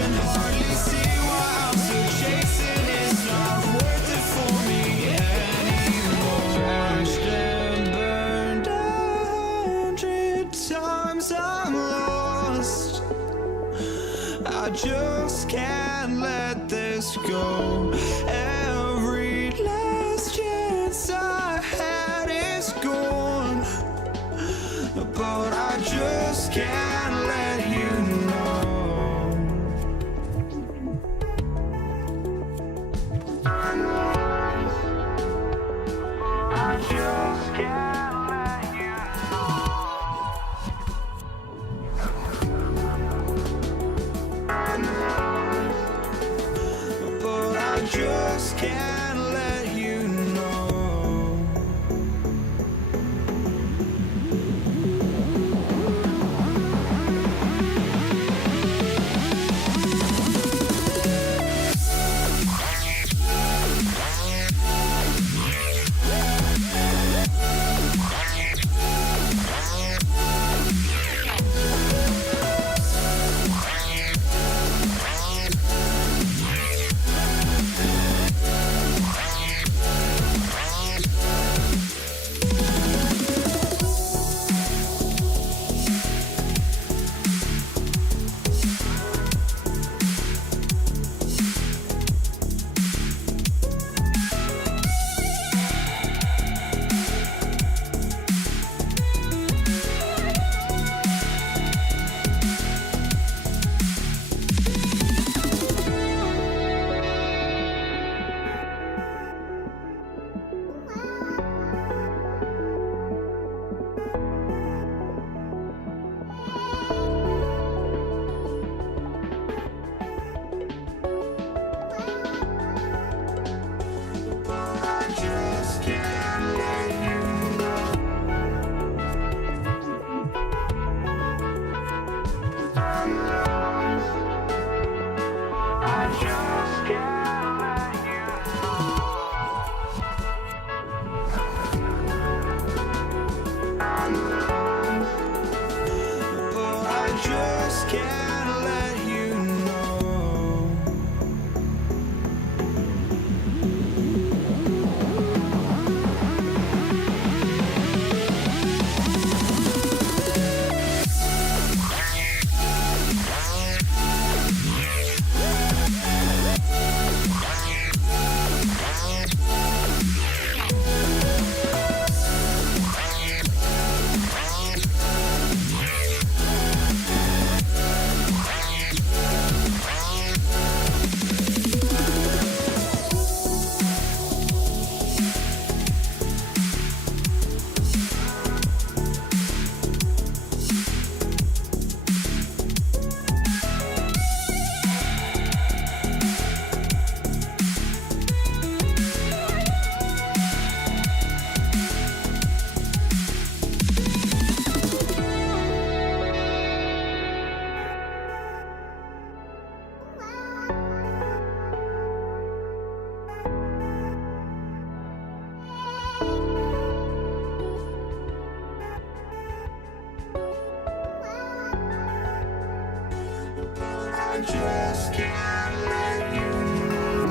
can hardly see why I'm still chasing. It's not worth it for me anymore. Crashed and burned 100 times, I'm lost. I just can't let this go. Every last chance I had is gone, but I just can't let you know. I just can't let you know. But I just can't let you know. Just can't let you know.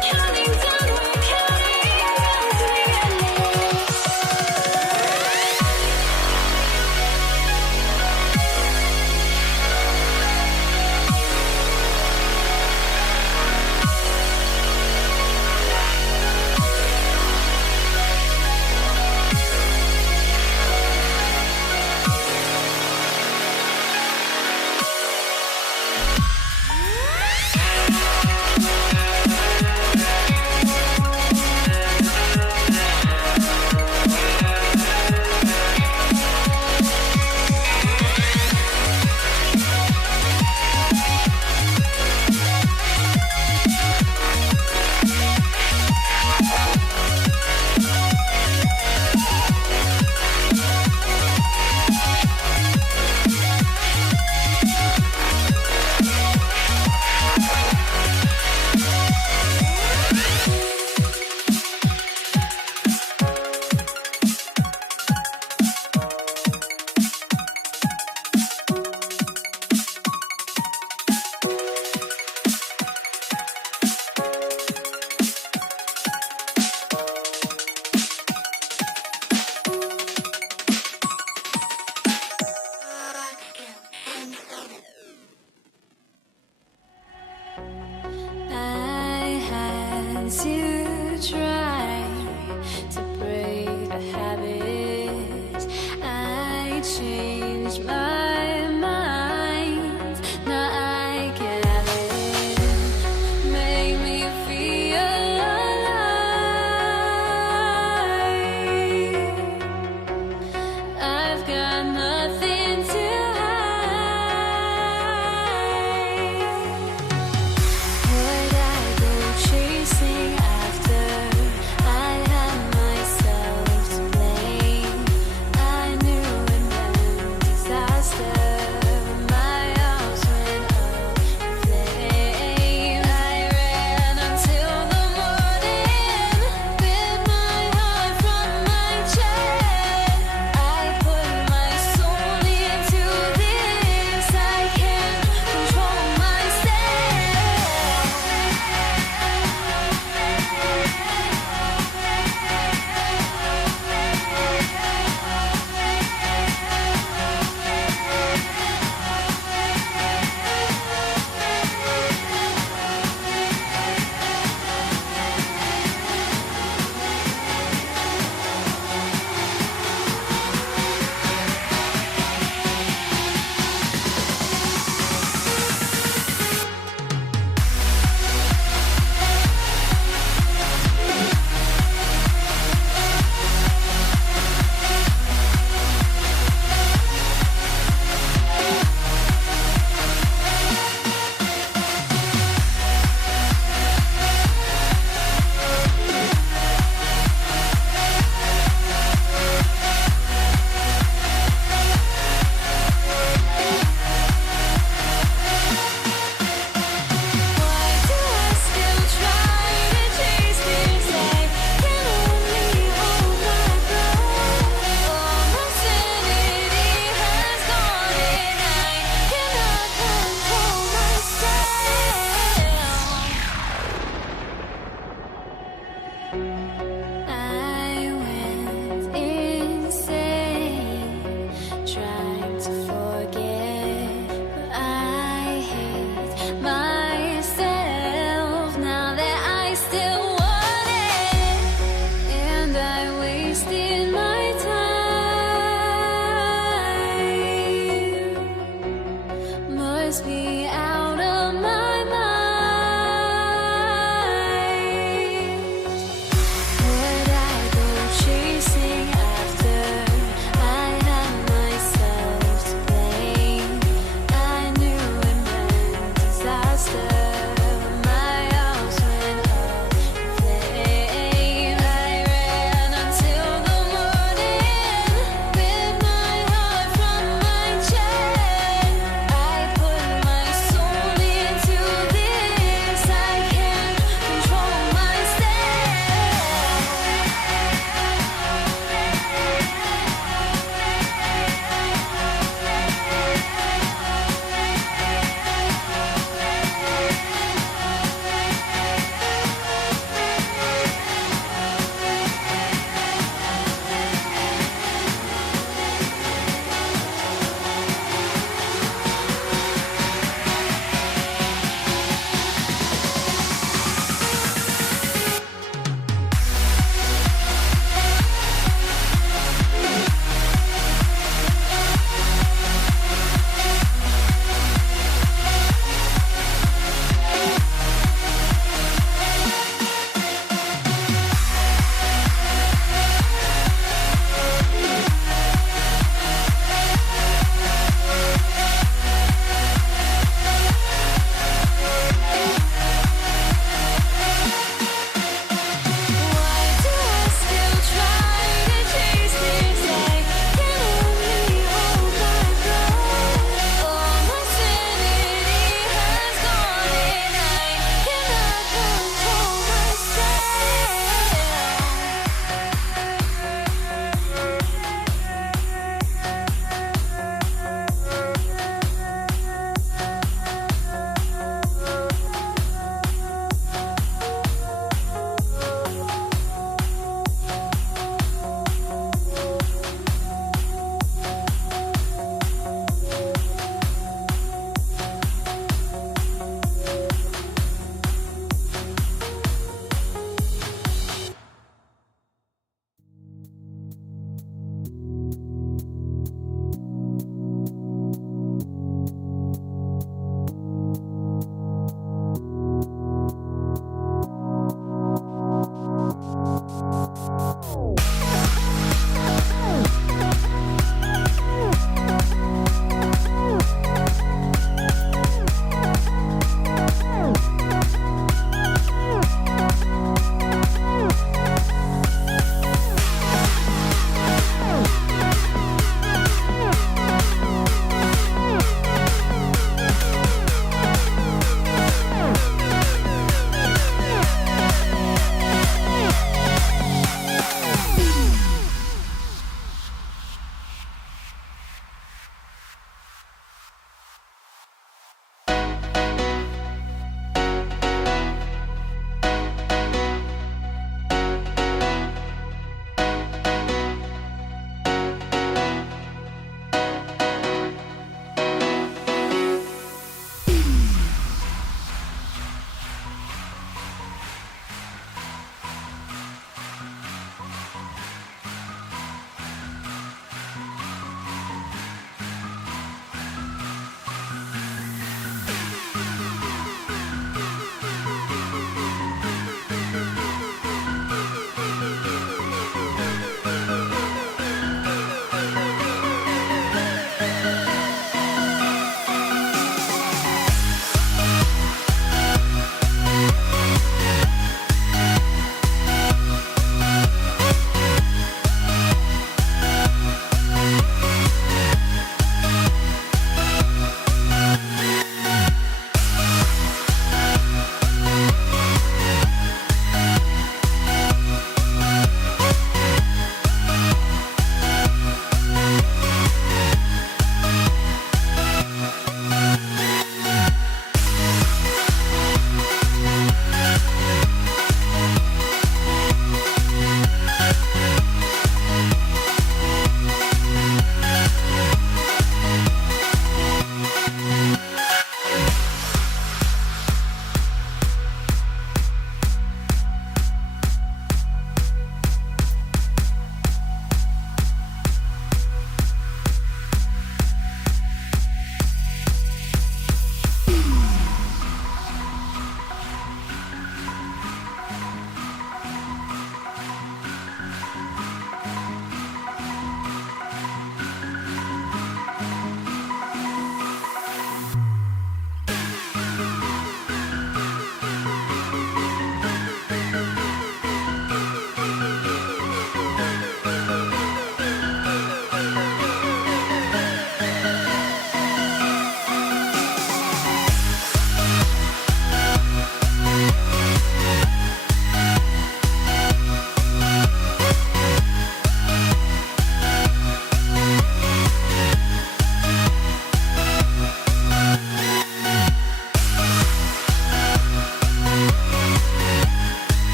Counting down, we're counting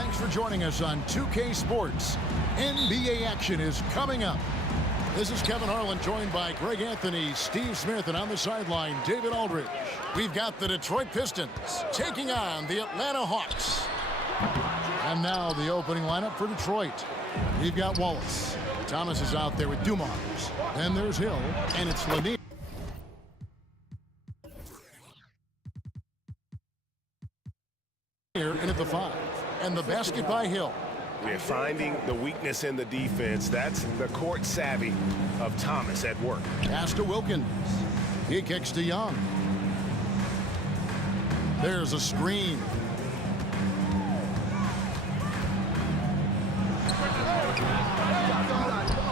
Thanks for joining us on 2K Sports. NBA action is coming up. This is Kevin Harlan, joined by Greg Anthony, Steve Smith, and on the sideline, David Aldridge. We've got the Detroit Pistons taking on the Atlanta Hawks. And now the opening lineup for Detroit. We've got Wallace. Thomas is out there with Dumars. Then there's Hill, and it's Lanier. And at the 5. And the basket by Hill. We're finding the weakness in the defense. That's the court savvy of Thomas at work. Pass to Wilkins. He kicks to Young. There's a screen.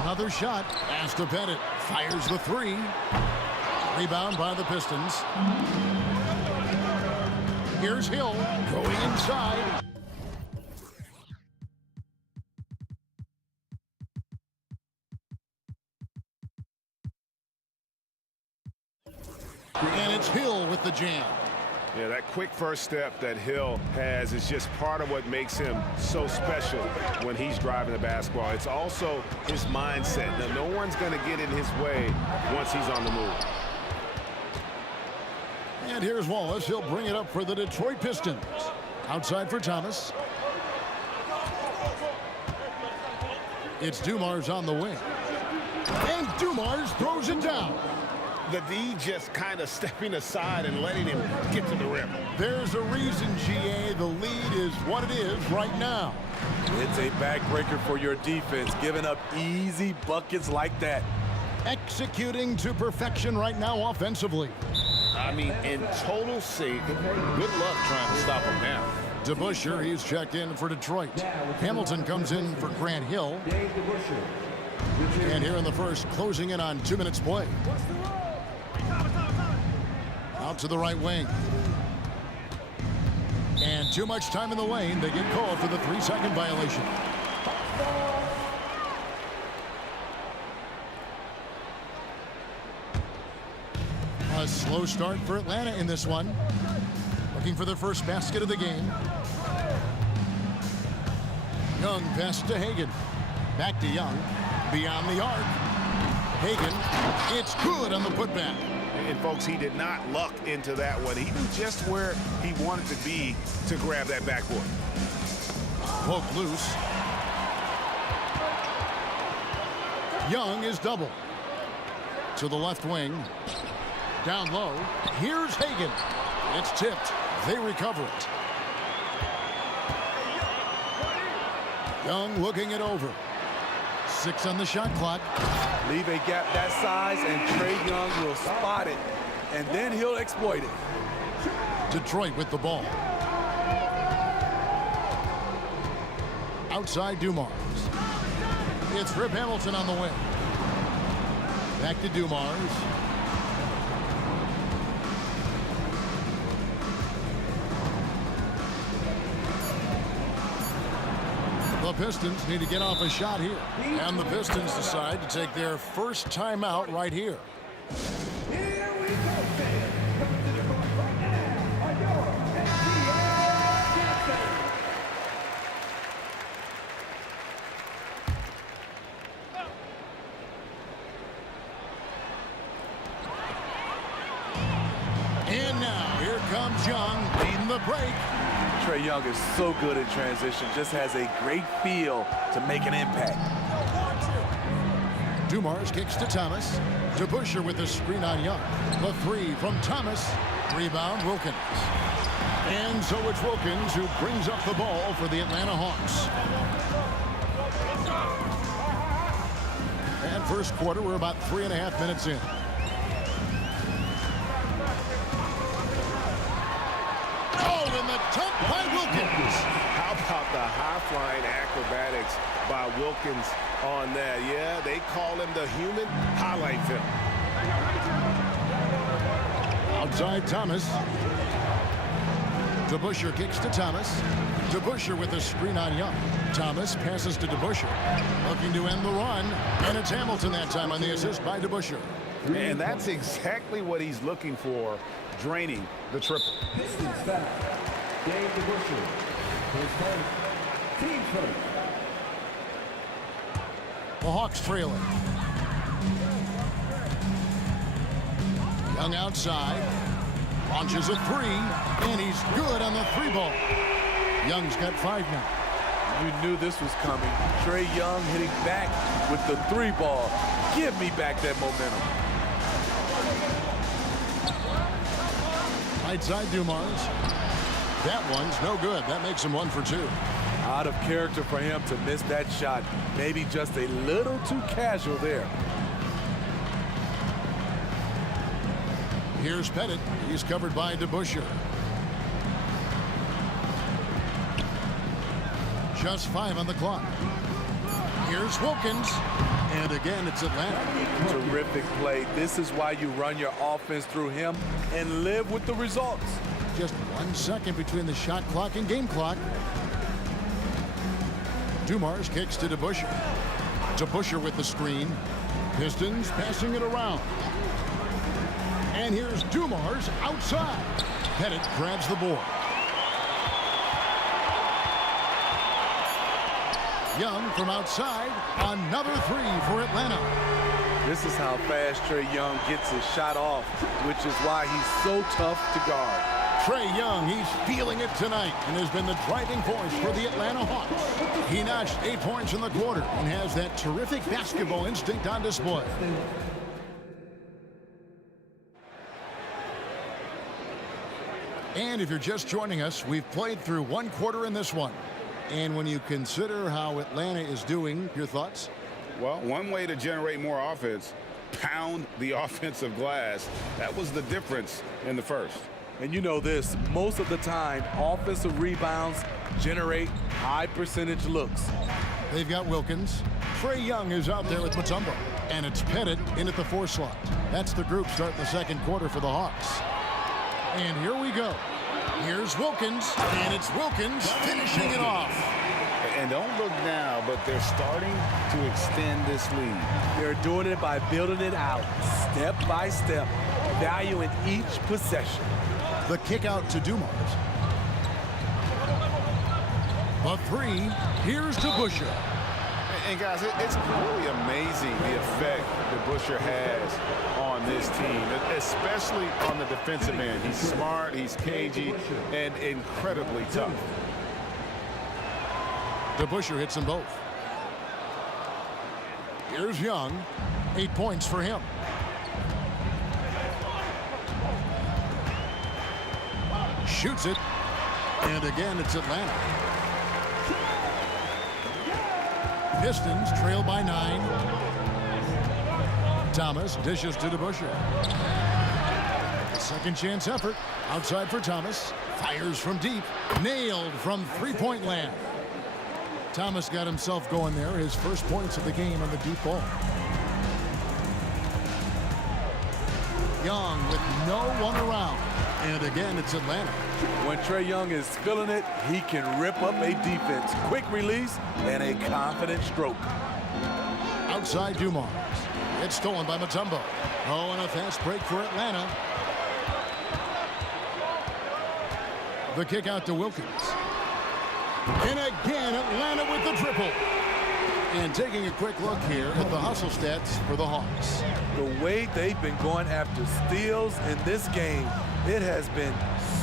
Another shot. Pass to Bennett. Fires the 3. Rebound by the Pistons. Here's Hill going inside. And it's Hill with the jam. Yeah, that quick first step that Hill has is just part of what makes him so special when he's driving the basketball. It's also his mindset. Now, no one's going to get in his way once he's on the move. And here's Wallace. He'll bring it up for the Detroit Pistons. Outside for Thomas. It's Dumars on the wing. And Dumars throws it down. The D just kind of stepping aside and letting him get to the rim. There's a reason, GA. The lead is what it is right now. It's a backbreaker for your defense, giving up easy buckets like that. Executing to perfection right now offensively. I mean, in total sync. Good luck trying to stop him now. DeBusschere, he's checked in for Detroit. Hamilton comes in for Grant Hill. And here in the first, closing in on 2 minutes play. Out to the right wing. And too much time in the lane. They get called for the 3-second violation. A slow start for Atlanta in this one. Looking for their first basket of the game. Young pass to Hagan. Back to Young. Beyond the arc. Hagan. It's good on the putback. And, folks, he did not luck into that one. He knew just where he wanted to be to grab that backboard. Poke loose. Young is double. To the left wing. Down low. Here's Hagan. It's tipped. They recover it. Young looking it over. 6 on the shot clock. Leave a gap that size, and Trae Young will spot it, and then he'll exploit it. Detroit with the ball. Outside Dumars. It's Rip Hamilton on the wing. Back to Dumars. The Pistons need to get off a shot here. And the Pistons decide to take their first timeout right here. Here we go, fans. Coming to the court right now are your NBA champions. And now here comes Young leading the break. Trae Young is so good in transition, just has a great feel to make an impact. Dumars kicks to Thomas. DeBusschere with the screen on Young. The 3 from Thomas. Rebound Wilkins. And so it's Wilkins who brings up the ball for the Atlanta Hawks. And first quarter, we're about 3.5 minutes in. Top by Wilkins. How about the high-flying acrobatics by Wilkins on that? Yeah, they call him the human highlight film. Outside Thomas. DeBusschere kicks to Thomas. DeBusschere with a screen on Young. Thomas passes to DeBusschere. Looking to end the run. And it's Hamilton that time on the assist by DeBusschere. And that's exactly what he's looking for, draining the triple. Pistons foul. Dave DeBusschere. His first. Team first. The Hawks trailing. Young outside. Launches a three, and he's good on the three ball. Young's got 5 now. You knew this was coming. Trae Young hitting back with the three ball. Give me back that momentum. Right side Dumars. That one's no good. That makes him 1 for 2. Out of character for him to miss that shot. Maybe just a little too casual there. Here's Pettit. He's covered by DeBusschere. Just 5 on the clock. Here's Wilkins. And again, it's Atlanta. Terrific play. This is why you run your offense through him and live with the results. Just 1 second between the shot clock and game clock. Dumars kicks to DeBusschere. DeBusschere with the screen. Pistons passing it around. And here's Dumars outside. Pettit grabs the board. Young from outside. Another three for Atlanta. This is how fast Trae Young gets his shot off, which is why he's so tough to guard. Trae Young, he's feeling it tonight and has been the driving force for the Atlanta Hawks. He notched 8 points in the quarter and has that terrific basketball instinct on display. And if you're just joining us, we've played through 1 quarter in this one. And when you consider how Atlanta is doing, your thoughts? Well, one way to generate more offense, pound the offensive glass. That was the difference in the first. And you know this, most of the time, offensive rebounds generate high percentage looks. They've got Wilkins. Trae Young is out there with Mutombo. And it's Pettit in at the 4 slot. That's the group starting the second quarter for the Hawks. And here we go. Here's Wilkins, and it's Wilkins finishing it off. And don't look now, but they're starting to extend this lead. They're doing it by building it out, step by step, valuing each possession. The kick out to Dumars. A three. Here's DeBusschere. And guys, it's really amazing the effect DeBusschere has on this team, especially on the defensive end. He's smart, he's cagey, and incredibly tough. DeBusschere hits them both. Here's Young. 8 points for him. Shoots it. And again, it's Atlanta. Pistons trail by 9. Thomas dishes to DeBusschere. Second chance effort. Outside for Thomas. Fires from deep. Nailed from three-point land. Thomas got himself going there. His first points of the game on the deep ball. Young with no one around. And again, it's Atlanta. When Trae Young is feeling it, he can rip up a defense. Quick release and a confident stroke. Outside Dumars. It's stolen by Mutombo. Oh, and a fast break for Atlanta. The kick out to Wilkins. And again, Atlanta with the triple. And taking a quick look here at the hustle stats for the Hawks. The way they've been going after steals in this game, it has been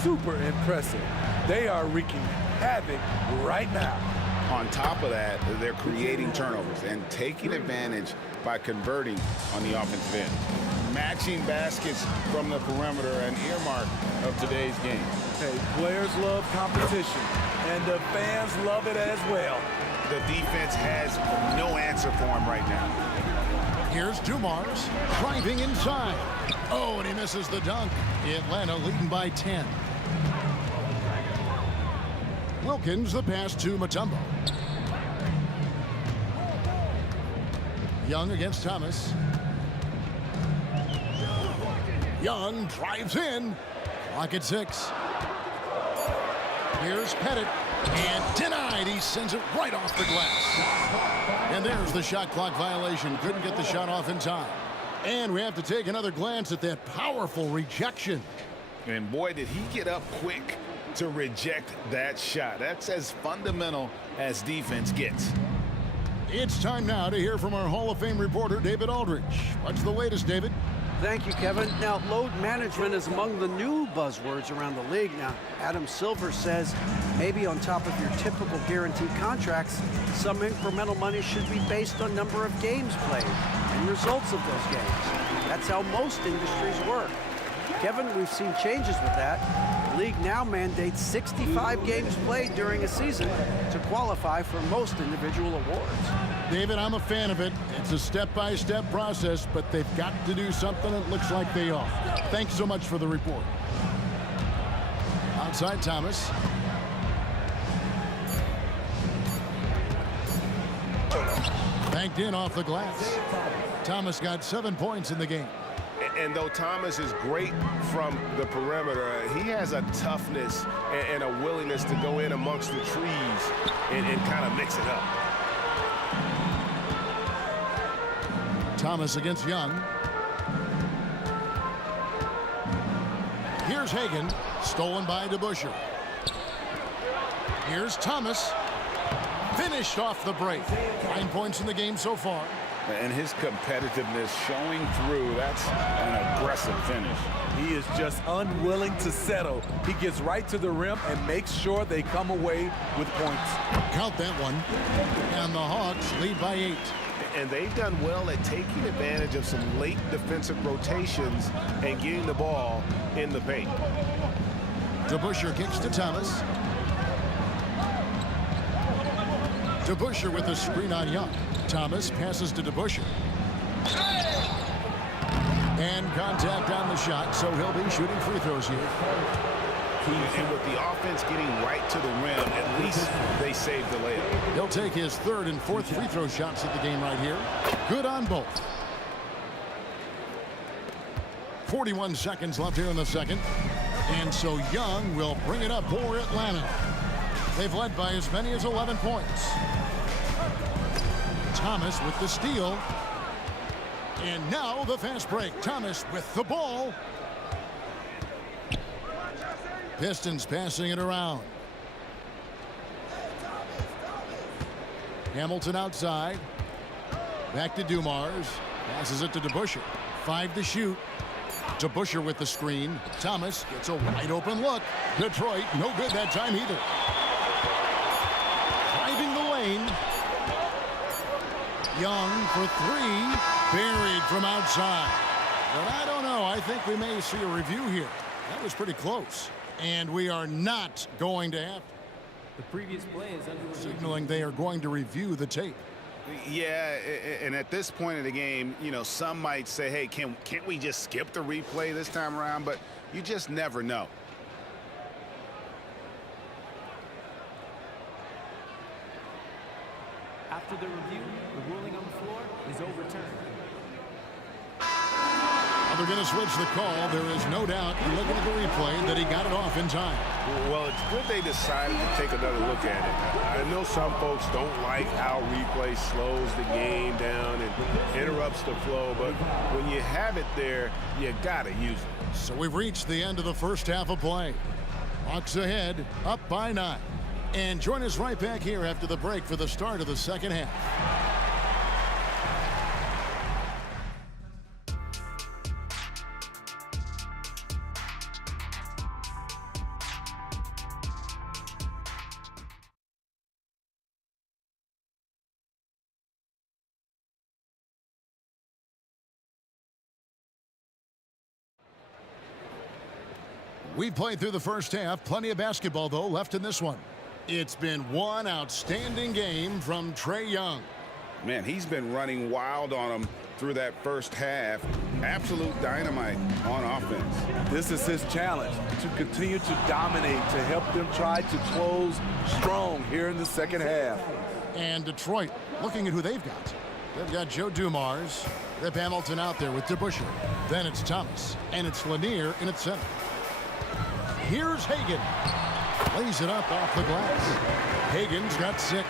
super impressive. They are wreaking havoc right now. On top of that, they're creating turnovers and taking advantage by converting on the offensive end. Matching baskets from the perimeter, an earmark of today's game. Hey, players love competition, and the fans love it as well. The defense has no answer for him right now. Here's Dumars driving inside. Oh, and he misses the dunk. Atlanta leading by 10. Wilkins the pass to Mutombo. Young against Thomas. Young drives in. Clock at 6. Here's Pettit. And denied. He sends it right off the glass. And there's the shot clock violation. Couldn't get the shot off in time. And we have to take another glance at that powerful rejection. And boy, did he get up quick to reject that shot. That's as fundamental as defense gets. It's time now to hear from our Hall of Fame reporter, David Aldridge. What's the latest, David? Thank you, Kevin. Now, load management is among the new buzzwords around the league. Now, Adam Silver says maybe on top of your typical guaranteed contracts, some incremental money should be based on number of games played and results of those games. That's how most industries work. Kevin, we've seen changes with that. The league now mandates 65 games played during a season to qualify for most individual awards. David, I'm a fan of it. It's a step-by-step process, but they've got to do something. It looks like they are. Thanks so much for the report. Outside Thomas. Banked in off the glass. Thomas got 7 points in the game. And though Thomas is great from the perimeter, he has a toughness and a willingness to go in amongst the trees and kind of mix it up. Thomas against Young. Here's Hagan, stolen by DeBusschere. Here's Thomas, finished off the break. 9 points in the game so far. And his competitiveness showing through. That's an aggressive finish. He is just unwilling to settle. He gets right to the rim and makes sure they come away with points. Count that one. And the Hawks lead by 8. And they've done well at taking advantage of some late defensive rotations and getting the ball in the paint. DeBusschere kicks to Thomas. DeBusschere with a screen on Young. Thomas passes to DeBusschere. And contact on the shot, so he'll be shooting free throws here. And with the offense getting right to the rim, at least they saved the layup. He'll take his 3rd and 4th free throw shots at the game right here. Good on both. 41 seconds left here in the second. And so Young will bring it up for Atlanta. They've led by as many as 11 points. Thomas with the steal. And now the fast break. Thomas with the ball. Pistons passing it around. Hamilton outside. Back to Dumars. Passes it to DeBusschere. 5 to shoot. DeBusschere with the screen. Thomas gets a wide open look. Detroit, no good that time either. Driving the lane. Young for 3. Buried from outside. But I don't know. I think we may see a review here. That was pretty close. And we are not going to have The previous play is under review. signaling they are going to review the tape. Yeah, and at this point in the game, you know, some might say, hey, can't we just skip the replay this time around? But you just never know. After the review, the ruling on the floor is overturned. They're going to switch the call. There is no doubt, looking at the replay, that he got it off in time. Well, it's good they decided to take another look at it. I know some folks don't like how replay slows the game down and interrupts the flow, but when you have it there, you got to use it. So we've reached the end of the first half of play. Hawks ahead, up by 9. And join us right back here after the break for the start of the second half. We've played through the first half. Plenty of basketball, though, left in this one. It's been one outstanding game from Trae Young. Man, he's been running wild on them through that first half. Absolute dynamite on offense. This is his challenge, to continue to dominate, to help them try to close strong here in the second half. And Detroit, looking at who they've got. They've got Joe Dumars. Rip Hamilton out there with DeBusschere. Then it's Thomas. And it's Lanier in its center. Here's Hagan. Lays it up off the glass. Hagan's got 6.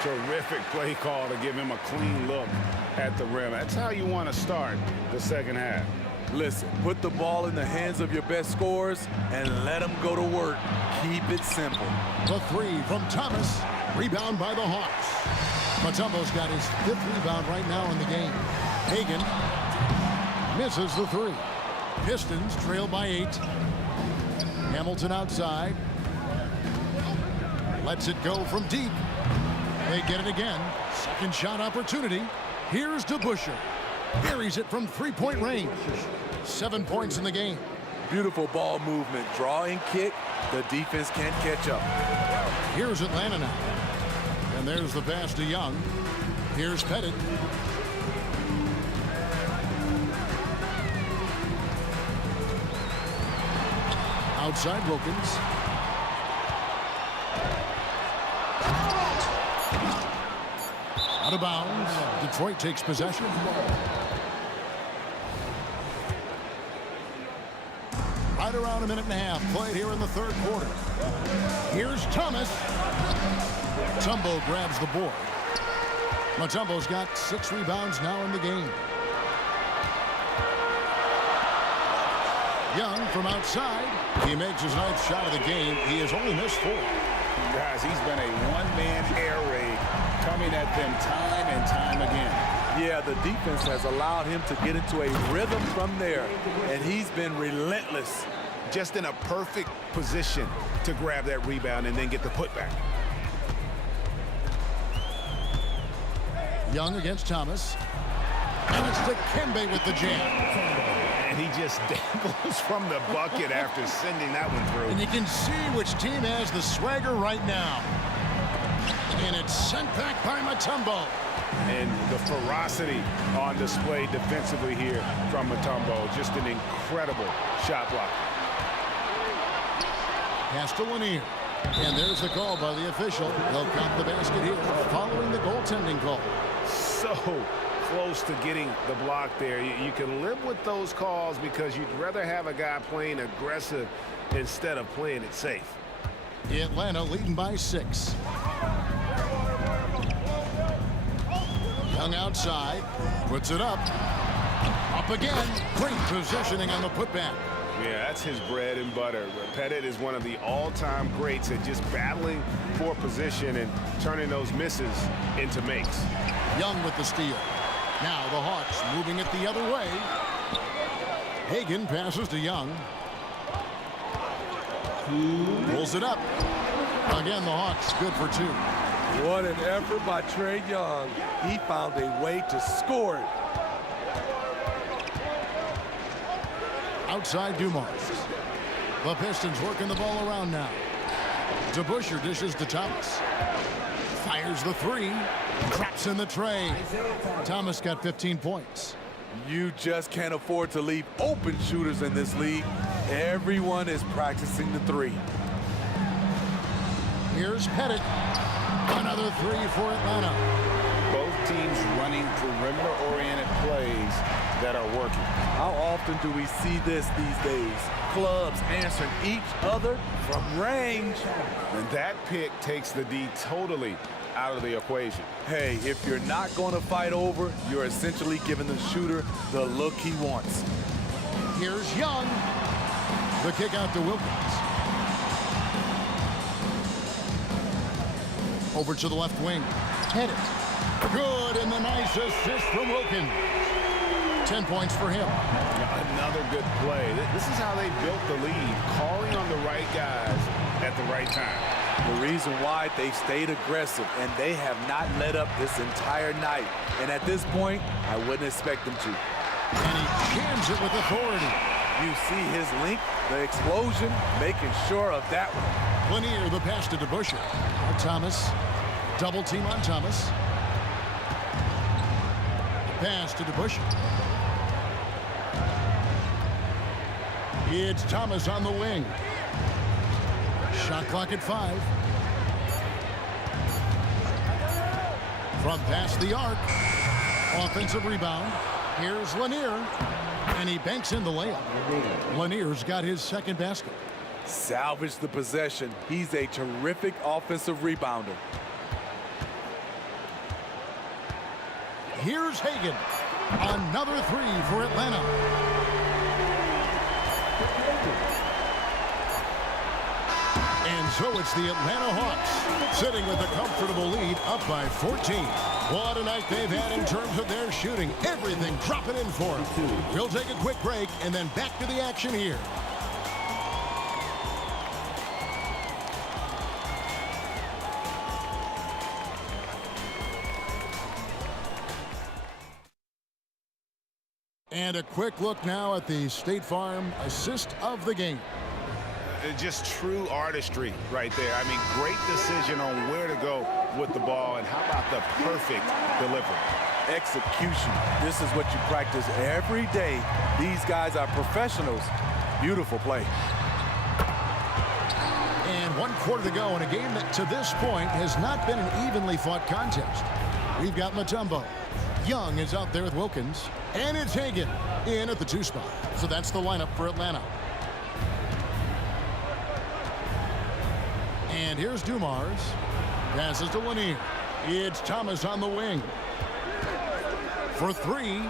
Terrific play call to give him a clean look at the rim. That's how you want to start the second half. Listen, put the ball in the hands of your best scorers and let them go to work. Keep it simple. The three from Thomas. Rebound by the Hawks. Mutombo's got his 5th rebound right now in the game. Hagan misses the three. Pistons trail by 8. Hamilton outside. Lets it go from deep. They get it again. Second shot opportunity. Here's DeBusschere. Buries it from 3-point range. 7 points in the game. Beautiful ball movement. Draw and kick. The defense can't catch up. Here's Atlanta now. And there's the pass to Young. Here's Pettit. Outside Wilkins. Out of bounds. Detroit takes possession. Right around a minute and a half played here in the 3rd quarter. Here's Thomas. Mutombo grabs the board. Mutombo's got 6 rebounds now in the game. Young from outside. He makes his 9th shot of the game. He has only missed 4. Guys, he's been a one-man air raid coming at them time and time again. Yeah, the defense has allowed him to get into a rhythm from there, and he's been relentless. Just in a perfect position to grab that rebound and then get the putback. Young against Thomas. And it's to Kembe with the jam. And he just dangles from the bucket after sending that one through. And you can see which team has the swagger right now. And it's sent back by Mutombo. And the ferocity on display defensively here from Mutombo. Just an incredible shot block. Pass to Lanier. And there's the call by the official. They'll count the basket here following the goaltending call. So close to getting the block there. You can live with those calls because you'd rather have a guy playing aggressive instead of playing it safe. Atlanta leading by 6. Young outside. Puts it up. Up again. Great positioning on the putback. Yeah, that's his bread and butter. Pettit is one of the all-time greats at just battling for position and turning those misses into makes. Young with the steal. Now the Hawks moving it the other way. Hagan passes to Young. Pulls it up. Again, the Hawks good for 2. What an effort by Trae Young. He found a way to score it. Outside Dumars. The Pistons working the ball around now. DeBusschere dishes to Thomas. Fires the 3. Traps in the tray. Thomas got 15 points. You just can't afford to leave open shooters in this league. Everyone is practicing the 3. Here's Pettit. Another 3 for Atlanta. Both teams running perimeter-oriented plays that are working. How often do we see this these days? Clubs answering each other from range. And that pick takes the D totally out of the equation. Hey, if you're not going to fight over, you're essentially giving the shooter the look he wants. Here's Young. The kick out to Wilkins. Over to the left wing. Pettit. Good, and the nice assist from Wilkins. 10 points for him. Another good play. This is how they built the lead, calling on the right guys at the right time. The reason why they've stayed aggressive, and they have not let up this entire night. And at this point, I wouldn't expect them to. And he jams it with authority. You see his length, the explosion, making sure of that one. Lanier, the pass to DeBusschere. Now Thomas. Double team on Thomas. Pass to DeBusschere. It's Thomas on the wing. Shot clock at 5. From past the arc. Offensive rebound. Here's Lanier. And he banks in the layup. Lanier's got his second basket. Salvage the possession. He's a terrific offensive rebounder. Here's Hagan. Another 3 for Atlanta. so it's the Atlanta Hawks sitting with a comfortable lead up by 14. What a night they've had in terms of their shooting. Everything dropping in for them. We'll take a quick break and then back to the action here. And a quick look now at the State Farm assist of the game. Just true artistry right there. I mean, great decision on where to go with the ball, and how about the perfect delivery? Execution. This is what you practice every day. These guys are professionals. Beautiful play. And 1 quarter to go in a game that to this point has not been an evenly fought contest. We've got Mutombo. Young is out there with Wilkins. And it's Hagan in at the 2 spot. So that's the lineup for Atlanta. And here's Dumars. Passes to Lanier. It's Thomas on the wing. For 3.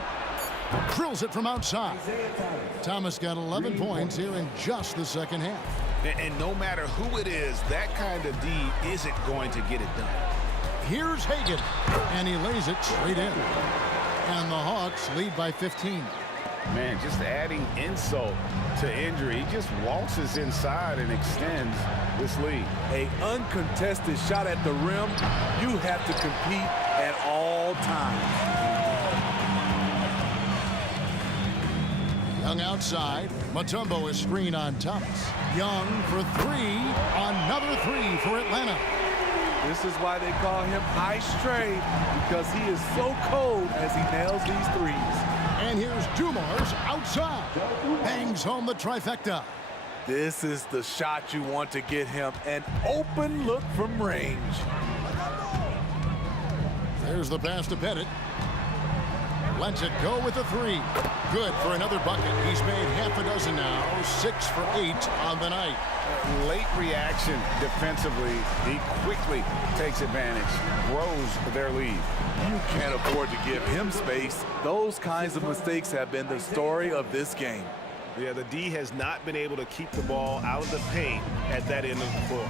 Drills it from outside. Thomas got 11 points here in just the second half. And no matter who it is, that kind of D isn't going to get it done. Here's Hagan. And he lays it straight in. And the Hawks lead by 15. Man, just adding insult to injury. He just waltzes inside and extends this lead. A uncontested shot at the rim. You have to compete at all times. Young outside. Mutombo is screen on Thomas. Young for 3. Another 3 for Atlanta. This is why they call him Ice Tray, because he is so cold as he nails these threes. And here's Dumars outside. Bangs home the trifecta. This is the shot you want to get him. An open look from range. There's the pass to Pettit. Lets it go with a 3. Good for another bucket. He's made half a dozen now. 6 for 8 on the night. Late reaction defensively. He quickly takes advantage, grows their lead. You can't afford to give him space. Those kinds of mistakes have been the story of this game. Yeah, the D has not been able to keep the ball out of the paint at that end of the floor.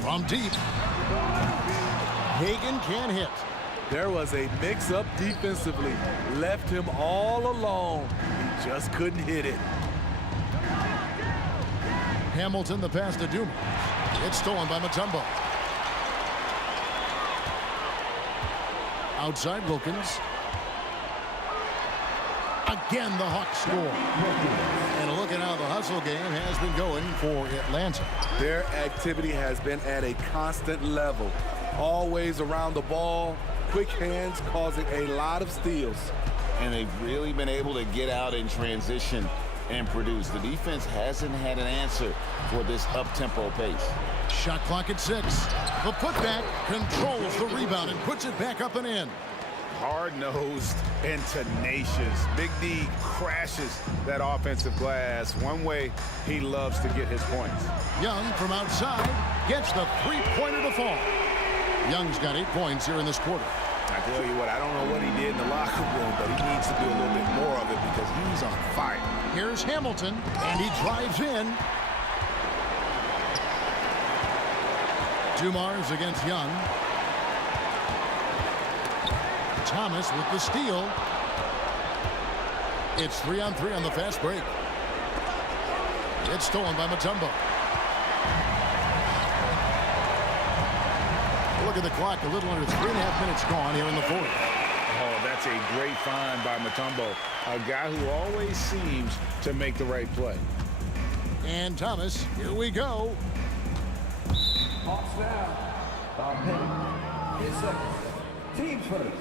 From deep. Hagan can't hit. There was a mix-up defensively. Left him all alone. He just couldn't hit it. Hamilton the pass to Dumars. It's stolen by Mutombo. Outside Wilkins. Again the Hawks score. And look at how the hustle game has been going for Atlanta. Their activity has been at a constant level. Always around the ball. Quick hands causing a lot of steals. And they've really been able to get out in transition and produce. The defense hasn't had an answer for this up-tempo pace. Shot clock at 6. The putback controls the rebound and puts it back up and in. Hard-nosed and tenacious. Big D crashes that offensive glass. One way he loves to get his points. Young from outside gets the 3-pointer to fall. Young's got 8 points here in this quarter. I tell you what, I don't know what he did in the locker room, but he needs to do a little bit more of it because he's on fire. Here's Hamilton, and he drives in. Dumars against Young. Thomas with the steal. It's 3-on-3 on the fast break. It's stolen by Mutombo. Look at the clock, a little under 3.5 minutes gone here in the 4th. Oh, that's a great find by Mutombo, a guy who always seems to make the right play. And Thomas, here we go. Hawks down. Pettit. 10 seconds. Team first.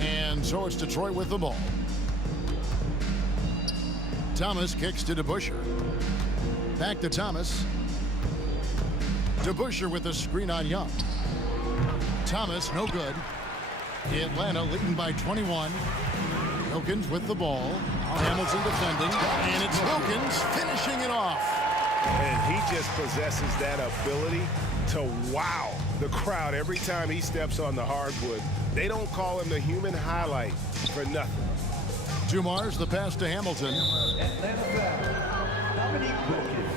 And so it's Detroit with the ball. Thomas kicks to DeBuscher. Back to Thomas. DeBuscher with a screen on Young. Thomas, no good. Atlanta leading by 21. Wilkins with the ball. Hamilton defending. And it's Wilkins finishing it off. And he just possesses that ability to wow the crowd every time he steps on the hardwood. They don't call him the human highlight for nothing. To Mars, the pass to Hamilton. Atlanta foul. Dominique Wilkins.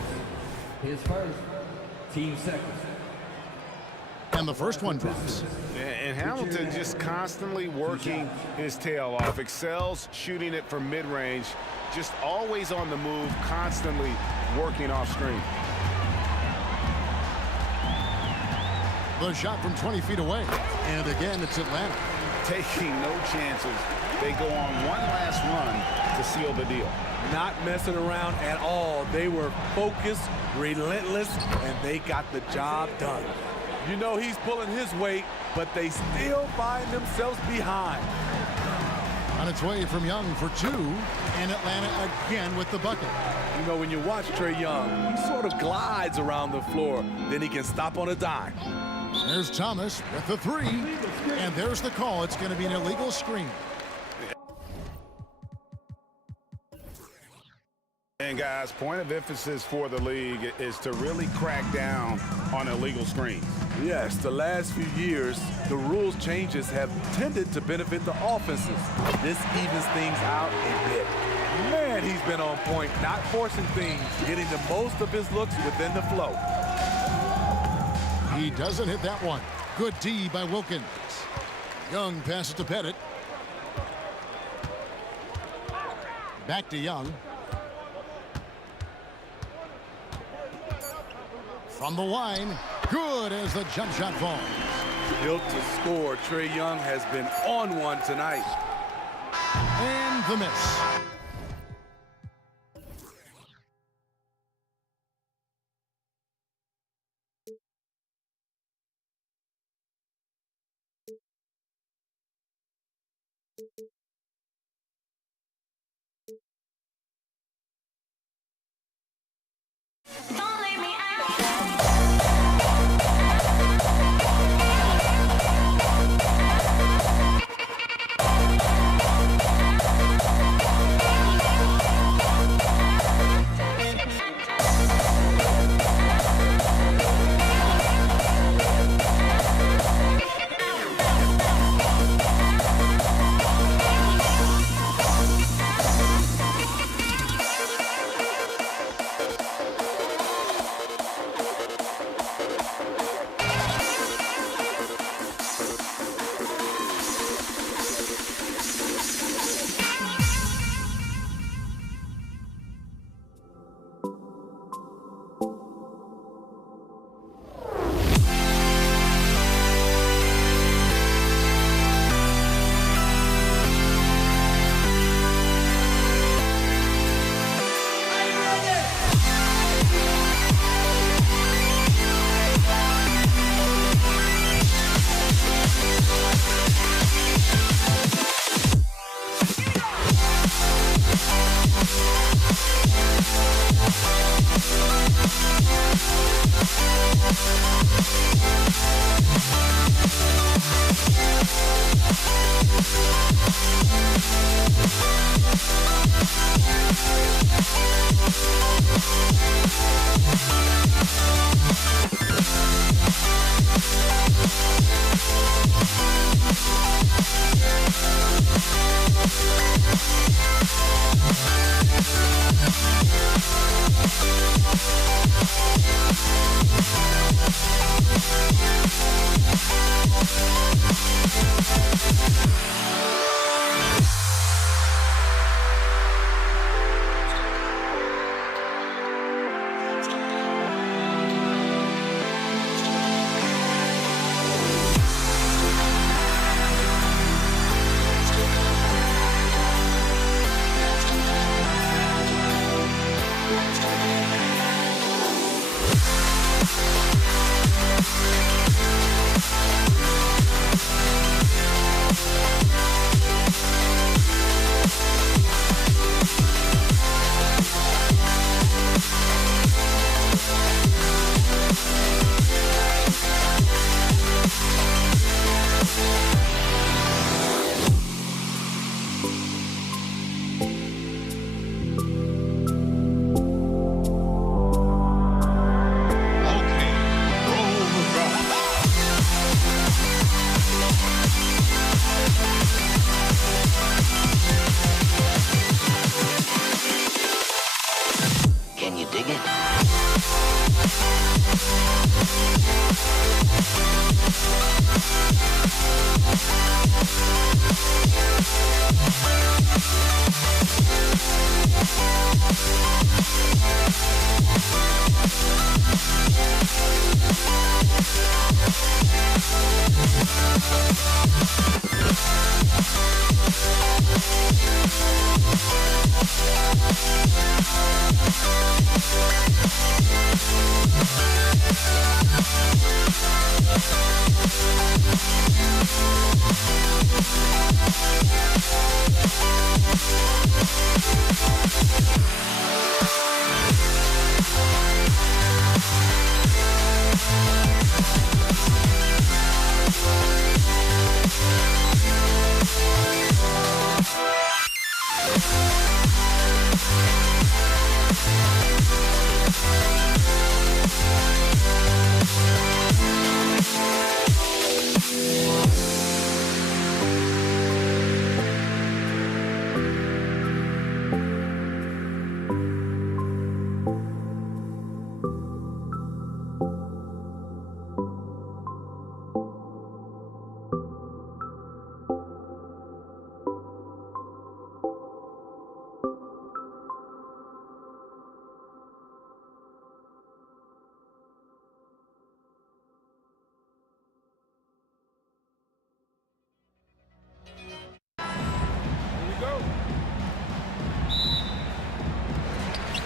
His first. Team second. And the first one drops. And Hamilton just constantly working his tail off. Excels shooting it from mid-range. Just always on the move, constantly working off screen. The shot from 20 feet away. And again, it's Atlanta. Taking no chances. They go on one last run to seal the deal. Not messing around at all. They were focused, relentless, and they got the job done. You know he's pulling his weight, but they still find themselves behind. On its way from Young for two, and Atlanta again with the bucket. You know, when you watch Trae Young, he sort of glides around the floor. Then he can stop on a dime. There's Thomas with the three, and there's the call. It's going to be an illegal screen. And guys, point of emphasis for the league is to really crack down on illegal screens. Yes, the last few years, the rules changes have tended to benefit the offenses. This evens things out a bit. Man, he's been on point, not forcing things, getting the most of his looks within the flow. He doesn't hit that one. Good D by Wilkins. Young passes to Pettit. Back to Young. From the line, good as the jump shot falls. Built to score, Trae Young has been on one tonight. And the miss. Don't leave me out.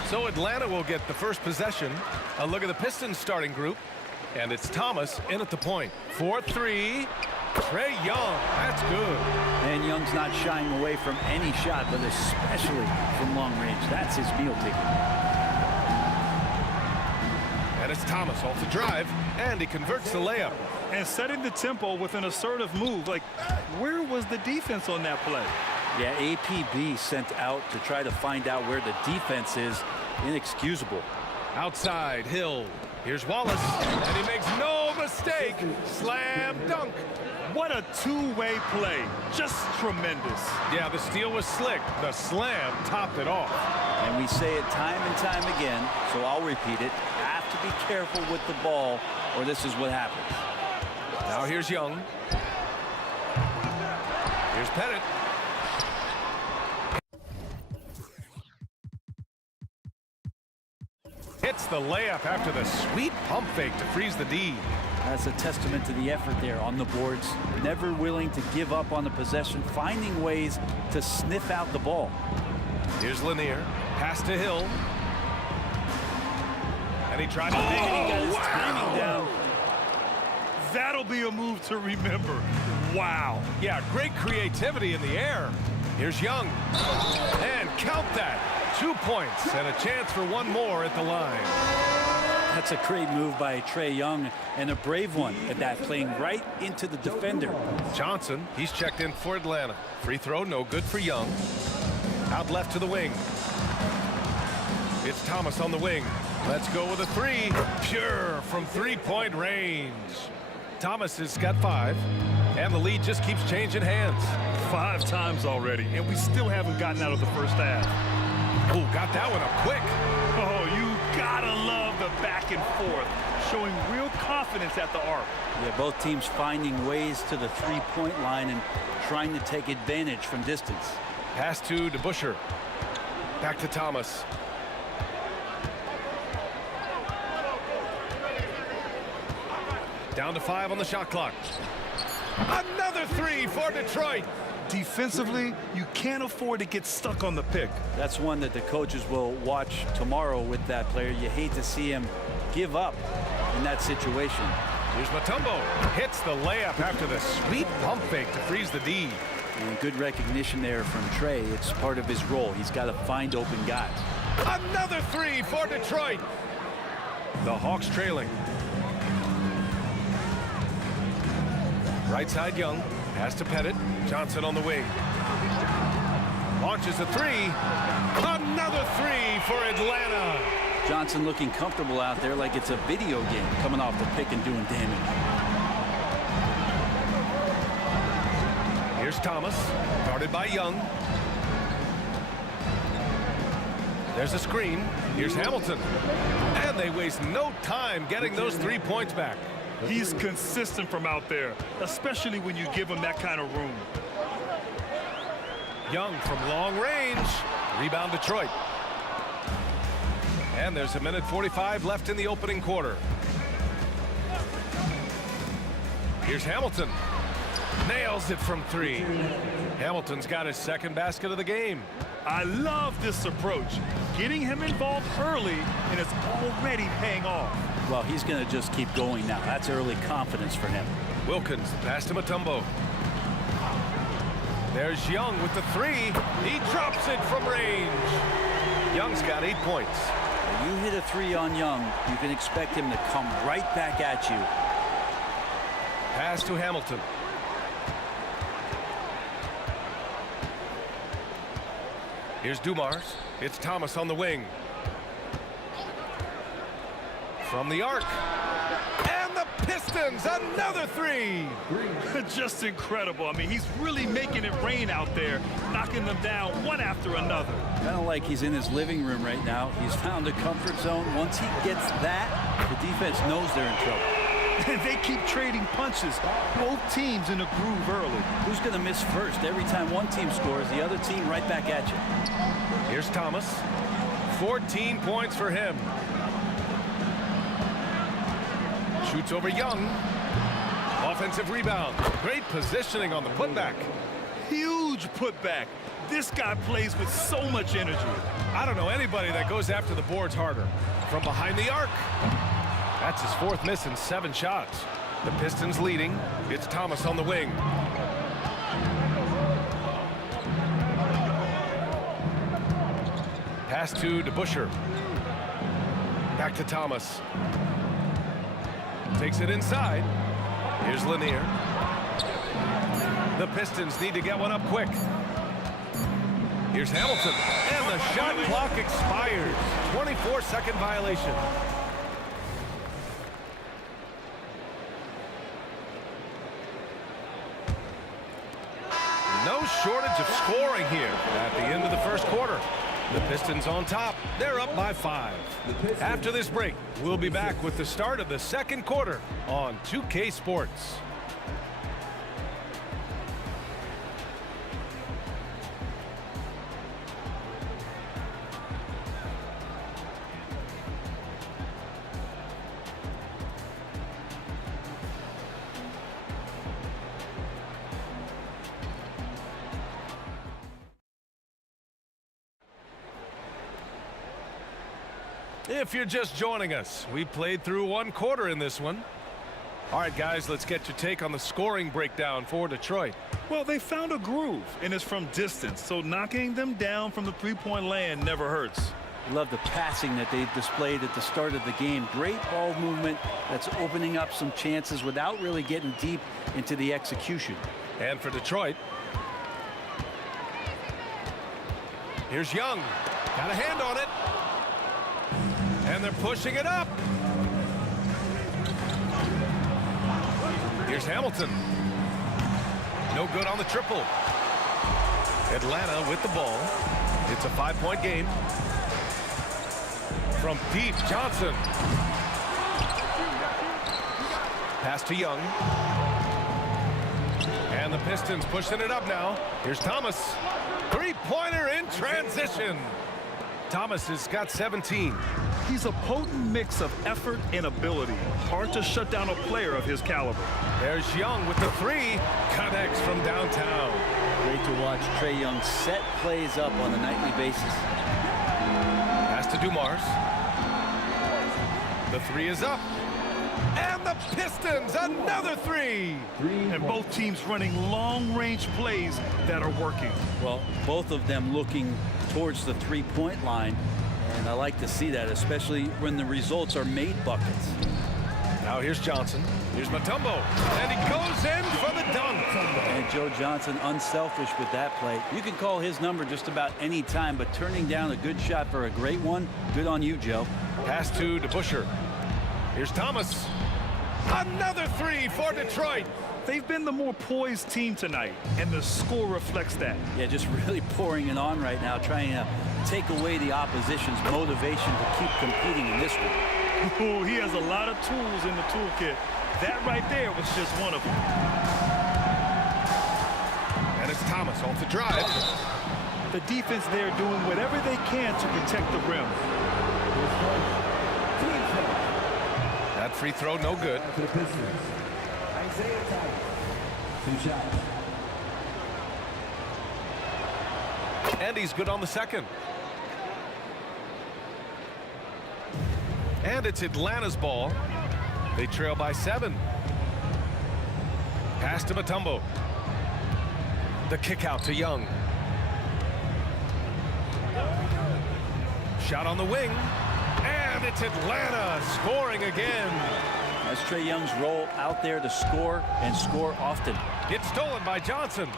So Atlanta will get the first possession. A look at the Pistons starting group. And it's Thomas in at the point. 4-3. Trae Young. That's good. And Young's not shying away from any shot, but especially from long range. That's his meal ticket. And it's Thomas off the drive. And he converts the layup. And setting the tempo with an assertive move. Like, where was the defense on that play? Yeah, APB sent out to try to find out where the defense is. Inexcusable. Outside, Hill. Here's Wallace. And he makes no mistake. Slam dunk. What a two-way play. Just tremendous. Yeah, the steal was slick. The slam topped it off. And we say it time and time again, so I'll repeat it. Have to be careful with the ball, or this is what happens. Now here's Young. Here's Pettit. Hits the layup after the sweet pump fake to freeze the D. That's a testament to the effort there on the boards. Never willing to give up on the possession, finding ways to sniff out the ball. Here's Lanier. Pass to Hill. And he tried to make it. He got his timing down. That'll be a move to remember. Wow. Yeah, great creativity in the air. Here's Young. And count that. 2 points and a chance for one more at the line. That's a great move by Trae Young, and a brave one at that, playing right into the defender. Johnson, he's checked in for Atlanta. Free throw, no good for Young. Out left to the wing. It's Thomas on the wing. Let's go with a three. Pure from three-point range. Thomas has got 5, and the lead just keeps changing hands. 5 times already, and we still haven't gotten out of the first half. Oh, got that one up quick. Oh, you gotta love the back and forth, showing real confidence at the arc. Yeah, both teams finding ways to the three-point line and trying to take advantage from distance. Pass to DeBusschere. Back to Thomas. Down to 5 on the shot clock. Another 3 for Detroit. Defensively, you can't afford to get stuck on the pick. That's one that the coaches will watch tomorrow with that player. You hate to see him give up in that situation. Here's Mutombo. Hits the layup after the sweet pump fake to freeze the D. And good recognition there from Trae. It's part of his role. He's got to find open guys. Another 3 for Detroit. The Hawks trailing. Right side Young. Pass to Pettit. Johnson on the wing. Launches a 3. Another 3 for Atlanta. Johnson looking comfortable out there like it's a video game, coming off the pick and doing damage. Here's Thomas. Guarded by Young. There's a screen. Here's Hamilton. And they waste no time getting those 3 points back. He's consistent from out there, especially when you give him that kind of room. Young from long range. Rebound Detroit. And there's a minute 45 left in the opening quarter. Here's Hamilton. Nails it from 3. Hamilton's got his second basket of the game. I love this approach. Getting him involved early, and it's already paying off. Well, he's going to just keep going now. That's early confidence for him. Wilkins, pass to Mutombo. There's Young with the three. He drops it from range. Young's got 8 points. You hit a three on Young, you can expect him to come right back at you. Pass to Hamilton. Here's Dumars. It's Thomas on the wing. From the arc. And the Pistons, another three. Just incredible. I mean, he's really making it rain out there, knocking them down one after another. Kind of like he's in his living room right now. He's found a comfort zone. Once he gets that, the defense knows they're in trouble. And they keep trading punches. Both teams in the groove early. Who's going to miss first? Every time one team scores, the other team right back at you. Here's Thomas. 14 points for him. Shoots over Young. Offensive rebound. Great positioning on the putback. Huge putback. This guy plays with so much energy. I don't know anybody that goes after the boards harder. From behind the arc. That's his 4th miss in 7 shots. The Pistons leading. It's Thomas on the wing. Pass to DeBusschere. Back to Thomas. Takes it inside. Here's Lanier. The Pistons need to get one up quick. Here's Hamilton. And the shot clock expires. 24-second violation. No shortage of scoring here at the end of the first quarter. The Pistons on top. They're up by 5. After this break, we'll be back with the start of the second quarter on 2K Sports. If you're just joining us, we played through 1 quarter in this one. All right, guys, let's get your take on the scoring breakdown for Detroit. Well, they found a groove, and it's from distance, so knocking them down from the three-point land never hurts. I love the passing that they displayed at the start of the game. Great ball movement that's opening up some chances without really getting deep into the execution. And for Detroit, here's Young. Got a hand on it. And they're pushing it up. Here's Hamilton. No good on the triple. Atlanta with the ball. It's a 5-point game. From deep, Johnson. Pass to Young. And the Pistons pushing it up now. Here's Thomas. 3-pointer in transition. Thomas has got 17. He's a potent mix of effort and ability. Hard to shut down a player of his caliber. There's Young with the 3. Connects from downtown. Great to watch Trae Young set plays up on a nightly basis. Pass to Dumars. The 3 is up. And the Pistons, another 3. And both teams running long-range plays that are working. Well, both of them looking towards the three-point line. And I like to see that, especially when the results are made buckets. Now here's Johnson. Here's Mutombo. And he goes in for the dunk. And Joe Johnson unselfish with that play. You can call his number just about any time, but turning down a good shot for a great one, good on you, Joe. Pass to DeBusschere. Here's Thomas. Another 3 for Detroit. They've been the more poised team tonight, and the score reflects that. Yeah, just really pouring it on right now, trying to take away the opposition's motivation to keep competing in this one. Ooh, he has a lot of tools in the toolkit. That right there was just one of them. And it's Thomas off the drive. The defense there doing whatever they can to protect the rim. That free throw, no good. And he's good on the second. And it's Atlanta's ball. They trail by 7. Pass to Mutombo. The kick out to Young. Shot on the wing. And it's Atlanta scoring again. That's Trae Young's role, out there to score and score often. It's stolen by Johnson.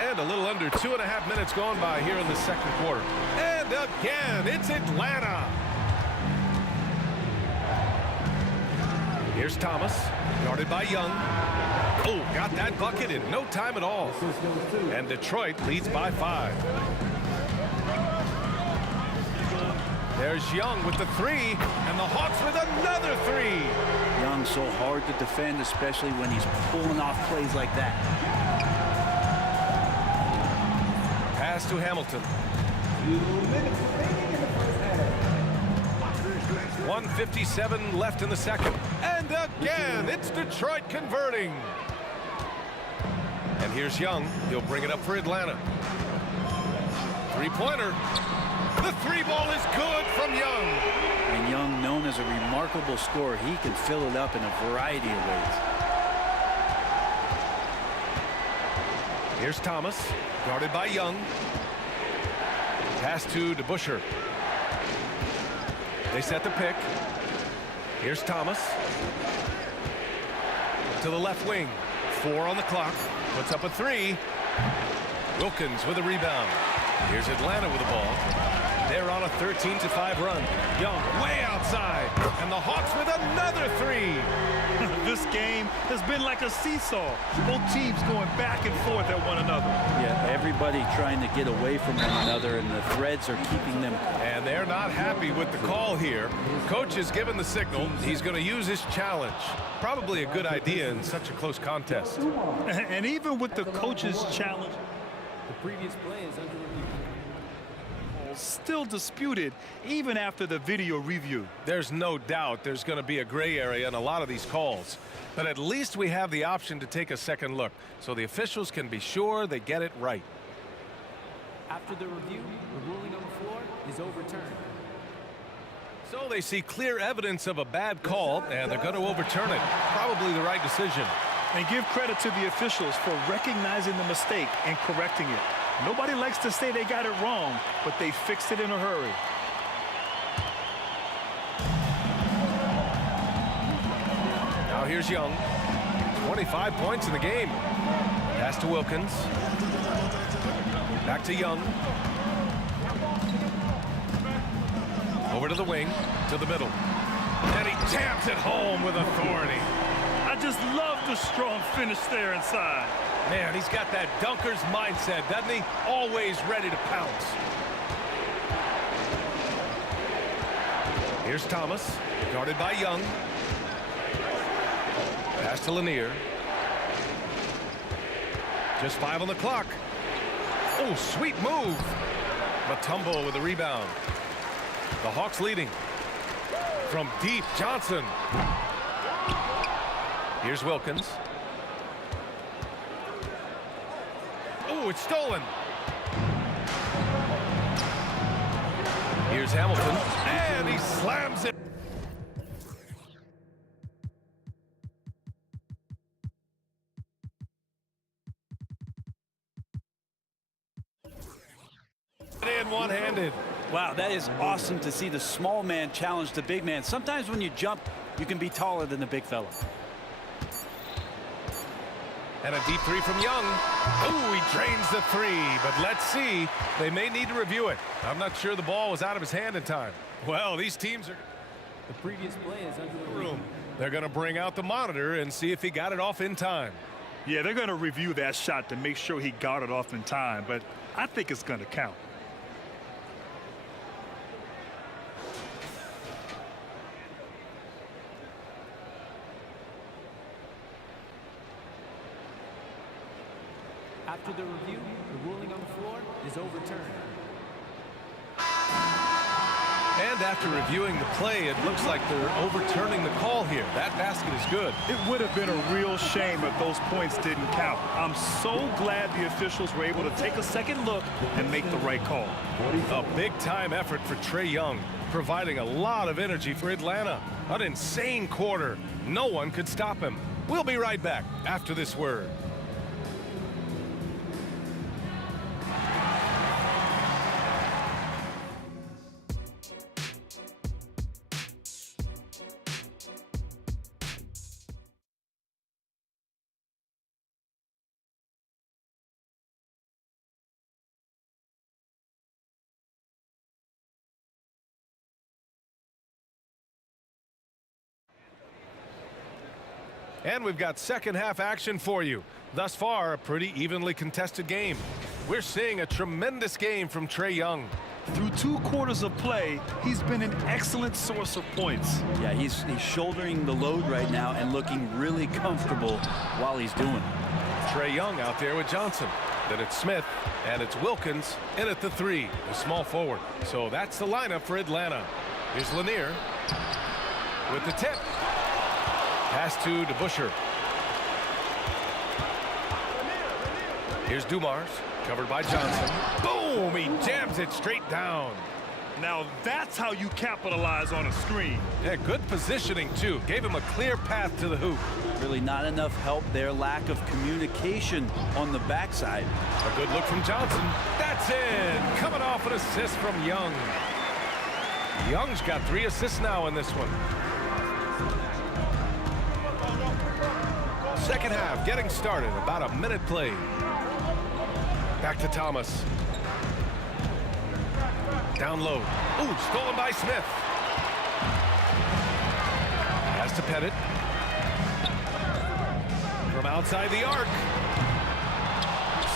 And a little under 2.5 minutes gone by here in the second quarter. And again, it's Atlanta. Here's Thomas, guarded by Young. Oh, got that bucket in no time at all. And Detroit leads by 5. There's Young with the 3, and the Hawks with another 3. Young so hard to defend, especially when he's pulling off plays like that. Pass to Hamilton. 1:57 left in the second. And again, it's Detroit converting. And here's Young. He'll bring it up for Atlanta. Three-pointer. The 3-ball is good from Young. And Young, known as a remarkable scorer, he can fill it up in a variety of ways. Here's Thomas, guarded by Young. Pass to DeBusschere. They set the pick. Here's Thomas. To the left wing. 4 on the clock. Puts up a 3. Wilkins with a rebound. Here's Atlanta with the ball. They're on a 13-5 run. Young way outside. And the Hawks with another 3. This game has been like a seesaw. Both teams going back and forth at one another. Yeah, everybody trying to get away from one another, and the threads are keeping them. And they're not happy with the call here. Coach has given the signal. He's going to use his challenge. Probably a good idea in such a close contest. And even with the coach's challenge, The previous play is under review. still disputed even after the video review. There's no doubt there's going to be a gray area in a lot of these calls. But at least we have the option to take a second look, so the officials can be sure they get it right. After the review, the ruling on the floor is overturned. So they see clear evidence of a bad call, and they're going to overturn it. Probably the right decision. And give credit to the officials for recognizing the mistake and correcting it. Nobody likes to say they got it wrong, but they fixed it in a hurry. Now here's Young. 25 points in the game. Pass to Wilkins. Back to Young. Over to the wing, to the middle. And he jams it home with authority. I just love the strong finish there inside. Man, he's got that dunker's mindset, doesn't he? Always ready to pounce. Here's Thomas, guarded by Young. Pass to Lanier. Just 5 on the clock. Oh, sweet move. Mutombo with the rebound. The Hawks leading. From deep, Johnson. Here's Wilkins. Oh, it's stolen. Here's Hamilton, and he slams it. And one-handed. Wow, that is awesome to see the small man challenge the big man. Sometimes when you jump, you can be taller than the big fella. And a deep 3 from Young. Oh, he drains the 3, but let's see. They may need to review it. I'm not sure the ball was out of his hand in time. Well, these teams are... The previous play is under review. They're going to bring out the monitor and see if he got it off in time. Yeah, they're going to review that shot to make sure he got it off in time, but I think it's going to count. After the review, the ruling on the floor is overturned. And after reviewing the play, it looks like they're overturning the call here. That basket is good. It would have been a real shame if those points didn't count. I'm so glad the officials were able to take a second look and make the right call. A big-time effort for Trae Young, providing a lot of energy for Atlanta. An insane quarter. No one could stop him. We'll be right back after this word. And we've got second half action for you. Thus far, a pretty evenly contested game. We're seeing a tremendous game from Trae Young. Through 2 quarters of play, he's been an excellent source of points. Yeah, he's shouldering the load right now and looking really comfortable while he's doing it. Trae Young out there with Johnson. Then it's Smith, and it's Wilkins in at the 3, the small forward. So that's the lineup for Atlanta. Here's Lanier with the tip. Pass to DeBusschere. Here's Dumars, covered by Johnson. Boom! He jams it straight down. Now that's how you capitalize on a screen. Yeah, good positioning, too. Gave him a clear path to the hoop. Really not enough help there. Lack of communication on the backside. A good look from Johnson. That's in. Coming off an assist from Young. Young's got 3 assists now in this one. Second half getting started. About a minute played. Back to Thomas. Down low. Ooh, stolen by Smith. Pass to Pettit. From outside the arc.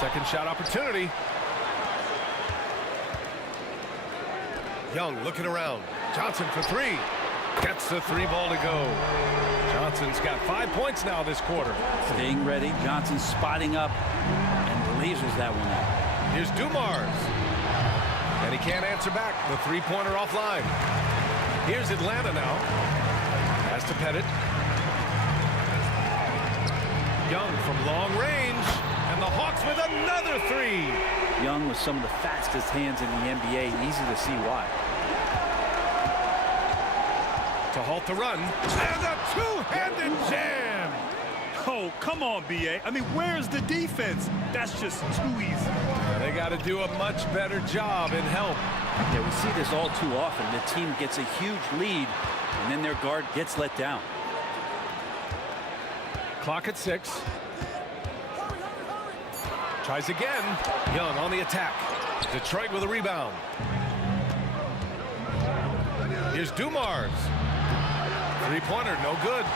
Second shot opportunity. Young looking around. Johnson for 3. Gets the 3 ball to go. Johnson's got 5 points now this quarter. Staying ready. Johnson spotting up and lasers that one out. Here's Dumars. And he can't answer back. The 3-pointer offline. Here's Atlanta now. Pass to Pettit. Young from long range. And the Hawks with another 3. Young with some of the fastest hands in the NBA. Easy to see why. To halt the run, and a two-handed jam. Oh, come on, B.A. I mean, where's the defense? That's just too easy. They got to do a much better job in help. Yeah, we see this all too often. The team gets a huge lead, and then their guard gets let down. Clock at 6. Tries again. Young on the attack. Detroit with a rebound. Here's Dumars. 3-pointer, no good.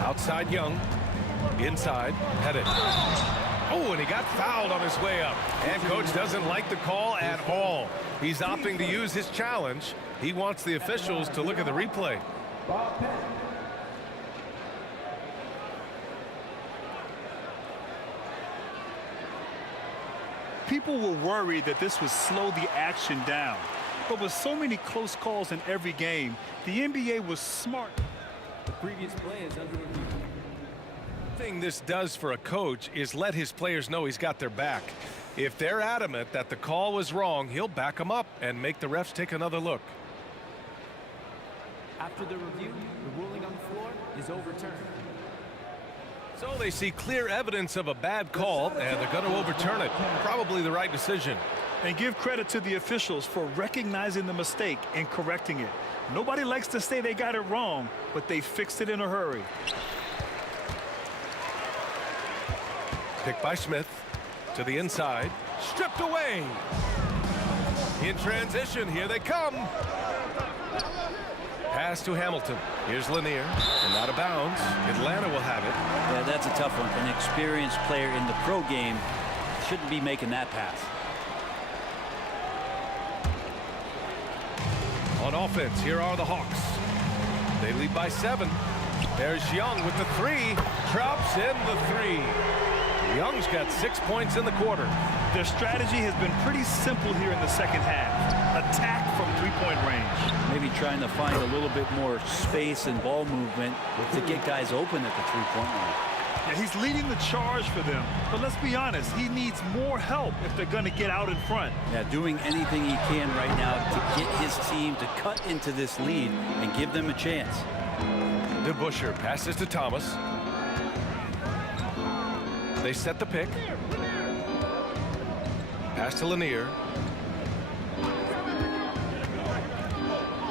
Outside Young. Inside, Pettit. Oh, and he got fouled on his way up. And coach doesn't like the call at all. He's opting to use his challenge. He wants the officials to look at the replay. People were worried that this would slow the action down. But with so many close calls in every game, the NBA was smart. The previous play is under review. The thing this does for a coach is let his players know he's got their back. If they're adamant that the call was wrong, he'll back them up and make the refs take another look. After the review, the ruling on the floor is overturned. So they see clear evidence of a bad call, and they're going to overturn it. Probably the right decision. And give credit to the officials for recognizing the mistake and correcting it. Nobody likes to say they got it wrong, but they fixed it in a hurry. Picked by Smith to the inside. Stripped away. In transition, here they come. Pass to Hamilton. Here's Lanier, and out of bounds. Atlanta will have it. Yeah, that's a tough one. An experienced player in the pro game shouldn't be making that pass. On offense, here are the Hawks. They lead by 7. There's Young with the 3. Drops in the 3. Young's got 6 points in the quarter. Their strategy has been pretty simple here in the second half. Attack from 3-point range. Maybe trying to find a little bit more space and ball movement to get guys open at the 3-point line. Yeah, he's leading the charge for them. But let's be honest, he needs more help if they're going to get out in front. Yeah, doing anything he can right now to get his team to cut into this lead and give them a chance. DeBusschere passes to Thomas. They set the pick. Pass to Lanier.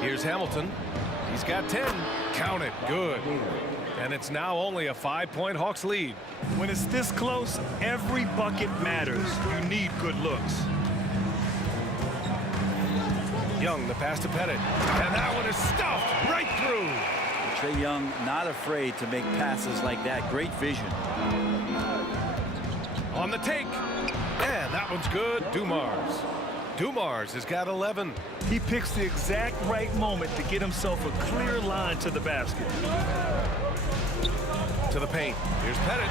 Here's Hamilton. He's got 10. Count it. Good. And it's now only a 5-point Hawks lead. When it's this close, every bucket matters. You need good looks. Young, the pass to Pettit. And that one is stuffed right through. Trae Young not afraid to make passes like that. Great vision. On the take. And that one's good. Dumars has got 11. He picks the exact right moment to get himself a clear line to the basket. To the paint. Here's Pettit.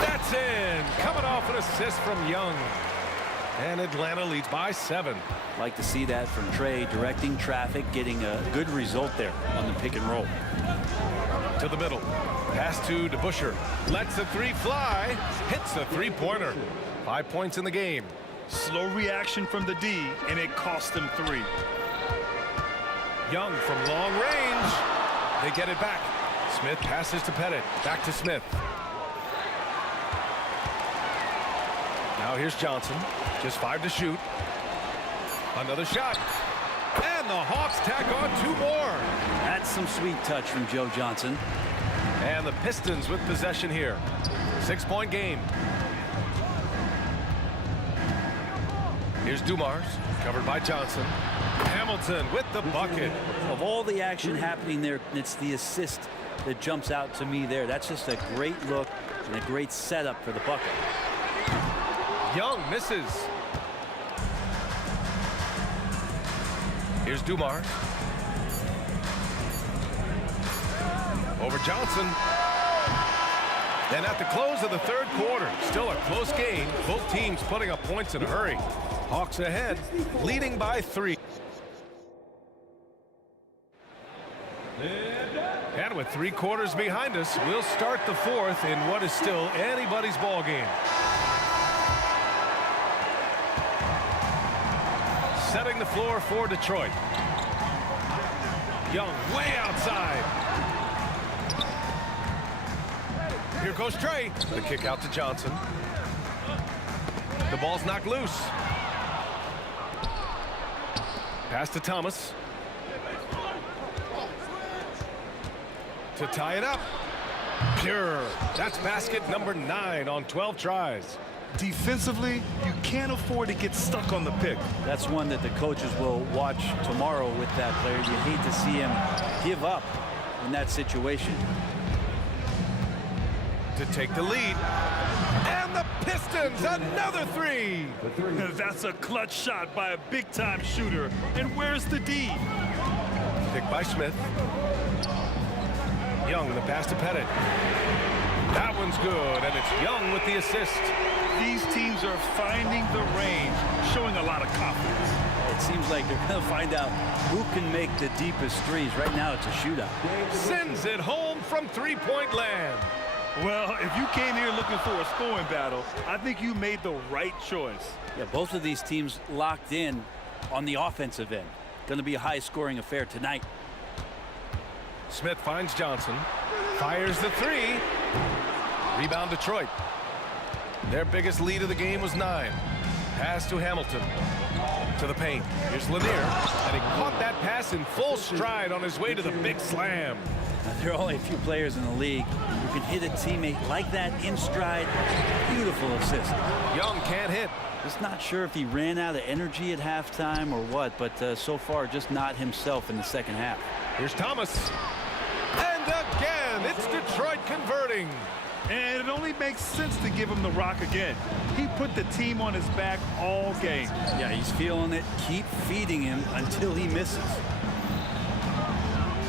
That's in. Coming off an assist from Young. And Atlanta leads by 7. Like to see that from Trae, directing traffic, getting a good result there on the pick and roll. To the middle. Pass to DeBusschere. Lets the three fly. Hits the three-pointer. 5 points in the game. Slow reaction from the D, and it cost them 3. Young from long range. They get it back. Smith passes to Pettit. Back to Smith. Now here's Johnson. Just 5 to shoot. Another shot. And the Hawks tack on 2 more. That's some sweet touch from Joe Johnson. And the Pistons with possession here. 6-point game. Here's Dumars, covered by Johnson. Hamilton with the bucket. Of all the action happening there, it's the assist that jumps out to me there. That's just a great look and a great setup for the bucket. Young misses. Here's Dumars. Over Johnson. And at the close of the third quarter, still a close game. Both teams putting up points in a hurry. Hawks ahead, leading by 3. And with 3 quarters behind us, we'll start the 4th in what is still anybody's ball game. Setting the floor for Detroit. Young way outside. Here goes Trae. The kick out to Johnson. The ball's knocked loose. Pass to Thomas. To tie it up. Pure. That's basket number 9 on 12 tries. Defensively, you can't afford to get stuck on the pick. That's one that the coaches will watch tomorrow with that player. You hate to see him give up in that situation. To take the lead. And the Pistons, another 3. That's a clutch shot by a big-time shooter. And where's the D? Picked by Smith. Young, the pass to Pettit. That one's good, and it's Young with the assist. These teams are finding the range, showing a lot of confidence. It seems like they're going to find out who can make the deepest threes. Right now, it's a shootout. Sends it home from three-point land. Well, if you came here looking for a scoring battle, I think you made the right choice. Yeah, both of these teams locked in on the offensive end. Going to be a high-scoring affair tonight. Smith finds Johnson. Fires the 3. Rebound Detroit. Their biggest lead of the game was 9. Pass to Hamilton. To the paint. Here's Lanier. And he caught that pass in full stride on his way to the big slam. Now, there are only a few players in the league who can hit a teammate like that in stride. Beautiful assist. Young can't hit. Just not sure if he ran out of energy at halftime or what, but so far just not himself in the second half. Here's Thomas. And again, it's Detroit converting. And it only makes sense to give him the rock again. He put the team on his back all game. Yeah, he's feeling it. Keep feeding him until he misses.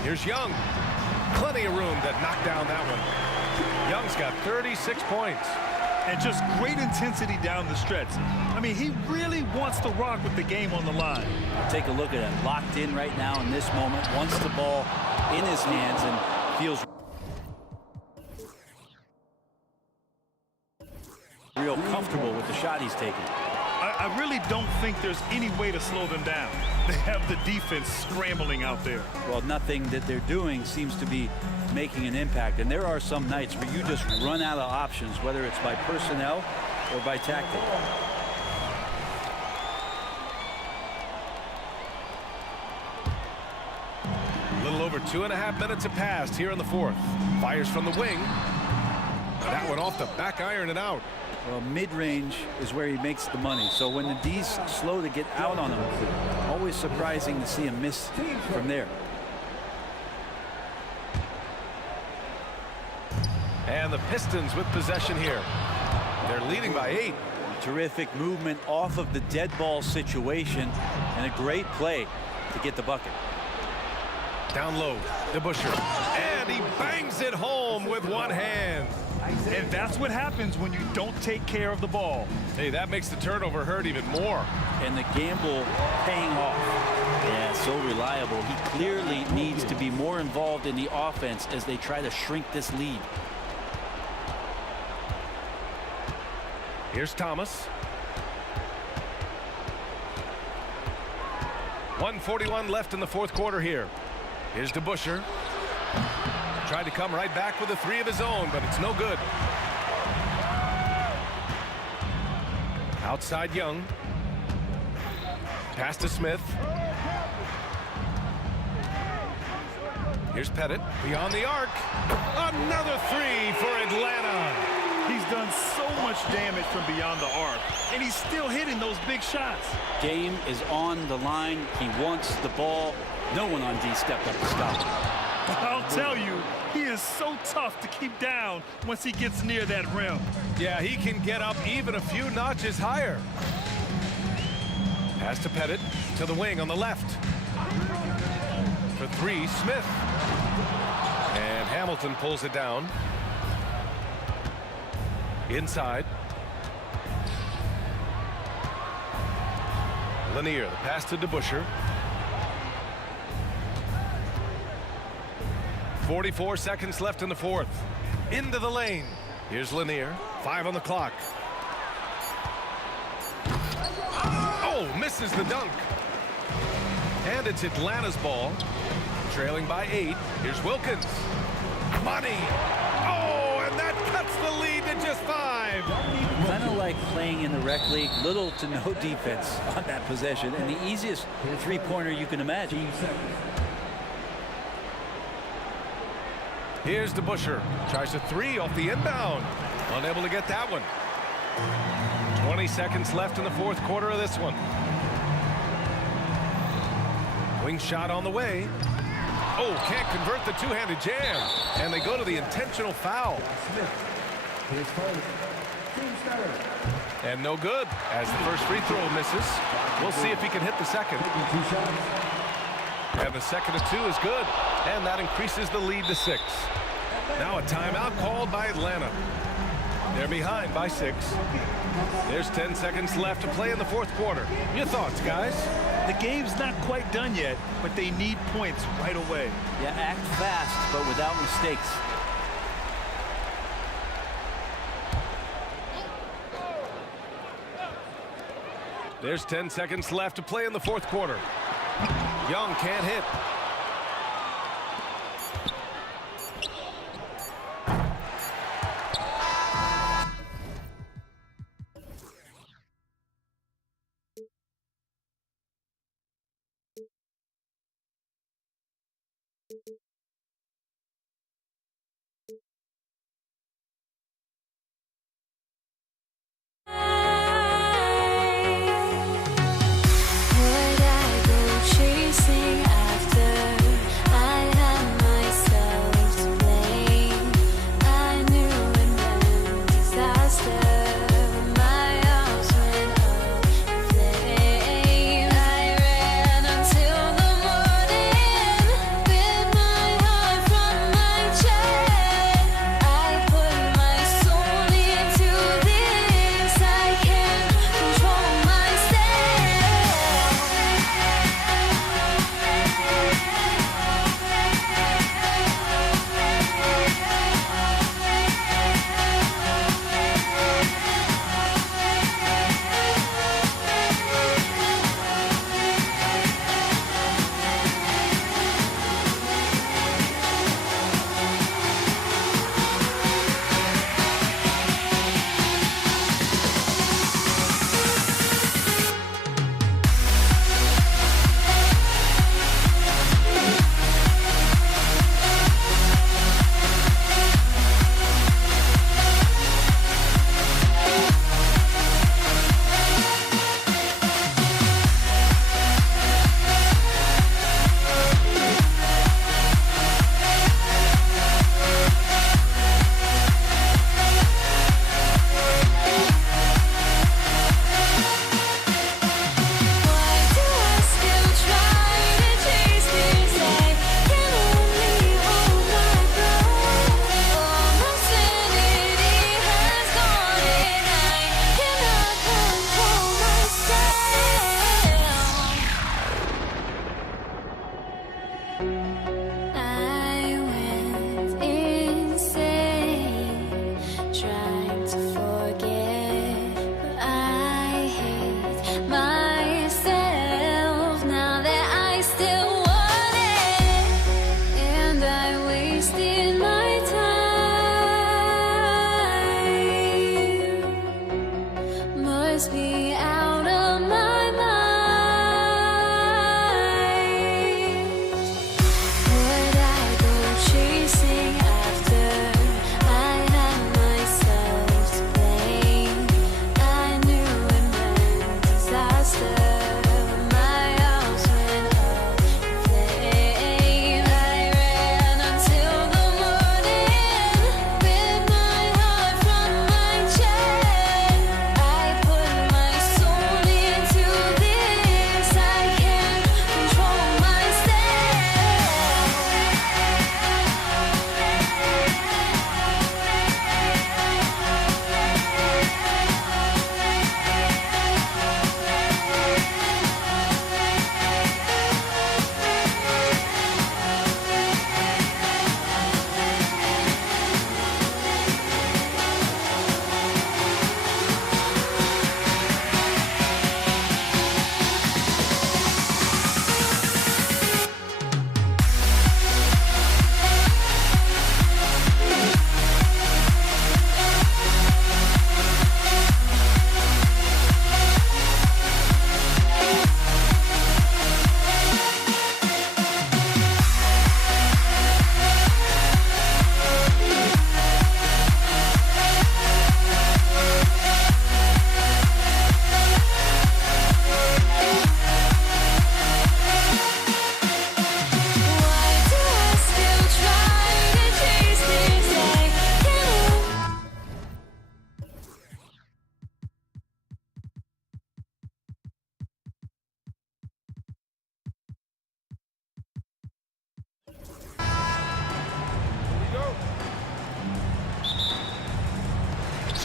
Here's Young. Plenty of room to knock down that one. Young's got 36 points. And just great intensity down the stretch. I mean, he really wants to rock with the game on the line. Take a look at it. Locked in right now in this moment. Wants the ball in his hands and feels real comfortable with the shot he's taking. I really don't think there's any way to slow them down. They have the defense scrambling out there. Well, nothing that they're doing seems to be making an impact. And there are some nights where you just run out of options, whether it's by personnel or by tactic. A little over 2.5 minutes have passed here in the fourth. Fires from the wing. That one off the back iron and out. Well, mid-range is where he makes the money. So when the D's slow to get out on him, always surprising to see him miss from there. And the Pistons with possession here. They're leading by 8. Terrific movement off of the dead ball situation and a great play to get the bucket. Down low, DeBusschere, and he bangs it home with one hand. And that's what happens when you don't take care of the ball. Hey, that makes the turnover hurt even more. And the gamble paying off. Yeah, so reliable. He clearly needs to be more involved in the offense as they try to shrink this lead. Here's Thomas. 1:41 left in the fourth quarter here. Here's DeBusschere. Tried to come right back with a 3 of his own, but it's no good. Outside Young. Pass to Smith. Here's Pettit. Beyond the arc. Another 3 for Atlanta. He's done so much damage from beyond the arc, and he's still hitting those big shots. Game is on the line. He wants the ball. No one on D stepped up to stop him. I'll tell you, he is so tough to keep down once he gets near that rim. Yeah, he can get up even a few notches higher. Pass to Pettit to the wing on the left. For 3, Smith. And Hamilton pulls it down. Inside. Lanier, the pass to DeBusschere. 44 seconds left in the fourth. Into the lane. Here's Lanier. 5 on the clock. Oh, misses the dunk. And it's Atlanta's ball. Trailing by 8. Here's Wilkins. Money. Oh, and that cuts the lead to just 5. Kind of like playing in the rec league, little to no defense on that possession, and the easiest three-pointer you can imagine. Here's DeBusschere. Tries a 3 off the inbound. Unable to get that one. 20 seconds left in the fourth quarter of this one. Wing shot on the way. Oh, can't convert the two-handed jam. And they go to the intentional foul. And no good as the first free throw misses. We'll see if he can hit the second. And the second of 2 is good. And that increases the lead to 6. Now a timeout called by Atlanta. They're behind by 6. There's 10 seconds left to play in the fourth quarter. Your thoughts, guys? The game's not quite done yet, but they need points right away. Yeah, act fast, but without mistakes. There's 10 seconds left to play in the fourth quarter. Young can't hit. Would I go chasing after trying to forget, but I hate myself now that I still want it, and I wasted my time. Must be out of my mind. Would I go chasing after? I had myself to blame. I knew it meant disaster. My house went up in flames. I ran until the morning, ripped my heart from my chest. I put my soul into this. I can't control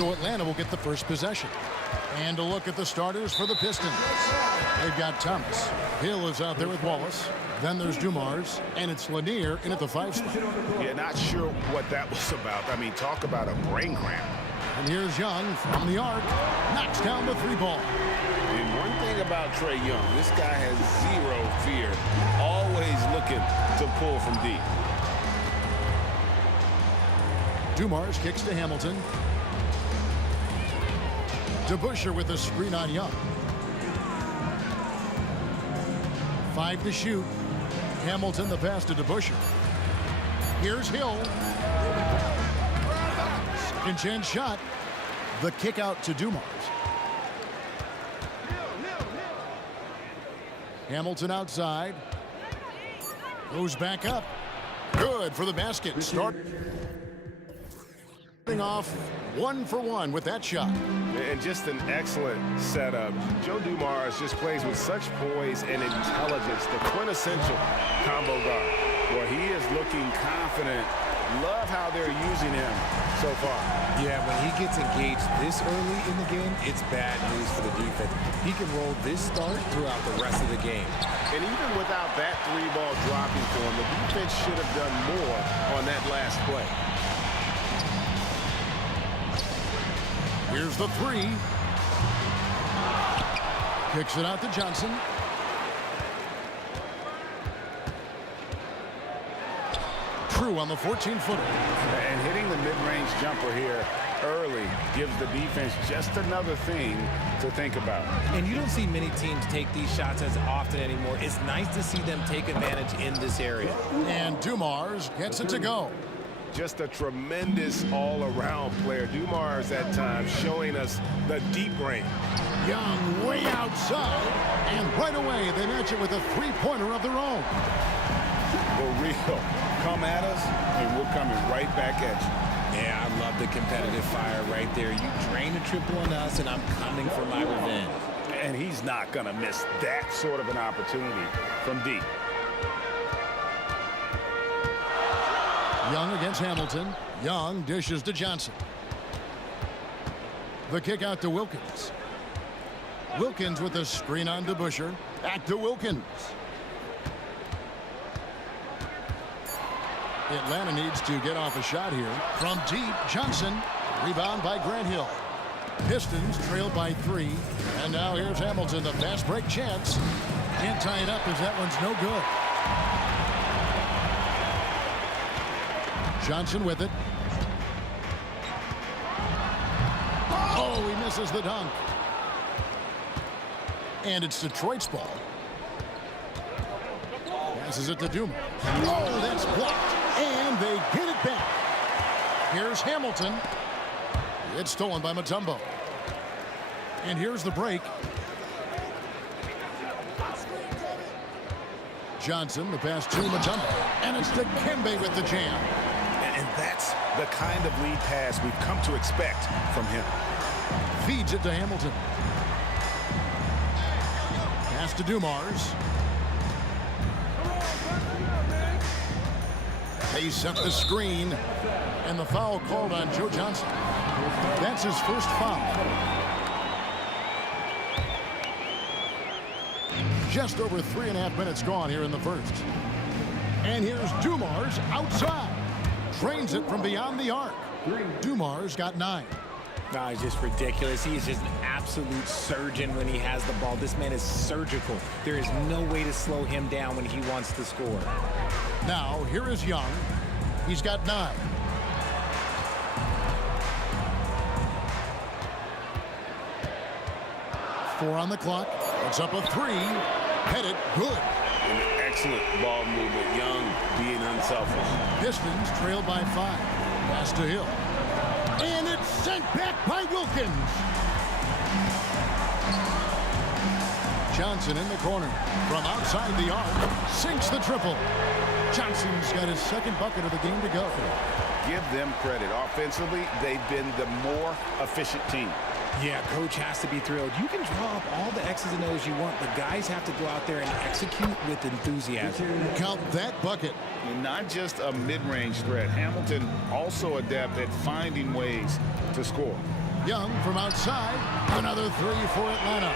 So Atlanta will get the first possession. And a look at the starters for the Pistons. They've got Thomas. Hill is out there with Wallace. Then there's Dumars, and it's Lanier in at the 5 spot. Yeah, not sure what that was about. I mean, talk about a brain cramp. And here's Young from the arc. Knocks down the 3-ball. And one thing about Trae Young, this guy has zero fear. Always looking to pull from deep. Dumars kicks to Hamilton. DeBusschere with a screen on Young. 5 to shoot. Hamilton the pass to DeBusschere. Here's Hill. Second chance shot. The kick out to Dumars. Hamilton outside. Goes back up. Good for the basket. Start off 1 for 1 with that shot. And just an excellent setup. Joe Dumars just plays with such poise and intelligence, the quintessential combo guard, where he is looking confident. Love how they're using him so far. Yeah, when he gets engaged this early in the game, it's bad news for the defense. He can roll this start throughout the rest of the game. And even without that 3-ball dropping for him, the defense should have done more on that last play. Here's the 3. Kicks it out to Johnson. True on the 14-footer. And hitting the mid-range jumper here early gives the defense just another thing to think about. And you don't see many teams take these shots as often anymore. It's nice to see them take advantage in this area. And Dumars gets it to go. Just a tremendous all-around player. Dumars at times showing us the deep range. Young way outside. And right away they match it with a 3-pointer of their own. For real. Come at us, and we're coming right back at you. Yeah, I love the competitive fire right there. You drain a triple on us, and I'm coming for my revenge. And he's not going to miss that sort of an opportunity from deep. Young against Hamilton. Young dishes to Johnson. The kick out to Wilkins. Wilkins with a screen on DeBusschere. Back to Wilkins. Atlanta needs to get off a shot here. From deep, Johnson Rebound by Grant Hill. Pistons trailed by 3. And now here's Hamilton, the fast break chance. Can't tie it up as that one's no good. Johnson with it. Oh, he misses the dunk. And it's Detroit's ball. Passes it to Dumas. Oh, that's blocked. And they get it back. Here's Hamilton. It's stolen by Mutombo. And here's the break. Johnson, the pass to Mutombo. And it's to Kembe with the jam. And that's the kind of lead pass we've come to expect from him. Feeds it to Hamilton. Pass to Dumars. They set the screen. And the foul called on Joe Johnson. That's his first foul. Just over 3.5 minutes gone here in the first. And here's Dumars outside. Trains it from beyond the arc. Dumars got 9. No, it's just ridiculous. He is just an absolute surgeon when he has the ball. This man is surgical. There is no way to slow him down when he wants to score. Now, here is Young. He's got 9. Four on the clock. It's up a 3. Headed good. An excellent ball movement. Young being unselfish. Pistons trailed by 5. Pass to Hill. And it's sent back by Wilkins. Johnson in the corner. From outside the arc. Sinks the triple. Johnson's got his second bucket of the game to go. Give them credit. Offensively, they've been the more efficient team. Yeah, coach has to be thrilled. You can draw up all the X's and O's you want, but guys have to go out there and execute with enthusiasm. Count that bucket. And not just a mid-range threat. Hamilton also adept at finding ways to score. Young from outside. Another 3 for Atlanta.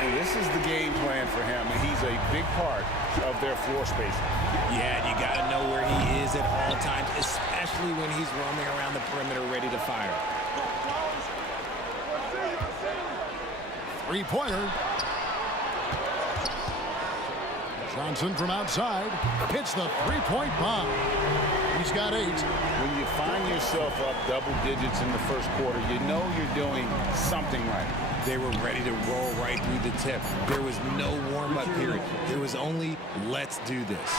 And this is the game plan for him, and he's a big part of their floor spacing. Yeah, you got to know where he is at all times, especially when he's roaming around the perimeter ready to fire. Three-pointer. Johnson from outside hits the three-point bomb. He's got 8. When you find yourself up double digits in the first quarter, you know you're doing something right. They were ready to roll right through the tip. There was no warm-up period. There was only, let's do this.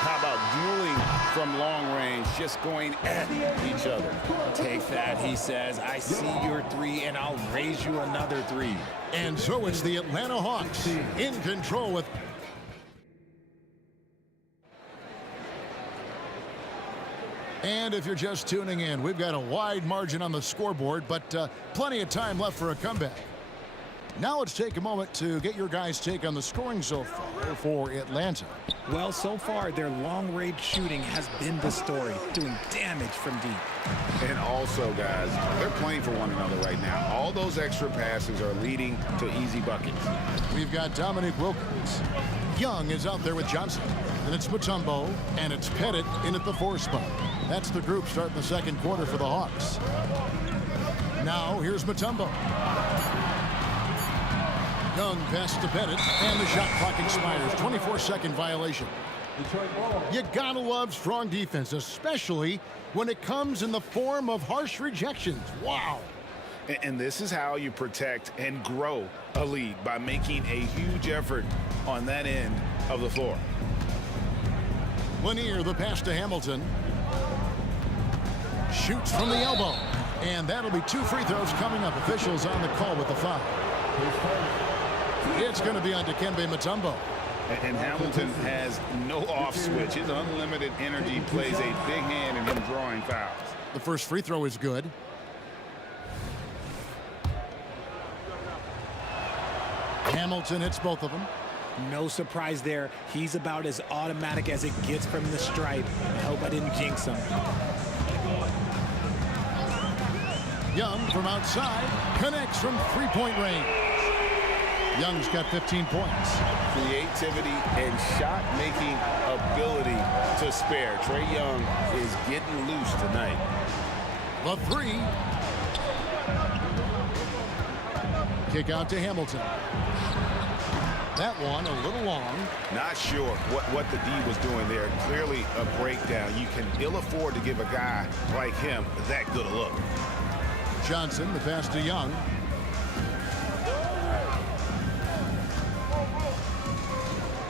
How about dueling from long range, just going at each other? Take that, he says. I see your 3, and I'll raise you another 3. And so it's the Atlanta Hawks in control with... And if you're just tuning in, we've got a wide margin on the scoreboard, but plenty of time left for a comeback. Now let's take a moment to get your guys' take on the scoring so far for Atlanta. Well, so far, their long-range shooting has been the story, doing damage from deep. And also, guys, they're playing for one another right now. All those extra passes are leading to easy buckets. We've got Dominic Wilkins. Young is out there with Johnson. And it's Mutombo, and it's Pettit in at the 4 spot. That's the group starting the second quarter for the Hawks. Now, here's Mutombo. Young pass to Pettit, and the shot clock expires. 24-second violation. You gotta love strong defense, especially when it comes in the form of harsh rejections. Wow. And this is how you protect and grow a lead, by making a huge effort on that end of the floor. Lanier, the pass to Hamilton. Shoots from the elbow. And that'll be 2 free throws coming up. Officials on the call with the foul. It's going to be on Dikembe Mutombo. And Hamilton has no off switch. His unlimited energy plays a big hand in him drawing fouls. The first free throw is good. Hamilton hits both of them. No surprise there. He's about as automatic as it gets from the stripe. I hope I didn't jinx him. Young from outside connects from three-point range. Young's got 15 points. Creativity and shot-making ability to spare. Trae Young is getting loose tonight. The 3, Kick out to Hamilton. That one a little long. Not sure what the D was doing there. Clearly a breakdown. You can ill afford to give a guy like him that good a look. Johnson, the pass to Young.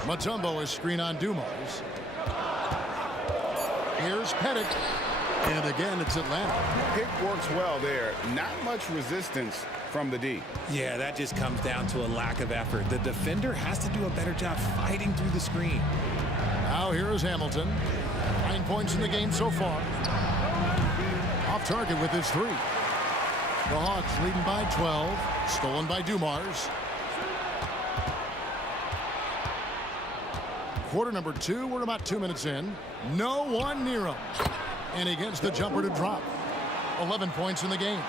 Mutombo is screen on Dumars. Here's Pettit. And again, it's Atlanta. Pick works well there. Not much resistance from the D. Yeah, that just comes down to a lack of effort. The defender has to do a better job fighting through the screen. Now here is Hamilton. 9 points in the game so far. Off target with his 3. The Hawks leading by 12. Stolen by Dumars. Quarter number 2. We're about 2 minutes in. No one near him. And he gets the jumper to drop. 11 points in the game.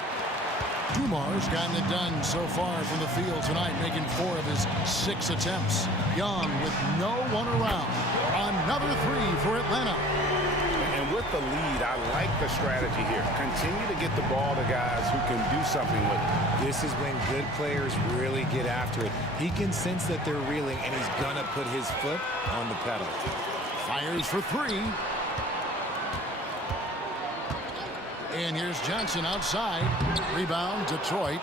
Dumars gotten it done so far from the field tonight, making 4 of his 6 attempts. Young with no one around. Another 3 for Atlanta. And with the lead, I like the strategy here. Continue to get the ball to guys who can do something with it. This is when good players really get after it. He can sense that they're reeling, and he's going to put his foot on the pedal. Fires for 3. And here's Johnson outside. Rebound, Detroit.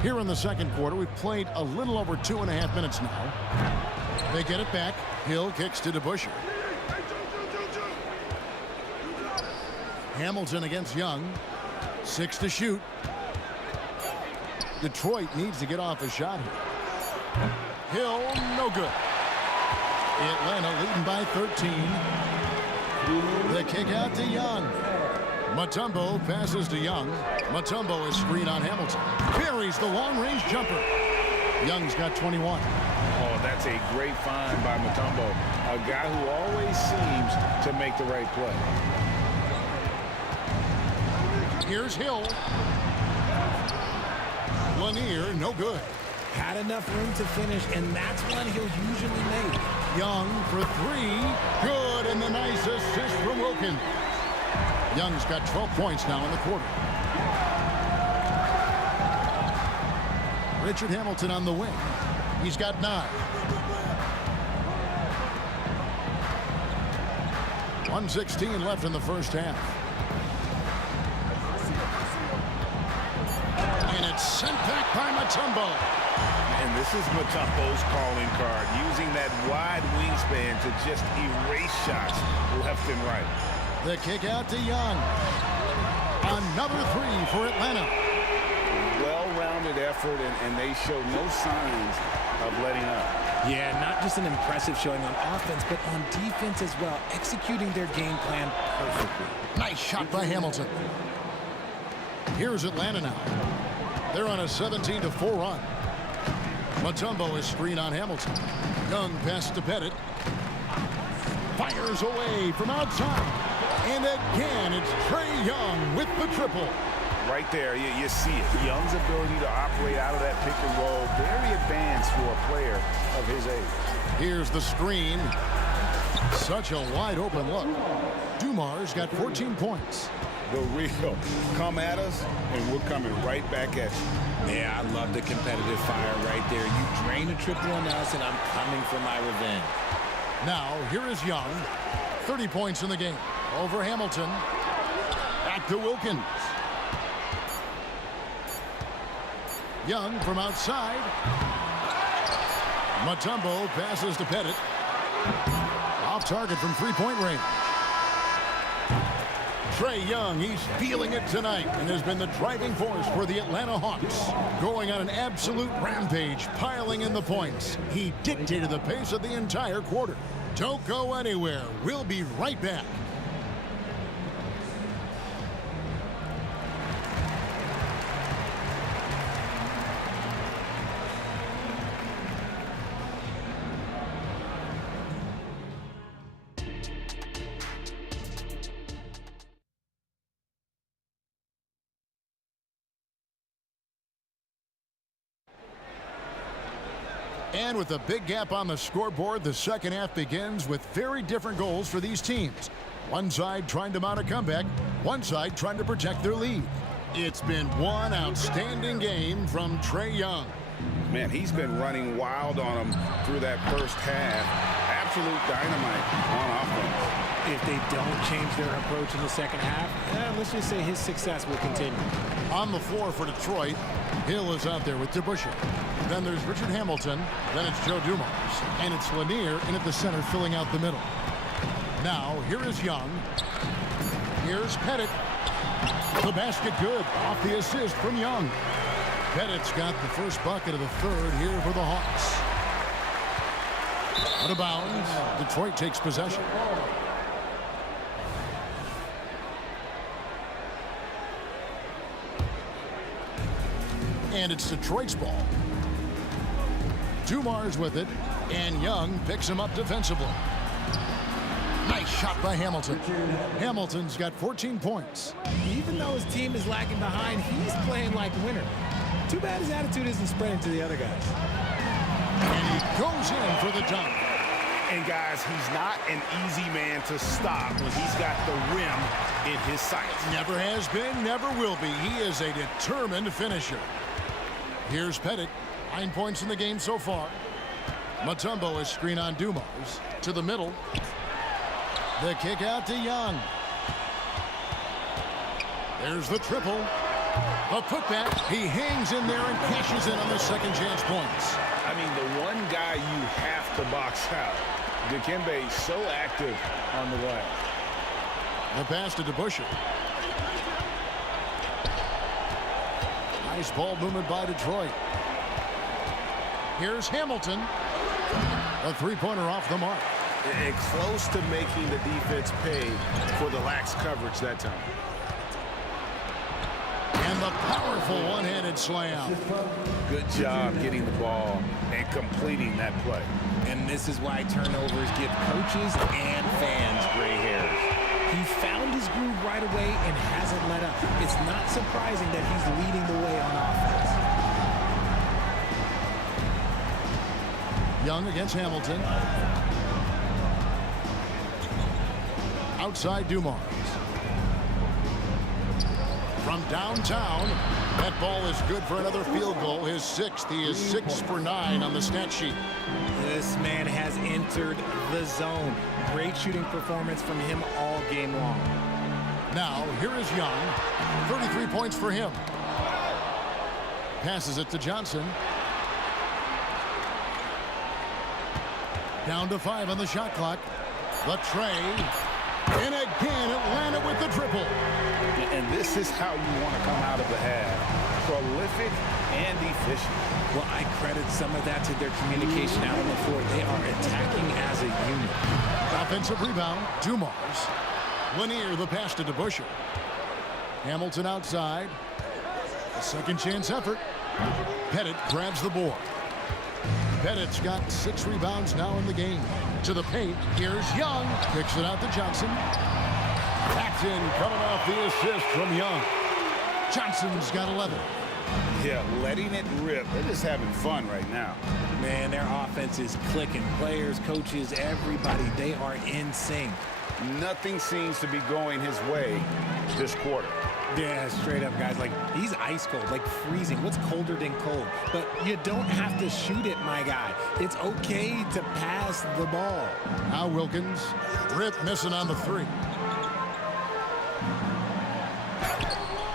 Here in the second quarter, we've played a little over 2.5 minutes now. They get it back. Hill kicks to DeBusschere. Hamilton against Young. 6 to shoot. Detroit needs to get off a shot here. Hill, no good. Atlanta leading by 13. The kick out to Young. Mutombo passes to Young. Mutombo is screen on Hamilton. Buries the long-range jumper. Young's got 21. Oh, that's a great find by Mutombo. A guy who always seems to make the right play. Here's Hill. Lanier, no good. Had enough room to finish, and that's one he'll usually make. Young for 3. Good, and the nice assist from Wilkins. Young's got 12 points now in the quarter. Richard Hamilton on the wing. He's got 9. 1:16 left in the first half. And it's sent back by Mutombo. And this is Mutombo's calling card, using that wide wingspan to just erase shots left and right. The kick out to Young. Another 3 for Atlanta. Well-rounded effort, and they show no signs of letting up. Yeah, not just an impressive showing on offense, but on defense as well, executing their game plan perfectly. Nice shot by Hamilton. Here's Atlanta now. They're on a 17-4 run. Mutombo is screen on Hamilton. Young pass to Pettit. Fires away from outside. And again, it's Trae Young with the triple. Right there, you see it. Young's ability to operate out of that pick and roll, very advanced for a player of his age. Here's the screen. Such a wide open look. Dumars got 14 points. The real come at us, and we're coming right back at you. Yeah, I love the competitive fire right there. You drain a triple on us, and I'm coming for my revenge. Now, here is Young. 30 points in the game. Over Hamilton. Back to Wilkins. Young from outside. Mutombo passes to Pettit. Off target from three-point range. Trae Young, he's feeling it tonight and has been the driving force for the Atlanta Hawks. Going on an absolute rampage, piling in the points. He dictated the pace of the entire quarter. Don't go anywhere. We'll be right back. And with a big gap on the scoreboard, the second half begins with very different goals for these teams. One side trying to mount a comeback, one side trying to protect their lead. It's been one outstanding game from Trae Young. Man, he's been running wild on him through that first half. Absolute dynamite on offense. If they don't change their approach in the second half, let's just say his success will continue. On the floor for Detroit, Hill is out there with DeBusschere. Then there's Richard Hamilton. Then it's Joe Dumars. And it's Lanier in at the center filling out the middle. Now, here is Young. Here's Pettit. The basket good. Off the assist from Young. Pettit's got the first bucket of the third here for the Hawks. Out of bounds. Detroit takes possession. And it's Detroit's ball. Dumars with it, and Young picks him up defensively. Nice shot by Hamilton. Hamilton's got 14 points. Even though his team is lagging behind, he's playing like a winner. Too bad his attitude isn't spreading to the other guys. And he goes in for the dunk. And guys, he's not an easy man to stop when he's got the rim in his sights. Never has been, never will be. He is a determined finisher. Here's Pettit. 9 points in the game so far. Mutombo is screen on Dumars. To the middle. The kick out to Young. There's the triple. A putback. He hangs in there and cashes in on the second chance points. I mean, the one guy you have to box out. Dikembe so active on the way. The pass to DeBusschere. Nice ball movement by Detroit. Here's Hamilton. A three-pointer off the mark. And close to making the defense pay for the lax coverage that time. And the powerful one-handed slam. Good job getting the ball and completing that play. And this is why turnovers give coaches and fans gray hairs. He found his groove right away and hasn't let up. It's not surprising that he's leading the way on offense. Young against Hamilton. Outside Dumars. From downtown, that ball is good for another field goal. His sixth. He is 6 for 9 on the stat sheet. This man has entered the zone. Great shooting performance from him all game long. Now, here is Young. 33 points for him. Passes it to Johnson. Down to 5 on the shot clock. The Trae. And again, Atlanta with the triple. And this is how you want to come out of the half. Prolific and efficient. Well, I credit some of that to their communication out on the floor. They are attacking as a unit. Offensive rebound, Dumars. Lanier, the pass to DeBusschere. Hamilton outside. A second chance effort. Pettit grabs the board. Pettit's got 6 rebounds now in the game. To the paint, here's Young. Kicks it out to Johnson. Paxton coming off the assist from Young. Johnson's got 11. Yeah, letting it rip. They're just having fun right now. Man, their offense is clicking. Players, coaches, everybody, they are in sync. Nothing seems to be going his way this quarter. Yeah, straight up, guys. Like, he's ice cold, like freezing. What's colder than cold? But you don't have to shoot it, my guy. It's okay to pass the ball. Now Wilkins. Rip missing on the 3.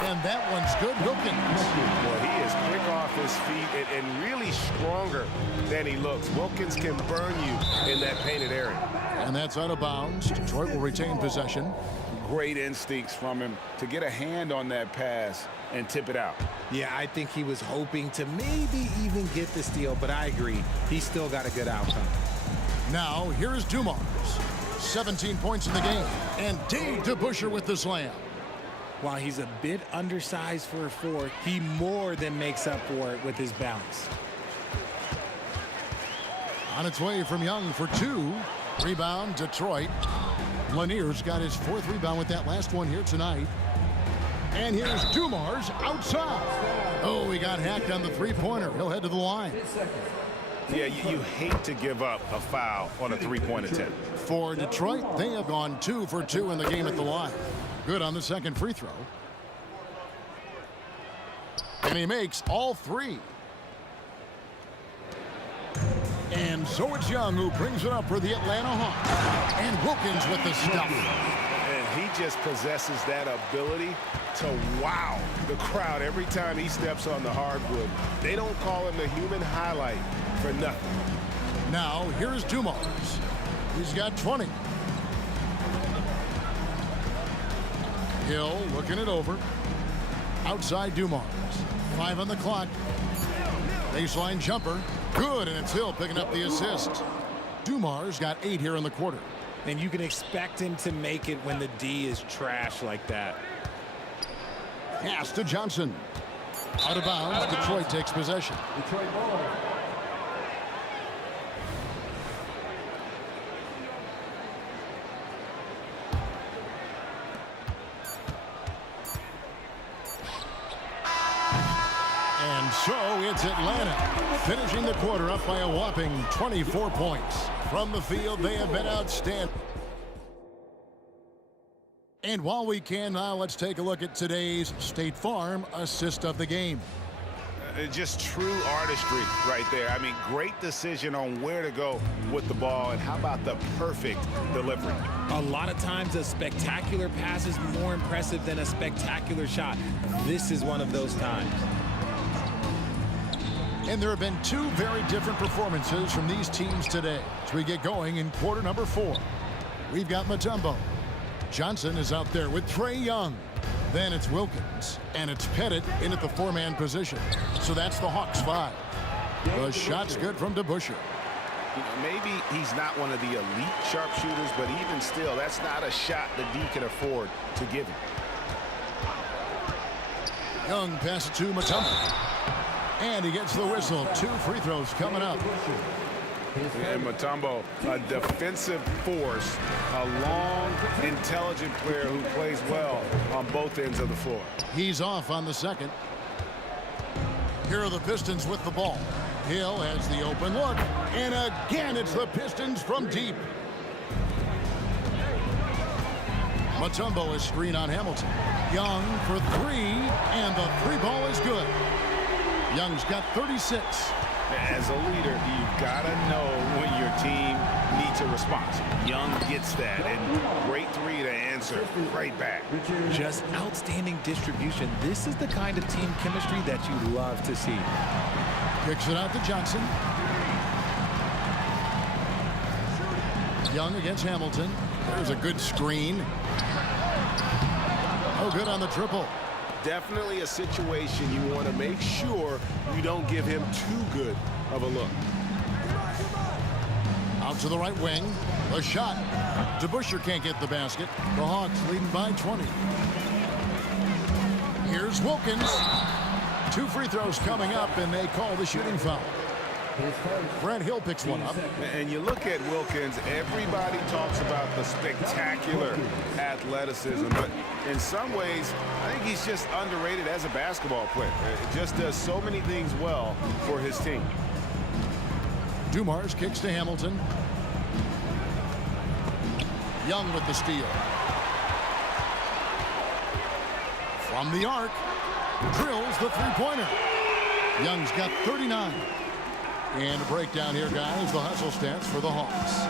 And that one's good. Wilkins. Well, he is quick off his feet and really stronger than he looks. Wilkins can burn you in that painted area. And that's out of bounds. Detroit will retain possession. Great instincts from him to get a hand on that pass and tip it out. Yeah, I think he was hoping to maybe even get the steal, but I agree. He's still got a good outcome. Now, here's Dumars. 17 points in the game. And Dave DeBusschere with the slam. While he's a bit undersized for a 4, he more than makes up for it with his bounce. On its way from Young for 2. Rebound, Detroit. Lanier's got his 4th rebound with that last one here tonight. And here's Dumars outside. Oh, he got hacked on the 3-pointer. He'll head to the line. Yeah, you hate to give up a foul on a 3-point attempt. For Detroit, they have gone 2 for 2 in the game at the line. Good on the second free throw. And he makes all three. And so it's Young who brings it up for the Atlanta Hawks. And Wilkins with the stuff. And he just possesses that ability to wow the crowd every time he steps on the hardwood. They don't call him the human highlight for nothing. Now, here's Dumars. He's got 20. Hill looking it over. Outside Dumars. 5 on the clock. Baseline jumper. Good, and it's Hill picking up the assist. Dumars got 8 here in the quarter. And you can expect him to make it when the D is trash like that. Pass to Johnson. Out of bounds. Detroit takes possession. Detroit ball. And so it's Atlanta finishing the quarter up by a whopping 24 points. From the field, they have been outstanding. And while we can now, let's take a look at today's State Farm assist of the game. Just true artistry right there. I mean, great decision on where to go with the ball, and how about the perfect delivery? A lot of times a spectacular pass is more impressive than a spectacular shot. This is one of those times. And there have been 2 very different performances from these teams today as we get going in quarter number 4. We've got Mutombo. Johnson is out there with Trae Young. Then it's Wilkins, and it's Pettit in at the 4-man position. So that's the Hawks 5. The shot's good from DeBusschere. You know, maybe he's not one of the elite sharpshooters, but even still, that's not a shot the D can afford to give him. Young passes to Mutombo. And he gets the whistle. 2 free throws coming up. And Mutombo, a defensive force, a long, intelligent player who plays well on both ends of the floor. He's off on the second. Here are the Pistons with the ball. Hill has the open look. And again, it's the Pistons from deep. Mutombo is screen on Hamilton. Young for 3, and the 3 ball is good. Young's got 36. As a leader, you've got to know when your team needs a response. Young gets that, and great 3 to answer right back. Just outstanding distribution. This is the kind of team chemistry that you love to see. Kicks it out to Johnson. Young against Hamilton. There's a good screen. Oh, good on the triple. Definitely a situation you want to make sure you don't give him too good of a look. Out to the right wing. A shot. DeBusschere can't get the basket. The Hawks leading by 20. Here's Wilkins. 2 free throws coming up, and they call the shooting foul. Brent Hill picks one up. And you look at Wilkins, everybody talks about the spectacular athleticism, but in some ways, I think he's just underrated as a basketball player. It just does so many things well for his team. Dumars kicks to Hamilton. Young with the steal. From the arc, drills the 3-pointer. Young's got 39. And a breakdown here, guys. The hustle stats for the Hawks.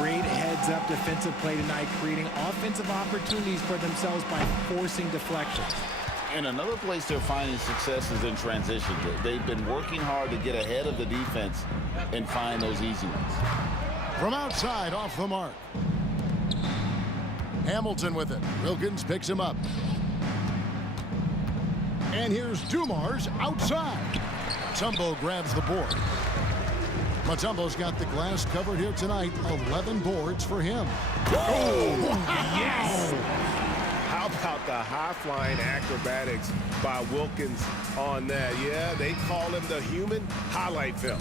Great heads-up defensive play tonight, creating offensive opportunities for themselves by forcing deflections. And another place they're finding success is in transition. They've been working hard to get ahead of the defense and find those easy ones. From outside, off the mark. Hamilton with it. Wilkins picks him up. And here's Dumars outside. Mutombo grabs the board. Mutombo's got the glass covered here tonight. 11 boards for him. Oh, yes! How about the high-flying acrobatics by Wilkins on that? Yeah, they call him the human highlight film.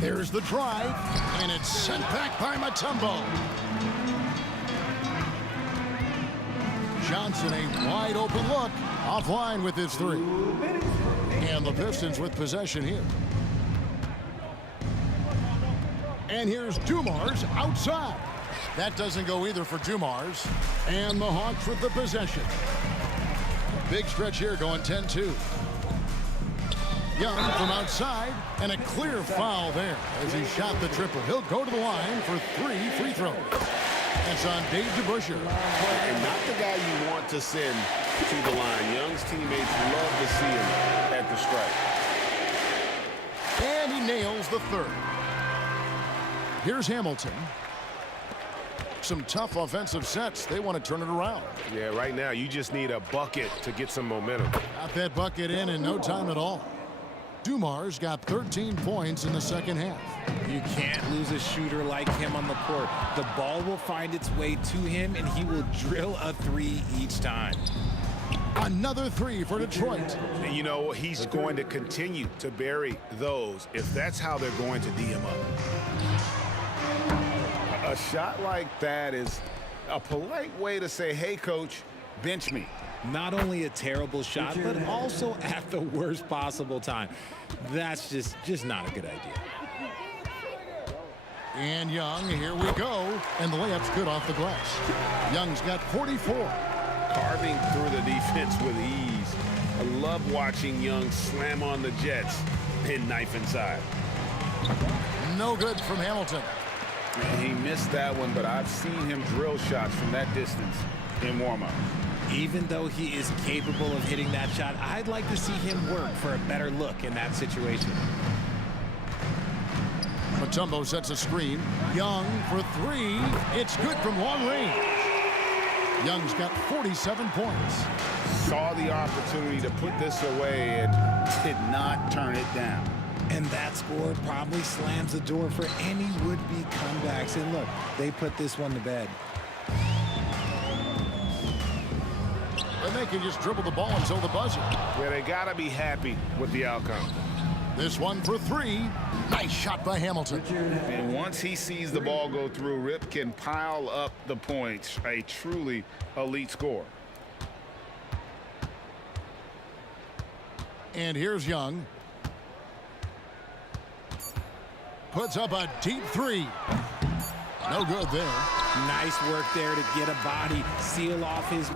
There's the drive, and it's sent back by Mutombo. Johnson, a wide open look, offline with his 3. And the Pistons with possession here. And here's Dumars outside. That doesn't go either for Dumars. And the Hawks with the possession. Big stretch here going 10-2. Young from outside, and a clear foul there as he shot the triple. He'll go to the line for 3 free throws. That's on Dave DeBusschere. And not the guy you want to send to the line. Young's teammates love to see him at the stripe. And he nails the third. Here's Hamilton. Some tough offensive sets. They want to turn it around. Yeah, right now you just need a bucket to get some momentum. Got that bucket in no time at all. Dumar's got 13 points in the second half. You can't lose a shooter like him on the court. The ball will find its way to him, and he will drill a 3 each time. Another 3 for Detroit. And you know, he's going to continue to bury those if that's how they're going to D him up. A shot like that is a polite way to say, hey, coach, bench me. Not only a terrible shot, but also at the worst possible time. That's just not a good idea. And Young, here we go. And the layup's good off the glass. Young's got 44. Carving through the defense with ease. I love watching Young slam on the Jets and knife inside. No good from Hamilton. He missed that one, but I've seen him drill shots from that distance in warm-up. Even though he is capable of hitting that shot, I'd like to see him work for a better look in that situation. Mutombo sets a screen. Young for 3. It's good from long range. Young's got 47 points. Saw the opportunity to put this away and did not turn it down. And that score probably slams the door for any would-be comebacks. And look, they put this one to bed. And they can just dribble the ball until the buzzer. Yeah, they got to be happy with the outcome. This one for 3. Nice shot by Hamilton. And once he sees the ball go through, Rip can pile up the points. A truly elite score. And here's Young. Puts up a deep 3. No good there. Nice work there to get a body, seal off his...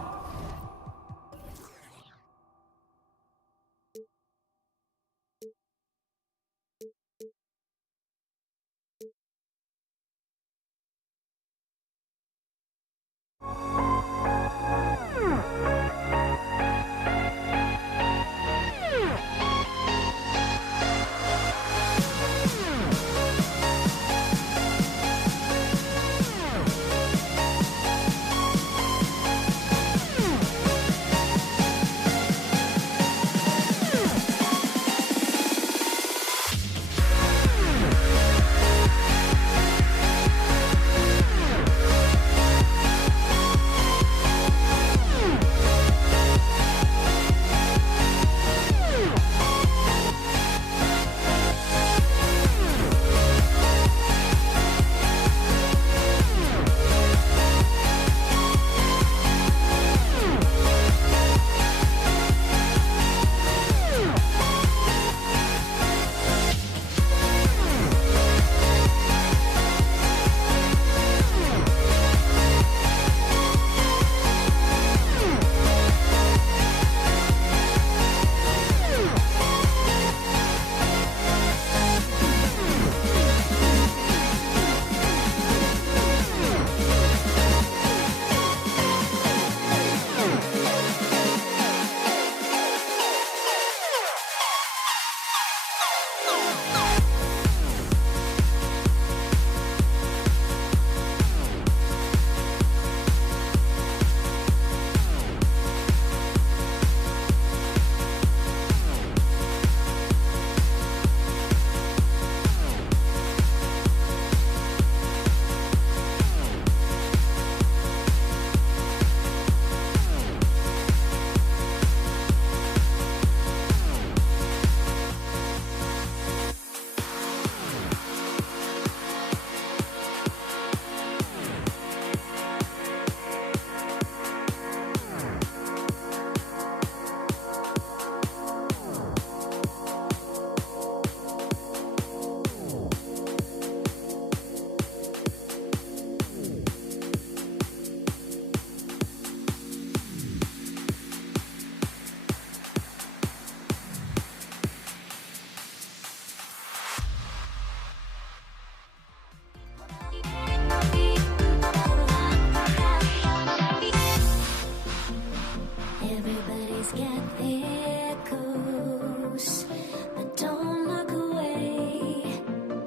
Everybody's got their ghosts, but don't look away.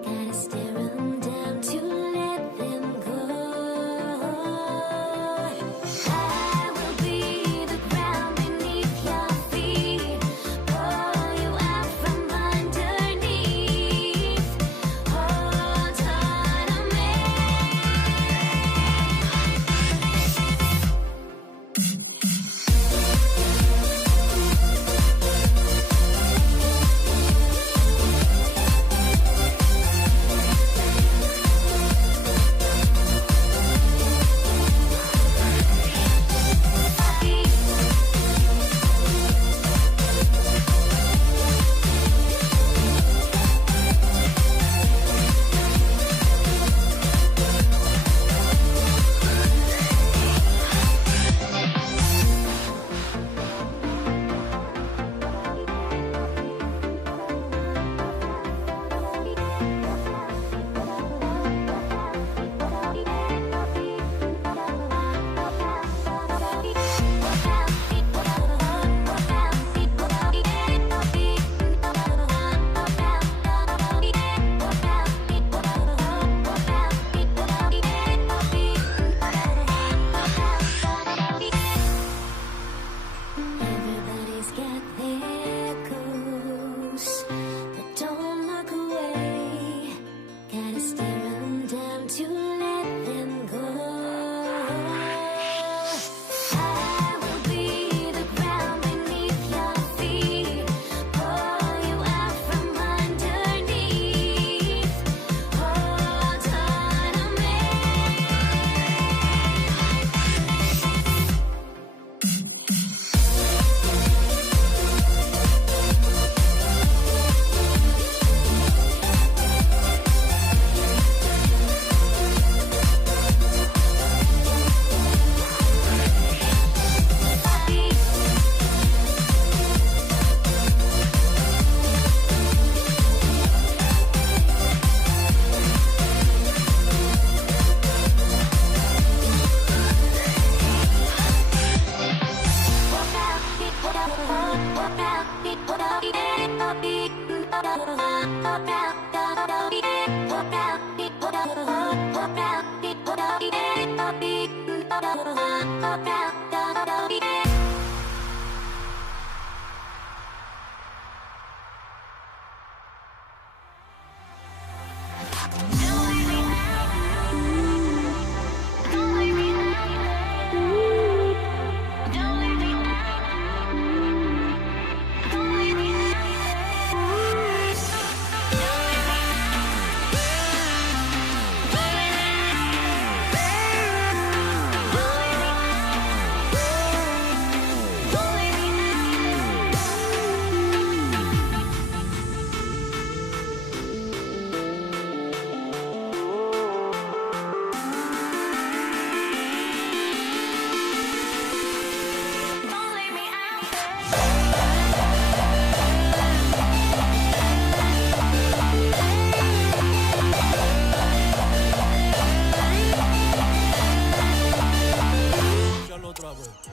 Gotta stare 'em down to let them go. I will be the ground beneath your feet, pull you out from underneath. Hold on to me. Everybody's got their ghosts, but don't look away. Gotta stare 'em down to let them go. I will be the ground beneath your feet, pull you out from underneath. Hold on to me.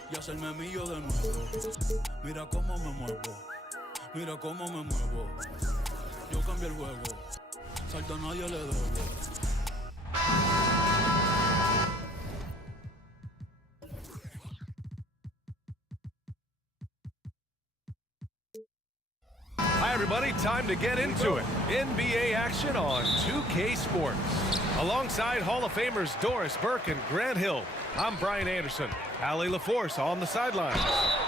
Y hacerme mío de nuevo. Mira cómo me muevo, mira cómo me muevo. Yo cambio el juego, salto a nadie le debo. Hi, everybody. Time to get into it. NBA action on 2K Sports. Alongside Hall of Famers Doris Burke and Grant Hill, I'm Brian Anderson. Allie LaForce on the sidelines.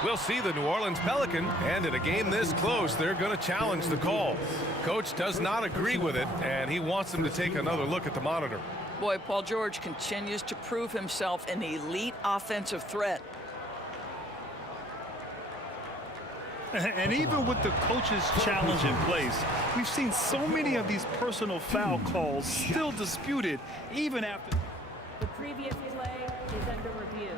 We'll see the New Orleans Pelican, and in a game this close, they're going to challenge the call. Coach does not agree with it, and he wants them to take another look at the monitor. Boy, Paul George continues to prove himself an elite offensive threat. And even with the coach's challenge in place, we've seen so many of these personal foul calls still disputed, even after. The previous play is under review.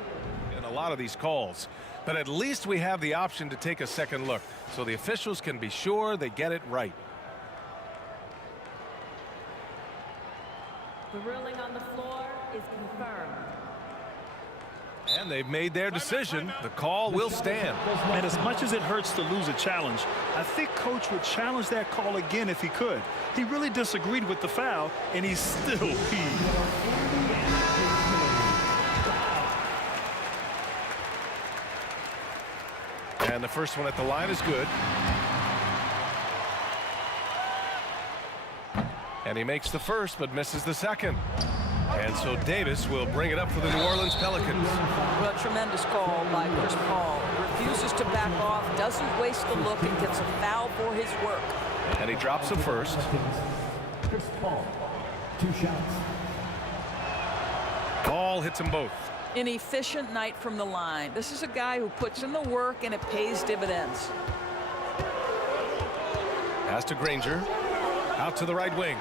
In a lot of these calls, but at least we have the option to take a second look, so the officials can be sure they get it right. The ruling on the floor is confirmed. And they've made their decision. The call will stand. And as much as it hurts to lose a challenge, I think Coach would challenge that call again if he could. He really disagreed with the foul, and he's still peeved. And the first one at the line is good. And he makes the first, but misses the second. And so Davis will bring it up for the New Orleans Pelicans. Well, tremendous call by Chris Paul. Refuses to back off, doesn't waste the look, and gets a foul for his work. And he drops the first. Chris Paul, 2 shots. Paul hits them both. An efficient night from the line. This is a guy who puts in the work, and it pays dividends. Pass to Granger. Out to the right wing.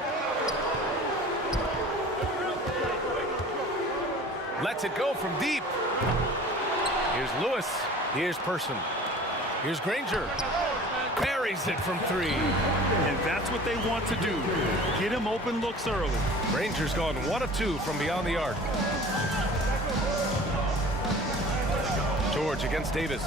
Lets it go from deep. Here's Lewis. Here's Person. Here's Granger. Buries it from 3. And that's what they want to do. Get him open looks early. Granger's gone 1 of 2 from beyond the arc. George against Davis.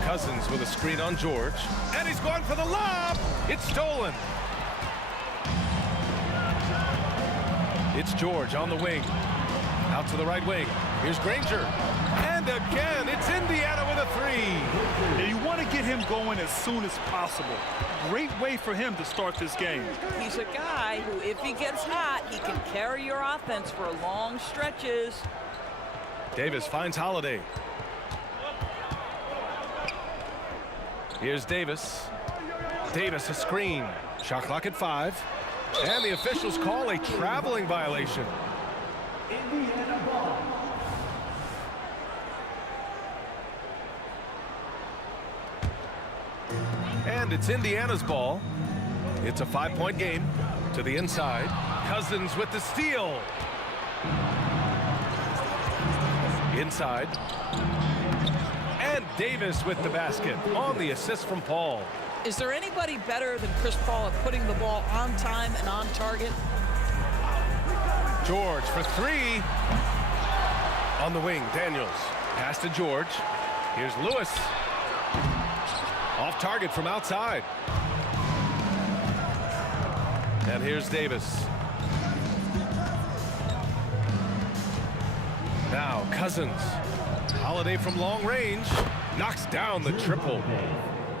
Cousins with a screen on George. And he's going for the lob. It's stolen. It's George on the wing. Out to the right wing. Here's Granger. And again, it's Indiana with a 3. And you want to get him going as soon as possible. Great way for him to start this game. He's a guy who, if he gets hot, he can carry your offense for long stretches. Davis finds Holiday. Here's Davis. Davis a screen. Shot clock at 5. And the officials call a traveling violation. Indiana ball. And it's Indiana's ball. It's a 5-point game. To the inside. Cousins with the steal. Inside. And Davis with the basket on the assist from Paul. Is there anybody better than Chris Paul at putting the ball on time and on target? George for 3. On the wing, Daniels. Pass to George. Here's Lewis. Off target from outside. And here's Davis. Now Cousins. Holiday from long range. Knocks down the triple.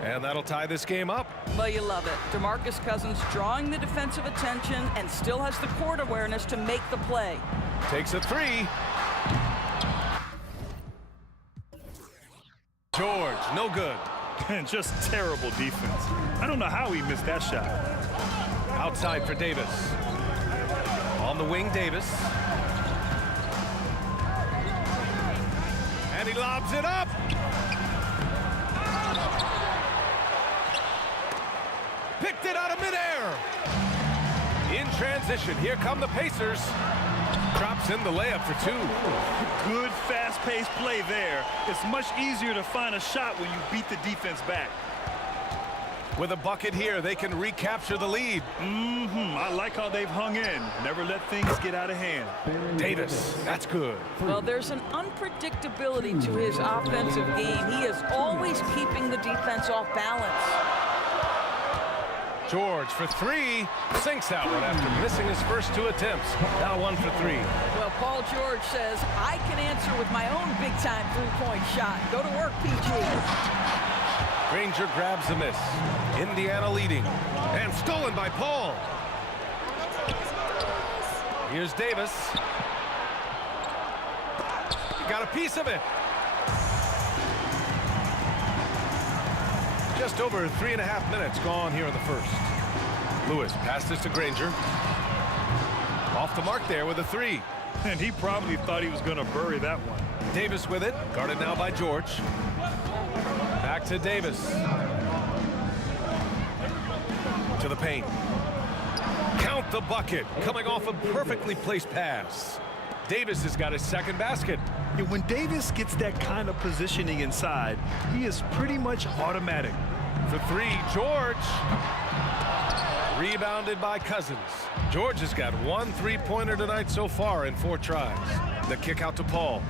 And that'll tie this game up. Well, you love it. DeMarcus Cousins drawing the defensive attention and still has the court awareness to make the play. Takes a 3. George, no good. And just terrible defense. I don't know how he missed that shot. Outside for Davis. On the wing, Davis. And he lobs it up. Picked it out of midair. In transition, here come the Pacers. Drops in the layup for 2. Good fast-paced play there. It's much easier to find a shot when you beat the defense back. With a bucket here, they can recapture the lead. I like how they've hung in. Never let things get out of hand. Davis, that's good. Well, there's an unpredictability to his offensive game. He is always keeping the defense off balance. George for 3. Sinks that one after missing his first 2 attempts. Now 1 for 3. Well, Paul George says, I can answer with my own big-time three-point shot. Go to work, PG. Granger grabs the miss. Indiana leading. And stolen by Paul. Here's Davis. Got a piece of it. Just over 3.5 minutes gone here in the first. Lewis passes to Granger. Off the mark there with a 3. And he probably thought he was going to bury that one. Davis with it. Guarded now by George. Back to Davis. To the paint. Count the bucket. Coming off a perfectly placed pass. Davis has got his second basket. Yeah, when Davis gets that kind of positioning inside, he is pretty much automatic. For 3, George. Rebounded by Cousins. George has got 1 3-pointer tonight so far in 4 tries. The kick out to Paul.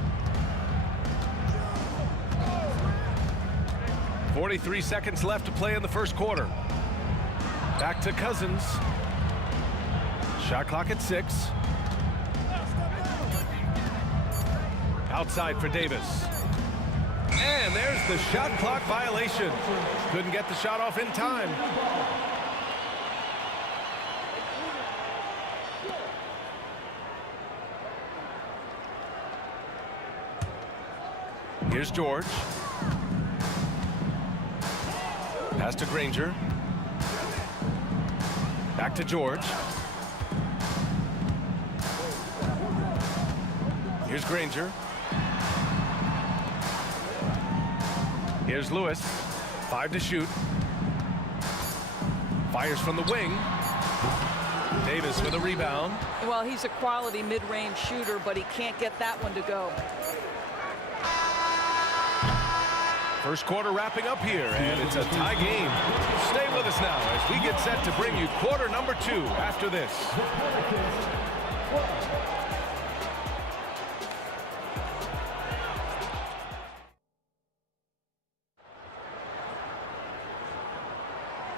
43 seconds left to play in the first quarter. Back to Cousins. Shot clock at 6. Outside for Davis. And there's the shot clock violation. Couldn't get the shot off in time. Here's George. Pass to Granger. Back to George. Here's Granger. Here's Lewis. 5 to shoot. Fires from the wing. Davis with a rebound. Well, he's a quality mid-range shooter, but he can't get that one to go. First quarter wrapping up here, and it's a tie game. Stay with us now as we get set to bring you quarter number 2 after this.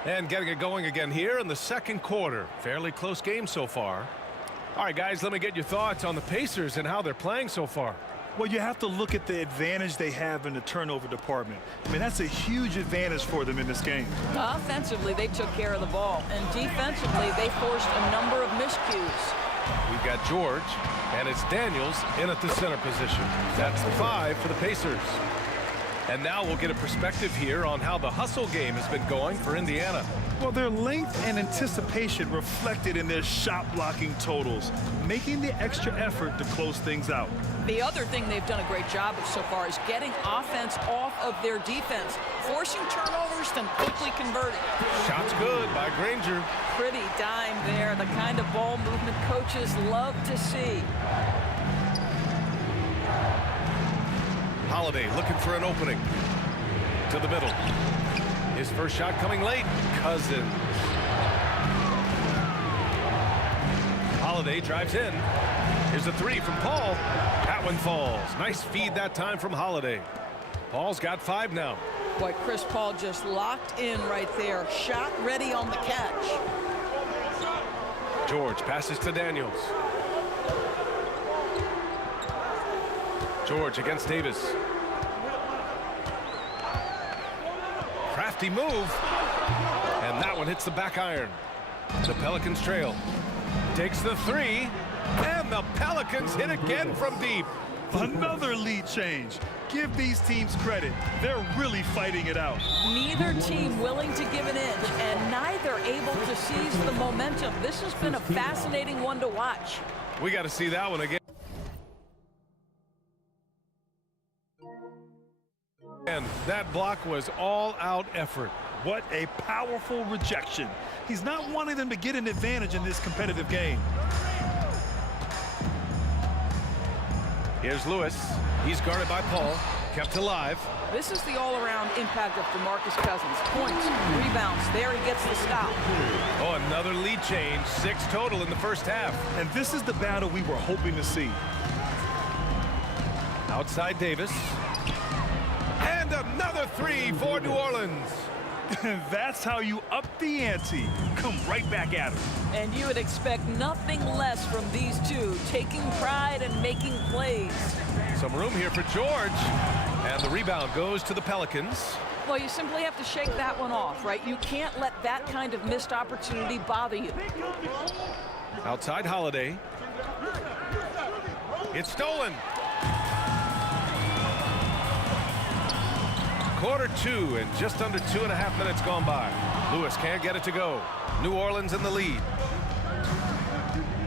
And getting it going again here in the second quarter. Fairly close game so far. All right, guys, let me get your thoughts on the Pacers and how they're playing so far. Well, you have to look at the advantage they have in the turnover department. I mean, that's a huge advantage for them in this game. Offensively, they took care of the ball. And defensively, they forced a number of miscues. We've got George, and it's Daniels in at the center position. That's 5 for the Pacers. And now we'll get a perspective here on how the hustle game has been going for Indiana. Well, their length and anticipation reflected in their shot blocking totals, making the extra effort to close things out. The other thing they've done a great job of so far is getting offense off of their defense, forcing turnovers, then quickly converting. Shot's good by Granger. Pretty dime there, the kind of ball movement coaches love to see. Holiday looking for an opening. To the middle. His first shot coming late. Cousins. Holiday drives in. Here's a 3 from Paul. That one falls. Nice feed that time from Holiday. Paul's got 5 now. Boy, Chris Paul just locked in right there. Shot ready on the catch. George passes to Daniels. George against Davis. Crafty move. And that one hits the back iron. The Pelicans trail. Takes the 3. And the Pelicans hit again from deep. Another lead change. Give these teams credit. They're really fighting it out. Neither team willing to give an inch, and neither able to seize the momentum. This has been a fascinating one to watch. We got to see that one again. And that block was all-out effort. What a powerful rejection. He's not wanting them to get an advantage in this competitive game. Here's Lewis. He's guarded by Paul. Kept alive. This is the all-around impact of DeMarcus Cousins. Points, rebounds. There he gets the stop. Oh, another lead change. 6 total in the first half. And this is the battle we were hoping to see. Outside Davis. And another 3 for New Orleans. That's how you up the ante. Come right back at him. And you would expect nothing less from these two, taking pride and making plays. Some room here for George. And the rebound goes to the Pelicans. Well, you simply have to shake that one off, right? You can't let that kind of missed opportunity bother you. Outside Holiday. It's stolen. Quarter 2 and just under 2.5 minutes gone by. Lewis can't get it to go. New Orleans in the lead.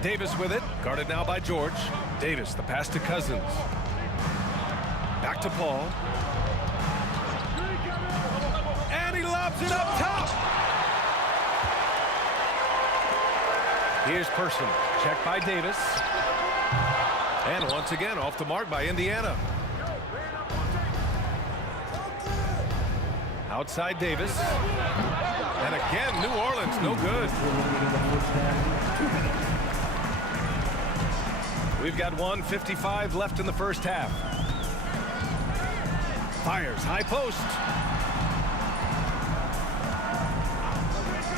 Davis with it. Guarded now by George. Davis, the pass to Cousins. Back to Paul. And he lobs it up top. Here's Person. Checked by Davis. And once again off the mark by Indiana. Outside Davis. And again, New Orleans, no good. We've got 1:55 left in the first half. Fires, high post.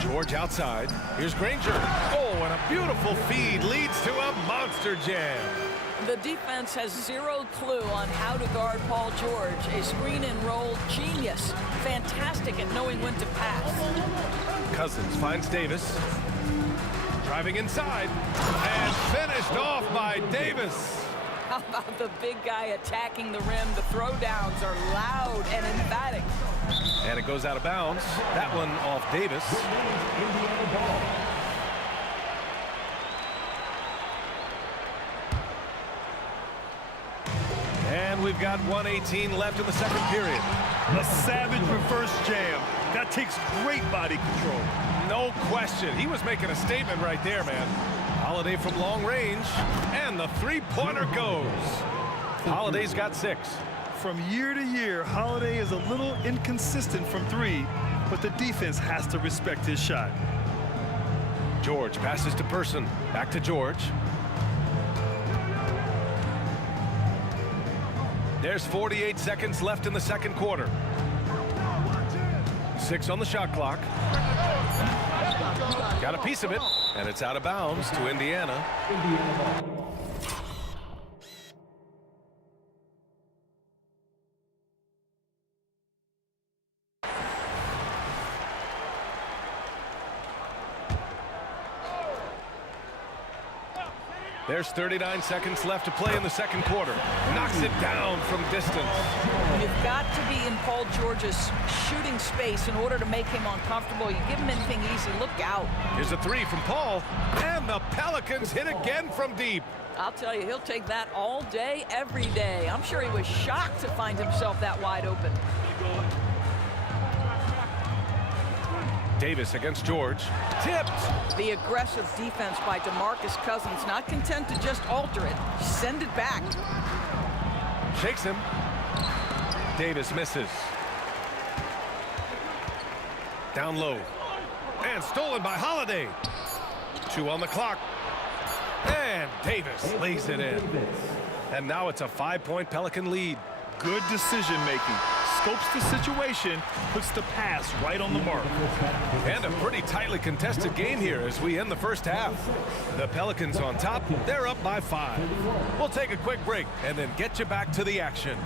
George outside. Here's Granger. Oh, and a beautiful feed leads to a monster jam. The defense has zero clue on how to guard Paul George. A screen and roll genius. Fantastic at knowing when to pass. Cousins finds Davis. Driving inside. And finished off by Davis. How about the big guy attacking the rim? The throwdowns are loud and emphatic. And it goes out of bounds. That one off Davis. And we've got 1:18 left in the second period. A savage reverse jam. That takes great body control. No question. He was making a statement right there, man. Holiday from long range. And the three-pointer goes. Holiday's got 6. From year to year, Holiday is a little inconsistent from 3, but the defense has to respect his shot. George passes to Person. Back to George. There's 48 seconds left in the second quarter. 6 on the shot clock. Got a piece of it, and it's out of bounds to Indiana. There's 39 seconds left to play in the second quarter. Knocks it down from distance. You've got to be in Paul George's shooting space in order to make him uncomfortable. You give him anything easy, look out. Here's a 3 from Paul. And the Pelicans hit again from deep. I'll tell you, he'll take that all day, every day. I'm sure he was shocked to find himself that wide open. Davis against George. Tipped. The aggressive defense by DeMarcus Cousins, not content to just alter it, send it back. Shakes him. Davis misses. Down low. And stolen by Holiday. 2 on the clock. And Davis lays it in. And now it's a 5-point Pelican lead. Good decision making. Scopes the situation, puts the pass right on the mark. And a pretty tightly contested game here as we end the first half. The Pelicans on top, they're up by 5. We'll take a quick break and then get you back to the action.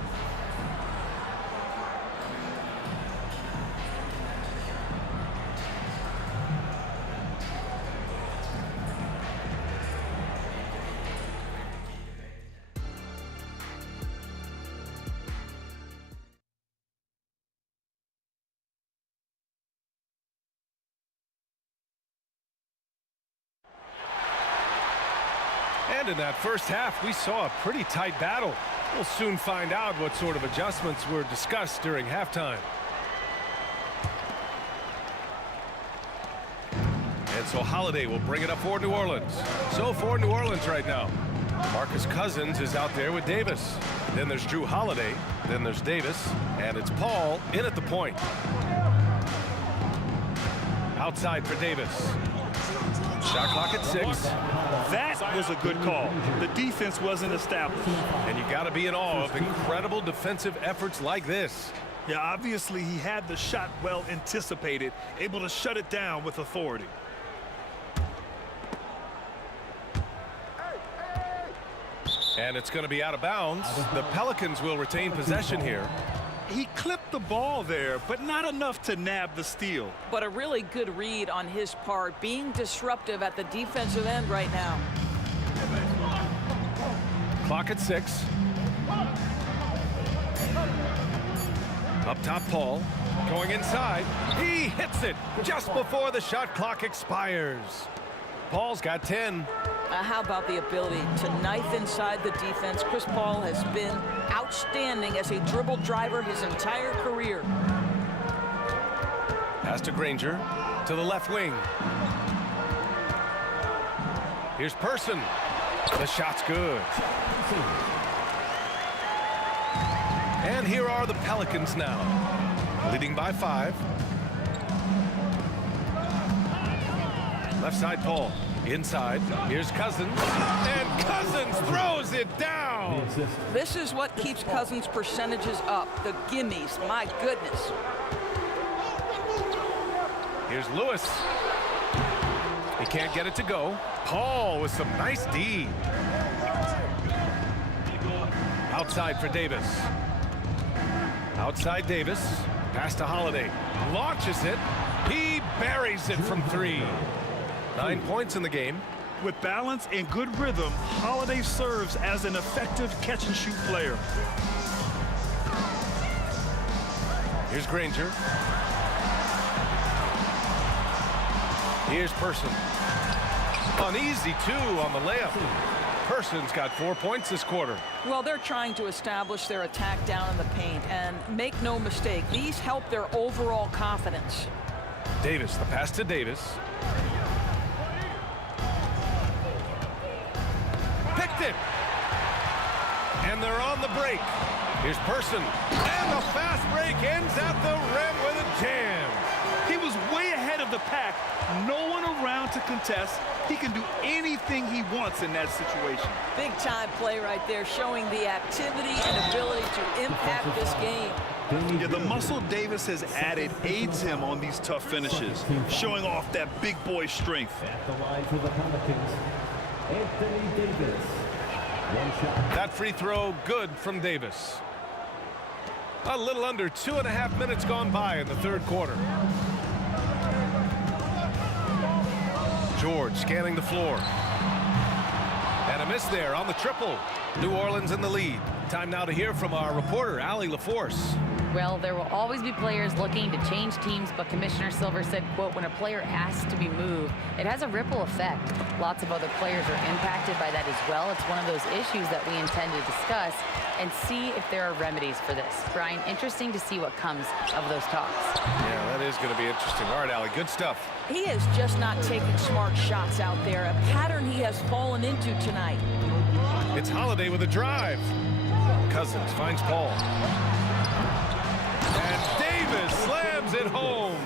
And in that first half, we saw a pretty tight battle. We'll soon find out what sort of adjustments were discussed during halftime. And so Holiday will bring it up for New Orleans. So for New Orleans right now, Marcus Cousins is out there with Davis. Then there's Drew Holiday. Then there's Davis. And it's Paul in at the point. Outside for Davis. Shot clock at 6. That was a good call. The defense wasn't established. And you got to be in awe of incredible defensive efforts like this. Yeah, obviously he had the shot well anticipated, able to shut it down with authority. And it's going to be out of bounds. The Pelicans will retain possession here. He clipped the ball there, but not enough to nab the steal. But a really good read on his part, being disruptive at the defensive end right now. Clock at 6. Up top, Paul. Going inside. He hits it just before the shot clock expires. Paul's got 10. How about the ability to knife inside the defense? Chris Paul has been outstanding as a dribble driver his entire career. Pass to Granger to the left wing. Here's Person. The shot's good. And here are the Pelicans now, leading by 5. Left side, Paul. Inside. Here's Cousins. And Cousins throws it down. This is what keeps Cousins' percentages up. The gimmies. My goodness. Here's Lewis. He can't get it to go. Paul with some nice D. Outside for Davis. Outside Davis. Pass to Holiday. Launches it. He buries it from 3. 9 points in the game. With balance and good rhythm, Holiday serves as an effective catch-and-shoot player. Here's Granger. Here's Person. An easy 2 on the layup. Person's got 4 points this quarter. Well, they're trying to establish their attack down in the paint, and make no mistake, these help their overall confidence. Davis, the pass to Davis. Picked it! And they're on the break. Here's Person. And the fast break ends at the rim with a jam. He was way ahead of the pack. No one around to contest. He can do anything he wants in that situation. Big time play right there, showing the activity and ability to impact this game. Yeah, the muscle Davis has added aids him on these tough finishes, showing off that big boy strength. At the line for the Pelicans, Anthony Davis. One shot. That free throw good from Davis. A little under 2.5 minutes gone by in the third quarter. George scanning the floor. And a miss there on the triple. New Orleans in the lead. Time now to hear from our reporter, Allie LaForce. Well, there will always be players looking to change teams, but Commissioner Silver said, quote, when a player asks to be moved, it has a ripple effect. Lots of other players are impacted by that as well. It's one of those issues that we intend to discuss and see if there are remedies for this. Brian, interesting to see what comes of those talks. Yeah, that is going to be interesting. All right, Allie, good stuff. He is just not taking smart shots out there, a pattern he has fallen into tonight. It's Holiday with a drive. Cousins finds Paul. And Davis slams it home.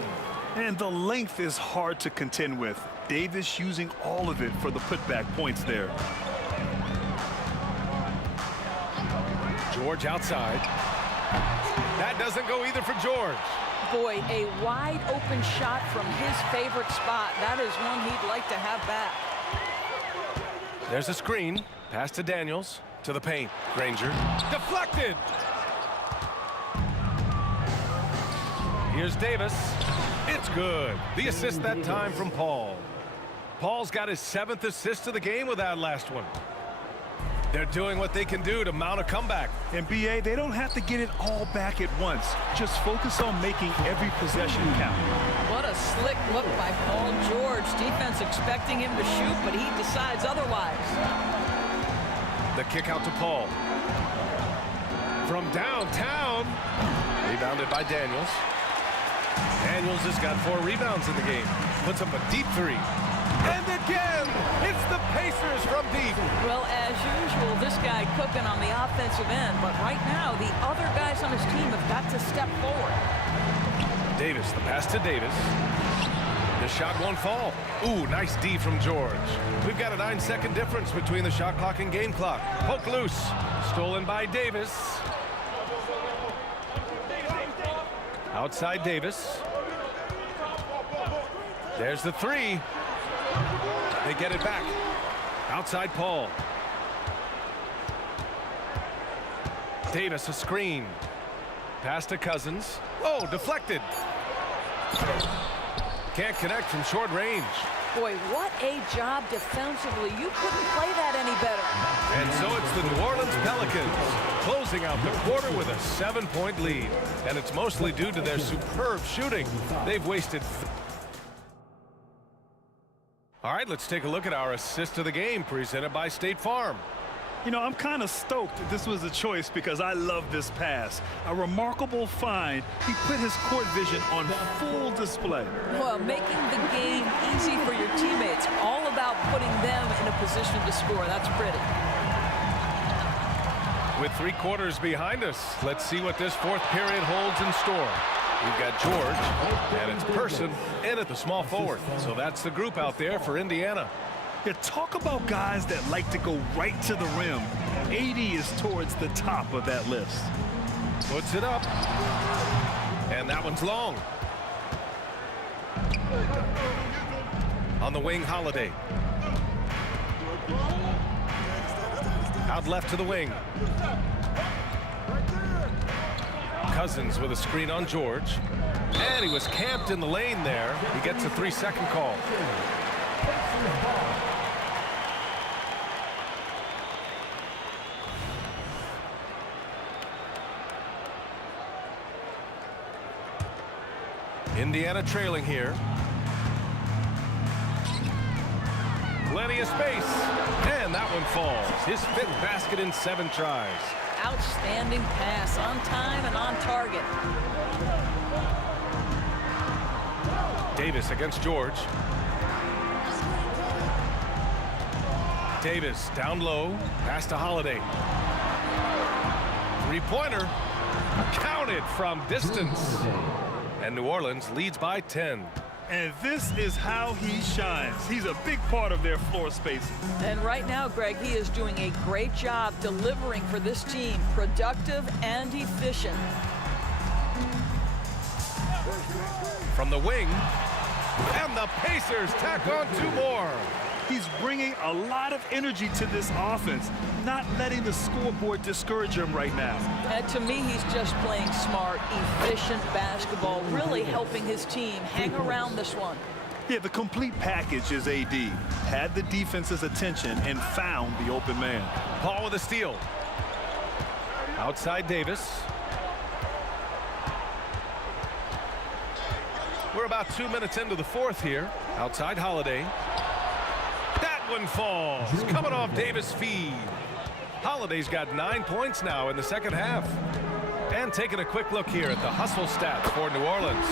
And the length is hard to contend with. Davis using all of it for the putback points there. George outside. That doesn't go either for George. Boy, a wide open shot from his favorite spot. That is one he'd like to have back. There's a screen. Pass to Daniels. To the paint. Granger. Deflected. Here's Davis. It's good. The assist that time from Paul. Paul's got his 7th assist of the game with that last one. They're doing what they can do to mount a comeback. And BA, they don't have to get it all back at once. Just focus on making every possession count. What a slick look by Paul George. Defense expecting him to shoot, but he decides otherwise. The kick out to Paul. From downtown. Rebounded by Daniels. Daniels has got 4 rebounds in the game. Puts up a deep 3. And again, it's the Pacers from deep. Well, as usual, this guy cooking on the offensive end, but right now, the other guys on his team have got to step forward. Davis, the pass to Davis. The shot won't fall. Ooh, nice D from George. We've got a 9-second difference between the shot clock and game clock. Poke loose. Stolen by Davis. Outside Davis. There's the 3. They get it back. Outside Paul. Davis a screen. Pass to Cousins. Oh, deflected. Can't connect from short range. Boy, what a job defensively. You couldn't play that any better. And so it's the New Orleans Pelicans closing out the quarter with a 7-point lead. And it's mostly due to their superb shooting. They've wasted... All right, let's take a look at our assist of the game presented by State Farm. You know, I'm kind of stoked this was a choice because I love this pass. A remarkable find. He put his court vision on full display. Well, making the game easy for your teammates. All about putting them in a position to score. That's pretty. With 3 quarters behind us, let's see what this 4th period holds in store. We've got George, and it's Person in at the small forward. So that's the group out there for Indiana. Yeah, talk about guys that like to go right to the rim. AD is towards the top of that list. Puts it up. And that one's long. On the wing, Holiday. Out left to the wing. Cousins with a screen on George. And he was camped in the lane there. He gets a 3-second call. Indiana trailing here. Plenty of space. And that one falls. His 5th basket in 7 tries. Outstanding pass, on time and on target. Davis against George. Davis down low. Pass to Holiday. 3-pointer. Counted from distance. And New Orleans leads by 10. And this is how he shines. He's a big part of their floor spacing. And right now, Greg, he is doing a great job delivering for this team. Productive and efficient. From the wing. And the Pacers tack on 2 more. He's bringing a lot of energy to this offense, not letting the scoreboard discourage him right now. And to me, he's just playing smart, efficient basketball, really helping his team hang around this one. Yeah, the complete package is AD. Had the defense's attention and found the open man. Paul with a steal. Outside Davis. We're about 2 minutes into the 4th here. Outside Holiday. One falls, coming off Davis' feed. Holiday's got 9 points now in the 2nd half. And taking a quick look here at the hustle stats for New Orleans.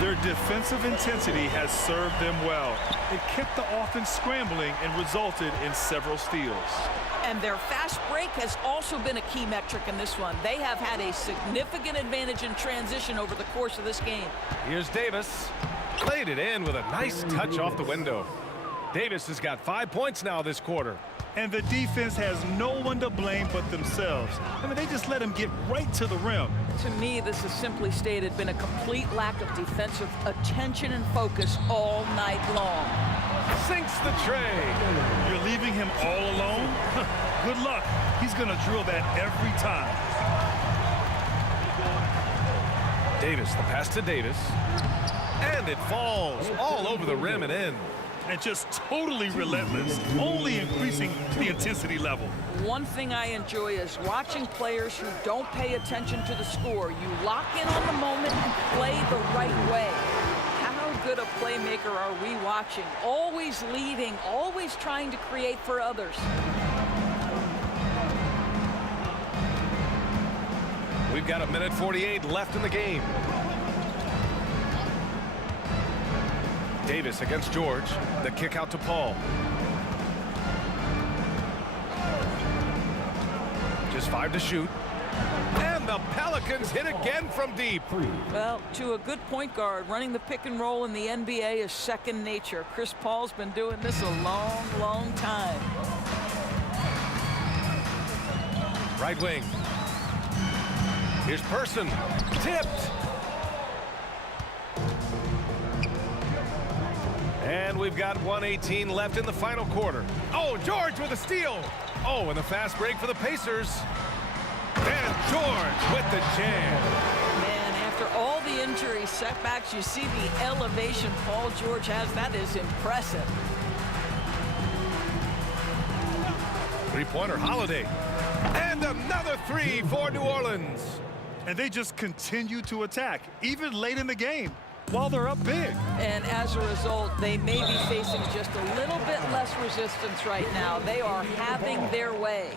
Their defensive intensity has served them well. It kept the offense scrambling and resulted in several steals. And their fast break has also been a key metric in this one. They have had a significant advantage in transition over the course of this game. Here's Davis. Played it in with a nice touch off the window. Davis has got 5 points now this quarter. And the defense has no one to blame but themselves. I mean, they just let him get right to the rim. To me, this has simply stated been a complete lack of defensive attention and focus all night long. Sinks the tray. You're leaving him all alone? Good luck. He's going to drill that every time. Davis, the pass to Davis. And it falls all over the rim and in. And just totally relentless, only increasing the intensity level. One thing I enjoy is watching players who don't pay attention to the score. You lock in on the moment and play the right way. How good a playmaker are we watching? Always leading, always trying to create for others. We've got 1:48 left in the game. Davis against George. The kick out to Paul. Just 5 to shoot. And the Pelicans hit again from deep. Well, to a good point guard, running the pick and roll in the NBA is second nature. Chris Paul's been doing this a long, long time. Right wing. Here's Person. Tipped. And we've got 1:18 left in the final quarter. Oh, George with a steal. Oh, and the fast break for the Pacers. And George with the jam. Man, after all the injury setbacks, you see the elevation Paul George has. That is impressive. 3-pointer Holiday. And another 3 for New Orleans. And they just continue to attack, even late in the game, while they're up big. And as a result, they may be facing just a little bit less resistance right now. They are having their way.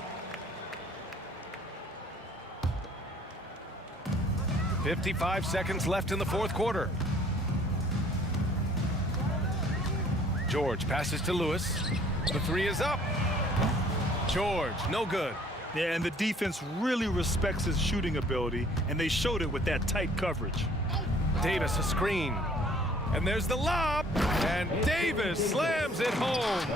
55 seconds left in the 4th quarter. George passes to Lewis. The 3 is up. George, no good. Yeah, and the defense really respects his shooting ability, and they showed it with that tight coverage. Davis a screen. And there's the lob. And Davis slams it home.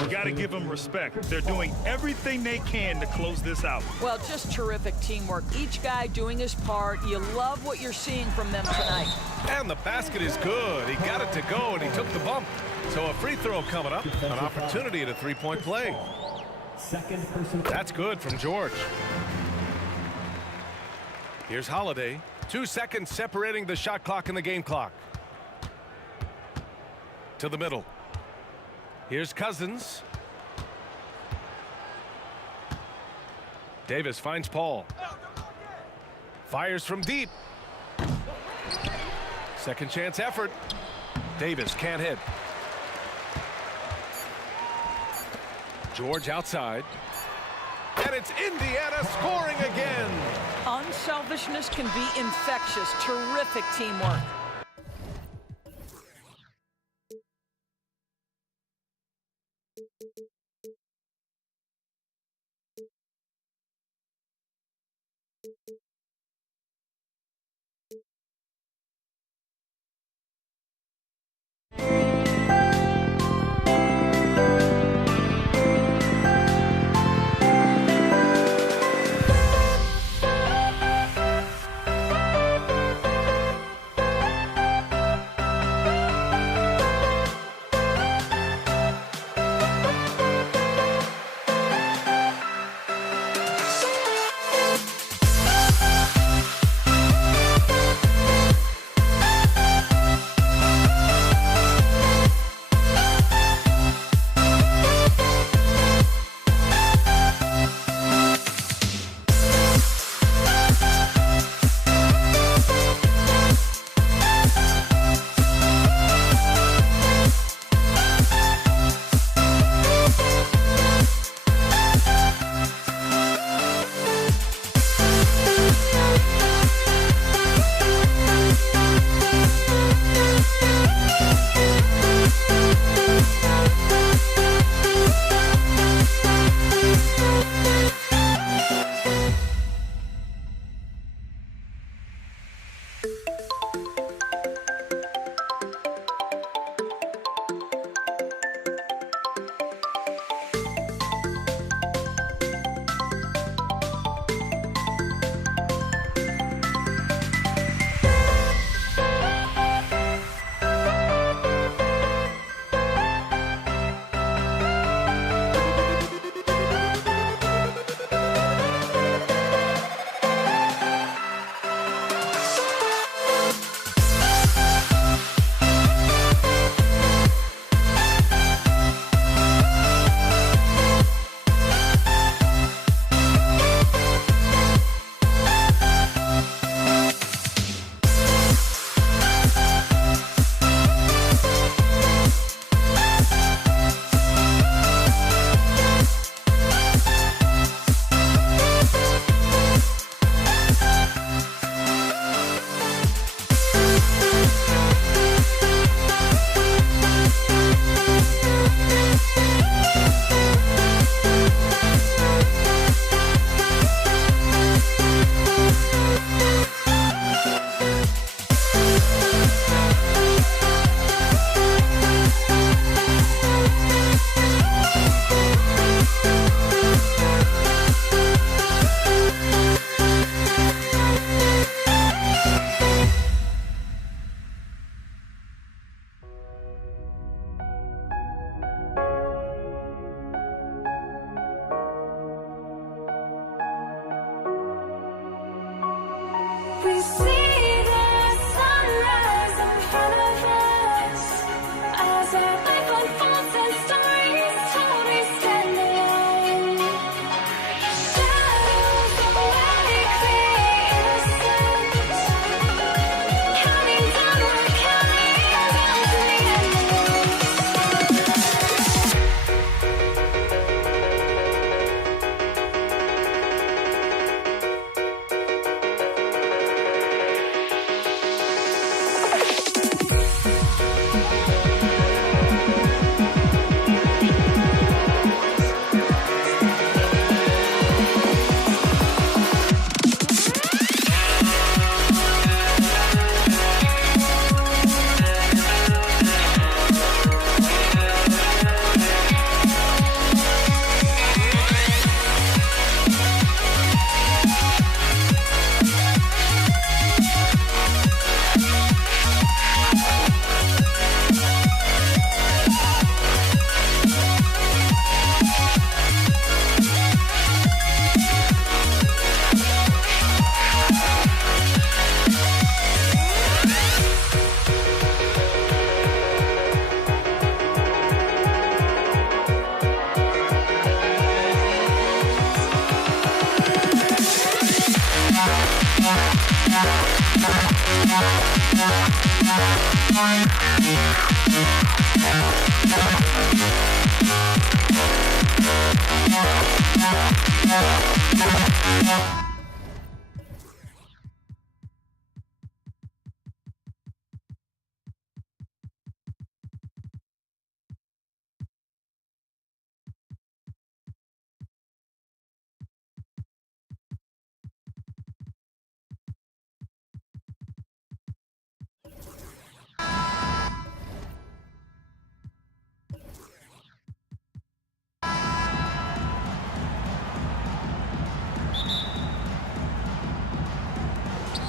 You got to give them respect. They're doing everything they can to close this out. Well, just terrific teamwork. Each guy doing his part. You love what you're seeing from them tonight. And the basket is good. He got it to go, and he took the bump. So a free throw coming up. An opportunity at a three-point play. That's good from George. Here's Holiday. 2 seconds separating the shot clock and the game clock. To the middle. Here's Cousins. Davis finds Paul. Fires from deep. Second chance effort. Davis can't hit. George outside. And it's Indiana scoring again. Unselfishness can be infectious. Terrific teamwork.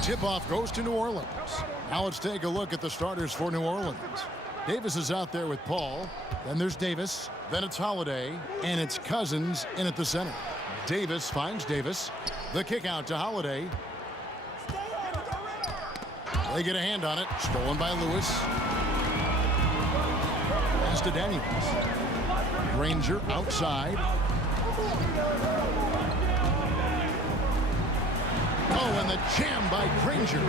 Tip-off goes to New Orleans. Now let's take a look at the starters for New Orleans. Davis is out there with Paul. Then there's Davis. Then it's Holiday. And it's Cousins in at the center. Davis finds Davis. The kick out to Holiday. They get a hand on it. Stolen by Lewis. Pass to Daniels. Granger outside. Oh, and the jam by Granger.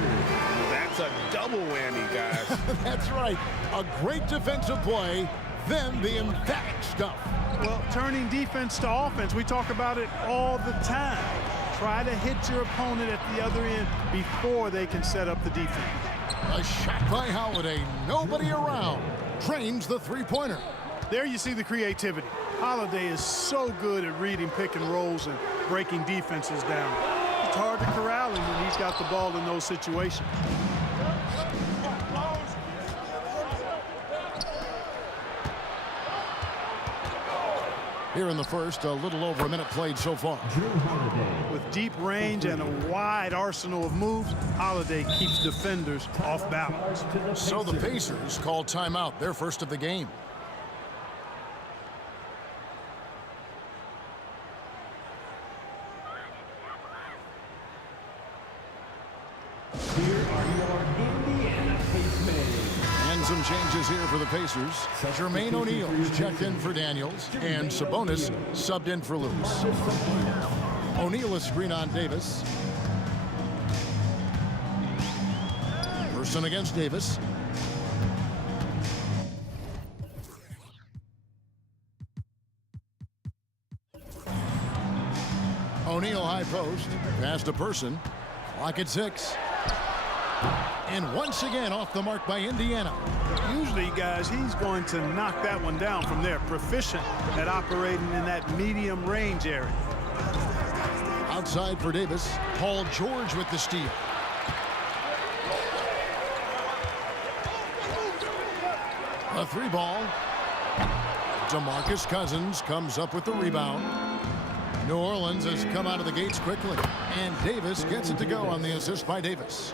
That's a double whammy, guys. That's right. A great defensive play, then the emphatic stuff. Well, turning defense to offense, we talk about it all the time. Try to hit your opponent at the other end before they can set up the defense. A shot by Holiday. Nobody around. Trains the three-pointer. There you see the creativity. Holiday is so good at reading pick and rolls and breaking defenses down. It's hard to corral him when he's got the ball in those situations. Here in the first, a little over a minute played so far. With deep range and a wide arsenal of moves, Holiday keeps defenders off balance. So the Pacers call timeout, their first of the game. And some changes here for the Pacers. Jermaine O'Neal checked in for Daniels, and Sabonis subbed in for Lewis. O'Neal a screen on Davis. Person against Davis. O'Neal high post. Pass to Person. Clock at 6. And once again off the mark by Indiana. Usually, guys, he's going to knock that one down from there. Proficient at operating in that medium range area. Outside for Davis. Paul George with the steal. A three ball. DeMarcus Cousins comes up with the rebound. New Orleans has come out of the gates quickly. And Davis gets it to go on the assist by Davis.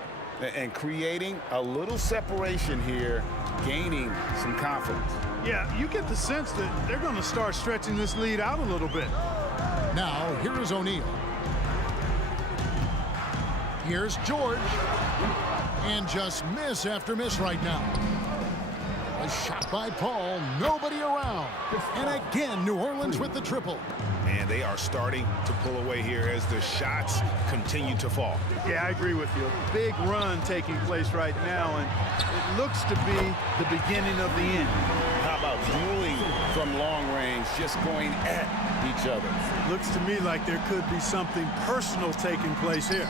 And creating a little separation here, gaining some confidence. Yeah, you get the sense that they're going to start stretching this lead out a little bit. Now, here is O'Neal. Here's George. And just miss after miss right now. A shot by Paul, nobody around. And again, New Orleans with the triple. And they are starting to pull away here as the shots continue to fall. Yeah, I agree with you. A big run taking place right now, and it looks to be the beginning of the end. How about dueling from long range, just going at each other? Looks to me like there could be something personal taking place here.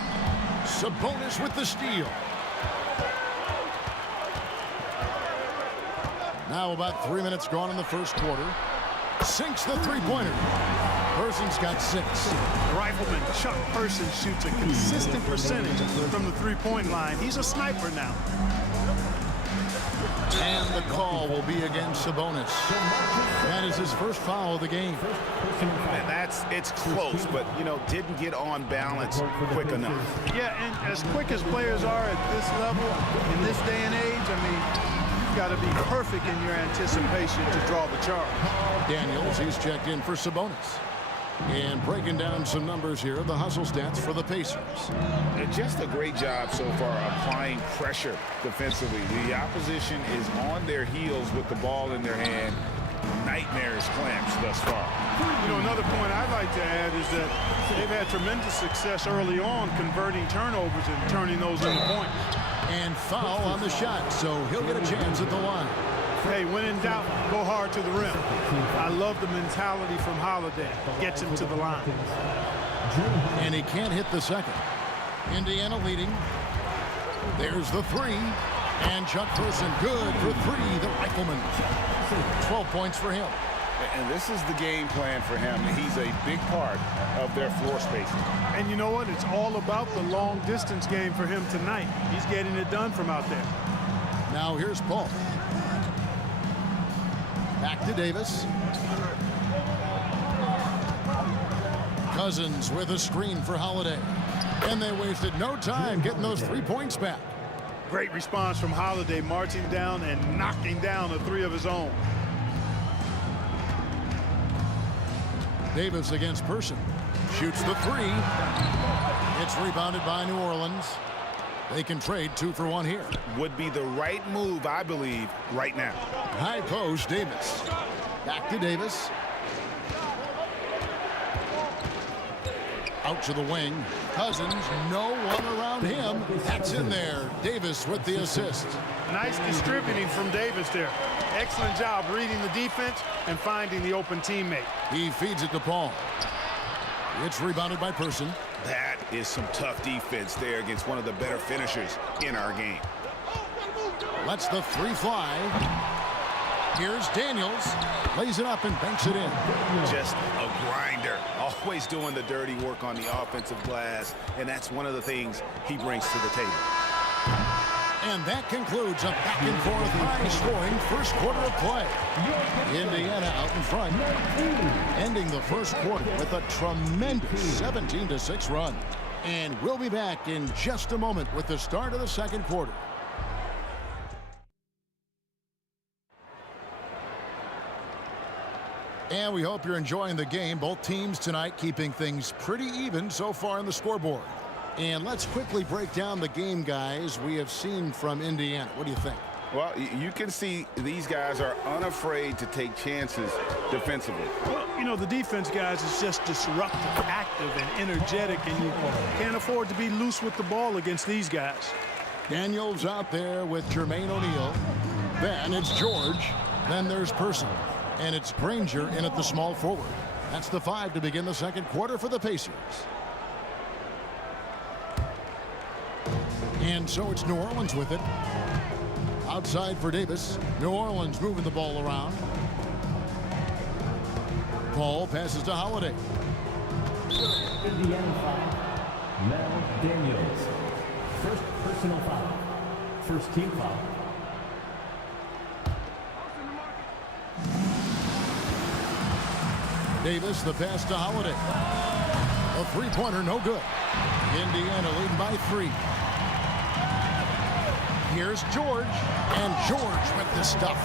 Sabonis with the steal. Now about 3 minutes gone in the first quarter. Sinks the three-pointer. Person's got 6. The rifleman Chuck Person shoots a consistent percentage from the three-point line. He's a sniper now. And the call will be against Sabonis. That is his first foul of the game. And it's close, but, you know, didn't get on balance quick enough. Yeah, and as quick as players are at this level, in this day and age, I mean, you've got to be perfect in your anticipation to draw the charge. Daniels, he's checked in for Sabonis. And breaking down some numbers here, the hustle stats for the Pacers. And just a great job so far applying pressure defensively. The opposition is on their heels with the ball in their hand. Nightmares clamps thus far. You know, another point I'd like to add is that they've had tremendous success early on converting turnovers and turning those into points. And foul on the shot, so he'll get a chance at the line. Hey, when in doubt, go hard to the rim. I love the mentality from Holiday. Gets him to the line. And he can't hit the second. Indiana leading. There's the three. And Chuck Person good for three, the rifleman. 12 points for him. And this is the game plan for him. He's a big part of their floor spacing. And you know what? It's all about the long distance game for him tonight. He's getting it done from out there. Now here's Paul. Back to Davis. Cousins with a screen for Holiday. And they wasted no time getting those 3 points back. Great response from Holiday, marching down and knocking down a three of his own. Davis against Person. Shoots the three. It's rebounded by New Orleans. They can trade 2 for 1 here. Would be the right move, I believe, right now. High post, Davis. Back to Davis. Out to the wing. Cousins, no one around him. That's in there. Davis with the assist. Nice distributing from Davis there. Excellent job reading the defense and finding the open teammate. He feeds it to Paul. It's rebounded by Person. That is some tough defense there against one of the better finishers in our game. Lets the three fly. Here's Daniels. Lays it up and banks it in. Just a grinder. Always doing the dirty work on the offensive glass. And that's one of the things he brings to the table. And that concludes a back-and-forth, high-scoring first quarter of play. Indiana out in front, ending the first quarter with a tremendous 17-6 run. And we'll be back in just a moment with the start of the second quarter. And we hope you're enjoying the game. Both teams tonight keeping things pretty even so far on the scoreboard. And let's quickly break down the game, guys, we have seen from Indiana. What do you think? Well, you can see these guys are unafraid to take chances defensively. Well, you know, the defense, guys, is just disruptive, active, and energetic, and you can't afford to be loose with the ball against these guys. Daniels out there with Jermaine O'Neal. Then it's George. Then there's Person. And it's Granger in at the small forward. That's the 5 to begin the second quarter for the Pacers. And so it's New Orleans with it. Outside for Davis. New Orleans moving the ball around. Paul passes to Holiday. Indiana foul. Mel Daniels. First personal foul. First team foul. Davis, the pass to Holiday. A three-pointer, no good. Indiana leading by 3. Here's George, and George with the stuff.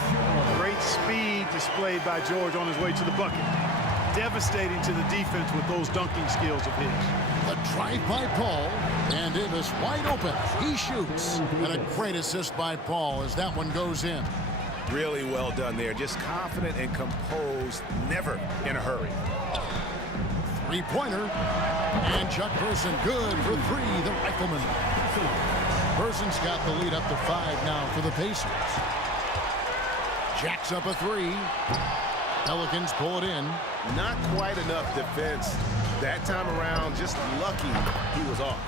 Great speed displayed by George on his way to the bucket. Devastating to the defense with those dunking skills of his. The drive by Paul, and Davis wide open. He shoots, and a great assist by Paul as that one goes in. Really well done there. Just confident and composed, never in a hurry. Three-pointer, and Chuck Person good for 3, the rifleman. Person's got the lead up to 5 now for the Pacers. Jacks up a 3. Pelicans pull it in. Not quite enough defense that time around. Just lucky he was off.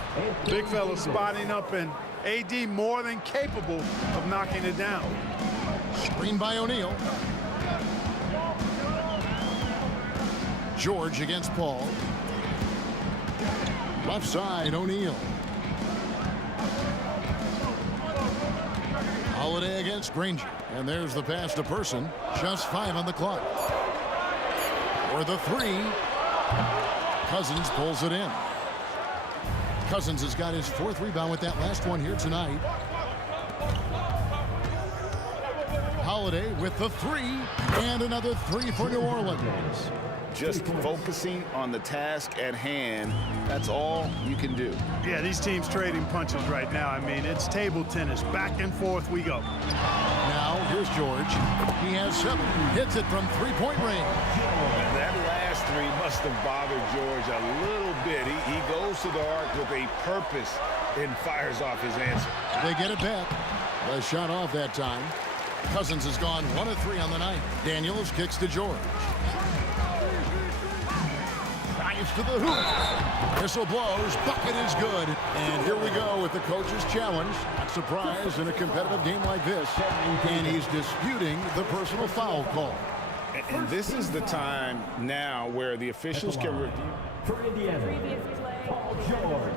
Big fella spotting up, and AD more than capable of knocking it down. Screen by O'Neal. George against Paul. Left side, O'Neal. Holiday against Granger. And there's the pass to Person. Just 5 on the clock. For the 3. Cousins pulls it in. Cousins has got his 4th rebound with that last one here tonight. Holiday with the 3, and another 3 for New Orleans. Just focusing on the task at hand, that's all you can do. Yeah, these teams trading punches right now. I mean, it's table tennis. Back and forth we go. Now, here's George. He has 7. Hits it from 3-point range. That last injury must have bothered George a little bit. He goes to the arc with a purpose and fires off his answer. They get it back. The shot off that time. Cousins has gone 1 of 3 on the night. Daniels kicks to George. Drives to the hoop. Whistle blows. Bucket is good. And here we go with the coach's challenge. Not surprised in a competitive game like this. And he's disputing the personal foul call. And this is the time now where the officials can review. For Indiana, Paul George.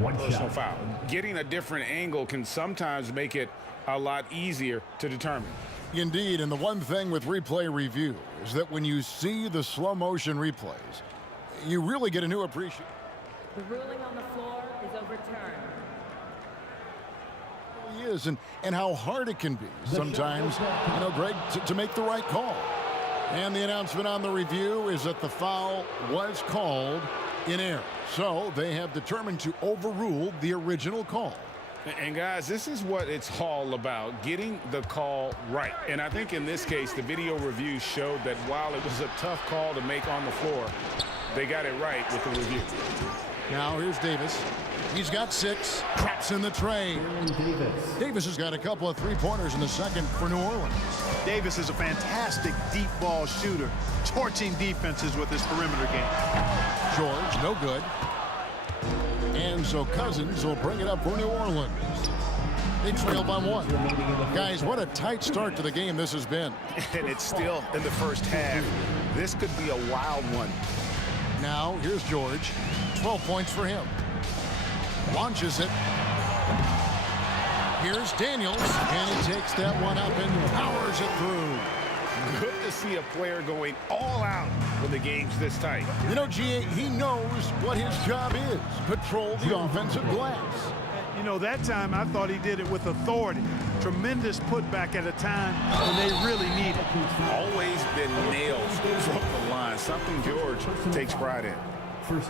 One Personal shot. foul. Getting a different angle can sometimes make it a lot easier to determine. Indeed, and the one thing with replay review is that when you see the slow motion replays, you really get a new appreciation. The ruling on the floor is overturned. It really is, and how hard it can be sometimes, Greg, to make the right call. And the announcement on the review is that the foul was called in error. So they have determined to overrule the original call. And guys, this is what it's all about, getting the call right. And I think in this case, the video review showed that while it was a tough call to make on the floor, they got it right with the review. Now here's Davis. He's got 6. Traps in the tray. Davis has got a couple of three-pointers in the second for New Orleans. Davis is a fantastic deep ball shooter, torching defenses with his perimeter game. George, no good. And so Cousins will bring it up for New Orleans. They trail by 1. Guys, what a tight start to the game this has been. And it's still in the first half. This could be a wild one. Now, here's George. 12 points for him. Launches it. Here's Daniels, and he takes that one up and powers it through. Good to see a player going all out when the game's this tight. G.A., he knows what his job is. Patrol the offensive glass. That time I thought he did it with authority. Tremendous putback at a time when they really need it. Always been nails from the line. Something George takes pride in.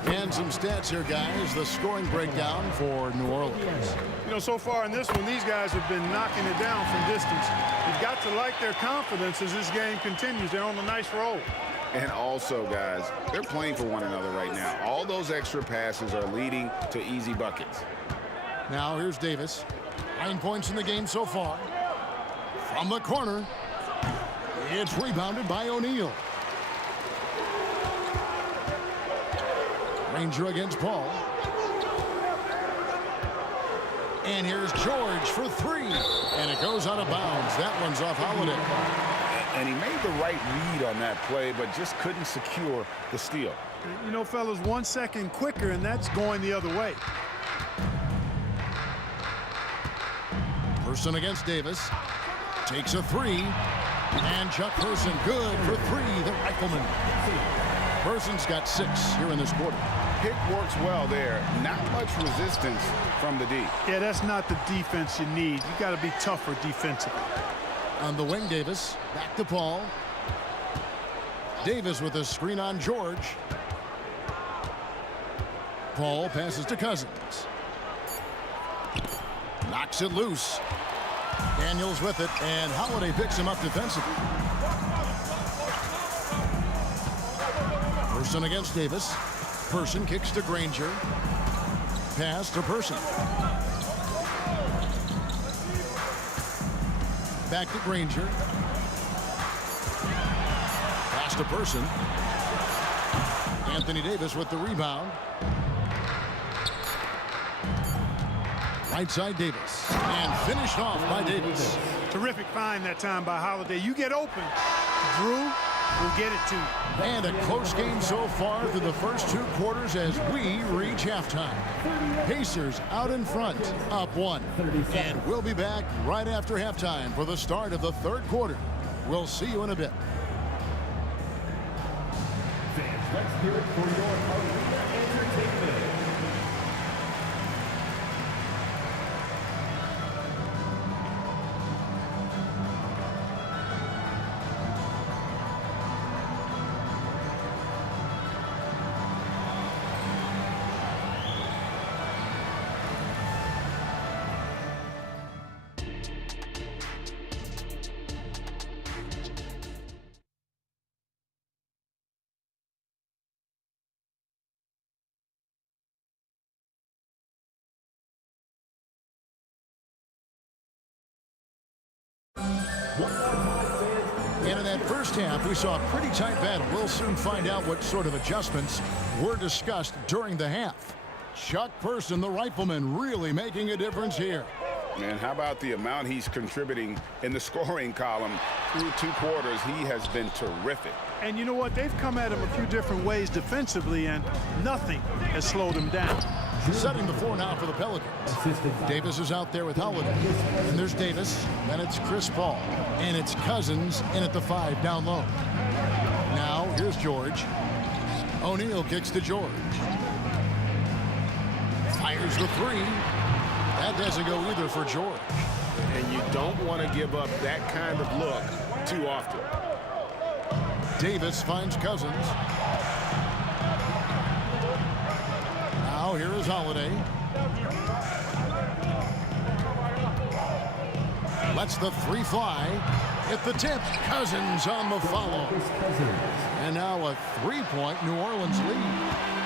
And some stats here, guys. The scoring breakdown for New Orleans. So far in this one, these guys have been knocking it down from distance. You've got to like their confidence as this game continues. They're on a nice roll. And also, guys, they're playing for one another right now. All those extra passes are leading to easy buckets. Now here's Davis. 9 points in the game so far. From the corner, it's rebounded by O'Neal. Ranger against Paul. And here's George for 3. And it goes out of bounds. That one's off Holiday. And he made the right read on that play, but just couldn't secure the steal. Fellas, 1 second quicker, and that's going the other way. Person against Davis. Takes a 3. And Chuck Person good for 3, the rifleman. Person's got 6 here in this quarter. Pick works well there. Not much resistance from the D. Yeah, that's not the defense you need. You got to be tougher defensively. On the wing, Davis. Back to Paul. Davis with a screen on George. Paul passes to Cousins. Knocks it loose. Daniels with it, and Holiday picks him up defensively. Person against Davis. Person kicks to Granger. Pass to Person. Back to Granger. Pass to Person. Anthony Davis with the rebound. Right side Davis. And finished off by Davis. Terrific find that time by Holiday. You get open. Drew will get it to you. And a close game so far through the first 2 quarters as we reach halftime. Pacers out in front, up 1. And we'll be back right after halftime for the start of the 3rd quarter. We'll see you in a bit. Fans, let's hear it for your arena entertainment. And in that first half, we saw a pretty tight battle. We'll soon find out what sort of adjustments were discussed during the half. Chuck Person, the rifleman, really making a difference here. Man, how about the amount he's contributing in the scoring column through 2 quarters? He has been terrific. And you know what? They've come at him a few different ways defensively, and nothing has slowed him down. Setting the floor now for the Pelicans. Davis is out there with Holiday. And there's Davis. Then it's Chris Paul. And it's Cousins in at the 5 down low. Now here's George. O'Neal kicks to George. Fires the 3. That doesn't go either for George. And you don't want to give up that kind of look too often. Davis finds Cousins. Now here is Holiday. Lets the 3 fly. Hit the tip. Cousins on the follow. And now a 3-point New Orleans lead.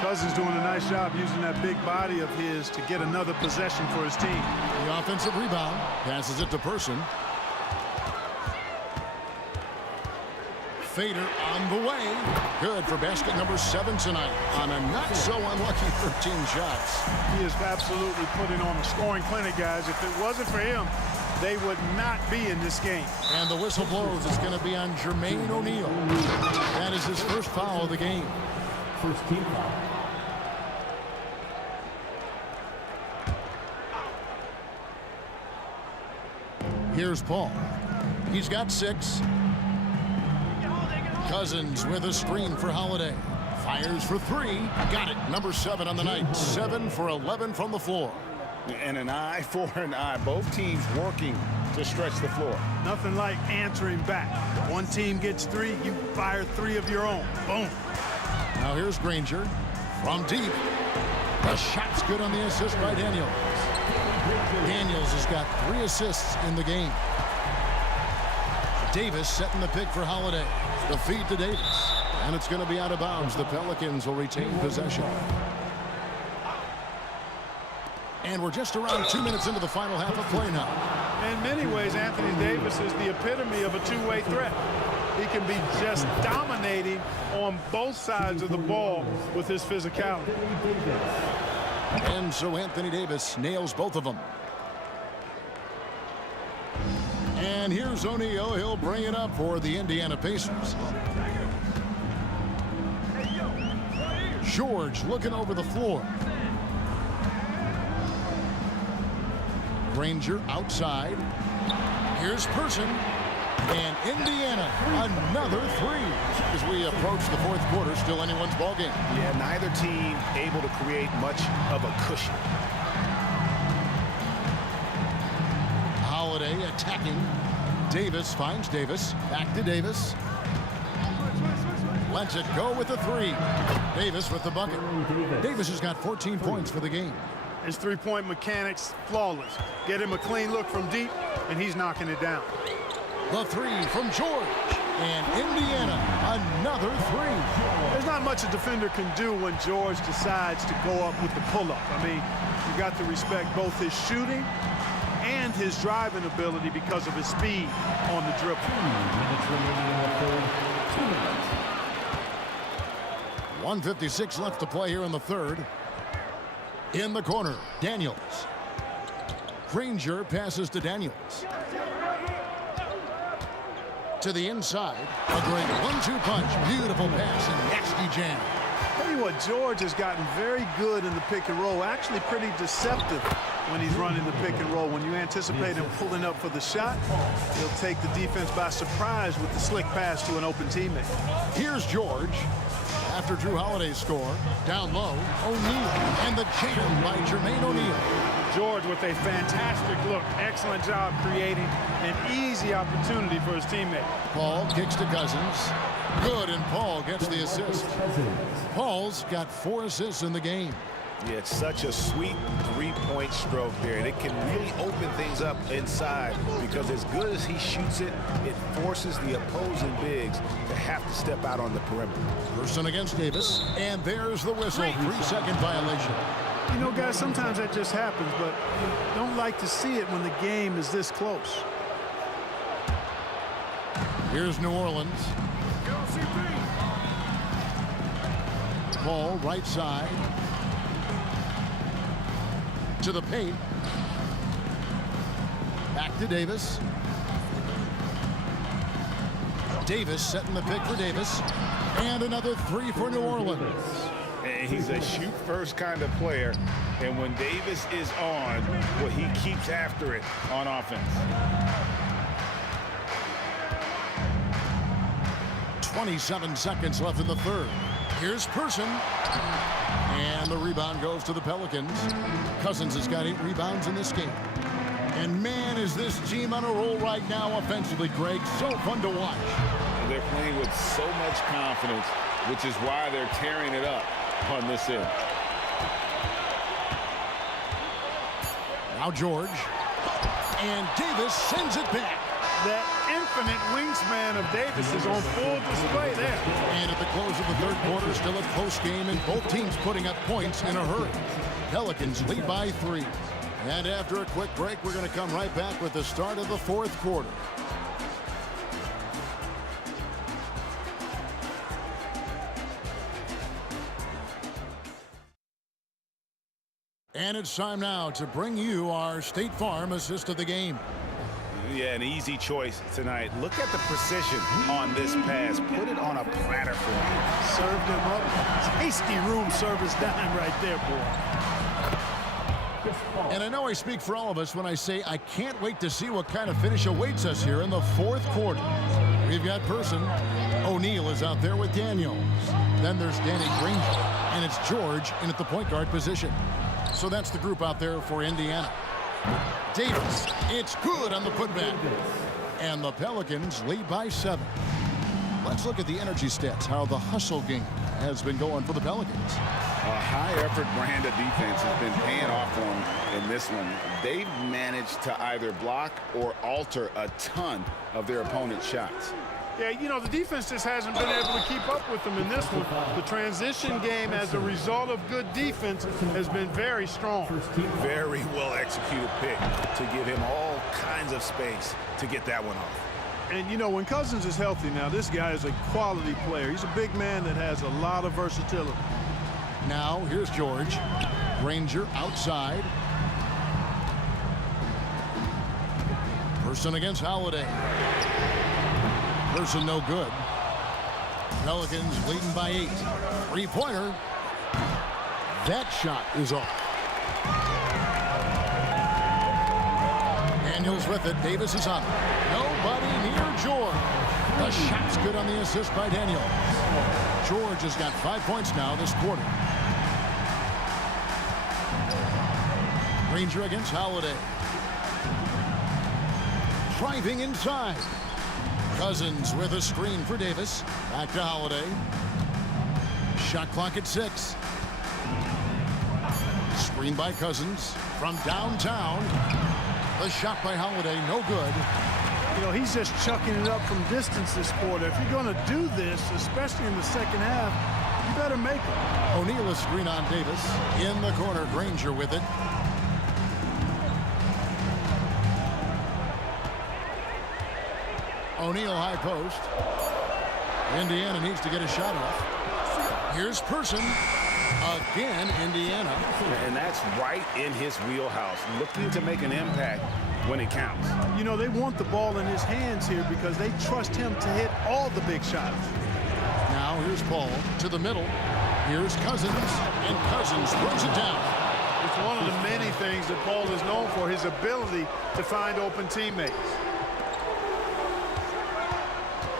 Cousins doing a nice job using that big body of his to get another possession for his team. The offensive rebound. Passes it to Person. Fader on the way. Good for basket number 7 tonight on a not so unlucky 13 shots. He is absolutely putting on a scoring clinic, guys. If it wasn't for him, they would not be in this game. And the whistle blows. It's going to be on Jermaine O'Neal. That is his first foul of the game. First team foul. Here's Paul. He's got 6. Cousins with a screen for Holiday. Fires for 3. Got it. Number 7 on the night. 7 for 11 from the floor. And an eye for an eye. Both teams working to stretch the floor. Nothing like answering back. One team gets 3, you fire 3 of your own. Boom. Now here's Granger from deep. The shot's good on the assist by Daniels. Daniels has got 3 assists in the game. Davis setting the pick for Holiday. The feed to Davis. And it's going to be out of bounds. The Pelicans will retain possession. And we're just around 2 minutes into the final half of play now. In many ways, Anthony Davis is the epitome of a two-way threat. He can be just dominating on both sides of the ball with his physicality. And so Anthony Davis nails both of them. And here's O'Neal. He'll bring it up for the Indiana Pacers. George looking over the floor. Granger outside. Here's Person. And Indiana, another 3. As we approach the 4th quarter, still anyone's ball game. Yeah, neither team able to create much of a cushion. Holiday attacking. Davis finds Davis. Back to Davis. Lets it go with the 3. Davis with the bucket. Davis has got 14 points for the game. His three-point mechanics, flawless. Get him a clean look from deep, and he's knocking it down. The 3 from George. And Indiana, another 3. There's not much a defender can do when George decides to go up with the pull-up. I mean, you got to respect both his shooting and his driving ability because of his speed on the dribble. 2 minutes remaining in the third. 2 minutes. 1:56 left to play here in the 3rd. In the corner, Daniels. Granger passes to Daniels. To the inside, a great 1-2 punch. Beautiful pass and nasty jam. Tell you what, George has gotten very good in the pick and roll. Actually pretty deceptive when he's running the pick and roll. When you anticipate him pulling up for the shot, he'll take the defense by surprise with the slick pass to an open teammate. Here's George. After Drew Holiday's score, down low, O'Neal. And the jam by Jermaine O'Neal. George with a fantastic look. Excellent job creating an easy opportunity for his teammate. Paul kicks to Cousins. Good, and Paul gets the assist. Paul's got 4 assists in the game. Yeah, it's such a sweet 3-point stroke there. And it can really open things up inside because as good as he shoots it, it forces the opposing bigs to have to step out on the perimeter. Person against Davis. And there's the whistle. 3-second violation. You know, guys, sometimes that just happens, but you don't like to see it when the game is this close. Here's New Orleans. Ball right side. To the paint. Back to Davis. Davis setting the pick for Davis. And another three for New Orleans. And he's a shoot-first kind of player. And when Davis is on, well, he keeps after it on offense. 27 seconds left in the third. Here's Person. And the rebound goes to the Pelicans. Cousins has got 8 rebounds in this game. And man, is this team on a roll right now offensively, Greg. So fun to watch. They're playing with so much confidence, which is why they're tearing it up on this end. Now George. And Davis sends it back. That infinite wingspan of Davis is on full display there. And at the close of the third quarter, still a close game, and both teams putting up points in a hurry. Pelicans lead by 3. And after a quick break, we're going to come right back with the start of the fourth quarter. And it's time now to bring you our State Farm assist of the game. Yeah, an easy choice tonight. Look at the precision on this pass. Put it on a platter for him. Served him up. Tasty room service dime right there, boy. And I know I speak for all of us when I say I can't wait to see what kind of finish awaits us here in the fourth quarter. We've got Person. O'Neal is out there with Daniels. Then there's Danny Granger. And it's George in at the point guard position. So that's the group out there for Indiana. Davis, it's good on the putback. And the Pelicans lead by 7. Let's look at the energy stats, how the hustle game has been going for the Pelicans. A high-effort brand of defense has been paying off for them in this one. They've managed to either block or alter a ton of their opponent's shots. Yeah, you know, the defense just hasn't been able to keep up with them in this one. The transition game as a result of good defense has been very strong. Very well-executed pick to give him all kinds of space to get that one off. And, you know, when Cousins is healthy now, this guy is a quality player. He's a big man that has a lot of versatility. Now, here's George. Granger outside. Person against Holiday. Person no good. Pelicans leading by 8. Three-pointer. That shot is off. Daniels with it. Davis is on. Nobody near George. The shot's good on the assist by Daniels. George has got 5 points now this quarter. Granger against Holiday. Driving inside. Cousins with a screen for Davis. Back to Holiday. Shot clock at 6. Screen by Cousins from downtown. The shot by Holiday, no good. You know, he's just chucking it up from distance this quarter. If you're going to do this, especially in the second half, you better make it. O'Neal a screen on Davis. In the corner, Granger with it. O'Neal high post. Indiana needs to get a shot off. Here's Person. Again, Indiana. And that's right in his wheelhouse. Looking to make an impact when it counts. You know, they want the ball in his hands here because they trust him to hit all the big shots. Now here's Paul to the middle. Here's Cousins. And Cousins throws it down. It's one of the many things that Paul is known for, his ability to find open teammates.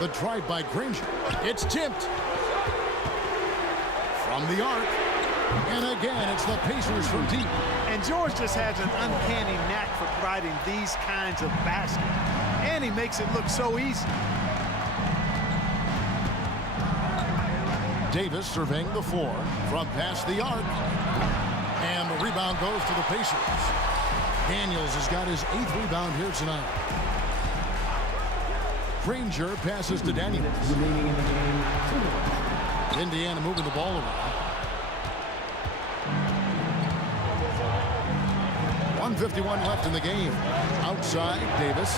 The drive by Granger. It's tipped. From the arc. And again, it's the Pacers from deep. And George just has an uncanny knack for providing these kinds of baskets. And he makes it look so easy. Davis surveying the floor from past the arc. And the rebound goes to the Pacers. Daniels has got his 8th rebound here tonight. Granger passes to Daniels. Indiana moving the ball around. 1:51 left in the game. Outside, Davis.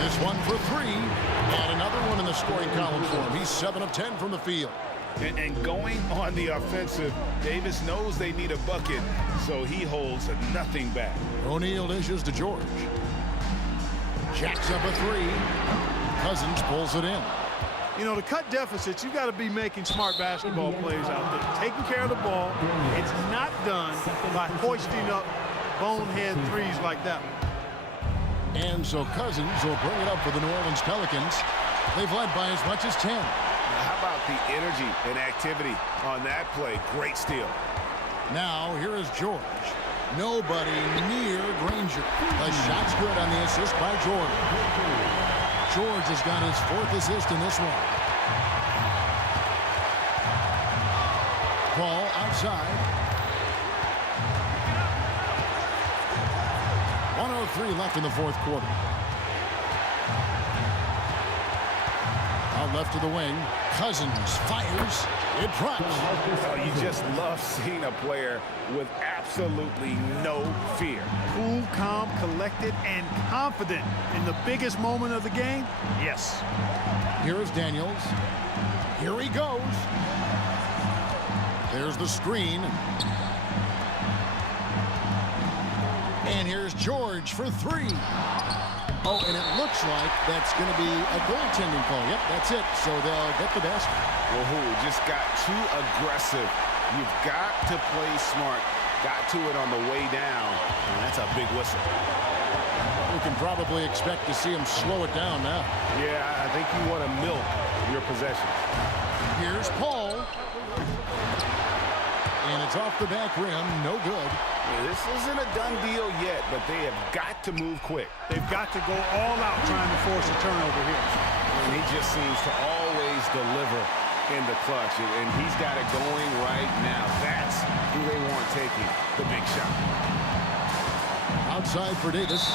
This one for 3, and another one in the scoring column for him. He's 7 of 10 from the field. And going on the offensive, Davis knows they need a bucket, so he holds nothing back. O'Neal dishes to George. Jacks up a 3. Cousins pulls it in. You know, to cut deficits, you got to be making smart basketball plays out there. Taking care of the ball. It's not done by hoisting up bonehead threes like that one. And so Cousins will bring it up for the New Orleans Pelicans. They've led by as much as 10. How about the energy and activity on that play? Great steal. Now, here is George. Nobody near Granger. The shot's good on the assist by George. George has got his 4th assist in this one. Ball outside. 1:03 left in the 4th quarter. Out left to the wing. Cousins fires. It drops. Oh, you just love seeing a player with absolutely no fear. Cool, calm, collected, and confident in the biggest moment of the game. Yes. Here is Daniels. Here he goes. There's the screen. And here's George for 3. Oh, and it looks like that's going to be a goaltending call. Yep, that's it. So they'll get the basket. Wahoo, just got too aggressive. You've got to play smart. Got to it on the way down, and that's a big whistle. We can probably expect to see him slow it down now. Yeah, I think you want to milk your possessions. Here's Paul. And it's off the back rim. No good. Yeah, this isn't a done deal yet, but they have got to move quick. They've got to go all out trying to force a turnover here. And he just seems to always deliver in the clutch, and he's got it going right now. That's who they want taking the big shot. Outside for Davis,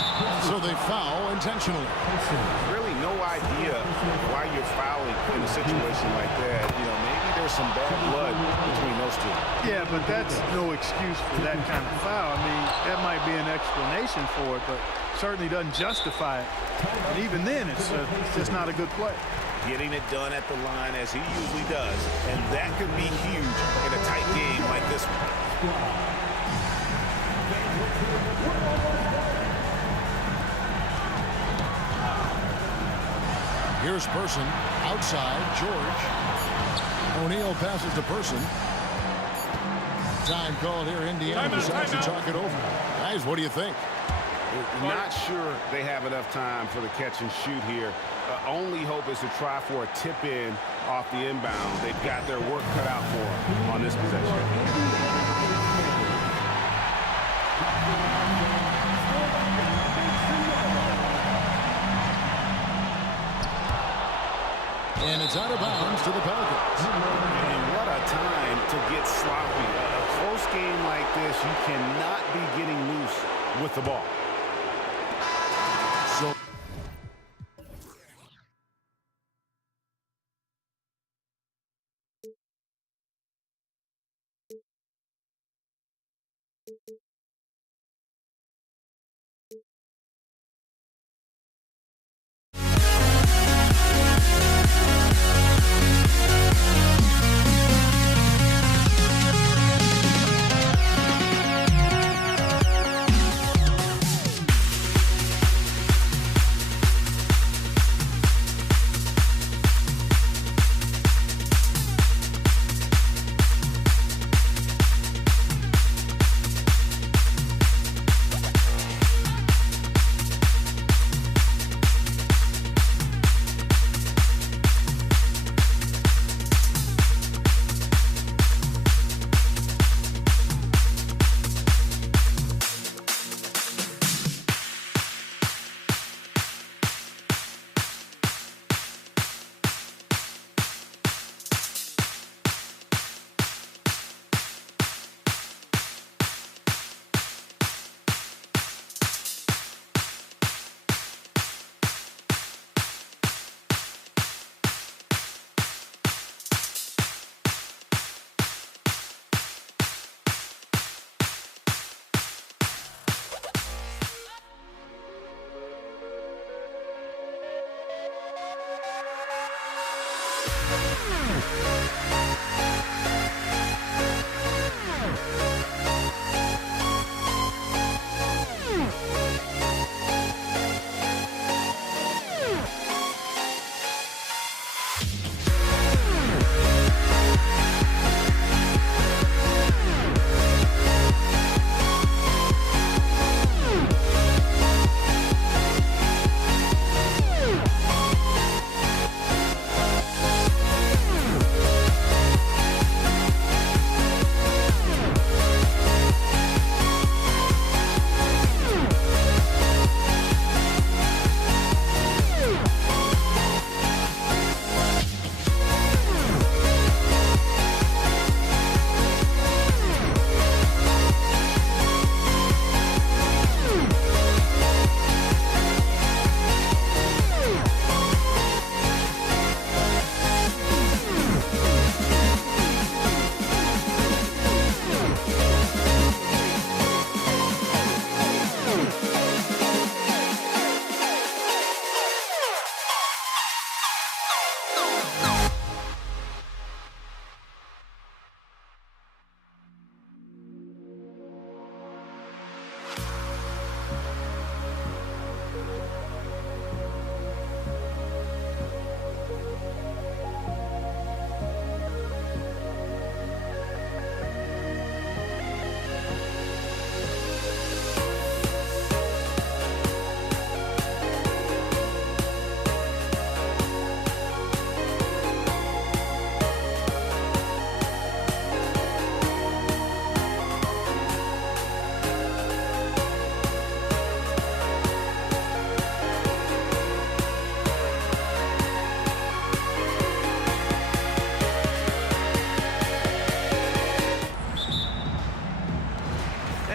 so they foul intentionally. Really no idea why you're fouling in a situation like that. You know, maybe there's some bad blood between those two. Yeah, but that's no excuse for that kind of foul. I mean, that might be an explanation for it, but certainly doesn't justify it. And even then, it's just not a good play. Getting it done at the line as he usually does, and that could be huge in a tight game like this one. Here's Person outside. George. O'Neal passes to Person. Time called here. Indiana decides to talk it over. Guys, what do you think? Not sure they have enough time for the catch and shoot here. Only hope is to try for a tip in off the inbound. They've got their work cut out for them on this possession. And it's out of bounds to the Pelicans. And what a time to get sloppy. A close game like this, you cannot be getting loose with the ball. So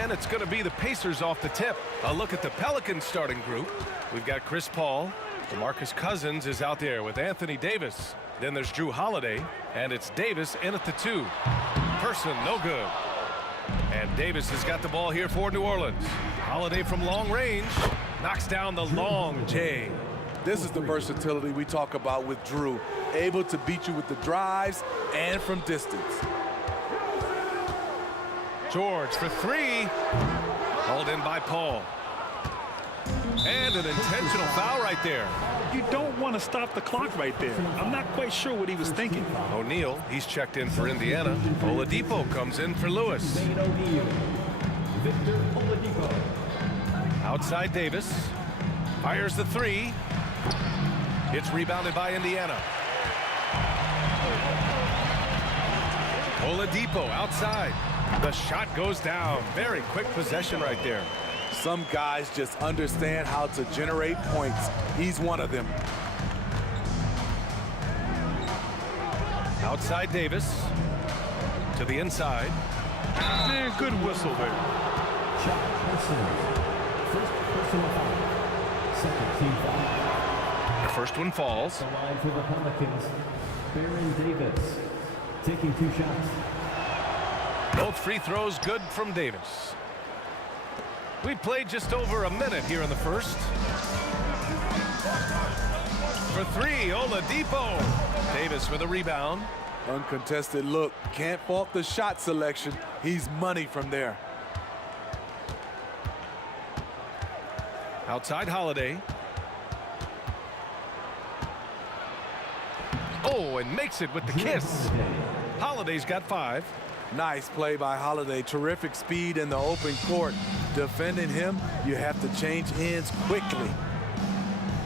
And it's going to be the Pacers off the tip. A look at the Pelicans starting group. We've got Chris Paul. DeMarcus Cousins is out there with Anthony Davis. Then there's Drew Holiday. And it's Davis in at the 2. Person, no good. And Davis has got the ball here for New Orleans. Holiday from long range. Knocks down the long J. This is the versatility we talk about with Drew. Able to beat you with the drives and from distance. George for 3. Hauled in by Paul. And an intentional foul right there. You don't want to stop the clock right there. I'm not quite sure what he was thinking. O'Neal, he's checked in for Indiana. Oladipo comes in for Lewis. Victor Oladipo. Outside Davis. Fires the 3. It's rebounded by Indiana. Oladipo outside. The shot goes down. Very quick possession right there. Some guys just understand how to generate points. He's one of them. Outside Davis. To the inside. Man, good whistle there. Shot personal. First personal foul. Second team foul. The first one falls. The line for the Pelicans. Baron Davis taking 2 shots. Both free throws good from Davis. We played just over a minute here in the first. For 3, Oladipo. Davis with a rebound. Uncontested look. Can't fault the shot selection. He's money from there. Outside Holiday. Oh, and makes it with the kiss. Holiday's got 5. Nice play by Holiday. Terrific speed in the open court. Defending him, you have to change ends quickly.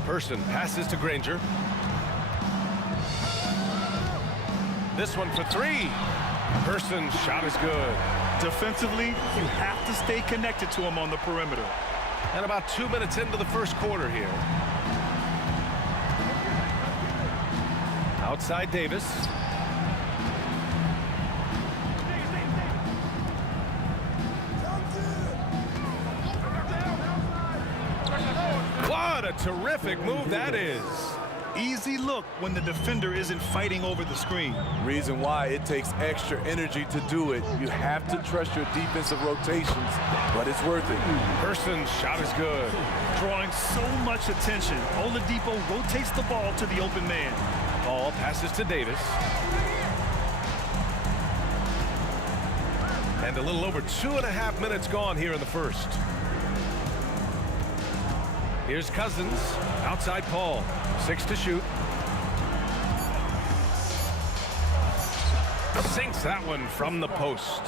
Person passes to Granger. This one for 3. Person's shot is good. Defensively, you have to stay connected to him on the perimeter. And about 2 minutes into the first quarter here. Outside Davis. What a terrific move that is. Easy look when the defender isn't fighting over the screen. Reason why it takes extra energy to do it. You have to trust your defensive rotations, but it's worth it. Person's shot is good. Drawing so much attention, Oladipo rotates the ball to the open man. Ball passes to Davis. And a little over 2.5 minutes gone here in the first. Here's Cousins. Outside Paul. 6 to shoot. Sinks that one from the post.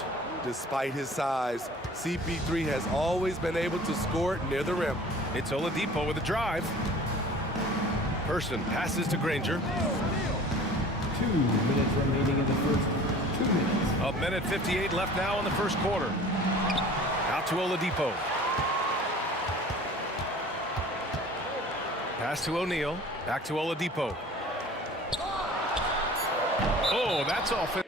Despite his size, CP3 has always been able to score it near the rim. It's Oladipo with a drive. Person passes to Granger. 2 minutes remaining in the first. 2 minutes. A minute 58 left now in the first quarter. Out to Oladipo. Pass to O'Neal. Back to Oladipo. Oh, that's offense.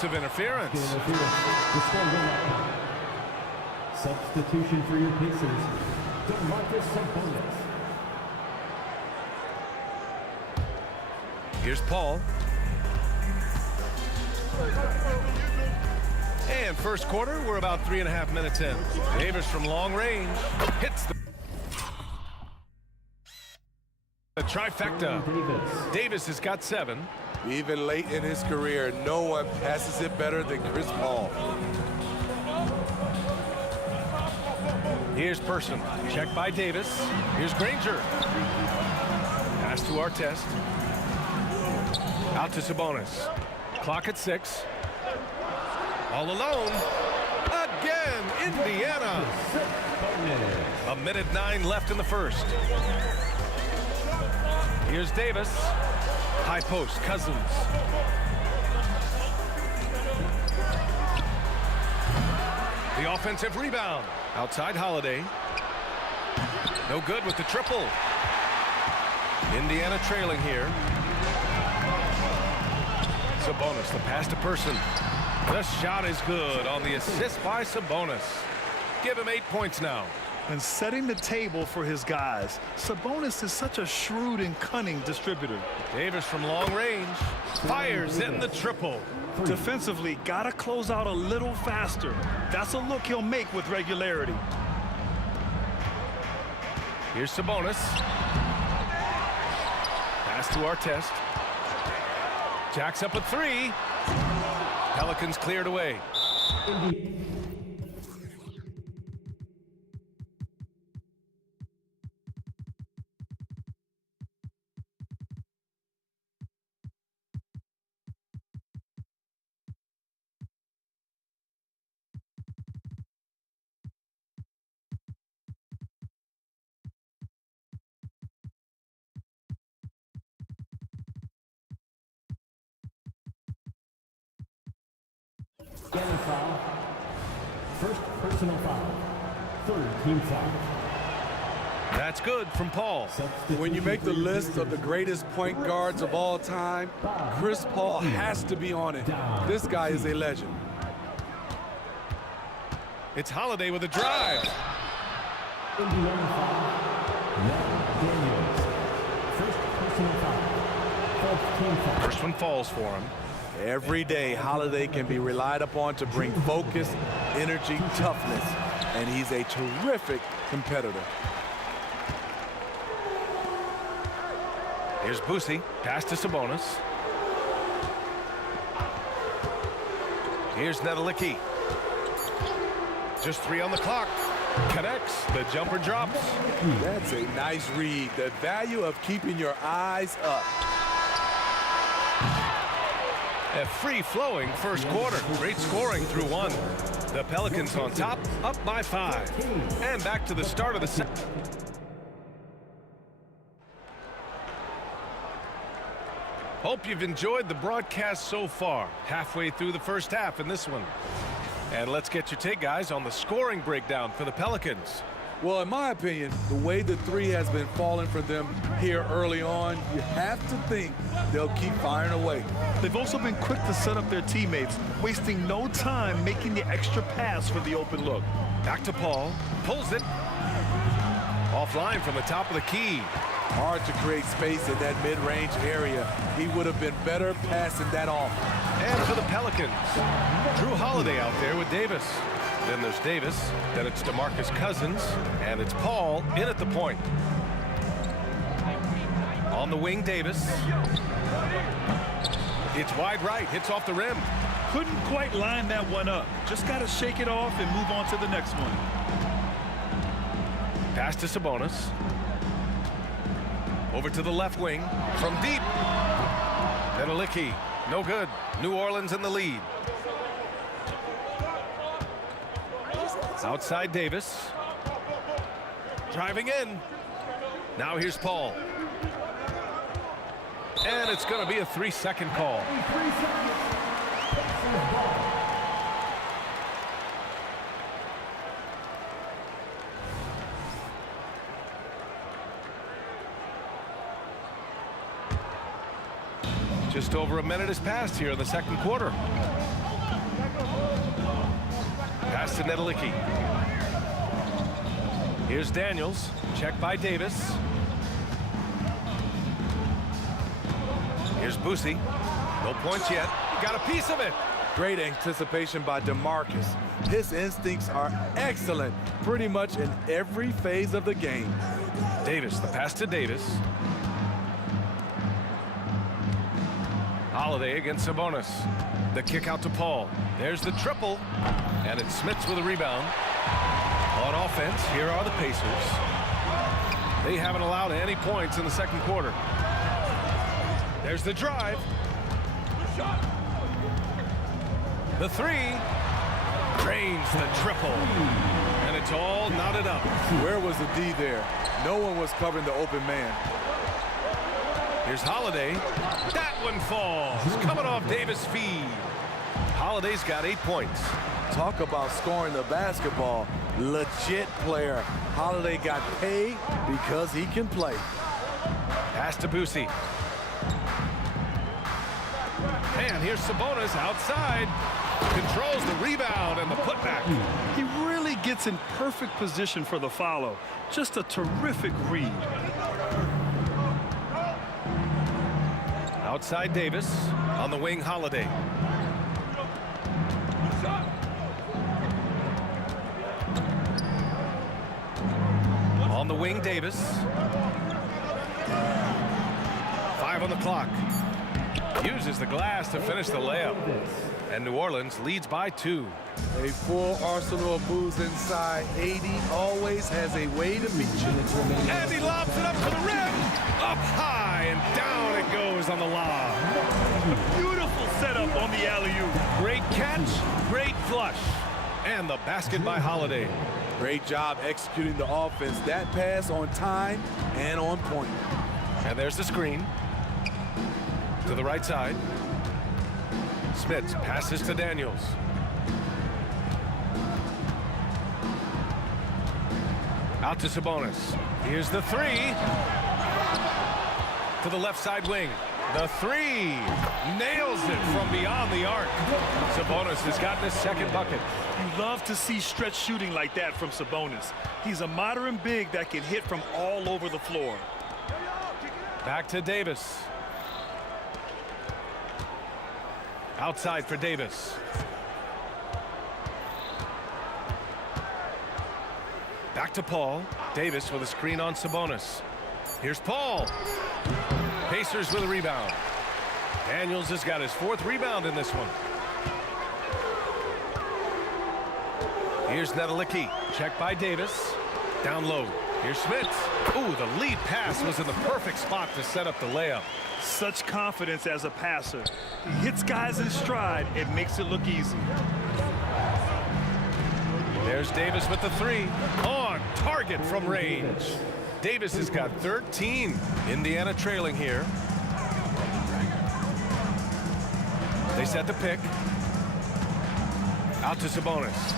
Of interference. Substitution for your Pacers. DeMarcus Sabonis. Here's Paul. And first quarter, we're about 3.5 minutes in. Davis from long range hits the trifecta. Davis has got 7. Even late in his career, no one passes it better than Chris Paul. Here's Person. Checked by Davis. Here's Granger. Pass to Artest. Out to Sabonis. Clock at 6. All alone. Again, Indiana. A minute 9 left in the first. Here's Davis. High post, Cousins. The offensive rebound. Outside Holiday. No good with the triple. Indiana trailing here. Sabonis, the pass to Person. The shot is good on the assist by Sabonis. Give him 8 points now. And setting the table for his guys. Sabonis is such a shrewd and cunning distributor. Davis from long range fires in the triple. Defensively, gotta close out a little faster. That's a look he'll make with regularity. Here's Sabonis. Pass to Artest. Jacks up a 3. Pelicans cleared away. Getting foul. First personal foul. Third team foul. That's good from Paul. When you make the list of the greatest point guards of all time, Chris Paul has to be on it. This guy is a legend. It's Holiday with a drive. Indiana foul. Now Daniels. First personal foul. Fourth team foul. First one falls for him. Every day, Holiday can be relied upon to bring focus, energy, toughness, and he's a terrific competitor. Here's Boosie. Pass to Sabonis. Here's Nedelicki. Just 3 on the clock. Connects. The jumper drops. That's a nice read. The value of keeping your eyes up. A free-flowing first quarter. Great scoring through 1. The Pelicans on top, up by 5. And back to the start of the second. Hope you've enjoyed the broadcast so far. Halfway through the first half in this one. And let's get your take, guys, on the scoring breakdown for the Pelicans. Well, in my opinion, the way the 3 has been falling for them here early on, you have to think they'll keep firing away. They've also been quick to set up their teammates, wasting no time making the extra pass for the open look. Back to Paul. Pulls it. Offline from the top of the key. Hard to create space in that mid-range area. He would have been better passing that off. And for the Pelicans, Drew Holiday out there with Davis. Then there's Davis, then it's DeMarcus Cousins, and it's Paul in at the point. On the wing, Davis. It's wide right, hits off the rim. Couldn't quite line that one up. Just got to shake it off and move on to the next one. Pass to Sabonis. Over to the left wing, from deep. Nedelicki, no good. New Orleans in the lead. Outside Davis. Driving in. Now here's Paul. And it's going to be a 3-second call. Just over a minute has passed here in the second quarter. Pass to Nedelicki. Here's Daniels. Check by Davis. Here's Boosie. No points yet. Got a piece of it. Great anticipation by DeMarcus. His instincts are excellent pretty much in every phase of the game. Davis, the pass to Davis. Holiday against Sabonis. The kick out to Paul. There's the triple. And it's Smits with a rebound. On offense, here are the Pacers. They haven't allowed any points in the second quarter. There's the drive. The 3. Drains the triple. And it's all knotted up. Where was the D there? No one was covering the open man. Here's Holiday. That one falls. Coming off Davis' feed. Holiday's got 8 points. Talk about scoring the basketball. Legit player. Holiday got paid because he can play. Pass to Boosie. And here's Sabonis outside. Controls the rebound and the putback. He really gets in perfect position for the follow. Just a terrific read. Outside Davis. On the wing, Holiday. On the wing, Davis. 5 on the clock. Uses the glass to finish the layup. And New Orleans leads by 2. A full arsenal of moves inside. AD always has a way to beat you. And he lobs it up to the rim. Up high and down it goes on the lob. Beautiful setup on the alley-oop. Great catch, great flush. And the basket by Holiday. Great job executing the offense. That pass on time and on point. And there's the screen. To the right side. Smith passes to Daniels. Out to Sabonis. Here's the 3. To the left side wing. The 3. Nails it from beyond the arc. Sabonis has gotten his second bucket. You love to see stretch shooting like that from Sabonis. He's a modern big that can hit from all over the floor. Back to Davis. Outside for Davis. Back to Paul. Davis with a screen on Sabonis. Here's Paul. Pacers with a rebound. Daniels has got his 4th rebound in this one. Here's Nedelicki. Check by Davis. Down low. Here's Smith. Ooh, the lead pass was in the perfect spot to set up the layup. Such confidence as a passer. He hits guys in stride. It makes it look easy. There's Davis with the 3. On target from range. Davis has got 13. Indiana trailing here. They set the pick. Out to Sabonis.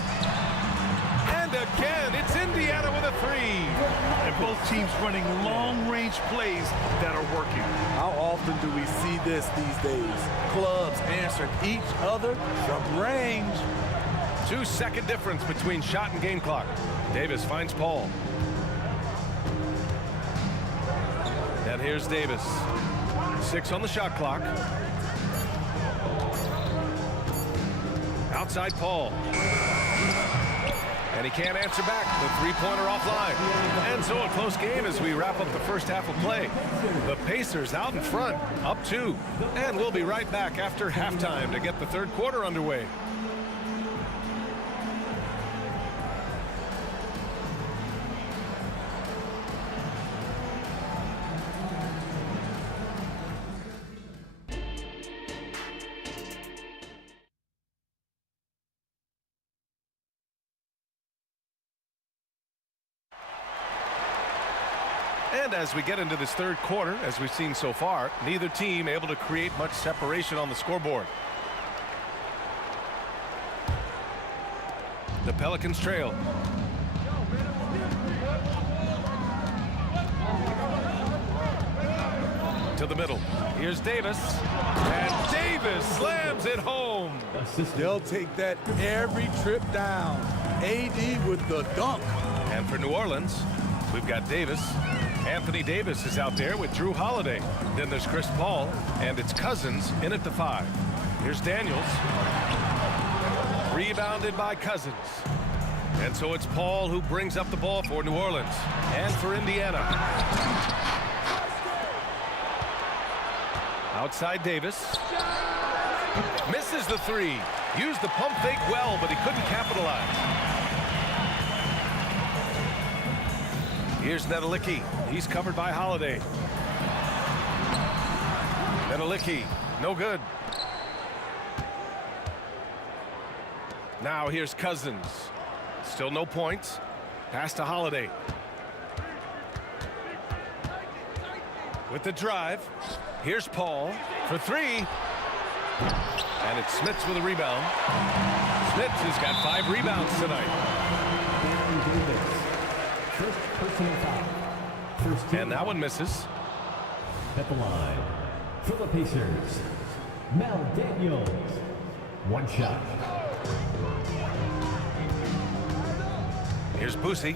And again, it's Indiana with a 3. And both teams running long-range plays that are working. How often do we see this these days? Clubs answering each other from range. 2-second difference between shot and game clock. Davis finds Paul. And here's Davis. 6 on the shot clock. Outside Paul. And he can't answer back. The 3-pointer offline. And so a close game as we wrap up the first half of play. The Pacers out in front, up 2. And we'll be right back after halftime to get the third quarter underway. And as we get into this third quarter, as we've seen so far, neither team able to create much separation on the scoreboard. The Pelicans trail. To the middle. Here's Davis. And Davis slams it home. They'll take that every trip down. AD with the dunk. And for New Orleans, we've got Davis. Anthony Davis is out there with Drew Holiday. Then there's Chris Paul, and it's Cousins in at the 5. Here's Daniels. Rebounded by Cousins. And so it's Paul who brings up the ball for New Orleans. And for Indiana. Outside Davis. Misses the 3. Used the pump fake well, but he couldn't capitalize. Here's Nedelicki. He's covered by Holiday. Nedelicki, no good. Now here's Cousins. Still no points. Pass to Holiday. With the drive. Here's Paul for 3. And it's Smith with a rebound. Smith has got 5 rebounds tonight. First personal foul. First team. And that one misses. At the line, for the Pacers, Mel Daniels. One shot. Here's Boosie.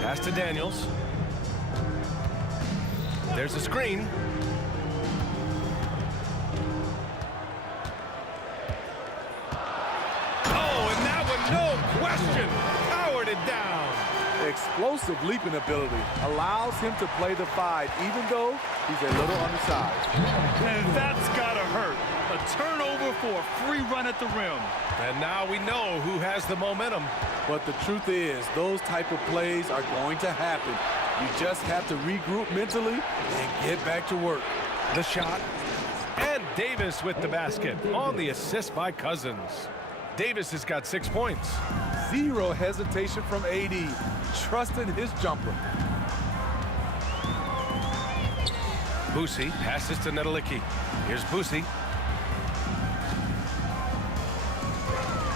Pass to Daniels. There's a screen. Oh, and that one, no question, powered it down. Explosive leaping ability allows him to play the 5, even though he's a little undersized. And that's gotta hurt. A turnover for a free run at the rim. And now we know who has the momentum. But the truth is, those type of plays are going to happen. You just have to regroup mentally and get back to work. The shot. And Davis with the basket on the assist by Cousins. Davis has got 6 points. Zero hesitation from AD, trusting his jumper. Boosie passes to Nedelicki. Here's Boosie.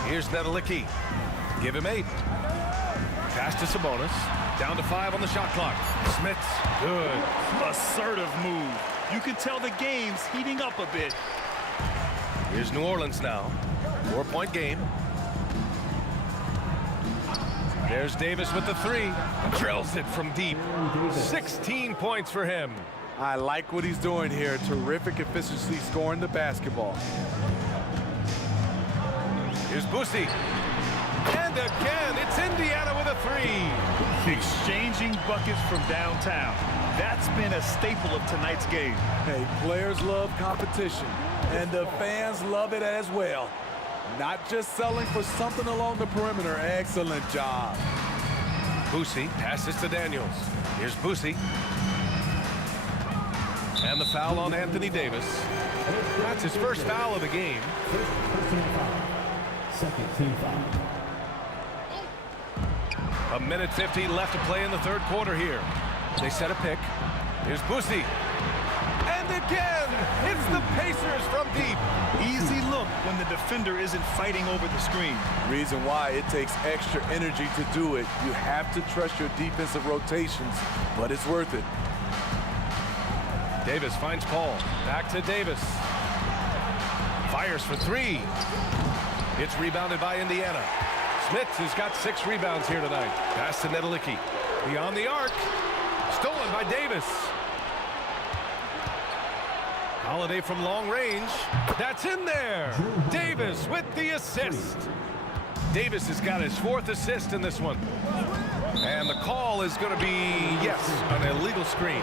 Here's Nedelicki. Give him 8. Pass to Sabonis. Down to 5 on the shot clock. Smith's good. Assertive move. You can tell the game's heating up a bit. Here's New Orleans now. 4-point game. There's Davis with the 3. Drills it from deep. 16 points for him. I like what he's doing here. Terrific efficiency scoring the basketball. Here's Boosie. And again, it's Indiana with a 3. Exchanging buckets from downtown. That's been a staple of tonight's game. Hey, players love competition, and the fans love it as well. Not just selling for something along the perimeter. Excellent job. Boosie passes to Daniels. Here's Boosie. And the foul on Anthony Davis. That's his first foul of the game. First personal foul. Second team foul. A minute 50 left to play in the third quarter here. They set a pick. Here's Boosie. And again, it's the Pacers from deep. Easy look when the defender isn't fighting over the screen. Reason why it takes extra energy to do it. You have to trust your defensive rotations, but it's worth it. Davis finds Paul. Back to Davis. Fires for 3. It's rebounded by Indiana. Smith has got 6 rebounds here tonight. Pass to Nedelicki. Beyond the arc. Stolen by Davis. Holiday from long range. That's in there. Davis with the assist. Davis has got his 4th assist in this one. And the call is going to be, yes, an illegal screen.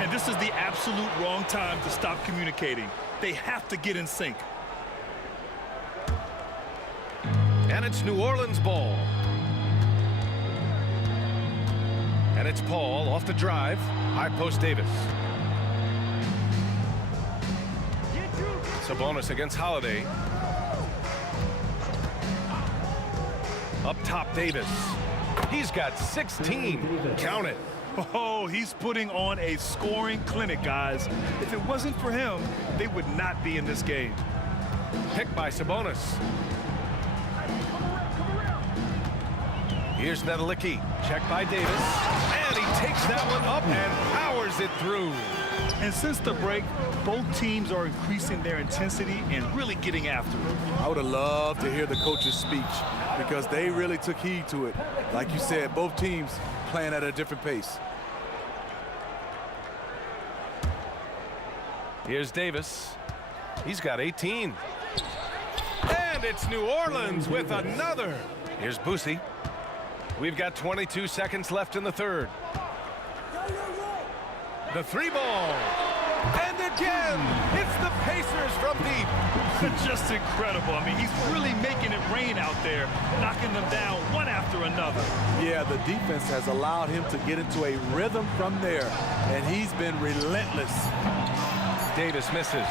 And this is the absolute wrong time to stop communicating. They have to get in sync. And it's New Orleans ball. And it's Paul off the drive. High post Davis. Sabonis against Holiday. Up top, Davis. He's got 16. Count it. Oh, he's putting on a scoring clinic, guys. If it wasn't for him, they would not be in this game. Picked by Sabonis. Here's Nedelicki. Checked by Davis. And he takes that one up and powers it through. And since the break, both teams are increasing their intensity and really getting after it. I would have loved to hear the coach's speech because they really took heed to it. Like you said, both teams playing at a different pace. Here's Davis. He's got 18. And it's New Orleans with another. Here's Boosie. We've got 22 seconds left in the third. The 3 ball. And again, it's the Pacers from deep. Just incredible. I mean, he's really making it rain out there, knocking them down one after another. Yeah, the defense has allowed him to get into a rhythm from there, and he's been relentless. Davis misses.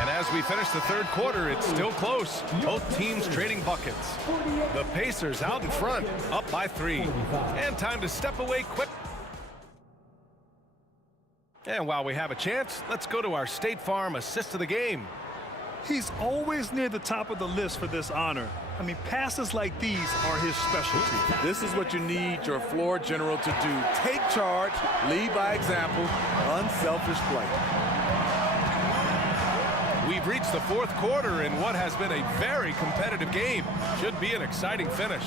And as we finish the third quarter, it's still close. Both teams trading buckets. The Pacers out in front, up by 3. And time to step away quick. And while we have a chance, let's go to our State Farm assist of the game. He's always near the top of the list for this honor. I mean, passes like these are his specialty. This is what you need your floor general to do. Take charge, lead by example, unselfish play. We've reached the fourth quarter in what has been a very competitive game. Should be an exciting finish.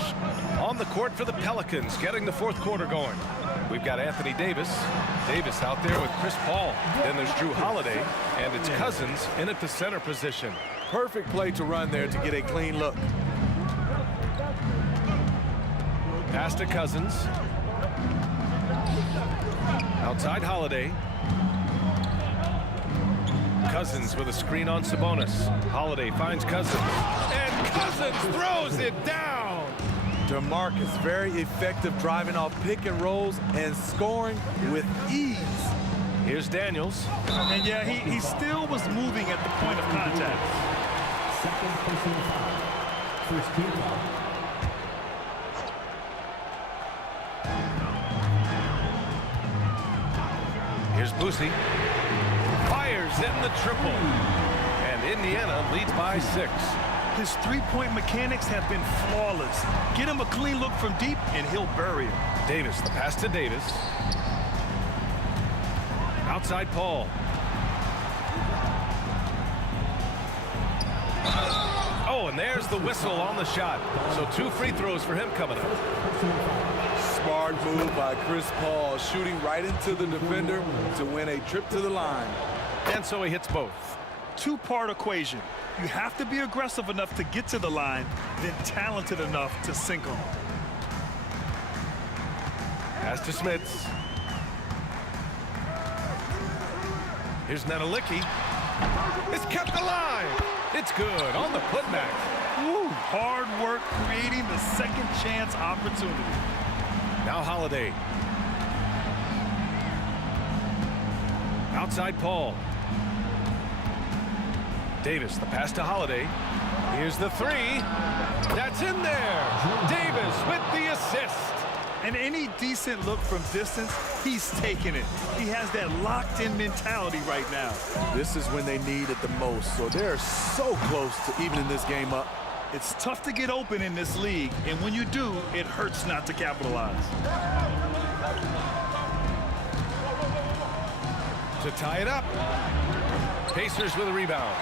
On the court for the Pelicans, getting the fourth quarter going. We've got Anthony Davis. Davis out there with Chris Paul. Then there's Drew Holiday, and it's Cousins in at the center position. Perfect play to run there to get a clean look. Pass to Cousins. Outside Holiday. Cousins with a screen on Sabonis. Holiday finds Cousins. And Cousins throws it down. DeMarcus very effective driving off pick and rolls and scoring with ease. Here's Daniels. And yeah, he still was moving at the point of contact. Second personal foul. First team foul. Here's Boosie. Fires in the triple. And Indiana leads by 6. His three-point mechanics have been flawless. Get him a clean look from deep, and he'll bury him. Davis, the pass to Davis. Outside Paul. Oh, and there's the whistle on the shot. So 2 free throws for him coming up. Smart move by Chris Paul, shooting right into the defender to win a trip to the line. And so he hits both. Two-part equation. You have to be aggressive enough to get to the line, then talented enough to sink them. Pass to Smits. Here's Nedelicki. It's kept alive. It's good on the putback. Woo, hard work creating the second chance opportunity. Now Holiday. Outside Paul. Davis, the pass to Holiday. Here's the 3. That's in there. Davis with the assist. And any decent look from distance, he's taking it. He has that locked-in mentality right now. This is when they need it the most, so they're so close to evening this game up. It's tough to get open in this league, and when you do, it hurts not to capitalize. To tie it up. Pacers with a rebound.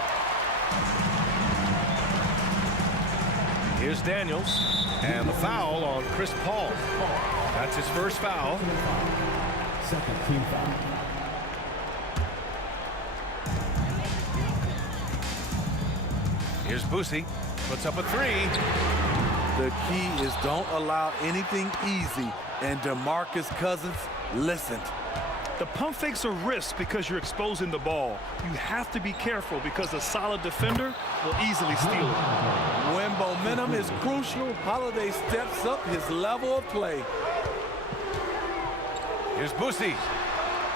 Here's Daniels. And the foul on Chris Paul. That's his first foul. Second team foul. Here's Boosie. Puts up a 3. The key is don't allow anything easy. And DeMarcus Cousins listened. The pump fakes are risks because you're exposing the ball. You have to be careful because a solid defender will easily steal it. When momentum is crucial, Holiday steps up his level of play. Here's Boosie.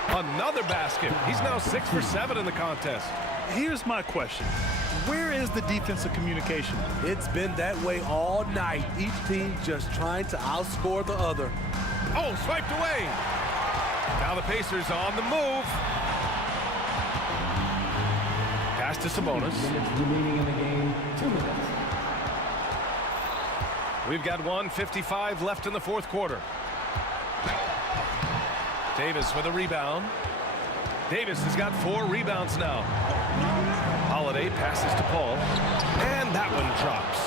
Another basket. He's now 6 for 7 in the contest. Here's my question. Where is the defensive communication? It's been that way all night. Each team just trying to outscore the other. Oh, swiped away. Now the Pacers on the move. Pass to Sabonis. Minutes remaining in the game. 2 minutes. We've got 1:55 left in the fourth quarter. Davis with a rebound. Davis has got 4 rebounds now. Holiday passes to Paul. And that one drops.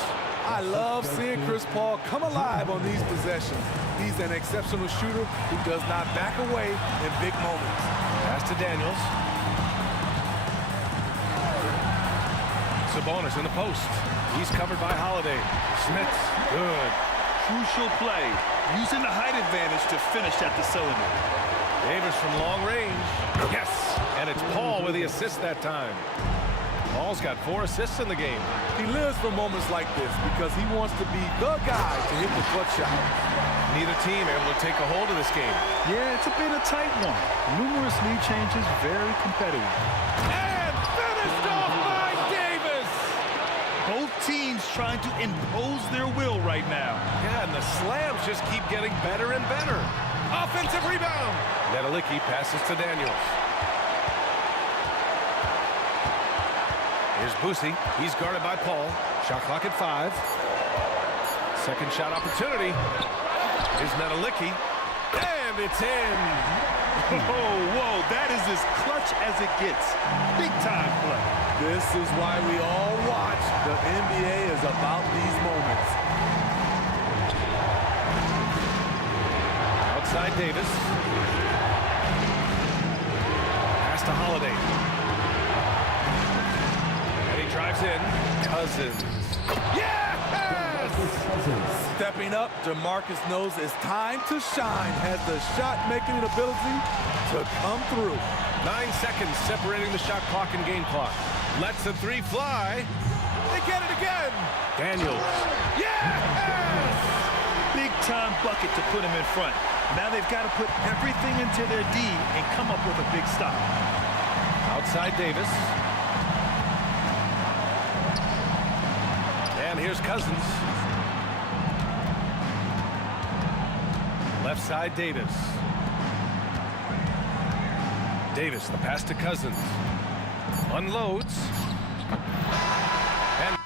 I love seeing Chris Paul come alive on these possessions. He's an exceptional shooter who does not back away in big moments. Pass to Daniels. Sabonis in the post. He's covered by Holiday. Smits, good. Crucial play. Using the height advantage to finish at the cylinder. Davis from long range. Yes, and it's Paul with the assist that time. Paul's got 4 assists in the game. He lives for moments like this because he wants to be the guy to hit the clutch shot. Neither team able to take a hold of this game. Yeah, it's a bit of a tight one. Numerous lead changes, very competitive. And finished off by Davis! Both teams trying to impose their will right now. Yeah, and the slams just keep getting better and better. Offensive rebound. Nedelicki passes to Daniels. Here's Boosie. He's guarded by Paul. Shot clock at 5. Second shot opportunity. Here's Medalicki. And it's in. Whoa, that is as clutch as it gets. Big time play. This is why we all watch. The NBA is about these moments. Outside Davis. Pass to Holiday. And he drives in. Cousins. Yes! Stepping up, DeMarcus knows it's time to shine. Has the shot-making ability to come through. 9 seconds separating the shot clock and game clock. Lets the 3 fly. They get it again. Daniels. Yes! Big time bucket to put him in front. Now they've got to put everything into their D and come up with a big stop. Outside Davis. And here's Cousins. Left side Davis. Davis, the pass to Cousins. Unloads. And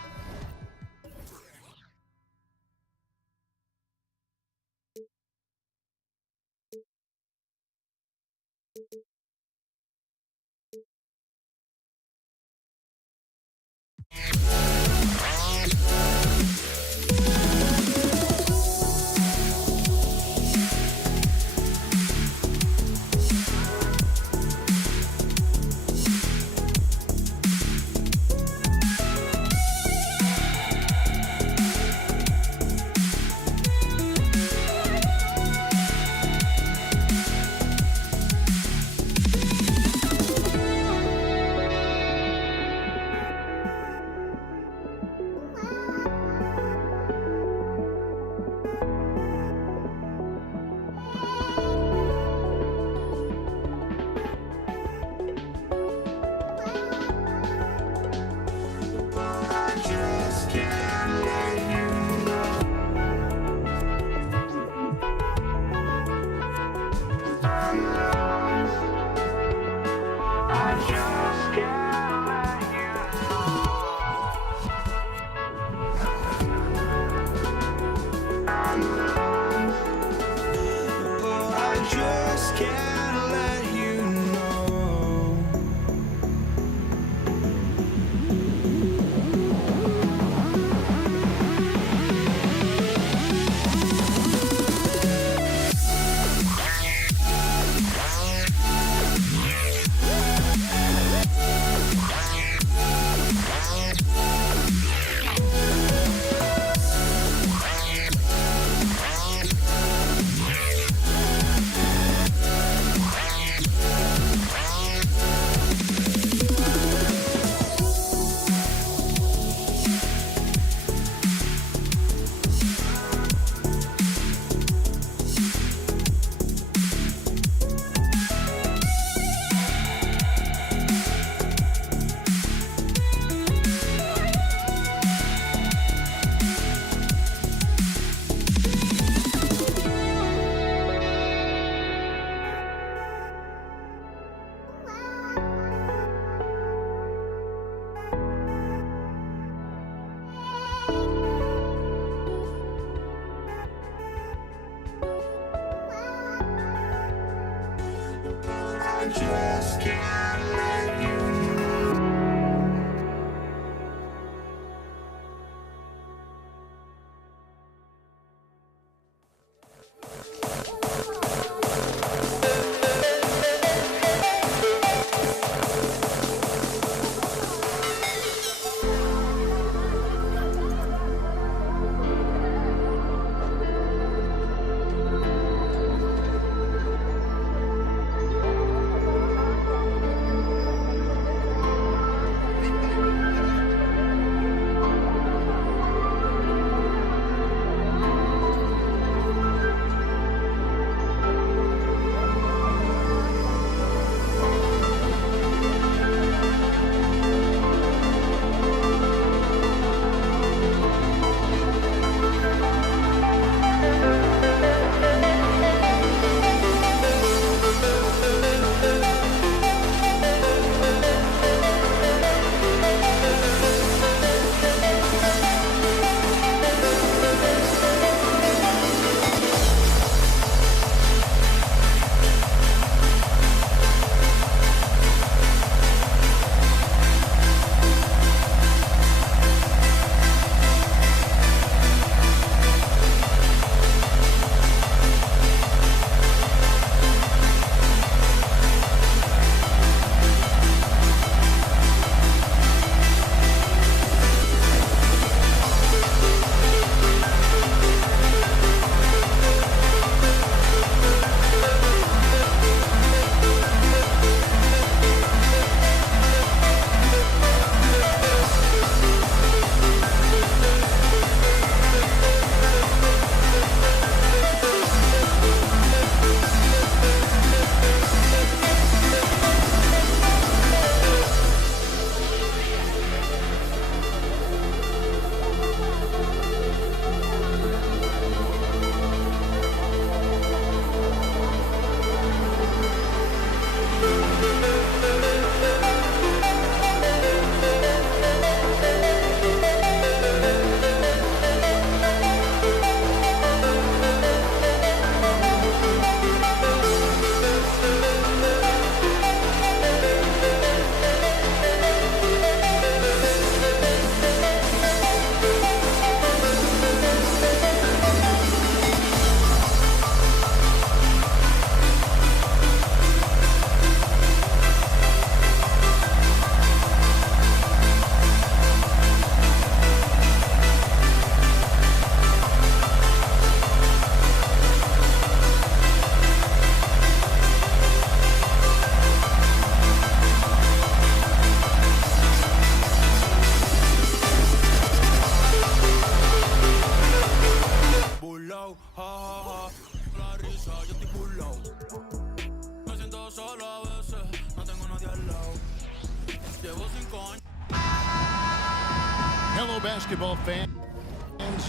Hello, basketball fans.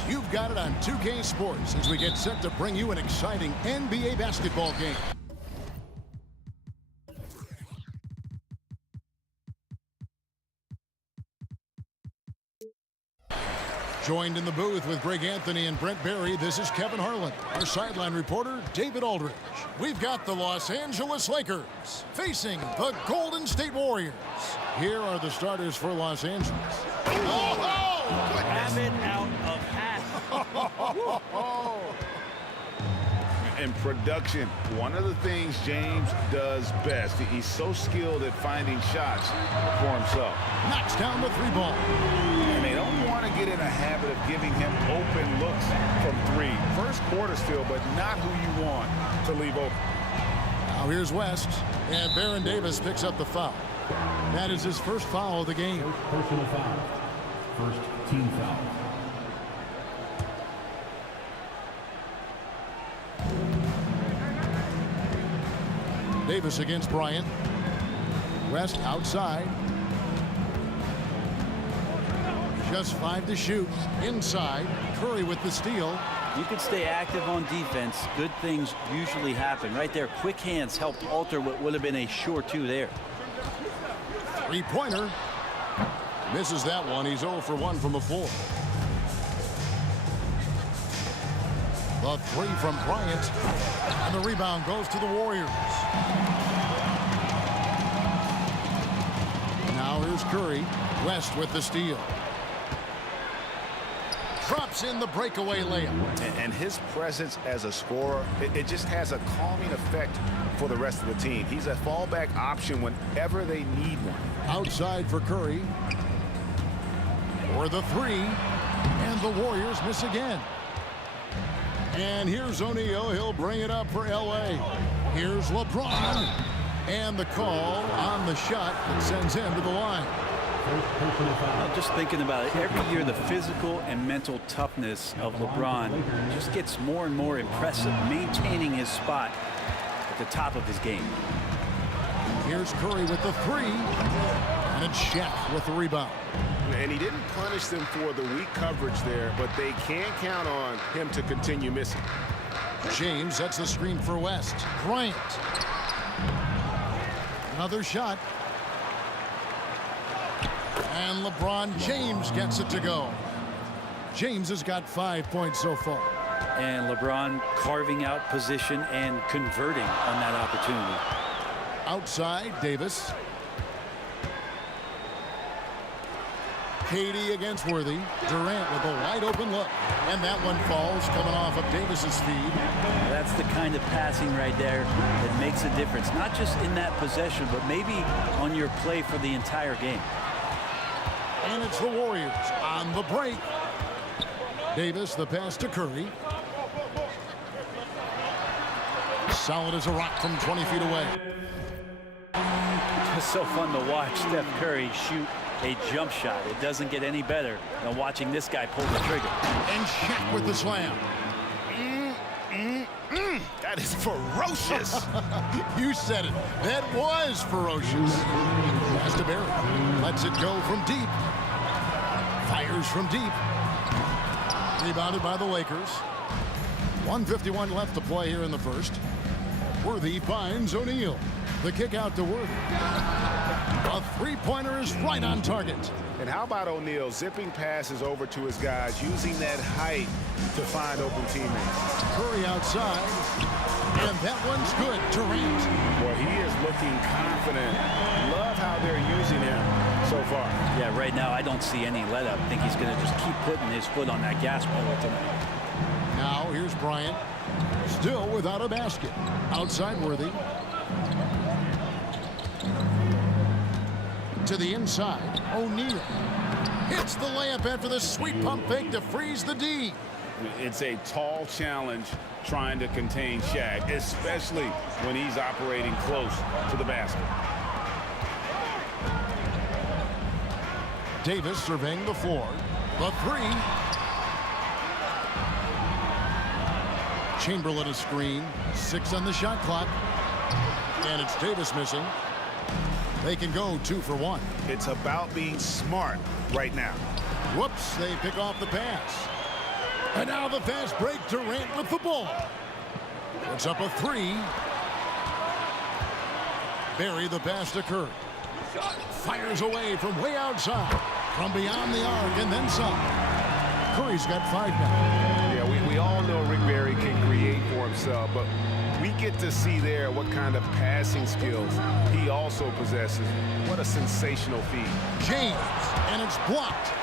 You've got it on 2K Sports as we get set to bring you an exciting NBA basketball game. Joined in the booth with Greg Anthony and Brent Barry, this is Kevin Harlan. Our sideline reporter, David Aldridge. We've got the Los Angeles Lakers facing the Golden State Warriors. Here are the starters for Los Angeles. Have it out of hand. In production, one of the things James does best, he's so skilled at finding shots for himself. Knocks down the three ball. And they don't want to get in a habit of giving him open looks from three. First quarter still, but not who you want to leave open. Now here's West, and Baron Davis picks up the foul. That is his first foul of the game. First personal foul. First team foul. Davis against Bryant. West outside. Just 5 to shoot. Inside. Curry with the steal. You can stay active on defense. Good things usually happen. Right there, quick hands helped alter what would have been a sure two there. Three-pointer. Misses that one. He's 0 for 1 from the floor. The three from Bryant. And the rebound goes to the Warriors. Now here's Curry. West with the steal. Drops in the breakaway layup. And his presence as a scorer, it just has a calming effect for the rest of the team. He's a fallback option whenever they need one. Outside for Curry. For the three. And the Warriors miss again. And here's O'Neal. He'll bring it up for L.A. Here's LeBron. And the call on the shot that sends him to the line. Well, just thinking about it, every year the physical and mental toughness of LeBron just gets more and more impressive, maintaining his spot at the top of his game. Here's Curry with the three. And it's Shaq with the rebound. And he didn't punish them for the weak coverage there, but they can count on him to continue missing. James sets the screen for West. Bryant. Another shot. And LeBron James gets it to go. James has got 5 points so far. And LeBron carving out position and converting on that opportunity. Outside, Davis. Katie against Worthy. Durant with a wide open look. And that one falls coming off of Davis's feed. That's the kind of passing right there that makes a difference. Not just in that possession, but maybe on your play for the entire game. And it's the Warriors on the break. Davis, the pass to Curry. Solid as a rock from 20 feet away. It's so fun to watch Steph Curry shoot a jump shot. It doesn't get any better than watching this guy pull the trigger. And Shaq with the slam. That is ferocious. You said it. That was ferocious. Pass to Barry. Lets it go from deep. Fires from deep. Rebounded by the Lakers. 1:51 left to play here in the first. Worthy finds O'Neal. The kick out to Worthy. A three-pointer is right on target. And how about O'Neal zipping passes over to his guys, using that height to find open teammates. Curry outside. And that one's good. Durant. Well, he is looking confident. Love how they're using him so far. Yeah, right now I don't see any let up. I think he's going to just keep putting his foot on that gas pedal tonight. Now here's Bryant. Still without a basket. Outside Worthy. To the inside. O'Neal hits the layup after the sweet pump fake to freeze the D. It's a tall challenge trying to contain Shaq, especially when he's operating close to the basket. Davis surveying the floor. The three. Chamberlain a screen. 6 on the shot clock. And it's Davis missing. They can go 2 for 1. It's about being smart right now. Whoops, they pick off the pass. And now the fast break. Durant with the ball. Puts up a three. Barry the pass to Curry. Fires away from way outside. From beyond the arc and then some. Curry's got 5 now. Yeah, we all know Rick Barry can create for himself, but we get to see there what kind of passing skills he also possesses. What a sensational feat. James, and it's blocked.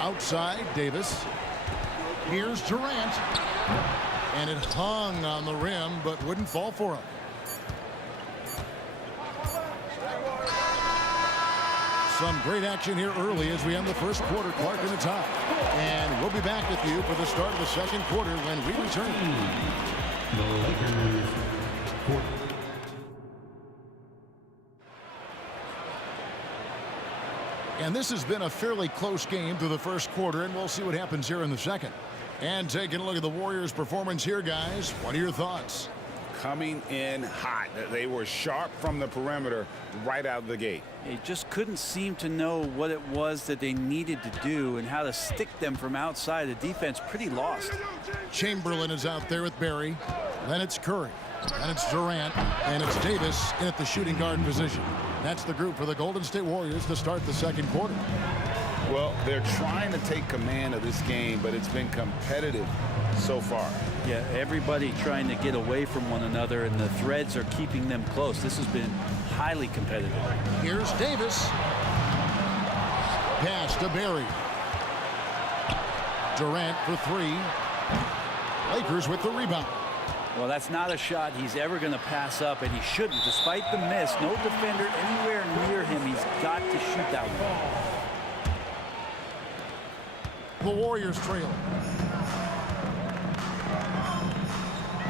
Outside, Davis. Here's Durant. And it hung on the rim, but wouldn't fall for him. Some great action here early as we end the first quarter. Clark in the top. And we'll be back with you for the start of the second quarter when we return. The Lakers. And this has been a fairly close game through the first quarter, and we'll see what happens here in the second. And taking a look at the Warriors' performance here, guys. What are your thoughts? Coming in hot. They were sharp from the perimeter right out of the gate. They just couldn't seem to know what it was that they needed to do and how to stick them from outside. The defense pretty lost. Chamberlain is out there with Barry. Then it's Curry. And it's Durant. And it's Davis in at the shooting guard position. That's the group for the Golden State Warriors to start the second quarter. Well, they're trying to take command of this game, but it's been competitive so far. Yeah, everybody trying to get away from one another, and the threads are keeping them close. This has been highly competitive. Here's Davis. Pass to Barry. Durant for 3. Lakers with the rebound. Well, that's not a shot he's ever going to pass up, and he shouldn't. Despite the miss, no defender anywhere near him. He's got to shoot that one. The Warriors trail.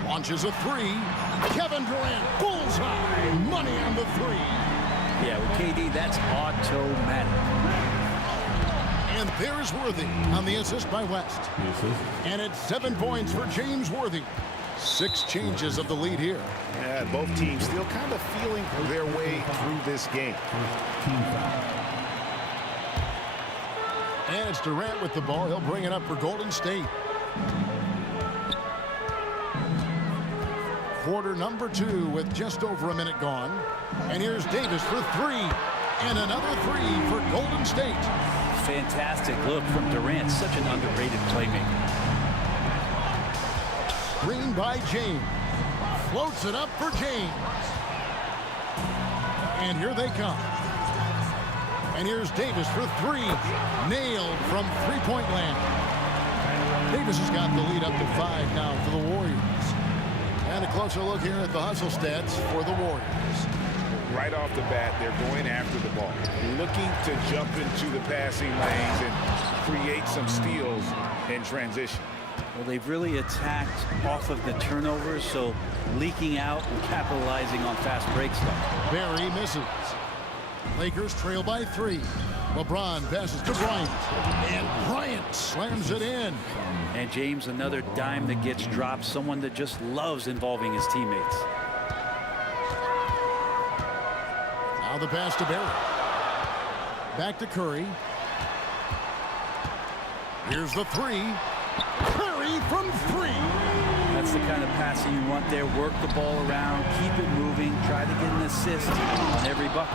Launches a 3. Kevin Durant, bullseye. Money on the 3. Yeah, with KD, that's automatic. And there's Worthy on the assist by West. And it's 7 points for James Worthy. 6 changes of the lead here. Yeah, both teams still kind of feeling their way through this game. And it's Durant with the ball. He'll bring it up for Golden State. Quarter number 2 with just over a minute gone. And here's Davis for 3. And another 3 for Golden State. Fantastic look from Durant. Such an underrated playmaker. Screen by James. Floats it up for James. And here they come. And here's Davis for 3. Nailed from three-point land. Davis has got the lead up to 5 now for the Warriors. And a closer look here at the hustle stats for the Warriors. Right off the bat, they're going after the ball, looking to jump into the passing lanes and create some steals in transition. Well, they've really attacked off of the turnovers, so leaking out and capitalizing on fast break stuff. Barry misses. Lakers trail by 3. LeBron passes to Bryant. And Bryant slams it in. And James, another dime that gets dropped. Someone that just loves involving his teammates. Now the pass to Barry. Back to Curry. Here's the 3. Curry from 3. That's the kind of passing you want there. Work the ball around, keep it moving, try to get an assist on every bucket.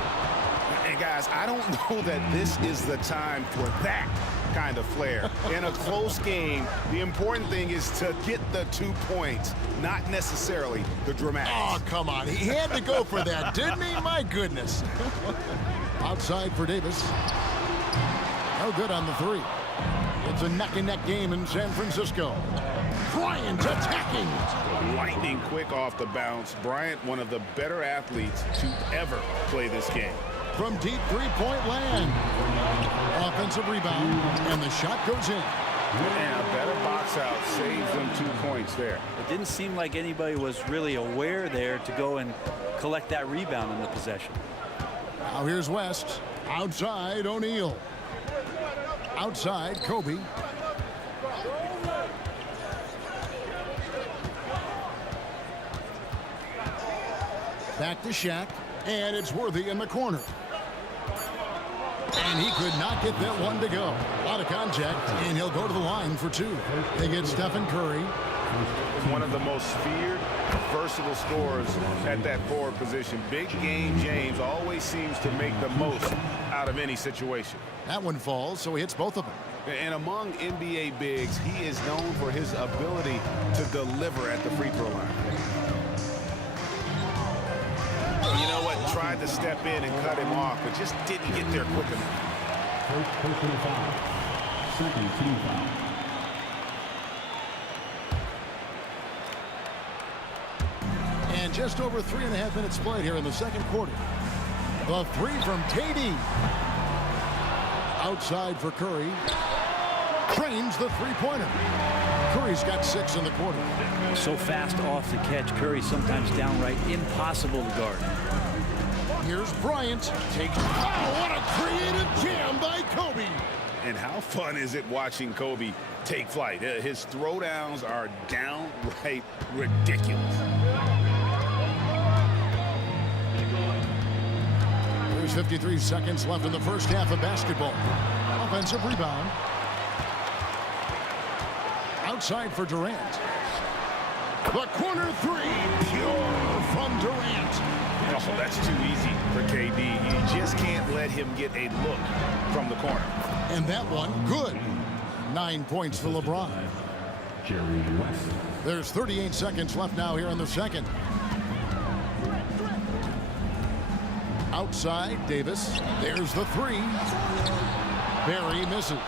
And guys, I don't know that this is the time for that kind of flair. In a close game, the important thing is to get the 2 points, not necessarily the dramatics. Oh, come on. He had to go for that, didn't he? My goodness. Outside for Davis. No good on the 3. It's a neck-and-neck game in San Francisco. Bryant attacking. Lightning quick off the bounce. Bryant, one of the better athletes to ever play this game. From deep three-point land. Offensive rebound, and the shot goes in. And a better box out saves them 2 points there. It didn't seem like anybody was really aware there to go and collect that rebound in the possession. Now here's West. Outside, O'Neal. Outside, Kobe. Back to Shaq. And it's Worthy in the corner. And he could not get that one to go. Out of contact, and he'll go to the line for two. They get Stephen Curry. One of the most feared, versatile scorers at that forward position. Big game James always seems to make the most out of any situation. That one falls, so he hits both of them. And among NBA bigs, he is known for his ability to deliver at the free throw line. You know what? Tried to step in and cut him off, but just didn't get there quick enough. First personal foul. Second team foul. And just over 3.5 minutes played here in the second quarter. The three from KD. Outside for Curry. Trains the three-pointer. Curry's got 6 in the quarter. So fast off the catch, Curry sometimes downright impossible to guard. Here's Bryant. Oh, what a creative jam by Kobe. And how fun is it watching Kobe take flight? His throwdowns are downright ridiculous. There's 53 seconds left in the first half of basketball. Offensive rebound. Outside for Durant. The corner three, pure from Durant. Oh, that's too easy for KD. You just can't let him get a look from the corner. And that one, good. 9 points for LeBron. There's 38 seconds left now here in the second. Outside, Davis. There's the three. Barry misses.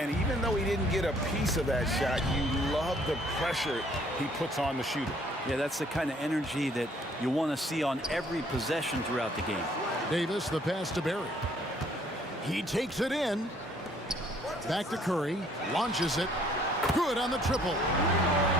And even though he didn't get a piece of that shot, you love the pressure he puts on the shooter. Yeah, that's the kind of energy that you want to see on every possession throughout the game. Davis, the pass to Barry. He takes it in. Back to Curry. Launches it. Good on the triple.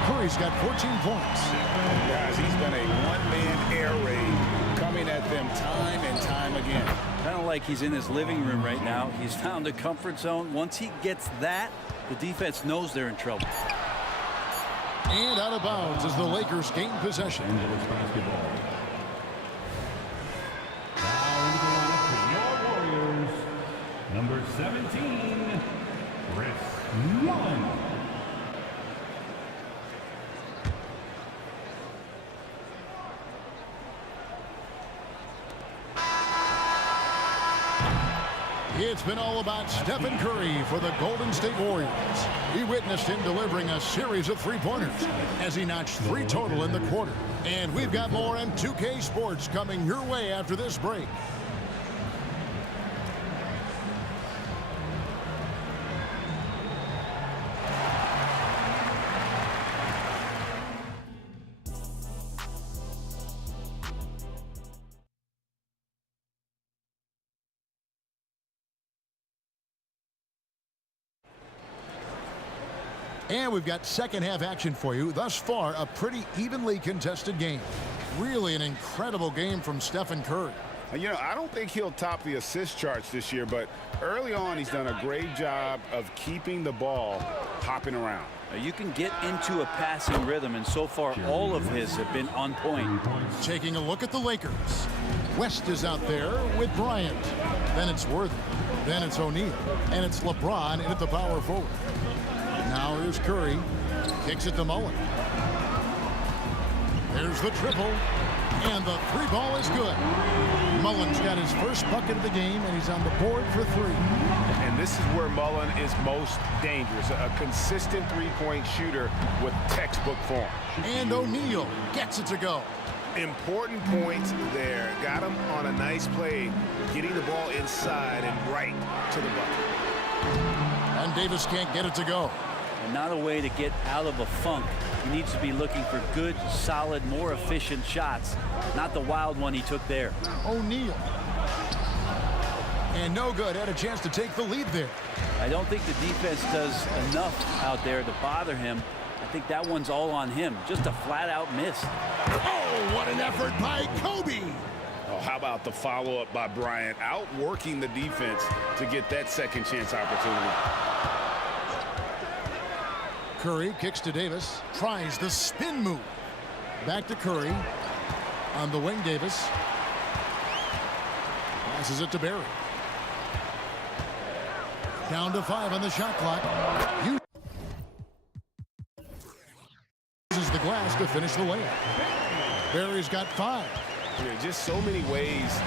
Curry's got 14 points. Guys, he's been a one-man air raid coming at them time and time again. Kind of like he's in his living room right now. He's found a comfort zone. Once he gets that, the defense knows they're in trouble. And out of bounds as the Lakers gain possession. Now into the lineup for your Warriors, number 17, Chris Mullen. It's been all about Stephen Curry for the Golden State Warriors. We witnessed him delivering a series of three-pointers as he notched 3 total in the quarter. And we've got more on 2K Sports coming your way after this break. And we've got second half action for you. Thus far, a pretty evenly contested game. Really an incredible game from Stephen Curry. You know, I don't think he'll top the assist charts this year, but early on he's done a great job of keeping the ball hopping around. You can get into a passing rhythm, and so far all of his have been on point. Taking a look at the Lakers. West is out there with Bryant. Then it's Worthy. Then it's O'Neal. And it's LeBron in at the power forward. Now here's Curry. Kicks it to Mullen. There's the triple. And the three ball is good. Mullen's got his first bucket of the game, and he's on the board for 3. And this is where Mullen is most dangerous. A consistent three-point shooter with textbook form. And O'Neal gets it to go. Important points there. Got him on a nice play, getting the ball inside and right to the bucket. And Davis can't get it to go. And not a way to get out of a funk. He needs to be looking for good, solid, more efficient shots, not the wild one he took there. O'Neal. And no good. Had a chance to take the lead there. I don't think the defense does enough out there to bother him. I think that one's all on him. Just a flat-out miss. Oh, what an effort by Kobe. Oh, how about the follow-up by Bryant, outworking the defense to get that second chance opportunity. Curry kicks to Davis. Tries the spin move. Back to Curry. On the wing, Davis. Passes it to Barry. Down to 5 on the shot clock. Uses the glass to finish the layup. Barry's got 5. Yeah, just so many ways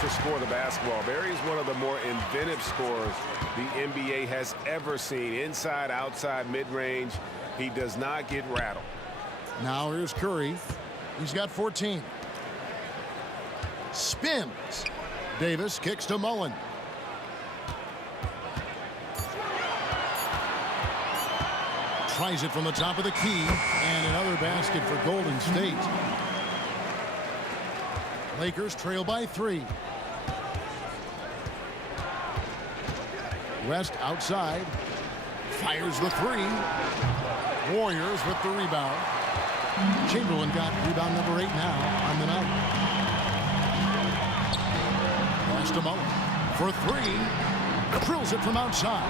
to score the basketball. Barry is one of the more inventive scorers the NBA has ever seen. Inside, outside, mid-range. He does not get rattled. Now here's Curry. He's got 14. Spins. Davis kicks to Mullen. Tries it from the top of the key. And another basket for Golden State. Lakers trail by 3. West outside. Fires the 3. Warriors with the rebound. Chamberlain got rebound number 8 now on the night. Pass to Mullen for 3. Drills it from outside.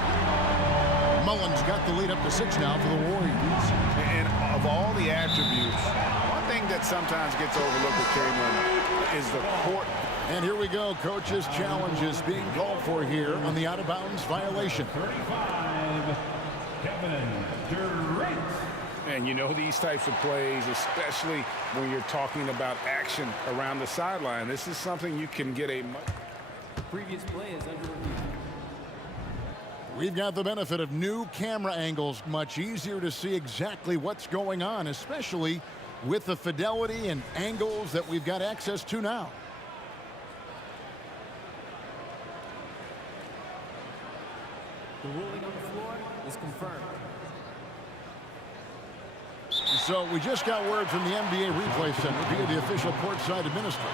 Mullen's got the lead up to 6 now for the Warriors. And of all the attributes, one thing that sometimes gets overlooked with Chamberlain is the court. And here we go. Coach's challenge is being called for here on the out-of-bounds violation. 35, Kevin Durant. And you know these types of plays, especially when you're talking about action around the sideline, this is something you can get a much... Previous play is under review. We've got the benefit of new camera angles. Much easier to see exactly what's going on, especially with the fidelity and angles that we've got access to now. The ruling on the floor is confirmed. So we just got word from the NBA Replay Center via the official courtside administrator.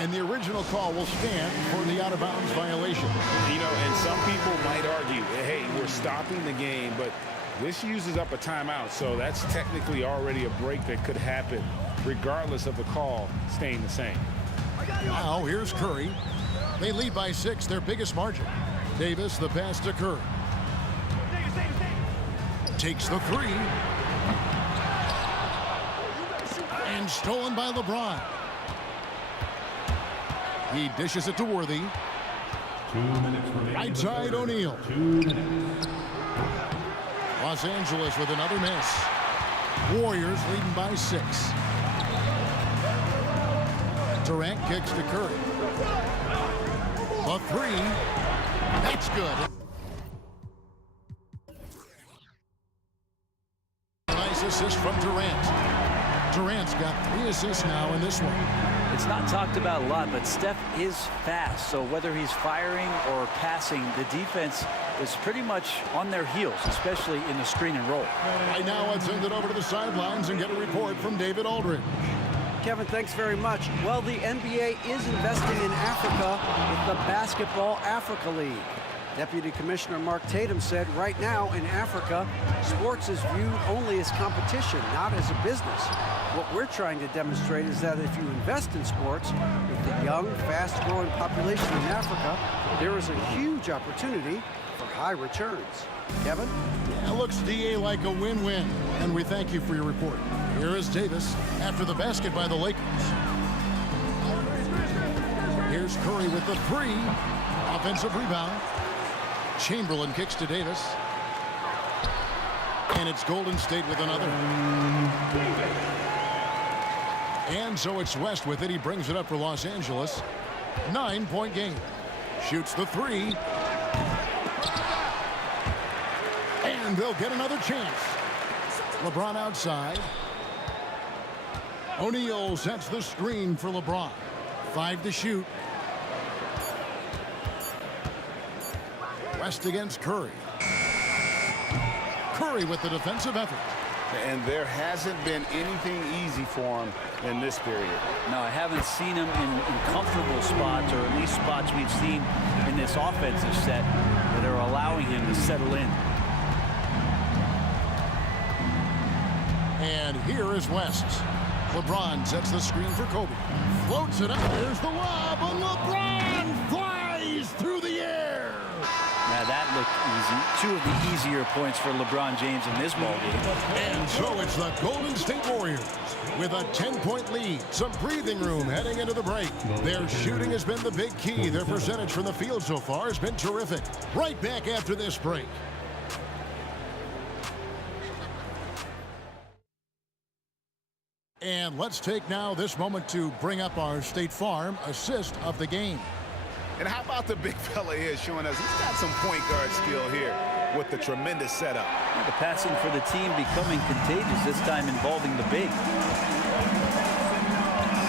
And the original call will stand for the out-of-bounds violation. You know, and some people might argue, hey, we're stopping the game, but this uses up a timeout, so that's technically already a break that could happen, regardless of the call staying the same. Now, here's Curry. They lead by 6, their biggest margin. Davis, the pass to Curry. Takes the 3. And stolen by LeBron. He dishes it to Worthy. 2 minutes remaining. Right side, O'Neal. 2 minutes. Los Angeles with another miss. Warriors leading by 6. Durant kicks to Curry. The 3. That's good. Nice assist from Durant. Durant's got 3 assists now in this one. It's not talked about a lot, but Steph is fast. So whether he's firing or passing, the defense is pretty much on their heels, especially in the screen and roll. Right now, let's send it over to the sidelines and get a report from David Aldridge. Kevin, thanks very much. Well, the NBA is investing in Africa with the Basketball Africa League. Deputy Commissioner Mark Tatum said right now in Africa, sports is viewed only as competition, not as a business. What we're trying to demonstrate is that if you invest in sports with the young, fast-growing population in Africa, there is a huge opportunity for high returns. Kevin? Yeah, it looks, DA, like a win-win, and we thank you for your report. Here is Davis after the basket by the Lakers. Here's Curry with the 3. Offensive rebound. Chamberlain kicks to Davis. And it's Golden State with another. And so it's West with it. He brings it up for Los Angeles. 9-point game. Shoots the 3. And they'll get another chance. LeBron outside. O'Neal sets the screen for LeBron. 5 to shoot. West against Curry. Curry with the defensive effort. And there hasn't been anything easy for him in this period. No, I haven't seen him in comfortable spots, or at least spots we've seen in this offensive set that are allowing him to settle in. And here is West. LeBron sets the screen for Kobe. Floats it up. There's the lob, and LeBron flies through the air. Now that looked easy. 2 of the easier points for LeBron James in this ball game. And so it's the Golden State Warriors with a 10-point lead. Some breathing room heading into the break. Their shooting has been the big key. Their percentage from the field so far has been terrific. Right back after this break. And let's take now this moment to bring up our State Farm assist of the game. And how about the big fella here showing us he's got some point guard skill here with the tremendous setup. The passing for the team becoming contagious, this time involving the big.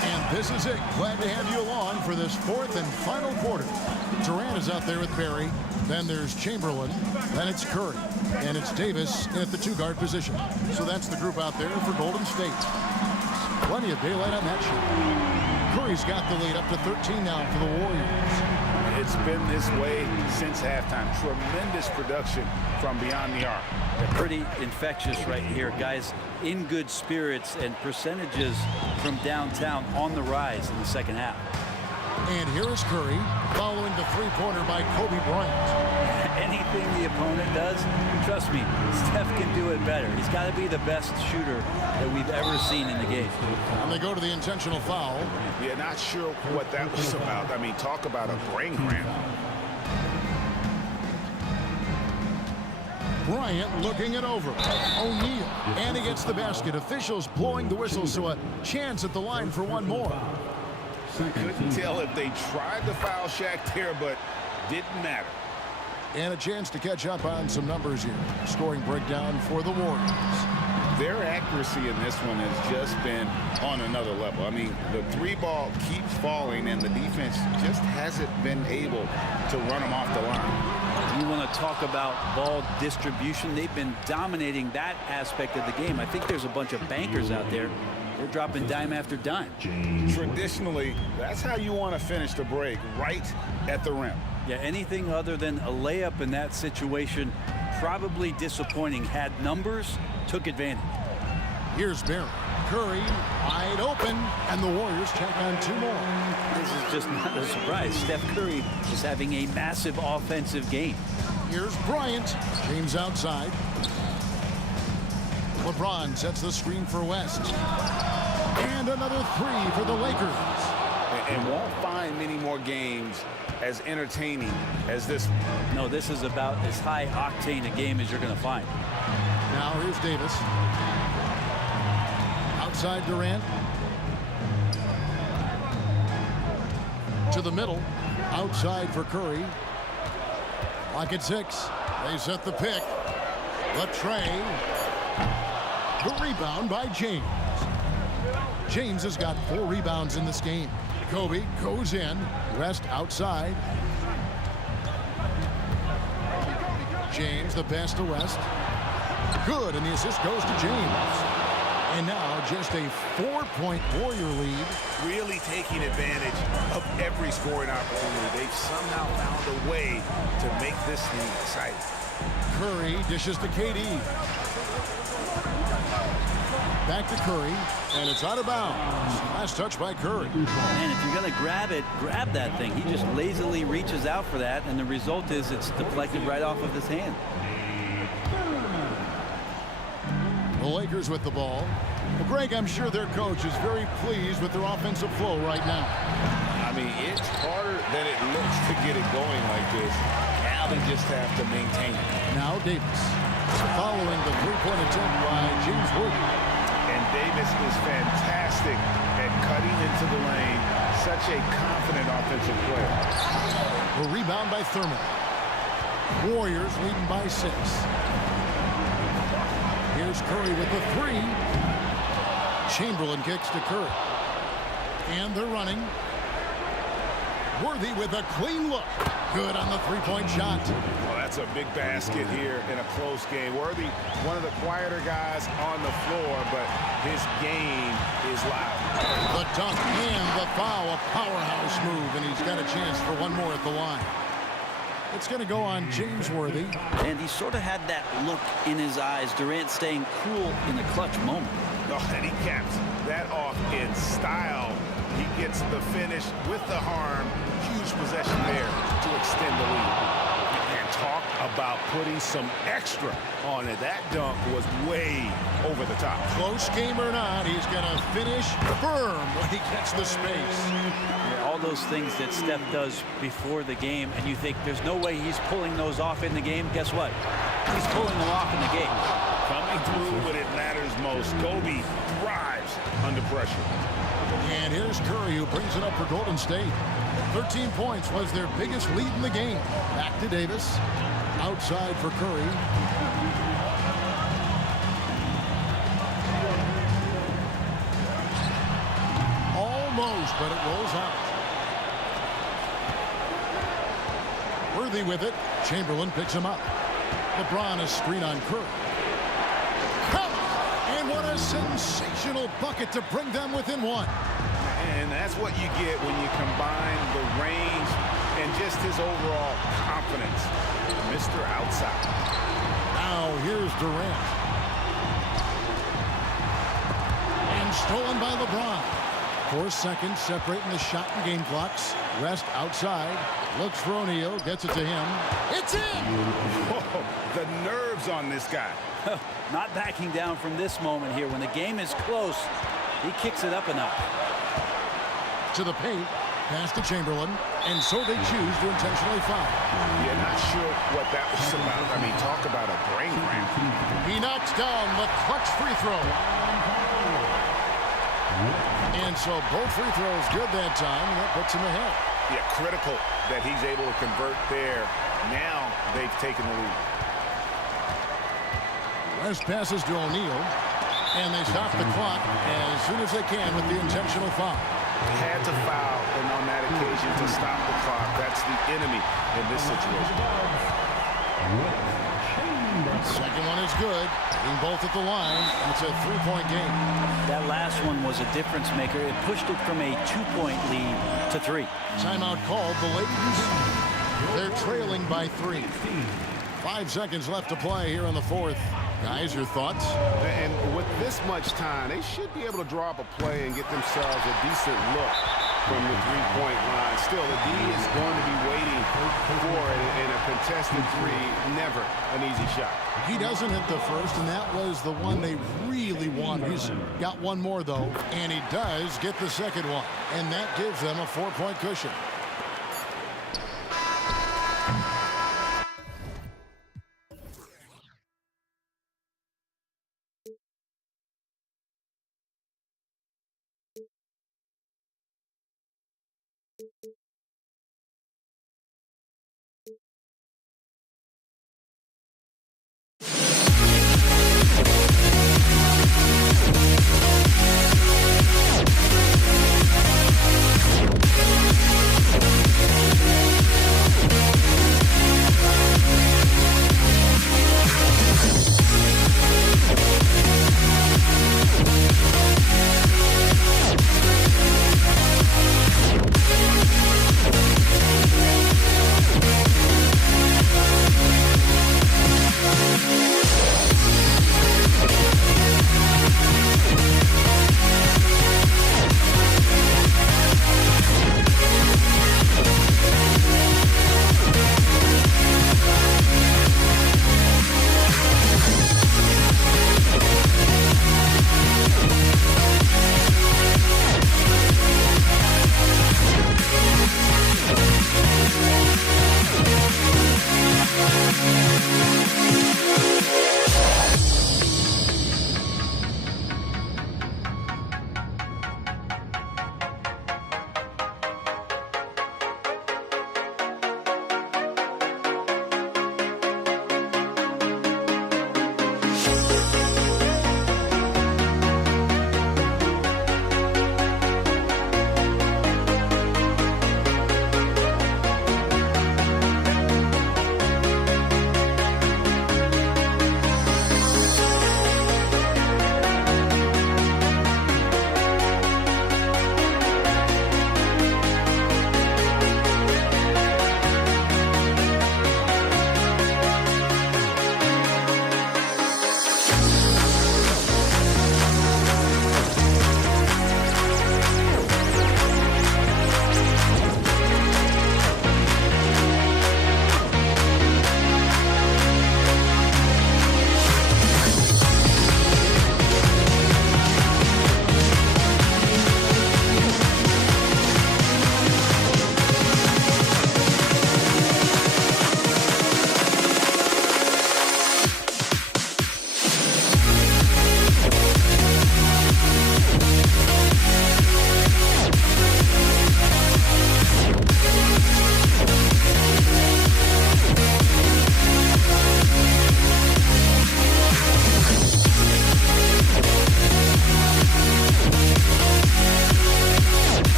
And this is it. Glad to have you along for this 4th and final quarter. Durant is out there with Barry. Then there's Chamberlain. Then it's Curry. And it's Davis at the 2-guard position. So that's the group out there for Golden State. Plenty of daylight on that shot. Curry's got the lead up to 13 now for the Warriors. It's been this way since halftime. Tremendous production from beyond the arc. They're pretty infectious right here. Guys in good spirits and percentages from downtown on the rise in the second half. And here is Curry following the 3-pointer by Kobe Bryant. Anything the opponent does, trust me, Steph can do it better. He's got to be the best shooter that we've ever seen in the game. And they go to the intentional foul. Yeah, not sure what that was about. I mean, talk about a brain cramp. Bryant looking it over. O'Neal. And he gets the basket. Officials blowing the whistle, so a chance at the line for one more. Couldn't tell if they tried to foul Shaq there, but didn't matter. And a chance to catch up on some numbers here. Scoring breakdown for the Warriors. Their accuracy in this one has just been on another level. I mean, the 3-ball keeps falling, and the defense just hasn't been able to run them off the line. You want to talk about ball distribution. They've been dominating that aspect of the game. I think there's a bunch of bankers out there. They're dropping dime after dime. Traditionally, that's how you want to finish the break, right at the rim. Yeah, anything other than a layup in that situation, probably disappointing. Had numbers, took advantage. Here's Barry. Curry wide open, and the Warriors check on 2 more. This is just not a surprise. Steph Curry is having a massive offensive game. Here's Bryant. James outside. LeBron sets the screen for West. And another 3 for the Lakers. And won't find many more games as entertaining as this one. No, this is about as high octane a game as you're going to find. Now here's Davis. Outside Durant. To the middle. Outside for Curry. Lock at 6. They set the pick. The tray. The rebound by James. James has got 4 rebounds in this game. Kobe goes in. West outside. James, the pass to West. Good, and the assist goes to James. And now just a 4-point Warrior lead. Really taking advantage of every scoring opportunity. They've somehow found a way to make this thing exciting. Curry dishes to KD. Back to Curry, and it's out of bounds. Last touch by Curry. And if you're going to grab it, grab that thing. He just lazily reaches out for that, and the result is it's deflected right off of his hand. The Lakers with the ball. Well, Greg, I'm sure their coach is very pleased with their offensive flow right now. I mean, it's harder than it looks to get it going like this. Now they just have to maintain it. Now Davis. Following the 3-point attempt by James Worthy. And Davis is fantastic at cutting into the lane. Such a confident offensive player. The rebound by Thurman. Warriors leading by 6. Here's Curry with the 3. Chamberlain kicks to Curry. And they're running. Worthy with a clean look. Good on the 3-point shot. Well, that's a big basket here in a close game. Worthy, one of the quieter guys on the floor, but his game is loud. The dunk and the foul, a powerhouse move, and he's got a chance for one more at the line. It's going to go on James Worthy. And he sort of had that look in his eyes. Durant staying cool in the clutch moment. Oh, and he caps that off in style. He gets the finish with the harm. Huge possession there to extend the lead. And talk about putting some extra on it. That dunk was way over the top. Close game or not, he's going to finish firm when he gets the space. Yeah, all those things that Steph does before the game, and you think there's no way he's pulling those off in the game. Guess what? He's pulling them off in the game. Coming through when it matters most. Kobe thrives under pressure. And here's Curry, who brings it up for Golden State. 13 points was their biggest lead in the game. Back to Davis. Outside for Curry. Almost, but it rolls out. Worthy with it. Chamberlain picks him up. LeBron is screen on Curry. And what a sensational bucket to bring them within one. And that's what you get when you combine the range and just his overall confidence. Mr. Outside. Now here's Durant. And stolen by LeBron. 4 seconds separating the shot and game clocks. West outside. Looks for O'Neal. Gets it to him. It's in! Whoa, the nerves on this guy. Not backing down from this moment here. When the game is close, he kicks it up a notch. To the paint. Pass to Chamberlain. And so they choose to intentionally foul. Yeah, not sure what that was about. I mean, talk about a brain cramp. He knocks down the clutch free throw. And so both free throws good that time, and that puts him ahead. Yeah, critical that he's able to convert there. Now they've taken the lead. West passes to O'Neal, and they stop the clock as soon as they can with the intentional foul. Had to foul, and on that occasion to stop the clock. That's the enemy in this situation. Second one is good. Being both at the line. It's a 3-point game. That last one was a difference maker. It pushed it from a 2-point lead to 3. Timeout called. The Lakers, they're trailing by 3. 5 seconds left to play here in the fourth. Guys, your thoughts? And with this much time, they should be able to draw up a play and get themselves a decent look from the three-point line. Still, the D is going to be waiting for it, and a contested three, never an easy shot. He doesn't hit the first, and that was the one they really wanted. He's got one more, though, and he does get the second one, and that gives them a 4-point cushion.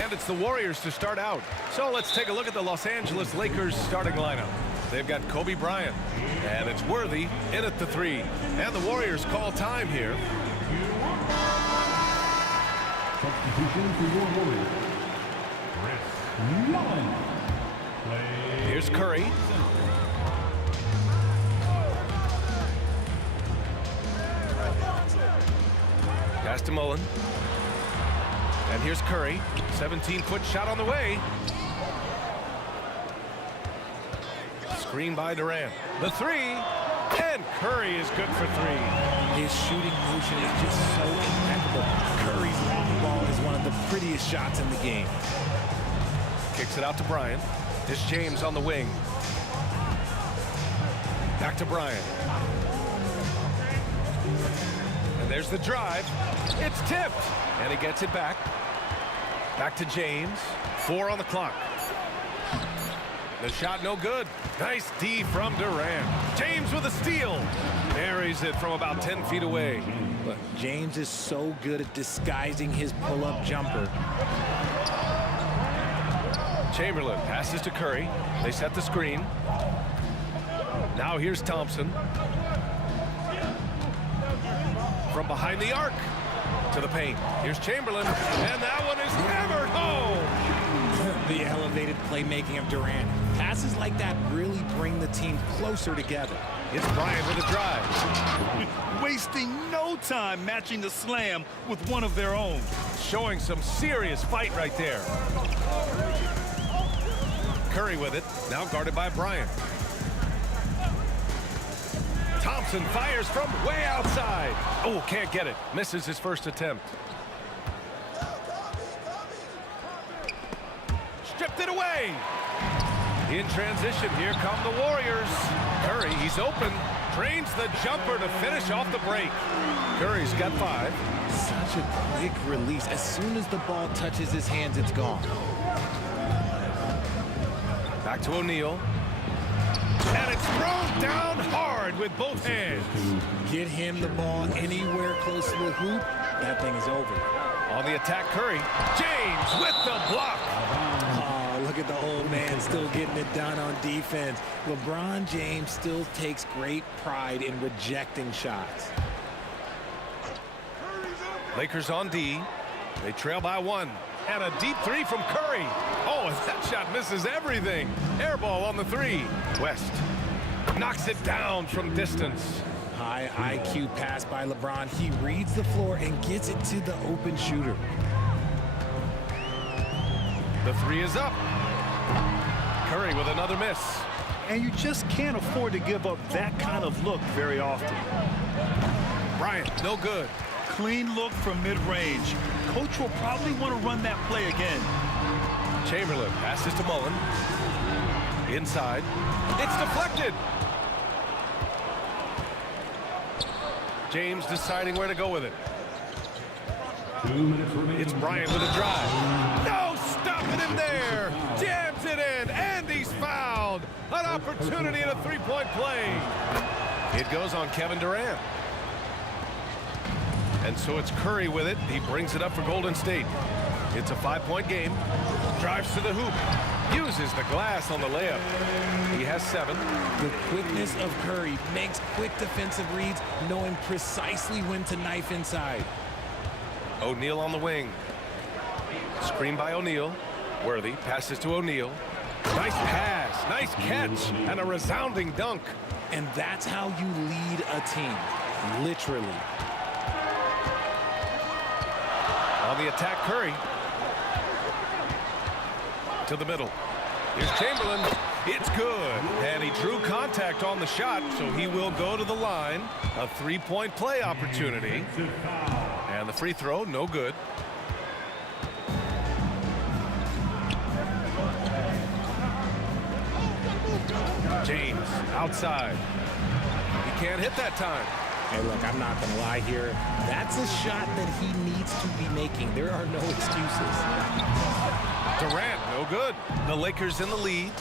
And it's the Warriors to start out. So let's take a look at the Los Angeles Lakers starting lineup. They've got Kobe Bryant, and it's Worthy in at the 3. And the Warriors call time here. Substitution for your Warriors. Chris Mullin. Here's Curry. Pass to Mullen. And here's Curry. 17-foot shot on the way. Screen by Durant. The 3. And Curry is good for 3. His shooting motion is just so impeccable. Curry's long ball is one of the prettiest shots in the game. Kicks it out to Bryant. It's James on the wing. Back to Bryant. And there's the drive. It's tipped. And he gets it back. Back to James. 4 on the clock. The shot no good. Nice D from Durant. James with a steal. Buries it from about 10 feet away. Look, James is so good at disguising his pull-up jumper. Chamberlain passes to Curry. They set the screen. Now here's Thompson. From behind the arc to the paint. Here's Chamberlain. And that one is hammered home. The elevated playmaking of Durant. Passes like that really bring the team closer together. It's Bryant with a drive. Wasting no time matching the slam with one of their own. Showing some serious fight right there. Curry with it. Now guarded by Bryant. Thompson fires from way outside. Oh, can't get it. Misses his first attempt. Stripped it away. In transition, here come the Warriors. Curry, he's open. Drains the jumper to finish off the break. Curry's got 5. Such a quick release. As soon as the ball touches his hands, it's gone. Back to O'Neal. And it's thrown down hard with both hands. Get him the ball anywhere close to the hoop, that thing is over. On the attack, Curry. James with the block. Oh, look at the old man still getting it done on defense. LeBron James still takes great pride in rejecting shots. Lakers on D. They trail by 1. And a deep 3 from Curry. Oh, and that shot misses everything. Air ball on the 3. West knocks it down from distance. High IQ pass by LeBron. He reads the floor and gets it to the open shooter. The 3 is up. Curry with another miss. And you just can't afford to give up that kind of look very often. Bryant, no good. Clean look from mid-range. Coach will probably want to run that play again. Chamberlain passes to Mullen. Inside. It's deflected. James deciding where to go with it. 2 minutes remaining. It's Bryant with a drive. No, stopping him there. Jams it in, and he's fouled. An opportunity in a 3-point play. It goes on Kevin Durant. And so it's Curry with it. He brings it up for Golden State. It's a 5-point game. Drives to the hoop. Uses the glass on the layup. He has 7. The quickness of Curry makes quick defensive reads, knowing precisely when to knife inside. O'Neal on the wing. Screen by O'Neal. Worthy passes to O'Neal. Nice pass, nice catch, and a resounding dunk. And that's how you lead a team, literally. On the attack, Curry. To the middle. Here's Chamberlain. It's good. And he drew contact on the shot, so he will go to the line. A 3-point play opportunity. And the free throw, no good. James outside. He can't hit that time. Hey, look, I'm not going to lie here. That's a shot that he needs to be making. There are no excuses. Durant, no good. The Lakers in the lead.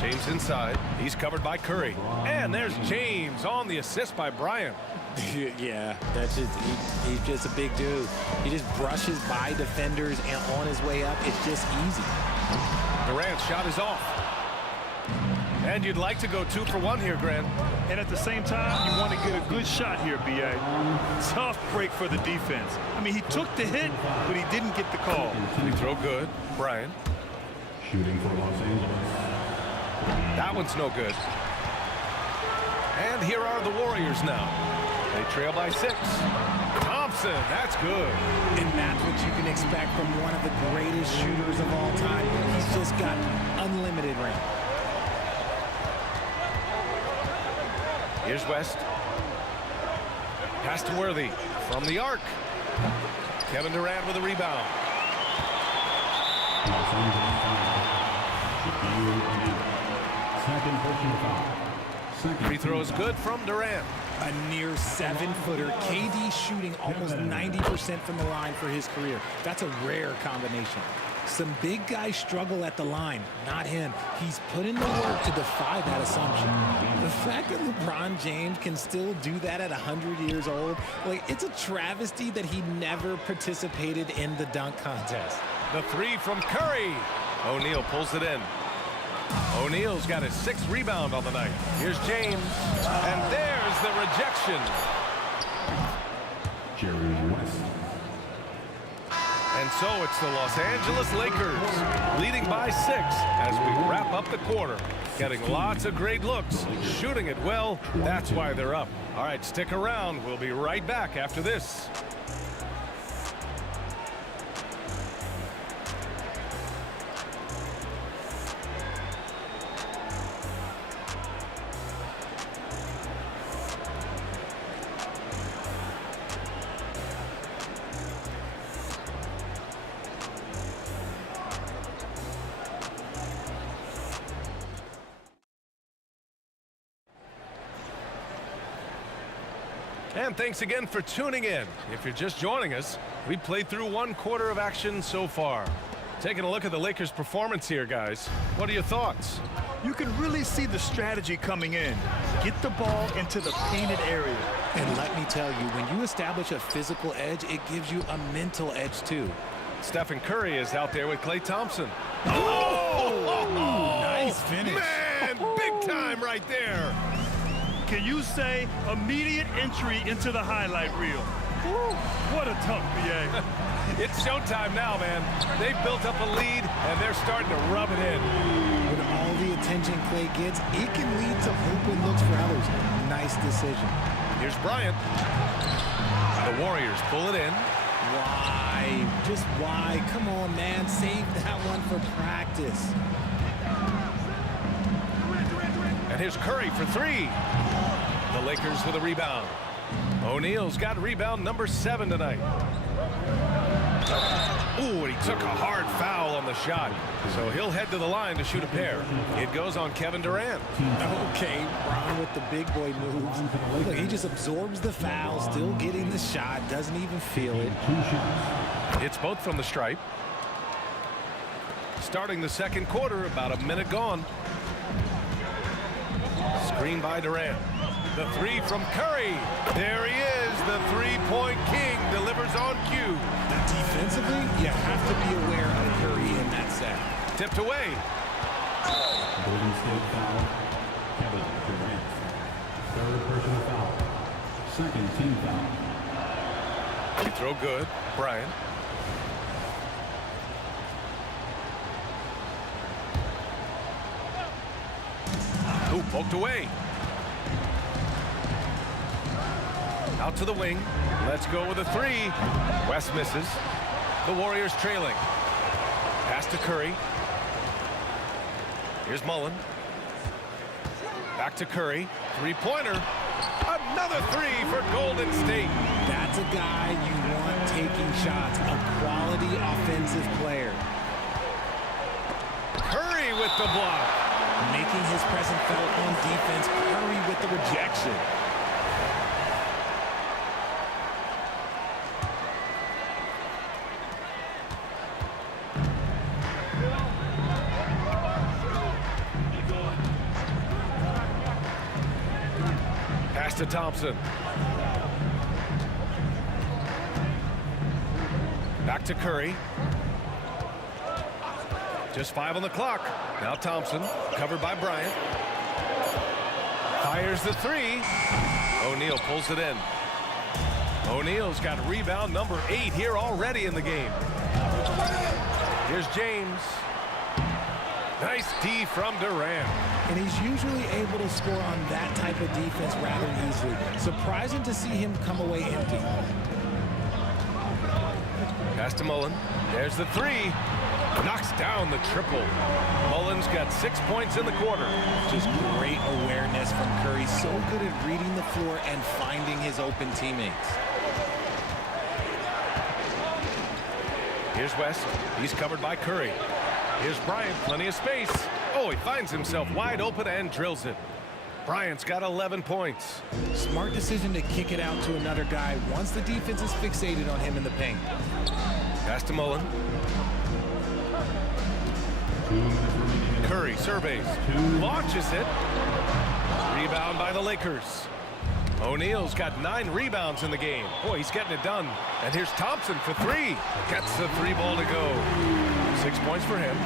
James inside. He's covered by Curry. And there's James on the assist by Bryant. Yeah, that's just he's just a big dude. He just brushes by defenders and on his way up, it's just easy. Durant's shot is off. And you'd like to go 2 for 1 here, Grant. And at the same time, you want to get a good shot here, B.A. Tough break for the defense. I mean, he took the hit, but he didn't get the call. We throw good. Brian. Shooting for Los Angeles. That one's no good. And here are the Warriors now. They trail by 6. Thompson, that's good. And that's what you can expect from one of the greatest shooters of all time. He's just got unlimited range. Here's West. Pass to Worthy from the arc. Kevin Durant with a rebound. Second personal foul. Free throw is good from Durant. A near 7-footer. KD shooting almost 90% from the line for his career. That's a rare combination. Some big guys struggle at the line, not him. He's put in the work to defy that assumption. The fact that LeBron James can still do that at 100 years old, like, it's a travesty that he never participated in the dunk contest. The 3 from Curry. O'Neal pulls it in. O'Neal's got his 6th rebound on the night. Here's James. And there's the rejection. Jerry West. And so it's the Los Angeles Lakers leading by 6 as we wrap up the quarter. Getting lots of great looks, shooting it well. That's why they're up. All right, stick around. We'll be right back after this. And thanks again for tuning in. If you're just joining us, we played through 1 quarter of action so far. Taking a look at the Lakers' performance here, guys. What are your thoughts? You can really see the strategy coming in. Get the ball into the painted area. And let me tell you, when you establish a physical edge, it gives you a mental edge too. Stephen Curry is out there with Klay Thompson. Oh! Nice finish. Man, big time right there. Can you say immediate entry into the highlight reel? Woo, what a dunk, B.A. It's showtime now, man. They've built up a lead, and they're starting to rub it in. With all the attention Klay gets, it can lead to open looks for others. Nice decision. Here's Bryant. The Warriors pull it in. Why? Just why? Come on, man. Save that one for practice. And here's Curry for 3. The Lakers with a rebound. O'Neal's got rebound number 7 tonight. Ooh, and he took a hard foul on the shot. So he'll head to the line to shoot a pair. It goes on Kevin Durant. Okay, Ron with the big boy moves. Look, he just absorbs the foul, still getting the shot, doesn't even feel it. It's both from the stripe. Starting the second quarter, about a minute gone. Screen by Durant. The 3 from Curry. There he is, the 3-point king, delivers on cue. Defensively, you have to be aware of Curry in that set. Tipped away. Golden State foul. Kevin Durant. 3rd personal foul. 2nd team foul. You throw good. Brian. Ooh, poked away. Out to the wing. Let's go with a 3. West misses. The Warriors trailing. Pass to Curry. Here's Mullen. Back to Curry. 3-pointer. Another 3 for Golden State. That's a guy you want taking shots. A quality offensive player. Curry with the block. Making his presence felt on defense. Curry with the rejection. Pass to Thompson. Back to Curry. Just 5 on the clock. Now Thompson, covered by Bryant. Fires the 3. O'Neal pulls it in. O'Neal's got rebound number 8 here already in the game. Here's James. Nice D from Durant. And he's usually able to score on that type of defense rather easily. Surprising to see him come away empty. Pass to Mullen. There's the 3. Knocks down the triple. Mullen's got 6 points in the quarter. Just great awareness from Curry. So good at reading the floor and finding his open teammates. Here's West. He's covered by Curry. Here's Bryant. Plenty of space. Oh, he finds himself wide open and drills it. Bryant's got 11 points. Smart decision to kick it out to another guy once the defense is fixated on him in the paint. Pass to Mullen. Curry surveys. Launches it. Rebound by the Lakers. O'Neal's got 9 rebounds in the game. Boy, he's getting it done. And here's Thompson for 3. Gets the 3 ball to go. 6 points for him.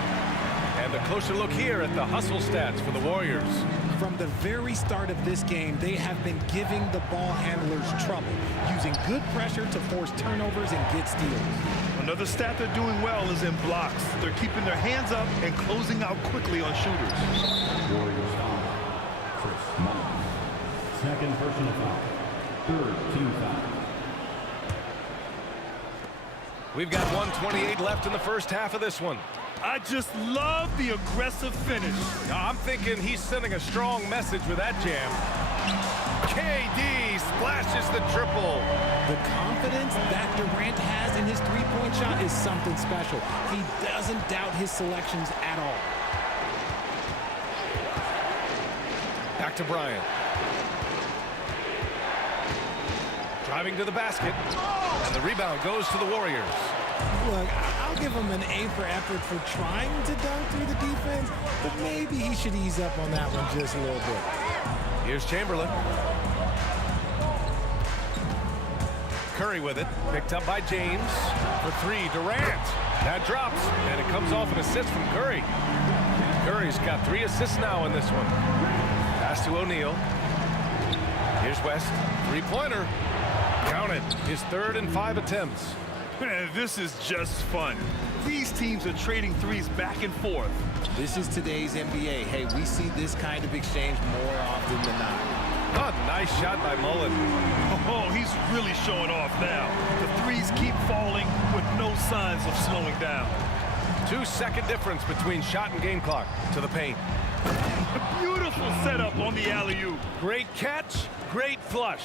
And a closer look here at the hustle stats for the Warriors. From the very start of this game, they have been giving the ball handlers trouble, using good pressure to force turnovers and get steals. Another stat they're doing well is in blocks. They're keeping their hands up and closing out quickly on shooters. Warriors foul. First, Mullen. Second personal foul. Third, team foul. We've got 1:28 left in the first half of this one. I just love the aggressive finish. Now, I'm thinking he's sending a strong message with that jam. KD splashes the triple. The confidence that Durant has in his three-point shot is something special. He doesn't doubt his selections at all. Back to Bryant. Driving to the basket. And the rebound goes to the Warriors. Look, I'll give him an A for effort for trying to dunk through the defense, but maybe he should ease up on that one just a little bit. Here's Chamberlain. Curry with it. Picked up by James. For 3, Durant. That drops, and it comes off an assist from Curry. Curry's got 3 assists now in this one. Pass to O'Neal. Here's West. 3-pointer. Count it. His 3rd and 5 attempts. Man, this is just fun. These teams are trading threes back and forth. This is today's NBA. Hey, we see this kind of exchange more often than not. Oh, nice shot by Mullen. Oh, he's really showing off now. The threes keep falling with no signs of slowing down. 2-second difference between shot and game clock to the paint. Beautiful setup on the alley-oop. Great catch, great flush.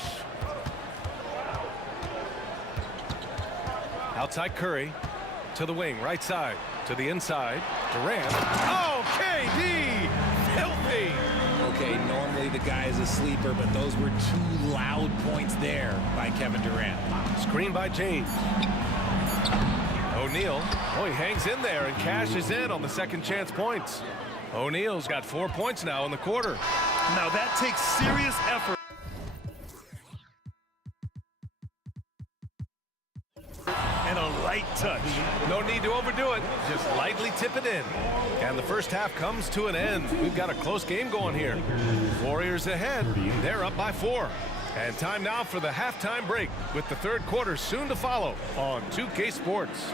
Outside Curry to the wing, right side, to the inside. Durant. Oh, KD! Filthy! Okay, normally the guy is a sleeper, but those were 2 loud points there by Kevin Durant. Screen by James. O'Neal. Oh, he hangs in there and cashes in on the second chance points. O'Neal's got 4 points now in the quarter. Now that takes serious effort. And a light touch. No need to overdo it. Just lightly tip it in. And the first half comes to an end. We've got a close game going here. Warriors ahead. They're up by 4. And time now for the halftime break with the third quarter soon to follow on 2K Sports.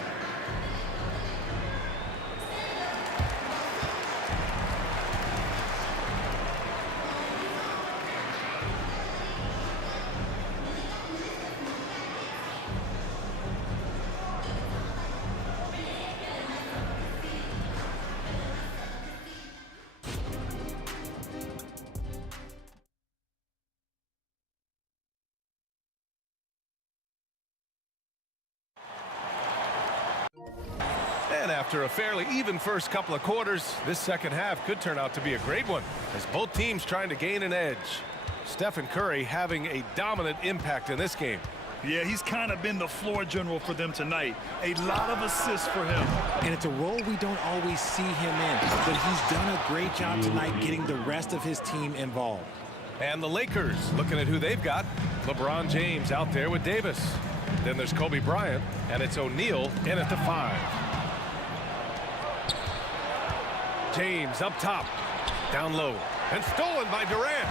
And after a fairly even first couple of quarters, this second half could turn out to be a great one as both teams trying to gain an edge. Stephen Curry having a dominant impact in this game. Yeah, he's kind of been the floor general for them tonight. A lot of assists for him. And it's a role we don't always see him in, but he's done a great job tonight getting the rest of his team And the Lakers looking at who they've got. LeBron James out there with Davis. Then there's Kobe Bryant, and it's O'Neal in at the 5. James up top, down low, and stolen by Durant.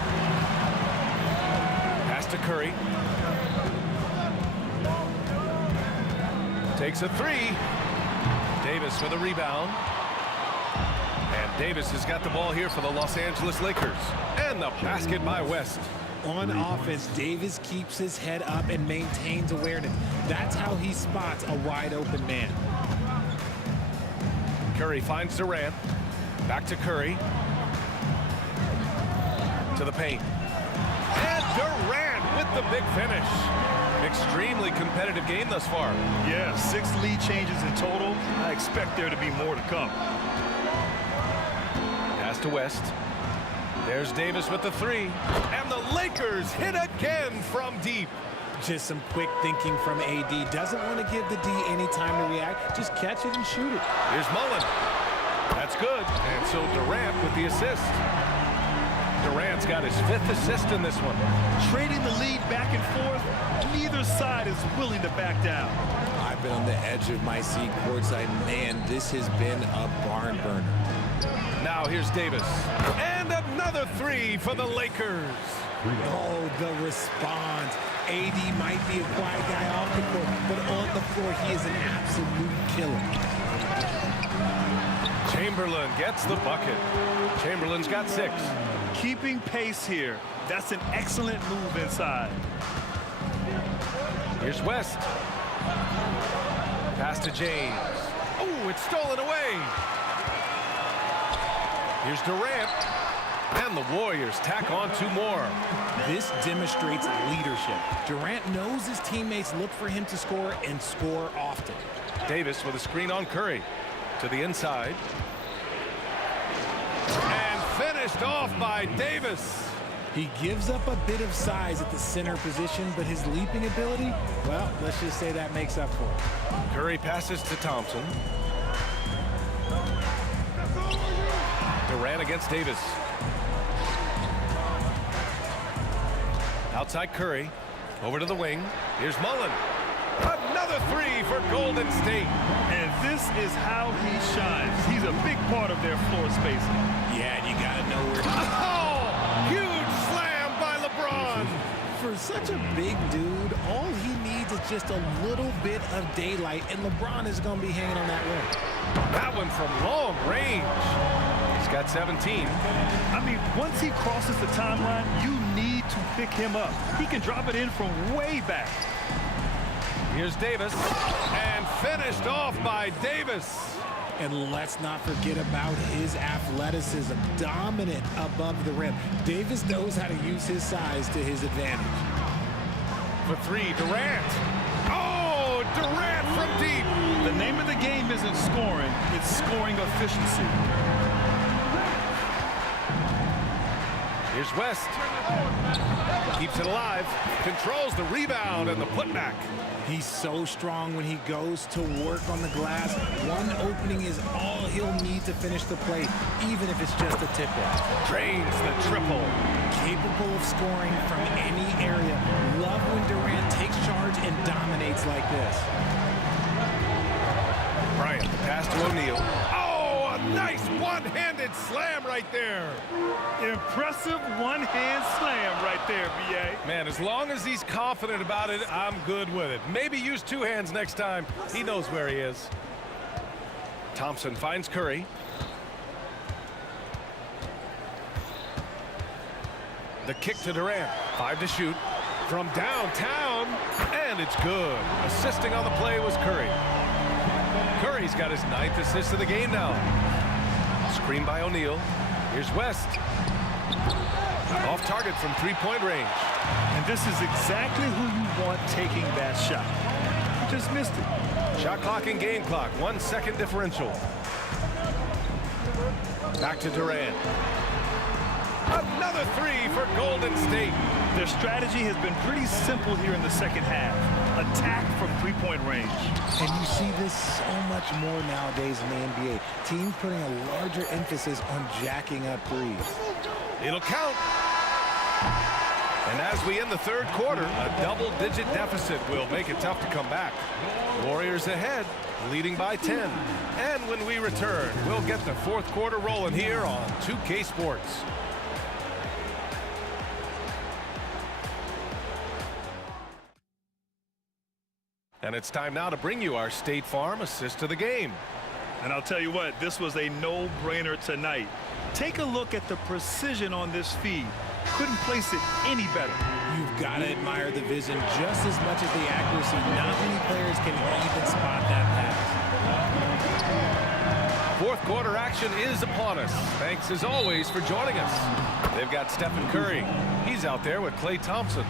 Pass to Curry. Takes a 3. Davis with a rebound. And Davis has got the ball here for the Los Angeles Lakers. And the basket by West. On offense, Davis keeps his head up and maintains awareness. That's how he spots a wide open man. Curry finds Durant. Back to Curry. To the paint. And Durant with the big finish. Extremely competitive game thus far. Yeah, 6 lead changes in total. I expect there to be more to come. Pass to West. There's Davis with the 3. And the Lakers hit again from deep. Just some quick thinking from AD. Doesn't want to give the D any time to react. Just catch it and shoot it. Here's Mullen. That's good. And so Durant with the assist. Durant's got his 5th assist in this one. Trading the lead back and forth, neither side is willing to back down. I've been on the edge of my seat courtside. Man, this has been a barn burner. Now here's Davis. And another 3 for the Lakers. Oh, the response. AD might be a quiet guy off the court, but on the floor, he is an absolute killer. Chamberlain gets the bucket. Chamberlain's got 6. Keeping pace here. That's an excellent move inside. Here's West. Pass to James. Oh, it's stolen away. Here's Durant. And the Warriors tack on 2 more. This demonstrates leadership. Durant knows his teammates look for him to score and score often. Davis with a screen on Curry. To the inside. And finished off by Davis. He gives up a bit of size at the center position, but his leaping ability, well, let's just say that makes up for it. Curry passes to Thompson. Durant against Davis. Outside Curry. Over to the wing. Here's Mullen. Another 3 for Golden State. And this is how he shines. He's a big part of their floor spacing. Yeah, and you got to know where. Oh! Huge slam by LeBron. For such a big dude, all he needs is just a little bit of daylight, and LeBron is going to be hanging on that rim. That one from long range. He's got 17. I mean, once he crosses the timeline, you need to pick him up. He can drop it in from way back. Here's Davis, and finished off by Davis. And let's not forget about his athleticism, dominant above the rim. Davis knows how to use his size to his advantage. For 3, Durant. Oh, Durant from deep. The name of the game isn't scoring, it's scoring efficiency. Here's West. Keeps it alive. Controls the rebound and the putback. He's so strong when he goes to work on the glass. One opening is all he'll need to finish the play, even if it's just a tip-off. Drains the triple. Capable of scoring from any area. Love when Durant takes charge and dominates like this. Bryant, the pass to O'Neal. Oh, a nice one-handed slam right there. Impressive one-hand slam right there, B.A. Man, as long as he's confident about it, I'm good with it. Maybe use 2 hands next time. He knows where he is. Thompson finds Curry. The kick to Durant. 5 to shoot. From downtown, and it's good. Assisting on the play was Curry. Curry's got his 9th assist of the game now. Screen by O'Neal. Here's West. Off target from 3-point range. And this is exactly who you want taking that shot. He just missed it. Shot clock and game clock. 1 second differential. Back to Durant. Another 3 for Golden State. Their strategy has been pretty simple here in the second half. Attack from 3-point range. And you see this so much more nowadays in the NBA. Teams putting a larger emphasis on jacking up threes. It'll count. And as we end the third quarter, a double-digit deficit will make it tough to come back. Warriors ahead, leading by 10. And when we return, we'll get the fourth quarter rolling here on 2K Sports. And it's time now to bring you our State Farm assist of the game. And I'll tell you what, this was a no-brainer tonight. Take a look at the precision on this feed. Couldn't place it any better. You've got to admire the vision just as much as the accuracy. Not many players can even spot that pass. Fourth quarter action is upon us. Thanks as always for joining us. They've got Stephen Curry. He's out there with Klay Thompson.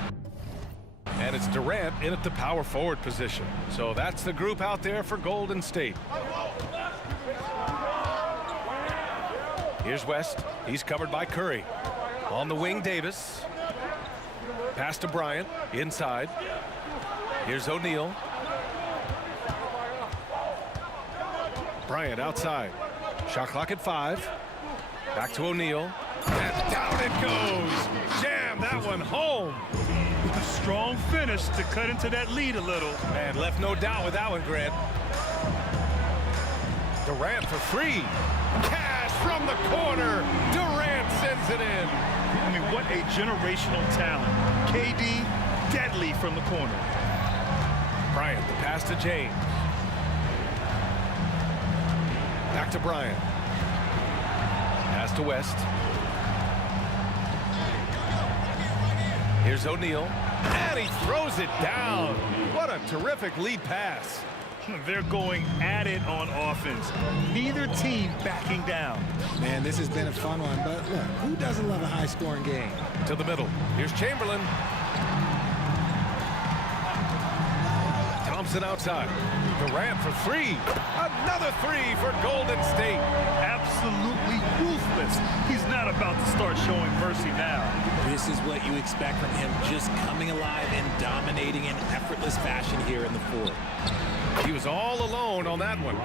And it's Durant in at the power forward position. So that's the group out there for Golden State. Here's West. He's covered by Curry. On the wing, Davis. Pass to Bryant. Inside. Here's O'Neal. Bryant outside. Shot clock at 5. Back to O'Neal. And down it goes. Jam that one home. A strong finish to cut into that lead a little. Man, left no doubt with that one, Grant. Durant for 3. Cash from the corner. Durant sends it in. I mean, what a generational talent. KD, deadly from the corner. Bryant, the pass to James. Back to Bryant. Pass to West. Here's O'Neal. And he throws it down. What a terrific lead pass. They're going at it on offense. Neither team backing down. Man, this has been a fun one, but look, who doesn't love a high-scoring game? To the middle. Here's Chamberlain. Thompson outside. Durant for 3. Another 3 for Golden State. Absolutely ruthless. He's not about to start showing mercy now. This is what you expect from him, just coming alive and dominating in effortless fashion here in the fourth. He was all alone on that one.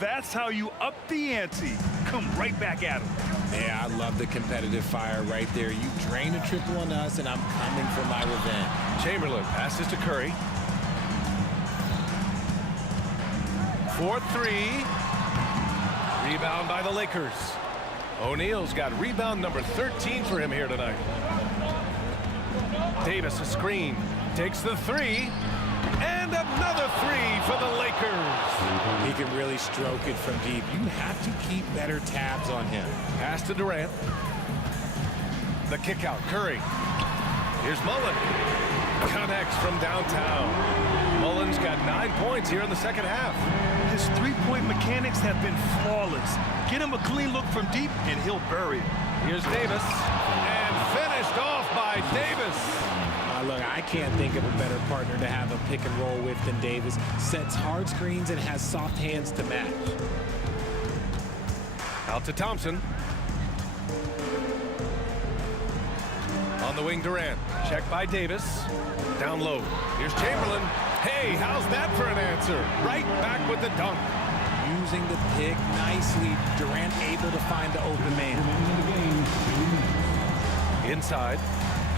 That's how you up the ante. Come right back at him. Yeah, I love the competitive fire right there. You drain a triple on us, and I'm coming for my revenge. Chamberlain passes to Curry. 4-3. Rebound by the Lakers. O'Neal's got rebound number 13 for him here tonight. Davis a screen. Takes the 3. And another 3 for the Lakers. He can really stroke it from deep. You have to keep better tabs on him. Pass to Durant. The kick out. Curry. Here's Mullen. Connects from downtown. Mullen's got 9 points here in the second half. His three-point mechanics have been flawless. Get him a clean look from deep, and he'll bury it. Here's Davis. And finished off by Davis. Look, I can't think of a better partner to have a pick and roll with than Davis. Sets hard screens and has soft hands to match. Out to Thompson. On the wing, Durant. Check by Davis. Down low. Here's Chamberlain. Hey, how's that for an answer? Right back with the dunk. Using the pick nicely. Durant able to find the open man. Inside.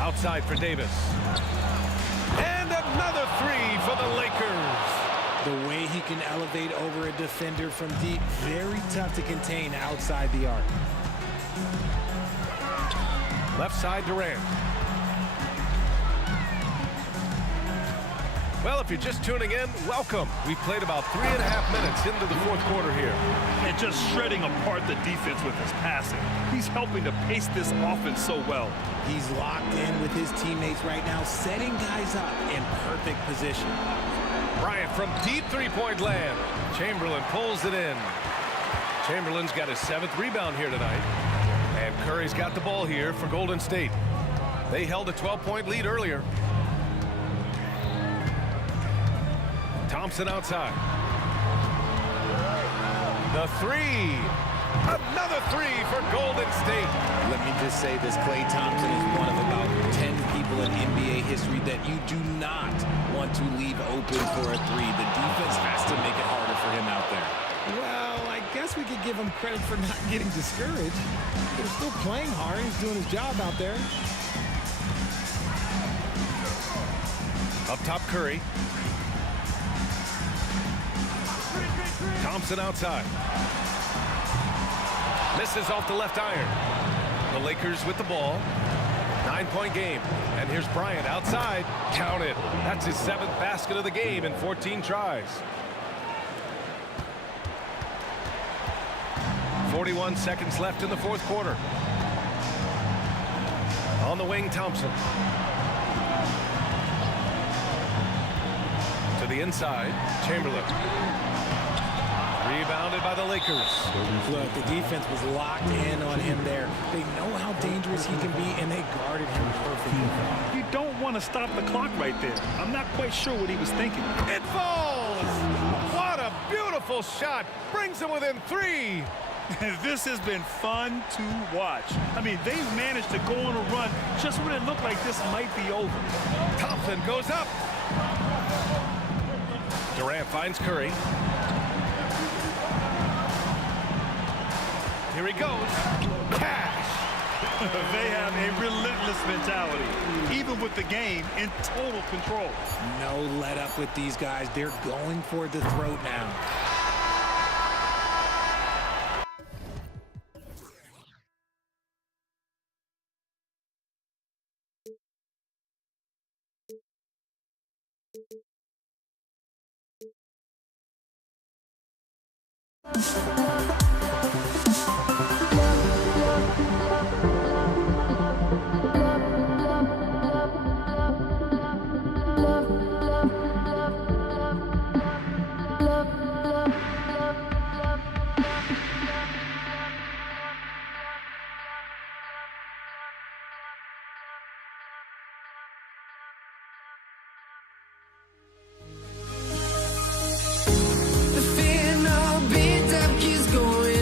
Outside for Davis. And another 3 for the Lakers. The way he can elevate over a defender from deep, very tough to contain outside the arc. Left side Durant. Well, if you're just tuning in, welcome. We played about 3.5 minutes into the fourth quarter here. And just shredding apart the defense with his passing. He's helping to pace this offense so well. He's locked in with his teammates right now, setting guys up in perfect position. Bryant from deep three-point land. Chamberlain pulls it in. Chamberlain's got his 7th rebound here tonight. And Curry's got the ball here for Golden State. They held a 12-point lead earlier. Thompson outside. The 3. Another 3 for Golden State. Let me just say this, Klay Thompson is one of about 10 people in NBA history that you do not want to leave open for a 3. The defense has to make it harder for him out there. Well, I guess we could give him credit for not getting discouraged. They're still playing hard. He's doing his job out there. Up top, Curry. Thompson outside. Misses off the left iron. The Lakers with the ball. 9-point game. And here's Bryant outside. Count it. That's his 7th basket of the game in 14 tries. 41 seconds left in the 4th quarter. On the wing, Thompson. To the inside, Chamberlain. Rebounded by the Lakers. Look, the defense was locked in on him there. They know how dangerous he can be, and they guarded him perfectly. You don't want to stop the clock right there. I'm not quite sure what he was thinking. It falls! What a beautiful shot. Brings him within 3. This has been fun to watch. I mean, they've managed to go on a run just when it looked like this might be over. Thompson goes up. Durant finds Curry. Here he goes. Cash. They have a relentless mentality, even with the game in total control. No let up with these guys. They're going for the throat now. The fear no beat up keeps going.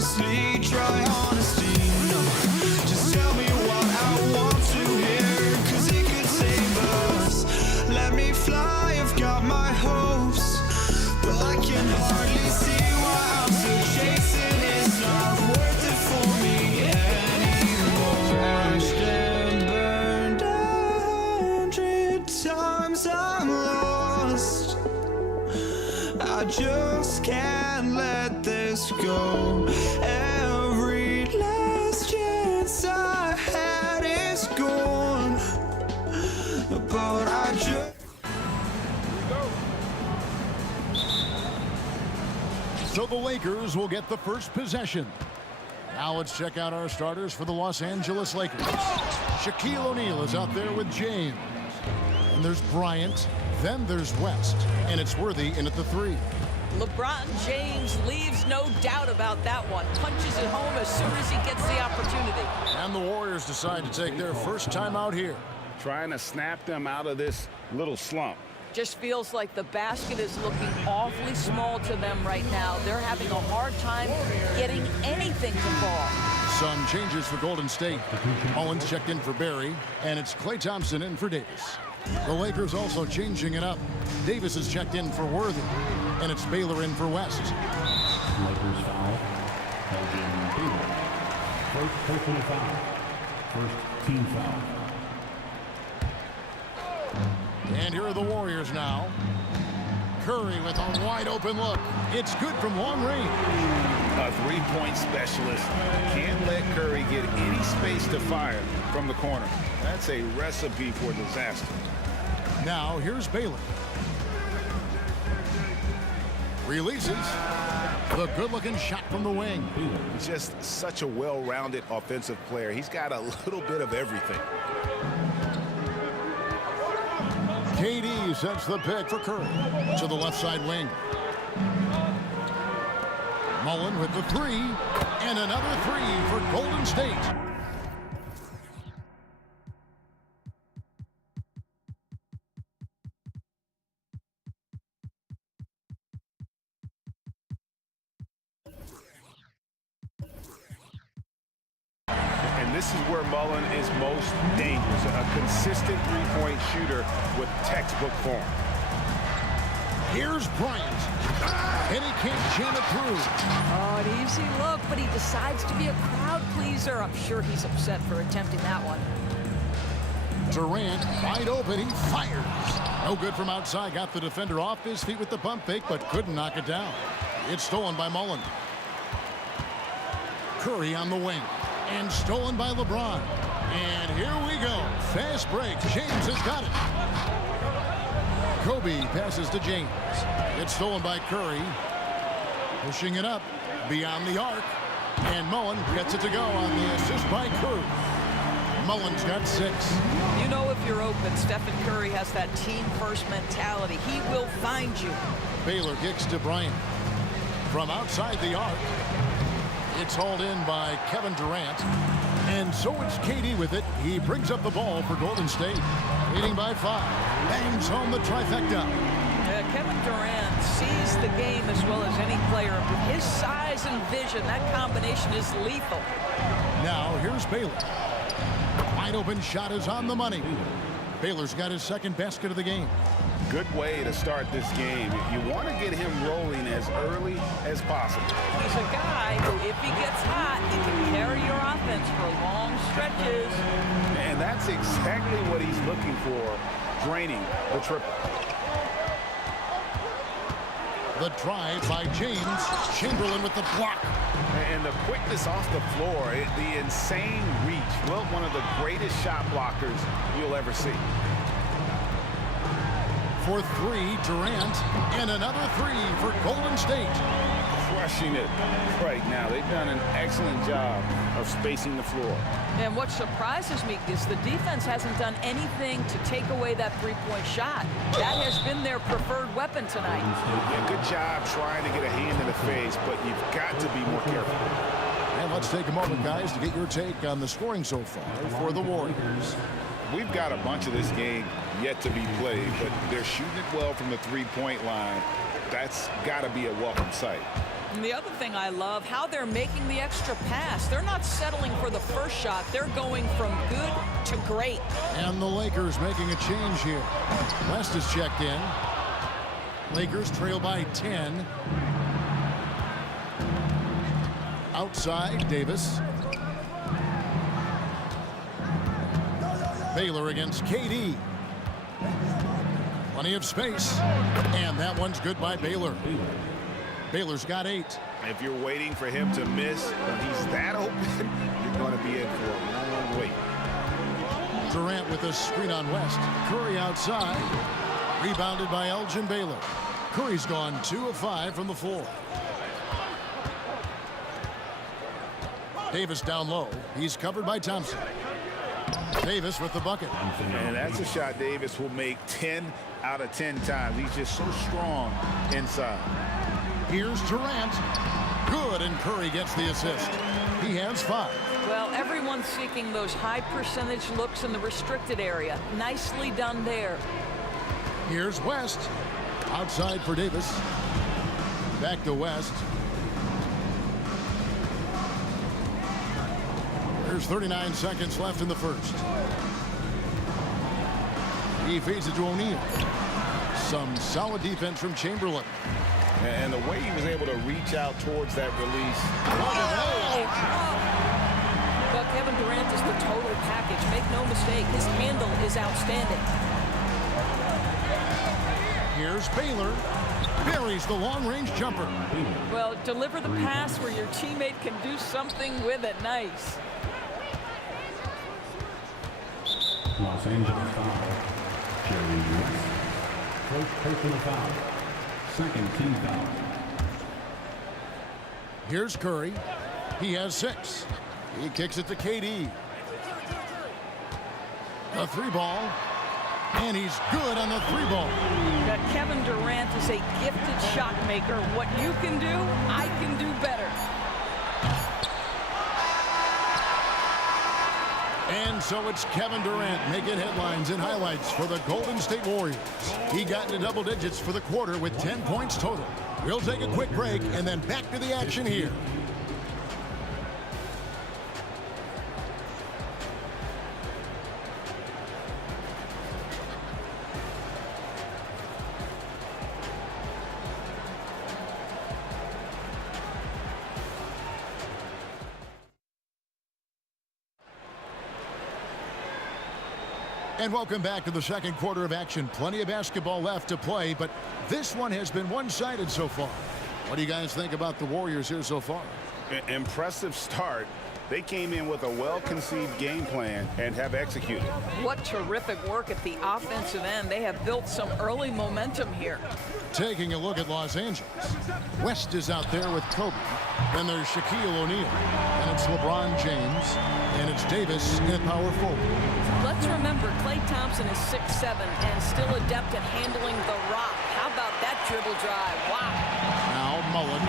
honestly, try honesty. No, just tell me what I want to hear, 'cause it could save us. Let me fly, I've got my hopes, but I can hardly see why I'm still chasing. It's not worth it for me anymore. Crashed and burned 100 times, I'm lost. I just can't let this go. Every last chance I had is gone, but I just... So the Lakers will get the first possession. Now let's check out our starters for the Los Angeles Lakers. Shaquille O'Neal is out there with James. And there's Bryant. Then there's West. And it's Worthy in at the 3. LeBron James leaves no doubt about that one. Punches it home as soon as he gets the opportunity. And the Warriors decide to take their first time out here. Trying to snap them out of this little slump. Just feels like the basket is looking awfully small to them right now. They're having a hard time getting anything to fall. Some changes for Golden State. Mullins checked in for Barry, and it's Klay Thompson in for Davis. The Lakers also changing it up. Davis is checked in for Worthy, and it's Baylor in for West. Lakers foul. Elgin Baylor. First personal foul. First team foul. And here are the Warriors now. Curry with a wide open look. It's good from long range. A three-point specialist can't let Curry get any space to fire from the corner. That's a recipe for disaster. Now here's Baylor. Releases. The good-looking shot from the wing. Just such a well-rounded offensive player. He's got a little bit of everything. KD sets the pick for Curry to the left side wing. Mullen with the 3, and another 3 for Golden State. And this is where Mullen is most dangerous. A consistent three-point shooter with textbook form. Here's Bryant. And he can't jam it through. Oh, an easy look, but he decides to be a crowd pleaser. I'm sure he's upset for attempting that one. Durant wide open. He fires. No good from outside. Got the defender off his feet with the pump fake, but couldn't knock it down. It's stolen by Mullen. Curry on the wing. And stolen by LeBron. And here we go. Fast break. James has got it. Kobe passes to James. It's stolen by Curry. Pushing it up beyond the arc. And Mullen gets it to go on the assist by Curry. Mullen's got 6. You know if you're open, Stephen Curry has that team-first mentality. He will find you. Baylor kicks to Bryant. From outside the arc. It's hauled in by Kevin Durant. And so it's KD with it. He brings up the ball for Golden State. Leading by 5. Bangs home the trifecta. Kevin Durant sees the game as well as any player. With his size and vision, that combination is lethal. Now here's Baylor. Wide open shot is on the money. Baylor's got his second basket of the game. Good way to start this game. You want to get him rolling as early as possible. He's a guy who, if he gets hot, he can carry your offense for long stretches. And that's exactly what he's looking for, draining the triple. The drive by James. Chamberlain with the block. And the quickness off the floor, the insane reach. Well, one of the greatest shot blockers you'll ever see. For 3, Durant, and another 3 for Golden State. Crushing it right now. They've done an excellent job of spacing the floor. And what surprises me is the defense hasn't done anything to take away that three-point shot. That has been their preferred weapon tonight. Yeah, good job trying to get a hand in the face, but you've got to be more careful. And let's take a moment, guys, to get your take on the scoring so far for the Warriors. We've got a bunch of this game yet to be played, but they're shooting it well from the three-point line. That's got to be a welcome sight. And the other thing I love, how they're making the extra pass. They're not settling for the first shot. They're going from good to great. And the Lakers making a change here. West is checked in. Lakers trail by 10. Outside, Davis. Baylor against KD. Plenty of space. And that one's good by Baylor. Baylor's got 8. If you're waiting for him to miss when he's that open, you're going to be in for a long wait. Durant with a screen on West. Curry outside. Rebounded by Elgin Baylor. Curry's gone 2 of 5 from the floor. Davis down low. He's covered by Thompson. Davis with the bucket. And that's a shot Davis will make 10 out of 10 times. He's just so strong inside. Here's Durant. Good, and Curry gets the assist. He has 5. Well, everyone's seeking those high percentage looks in the restricted area. Nicely done there. Here's West. Outside for Davis. Back to West. There's 39 seconds left in the first. He feeds it to O'Neal. Some solid defense from Chamberlain. And the way he was able to reach out towards that release. But Kevin Durant is the total package. Make no mistake, his handle is outstanding. Here's Baylor. Buries the long-range jumper. Well, deliver the pass where your teammate can do something with it. Nice. Los Angeles foul. Jerry West. First personal foul. Second team foul. Here's Curry. He has 6. He kicks it to KD. A 3-ball. And he's good on the 3-ball. Kevin Durant is a gifted shot maker. What you can do, I can do better. And so it's Kevin Durant making headlines and highlights for the Golden State Warriors. He got into double digits for the quarter with 10 points total. We'll take a quick break and then back to the action here. And welcome back to the second quarter of action. Plenty of basketball left to play, but this one has been one-sided so far. What do you guys think about the Warriors here so far? Impressive start. They came in with a well-conceived game plan and have executed. What terrific work at the offensive end. They have built some early momentum here. Taking a look at Los Angeles. West is out there with Kobe. Then there's Shaquille O'Neal. And it's LeBron James. And it's Davis in power forward. Let's remember, Klay Thompson is 6'7" and still adept at handling the rock. How about that dribble drive? Wow. Now Mullen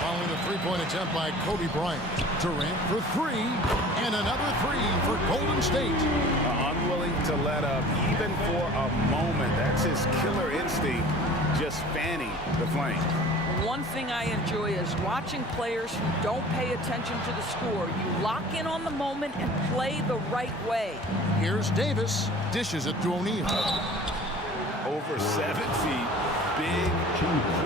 following the three-point attempt by Kobe Bryant. Durant for 3, and another 3 for Golden State. Unwilling to let up even for a moment. That's his killer instinct, just fanning the flame. One thing I enjoy is watching players who don't pay attention to the score. You lock in on the moment and play the right way. Here's Davis. Dishes it to O'Neal. Over 7 feet. Big,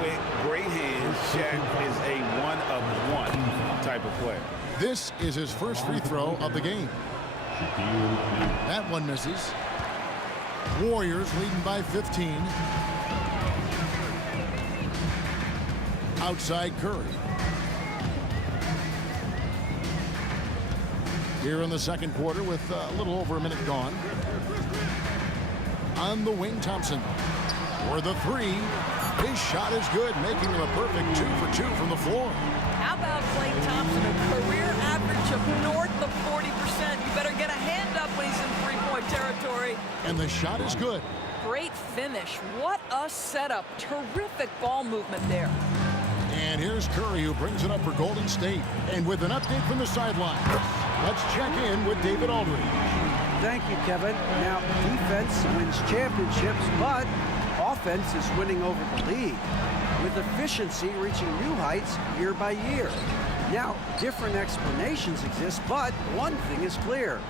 quick, great hands. Shaq is a one-of-one type of player. This is his first free throw of the game. That one misses. Warriors leading by 15. Outside Curry. Here in the second quarter with a little over a minute gone. On the wing, Thompson. For the 3. His shot is good, making him a perfect 2 for 2 from the floor. How about Klay Thompson, a career average of north of 40%. You better get a hand up when he's in three-point territory. And the shot is good. Great finish. What a setup. Terrific ball movement there. And here's Curry, who brings it up for Golden State. And with an update from the sideline, let's check in with David Aldridge. Thank you, Kevin. Now, defense wins championships, but offense is winning over the league. with efficiency reaching new heights year by year. Now, different explanations exist, but one thing is clear.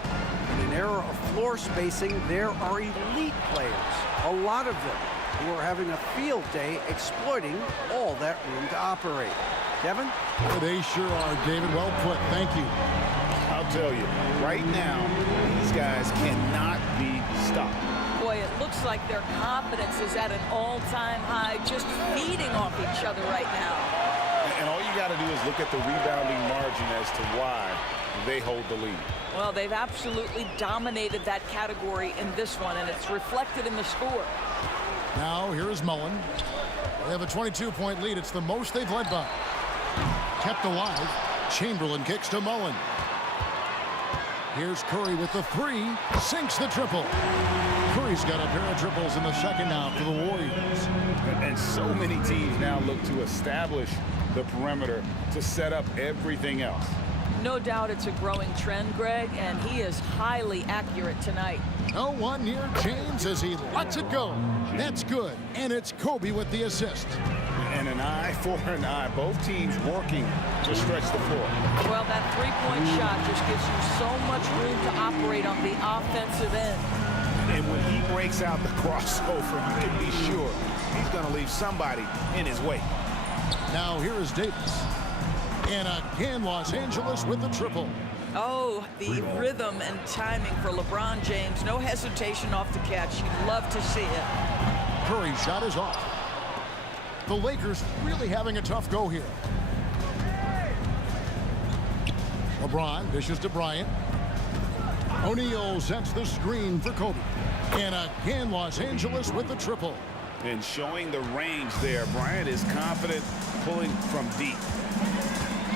In an era of floor spacing, there are elite players, a lot of them, who are having a field day exploiting all that room to operate. Kevin? They sure are, David. Well put. Thank you. I'll tell you, right now, these guys cannot be stopped. Boy, it looks like their confidence is at an all-time high, just feeding off each other right now. And all you got to do is look at the rebounding margin as to why they hold the lead. Well, they've absolutely dominated that category in this one, and it's reflected in the score. Now, here is Mullen. They have a 22-point lead. It's the most they've led by. Kept alive. Chamberlain kicks to Mullen. Here's Curry with the three. Sinks the triple. Curry's got a pair of triples in the second now for the Warriors. And so many teams now look to establish the perimeter to set up everything else. No doubt it's a growing trend, Greg, and he is highly accurate tonight. No one near James as he lets it go. That's good. And it's Kobe with the assist. And an eye for an eye. Both teams working to stretch the floor. Well, that three-point shot just gives you so much room to operate on the offensive end. And when he breaks out the crossover, you can be sure he's going to leave somebody in his way. Now here is Davis. And again, Los Angeles with the triple. Oh, the rhythm and timing for LeBron James. No hesitation off the catch. You'd love to see it. Curry's shot is off. The Lakers really having a tough go here. LeBron dishes to Bryant. O'Neal sets the screen for Kobe. And again, Los Angeles with the triple. And showing the range there, Bryant is confident pulling from deep.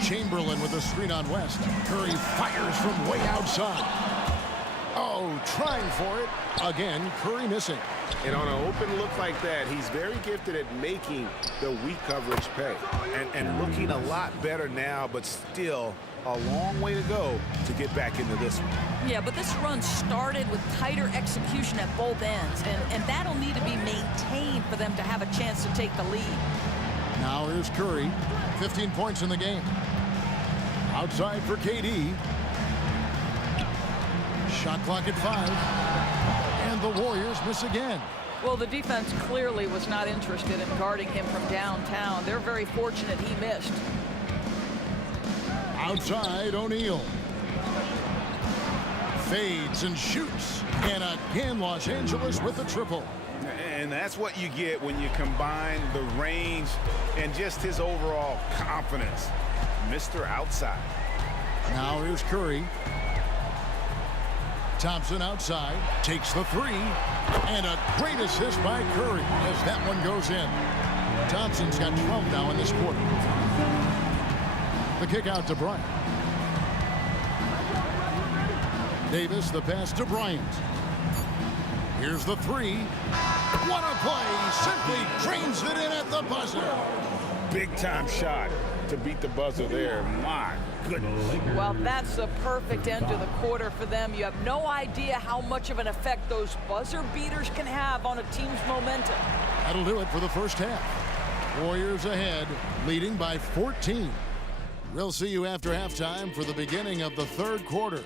Chamberlain with a screen on West. Curry fires from way outside. Oh, trying for it. Again, Curry missing. And on an open look like that, he's very gifted at making the weak coverage pay. And looking a lot better now, but still a long way to go to get back into this one. Yeah, but this run started with tighter execution at both ends, and that'll need to be maintained for them to have a chance to take the lead. Now here's Curry. 15 points in the game. Outside for KD. Shot clock at 5. And the Warriors miss again. Well, the defense clearly was not interested in guarding him from downtown. They're very fortunate he missed. Outside, O'Neal. Fades and shoots. And again, Los Angeles with the triple. And that's what you get when you combine the range and just his overall confidence. Mr. Outside. Now here's Curry. Thompson outside, takes the three, and a great assist by Curry as that one goes in. Thompson's got 12 now in this quarter. The kick out to Bryant. Davis, the pass to Bryant. Here's the three. What a play! Simply drains it in at the buzzer. Big time shot to beat the buzzer there. My goodness. Well, that's the perfect end to the quarter for them. You have no idea how much of an effect those buzzer beaters can have on a team's momentum. That'll do it for the first half. Warriors ahead, leading by 14. We'll see you after halftime for the beginning of the third quarter.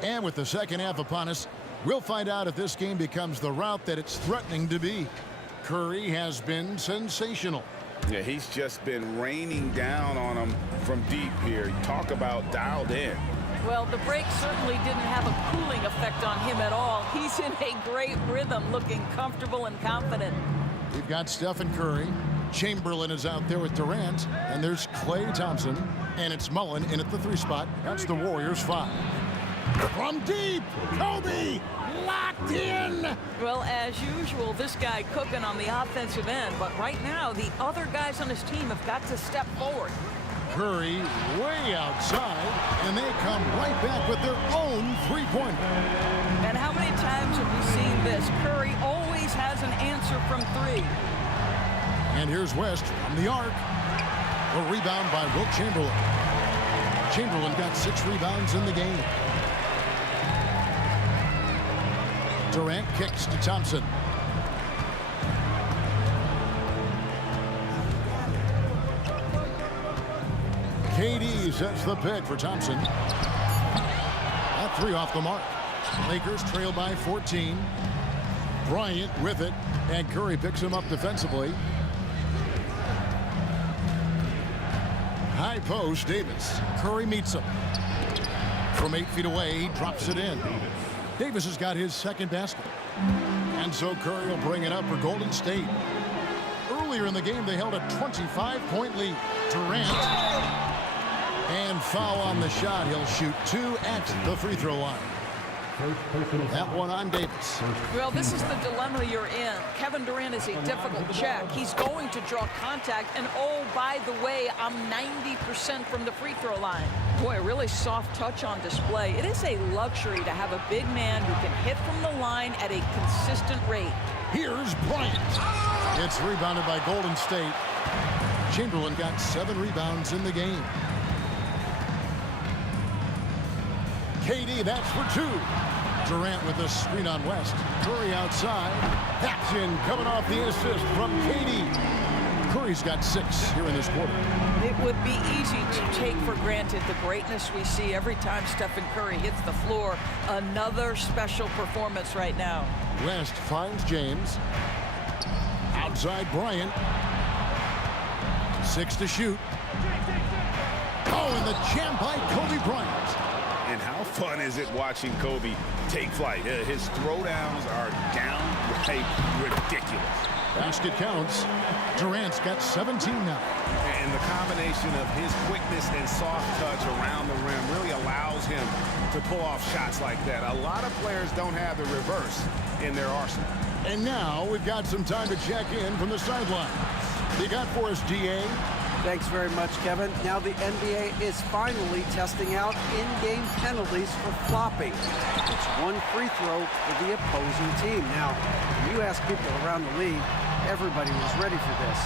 And with the second half upon us, we'll find out if this game becomes the rout that it's threatening to be. Curry has been sensational. Yeah, he's just been raining down on him from deep here. Talk about dialed in. Well, the break certainly didn't have a cooling effect on him at all. He's in a great rhythm, looking comfortable and confident. We've got Stephen Curry. Chamberlain is out there with Durant. And there's Klay Thompson. And it's Mullen in at the 3 spot. That's the Warriors 5. From deep, Kobe locked in. Well, as usual, this guy cooking on the offensive end. But right now, the other guys on his team have got to step forward. Curry way outside, and they come right back with their own three-pointer. And how many times have we seen this? Curry always has an answer from 3. And here's West from the arc. A rebound by Wilt Chamberlain. Chamberlain got 6 rebounds in the game. Durant kicks to Thompson. KD sets the pick for Thompson. That 3 off the mark. Lakers trail by 14. Bryant with it, and Curry picks him up defensively. High post, Davis. Curry meets him. From 8 feet away, he drops it in. Davis has got his second basket. And so Curry will bring it up for Golden State. Earlier in the game, they held a 25-point lead. Durant. And foul on the shot. He'll shoot 2 at the free throw line. That one on Davis. Well, this is the dilemma you're in. Kevin Durant is a difficult check. He's going to draw contact. And oh, by the way, I'm 90% from the free throw line. Boy, a really soft touch on display. It is a luxury to have a big man who can hit from the line at a consistent rate. Here's Bryant. It's rebounded by Golden State. Chamberlain got 7 rebounds in the game. KD, that's for 2. Durant with a screen on West. Curry outside. That's in, coming off the assist from KD. Curry's got 6 here in this quarter. It would be easy to take for granted the greatness we see every time Stephen Curry hits the floor. Another special performance right now. West finds James. Outside Bryant. 6 to shoot. Oh, and the jam by Kobe Bryant. And how fun is it watching Kobe take flight? His throwdowns are downright ridiculous. Basket counts. Durant's got 17 now. And the combination of his quickness and soft touch around the rim really allows him to pull off shots like that. A lot of players don't have the reverse in their arsenal. And now we've got some time to check in from the sideline. You got for us, DA? Thanks very much, Kevin. Now the NBA is finally testing out in-game penalties for flopping. It's 1 free throw for the opposing team. Now, when you ask people around the league, everybody was ready for this.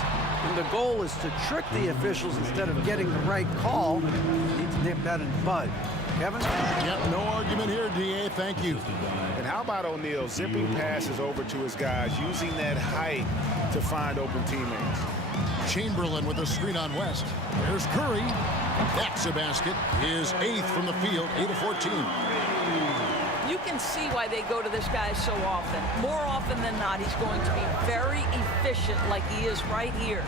And the goal is to trick the officials instead of getting the right call. You need to nip that in the bud. Kevin? Yep, no argument here, DA. Thank you. And how about O'Neal zipping passes over to his guys, using that height to find open teammates? Chamberlain with a screen on West. There's Curry. That's a basket. His 8th from the field, 8 of 14. You can see why they go to this guy so often. More often than not, he's going to be very efficient like he is right here.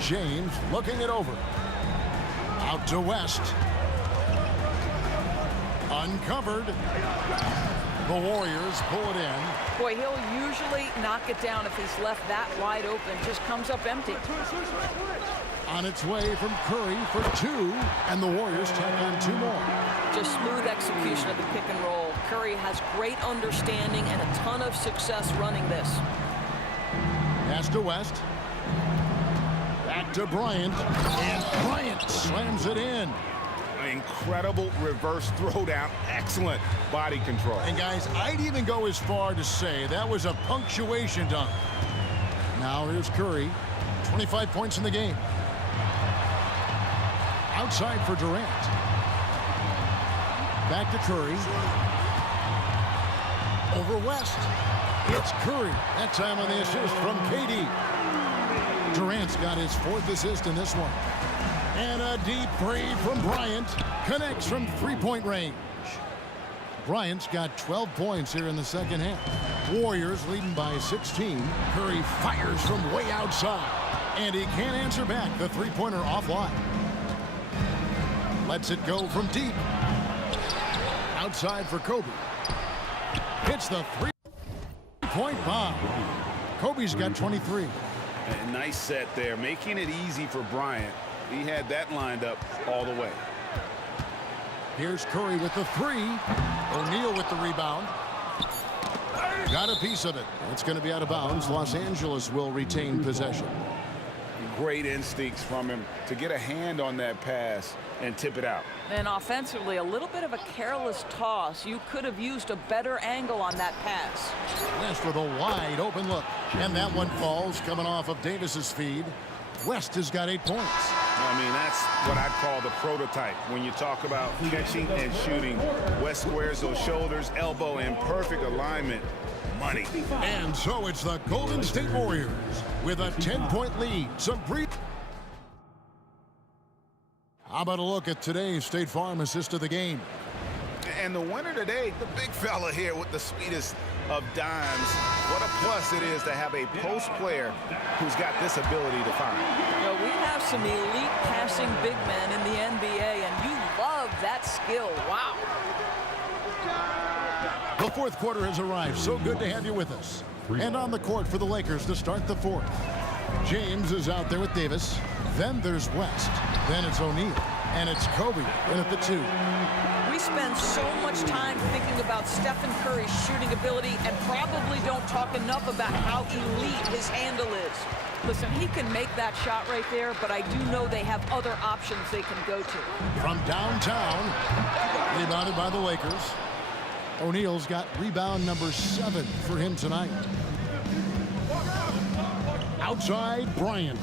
James looking it over. Out to West. Uncovered. The Warriors pull it in. Boy, he'll usually knock it down if he's left that wide open. Just comes up empty. On its way from Curry for 2, and the Warriors tack on 2 more. Just smooth execution of the pick and roll. Curry has great understanding and a ton of success running this. Pass to West. Back to Bryant. And Bryant slams it in. Incredible reverse throwdown. Excellent body control. And guys, I'd even go as far to say that was a punctuation dunk. Now here's Curry. 25 points in the game. Outside for Durant. Back to Curry. Over West. It's Curry. That time on the assist from KD. Durant's got his 4th assist in this one. And a deep 3 from Bryant. Connects from 3-point range. Bryant's got 12 points here in the second half. Warriors leading by 16. Curry fires from way outside. And he can't answer back. The 3-pointer offline. Lets it go from deep. Outside for Kobe. Hits the 3-point bomb. Kobe's got 23. A nice set there, making it easy for Bryant. He had that lined up all the way. Here's Curry with the 3. O'Neal with the rebound. Got a piece of it. It's going to be out of bounds. Los Angeles will retain possession. Great instincts from him to get a hand on that pass and tip it out. And offensively, a little bit of a careless toss. You could have used a better angle on that pass. West with a wide open look. And that one falls coming off of Davis's feed. West has got 8 points. I mean, that's what I'd call the prototype. When you talk about catching and shooting, West squares those shoulders, elbow in perfect alignment. Money. And so it's the Golden State Warriors with a 10-point lead. Some brief. How about a look at today's State Farm assist of the game? And the winner today, the big fella here with the sweetest of dimes. What a plus it is to have a post player who's got this ability to find. You know, we have some elite passing big men in the NBA, and you love that skill. Wow. The fourth quarter has arrived. So good to have you with us. And on the court for the Lakers to start the fourth. James is out there with Davis. Then there's West. Then it's O'Neal. And it's Kobe in at the 2. We spend so much time thinking about Stephen Curry's shooting ability and probably don't talk enough about how elite his handle is. Listen, he can make that shot right there, but I do know they have other options they can go to. From downtown, rebounded by the Lakers. O'Neal's got rebound number 7 for him tonight. Outside, Bryant.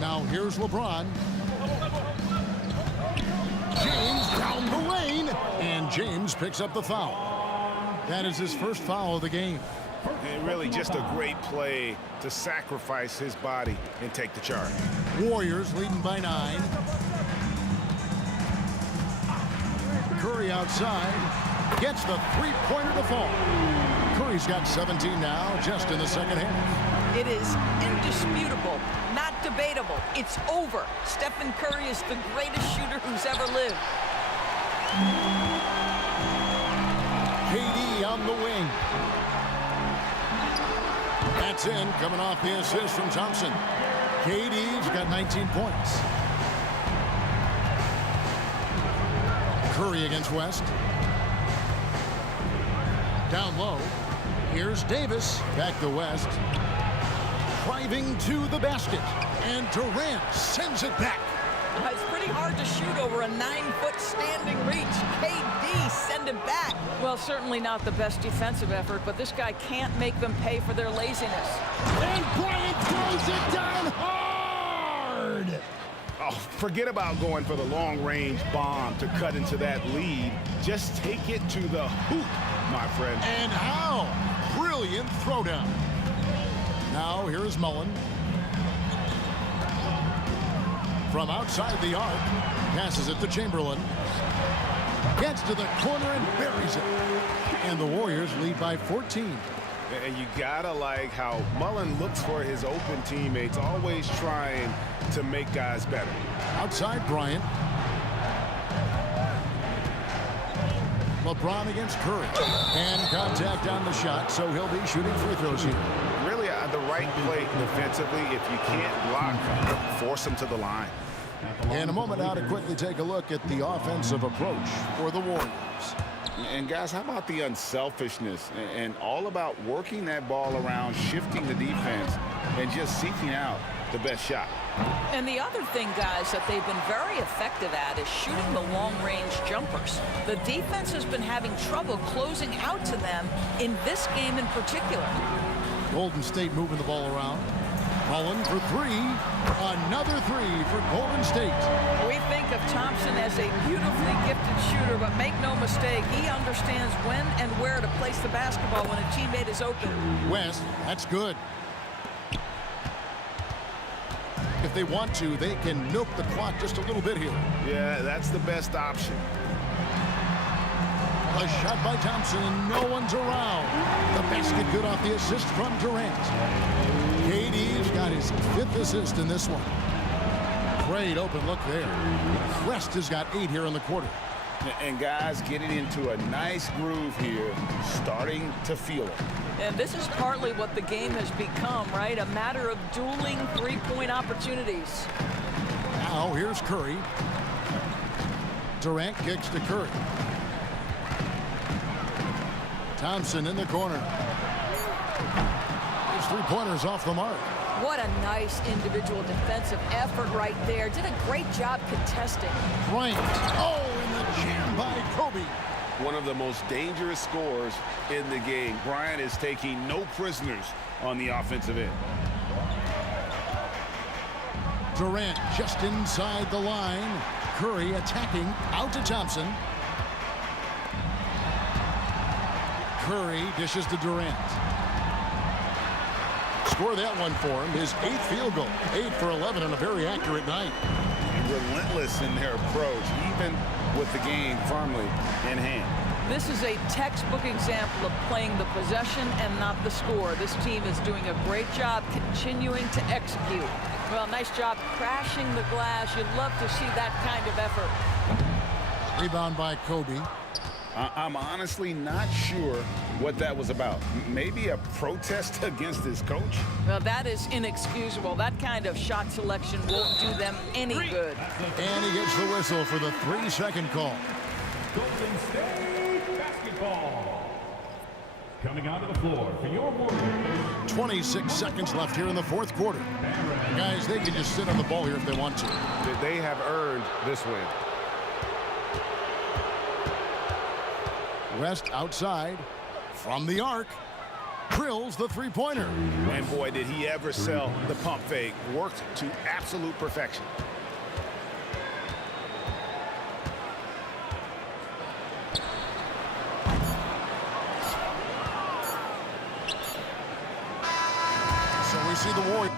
Now here's LeBron. James down the lane, and James picks up the foul. That is his first foul of the game. And really just a great play to sacrifice his body and take the charge. Warriors leading by 9. Curry outside, gets the three-pointer to fall. Curry's got 17 now, just in the second half. It is indisputable, not debatable. It's over. Stephen Curry is the greatest shooter who's ever lived. KD on the wing. That's in, coming off the assist from Thompson. KD's got 19 points. Curry against West. Down low. Here's Davis. Back to West. Driving to the basket. And Durant sends it back. It's pretty hard to shoot over a 9-foot standing reach. KD send it back. Well, certainly not the best defensive effort, but this guy can't make them pay for their laziness. And Bryant throws it down hard. Oh, forget about going for the long-range bomb to cut into that lead. Just take it to the hoop, my friend. And how? Brilliant throwdown. Now here's Mullen. From outside the arc, passes it to Chamberlain. Gets to the corner and buries it. And the Warriors lead by 14. And you gotta like how Mullen looks for his open teammates, always trying to make guys better. Outside Bryant. LeBron against Curry. And contact on the shot, so he'll be shooting free throws here. Really the right play defensively. If you can't block, force him to the line. In a moment now to quickly take a look at the offensive approach for the Warriors. And guys, how about the unselfishness and all about working that ball around, shifting the defense, and just seeking out the best shot. And the other thing, guys, that they've been very effective at is shooting the long-range jumpers. The defense has been having trouble closing out to them in this game in particular. Golden State moving the ball around. Mullen for 3. Another 3 for Golden State. We think of Thompson as a beautifully gifted shooter, but make no mistake, he understands when and where to place the basketball when a teammate is open. West, that's good. If they want to, they can milk the clock just a little bit here. Yeah, that's the best option. A shot by Thompson, and no one's around. The basket good off the assist from Durant. KD's got his 5th assist in this one. Great open look there. West has got 8 here in the quarter. And guys getting into a nice groove here, starting to feel it. And this is partly what the game has become, right? A matter of dueling three-point opportunities. Now here's Curry. Durant kicks to Curry. Thompson in the corner. His three-pointers off the mark. What a nice individual defensive effort right there. Did a great job contesting. Bryant. Oh, and the jam by Kobe. One of the most dangerous scorers in the game. Bryant is taking no prisoners on the offensive end. Durant just inside the line. Curry attacking out to Thompson. Curry dishes to Durant. Score that one for him. His 8th field goal. 8 for 11 on a very accurate night. Relentless in their approach, even with the game firmly in hand. This is a textbook example of playing the possession and not the score. This team is doing a great job continuing to execute. Well, nice job crashing the glass. You'd love to see that kind of effort. Rebound by Kobe. I'm honestly not sure what that was about. Maybe a protest against his coach? Well, that is inexcusable. That kind of shot selection won't do them any good. And he gets the whistle for the 3-second call. Golden State basketball. Coming onto the floor for your Warriors. 26 seconds left here in the 4th quarter. Guys, they can just sit on the ball here if they want to. They have earned this win. West outside from the arc. Drills the 3-pointer. And boy, did he ever sell the pump fake. Worked to absolute perfection. So we see the Warriors.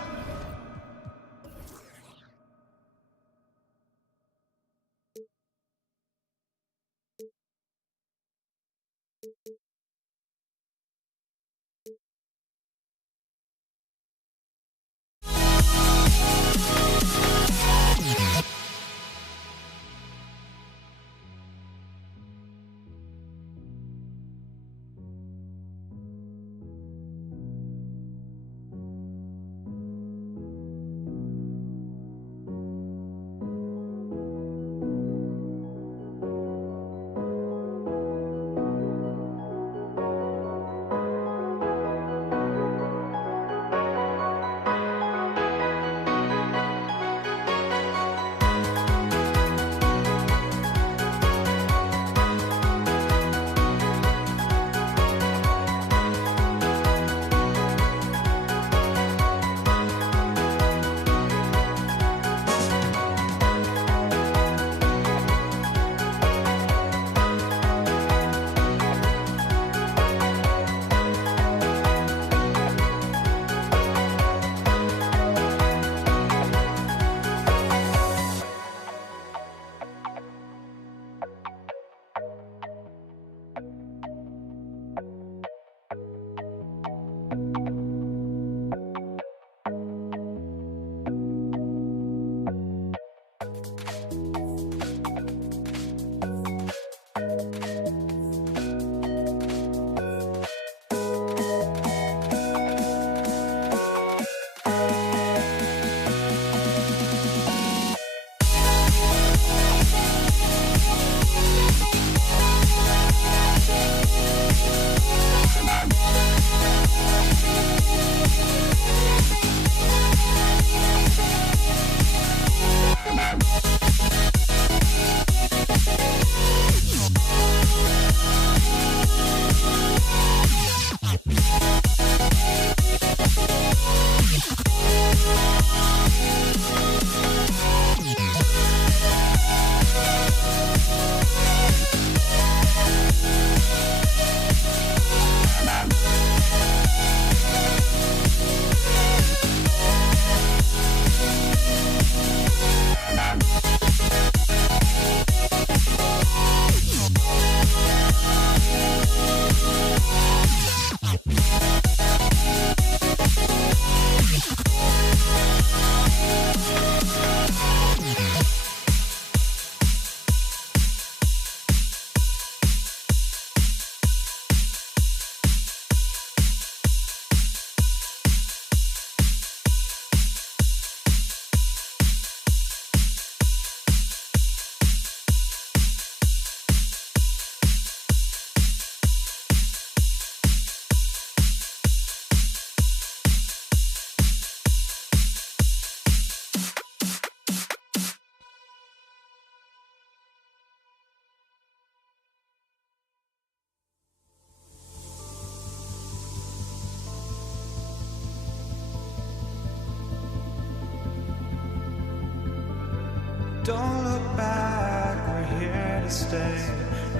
Don't look back, we're here to stay.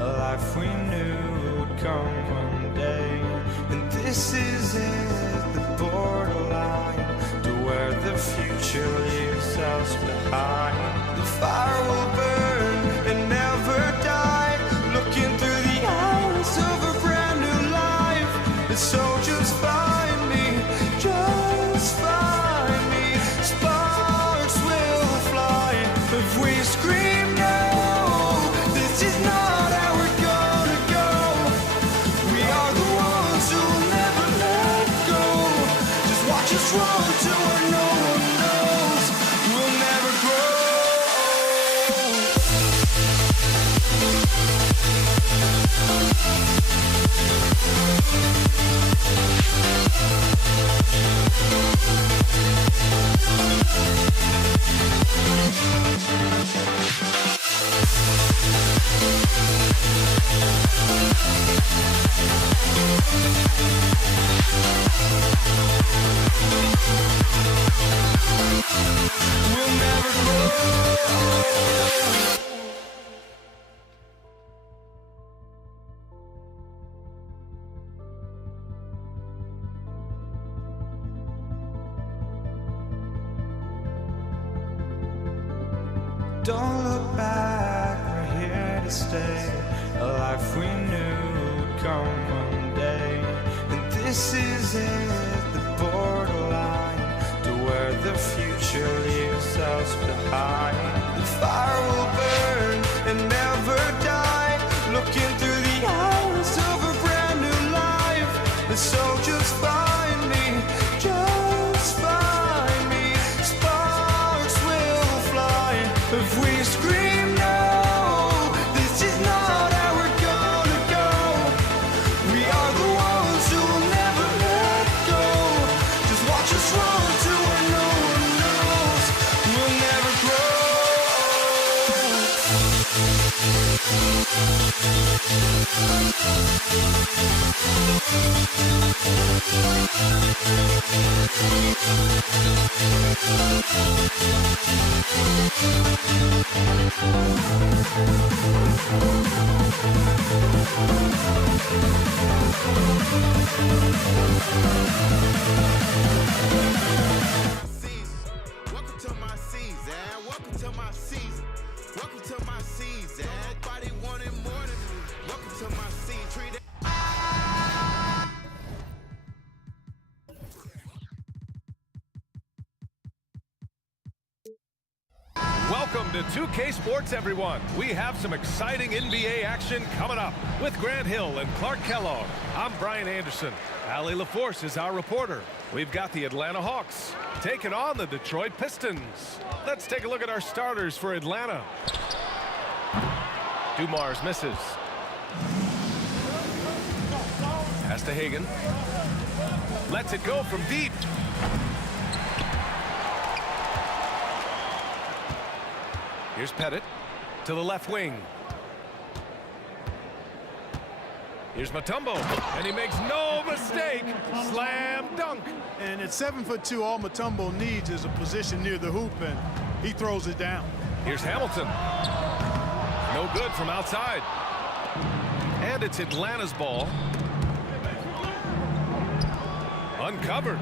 A life we knew would come one day. And this is it, the borderline to where the future leaves us behind. The fire will burn and never die, looking through the eyes of a brand new life. So just find me, just find me. Sparks will fly if we scream no. This is not how we're gonna go. We are the ones who will never let go. Just watch us run to where no one knows. We'll never grow. We'll never grow. Don't look back, we're here to stay. A life we knew would come one day. And this is it, the borderline to where the future leaves us behind. The fire will burn and never die, looking through the eyes of a brand new life. And so just find me, just find me. Sparks will fly if we scream no. This is not how we're gonna go. We are the ones who will never let go. Just watch us run to where no one knows. We'll never grow. Welcome to my season. Welcome to my season. Welcome to my season. Everybody wanted more than me. Welcome to my season. Treat it. Welcome to 2K Sports, everyone. We have some exciting NBA action coming up with Grant Hill and Clark Kellogg. I'm Brian Anderson. Allie LaForce is our reporter. We've got the Atlanta Hawks taking on the Detroit Pistons. Let's take a look at our starters for Atlanta. Dumars misses. Pass to Hagan. Lets it go from deep. Here's Pettit to the left wing. Here's Mutombo, and he makes no mistake. Slam dunk. And at 7'2", all Mutombo needs is a position near the hoop, and he throws it down. Here's Hamilton. No good from outside. And it's Atlanta's ball. Uncovered.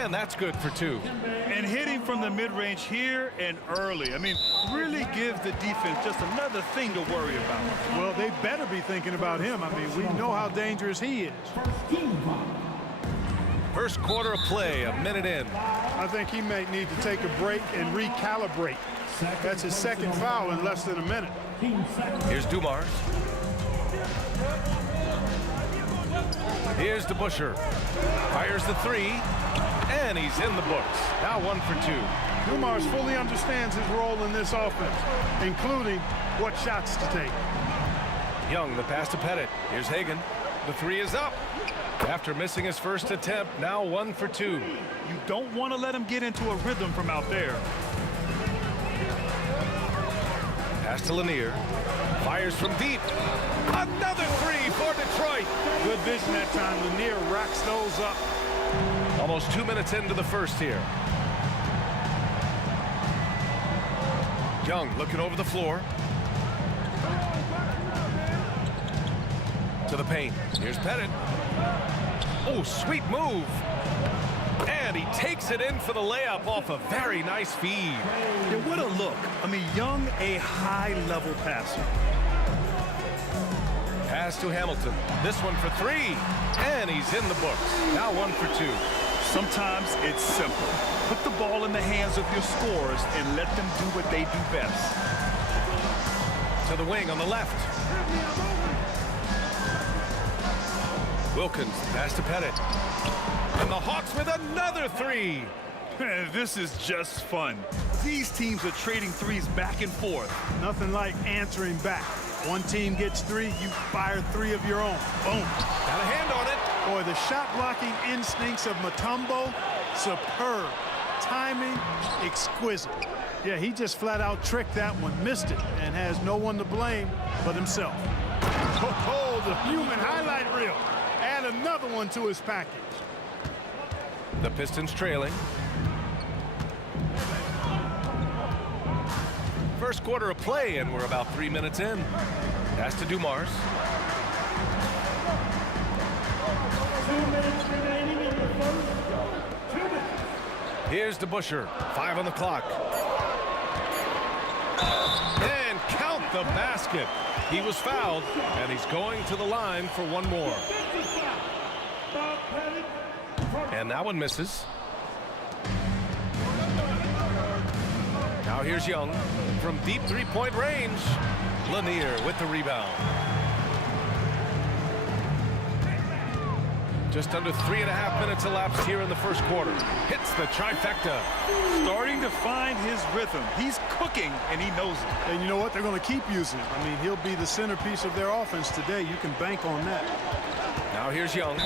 And that's good for two. And hitting from the mid-range here and early. I mean, really give the defense just another thing to worry about. Well, they better be thinking about him. I mean, we know how dangerous he is. First quarter of play, a minute in. I think he may need to take a break and recalibrate. That's his second foul in less than a minute. Here's Dumars. Here's DeBusschere. Fires the three. And he's in the books. Now 1 for 2. Dumars fully understands his role in this offense, including what shots to take. Young, the pass to Pettit. Here's Hagan. The three is up. After missing his first attempt, now 1 for 2. You don't want to let him get into a rhythm from out there. Pass to Lanier. Fires from deep. Another three for Detroit. Good vision that time. Lanier racks those up. Almost 2 minutes into the first here. Young looking over the floor. To the paint. Here's Pettit. Oh, sweet move. And he takes it in for the layup off a very nice feed. Yeah, what a look. I mean, Young, a high-level passer. Pass to Hamilton. This one for three. And he's in the books. Now 1 for 2. Sometimes it's simple. Put the ball in the hands of your scorers and let them do what they do best. To the wing on the left. Wilkins, pass to Pettit. And the Hawks with another three. This is just fun. These teams are trading threes back and forth. Nothing like answering back. One team gets 3, you fire 3 of your own. Boom. Got a hand on it. Boy, the shot blocking instincts of Mutombo, superb. Timing, exquisite. Yeah, he just flat out tricked that one, missed it, and has no one to blame but himself. Oh, the human highlight reel. Add another one to his package. The Pistons trailing. First quarter of play, and we're about 3 minutes in. Pass to Dumars. 2 minutes remaining in the first. 2 minutes. Here's DeBusschere. 5 on the clock. And count the basket. He was fouled, and he's going to the line for one more. And that one misses. Now here's Young from deep three-point range. Lanier with the rebound. Just under 3.5 minutes elapsed here in the first quarter. Hits the trifecta. Starting to find his rhythm. He's cooking, and he knows it. And you know what? They're going to keep using him. I mean, he'll be the centerpiece of their offense today. You can bank on that. Now here's Young.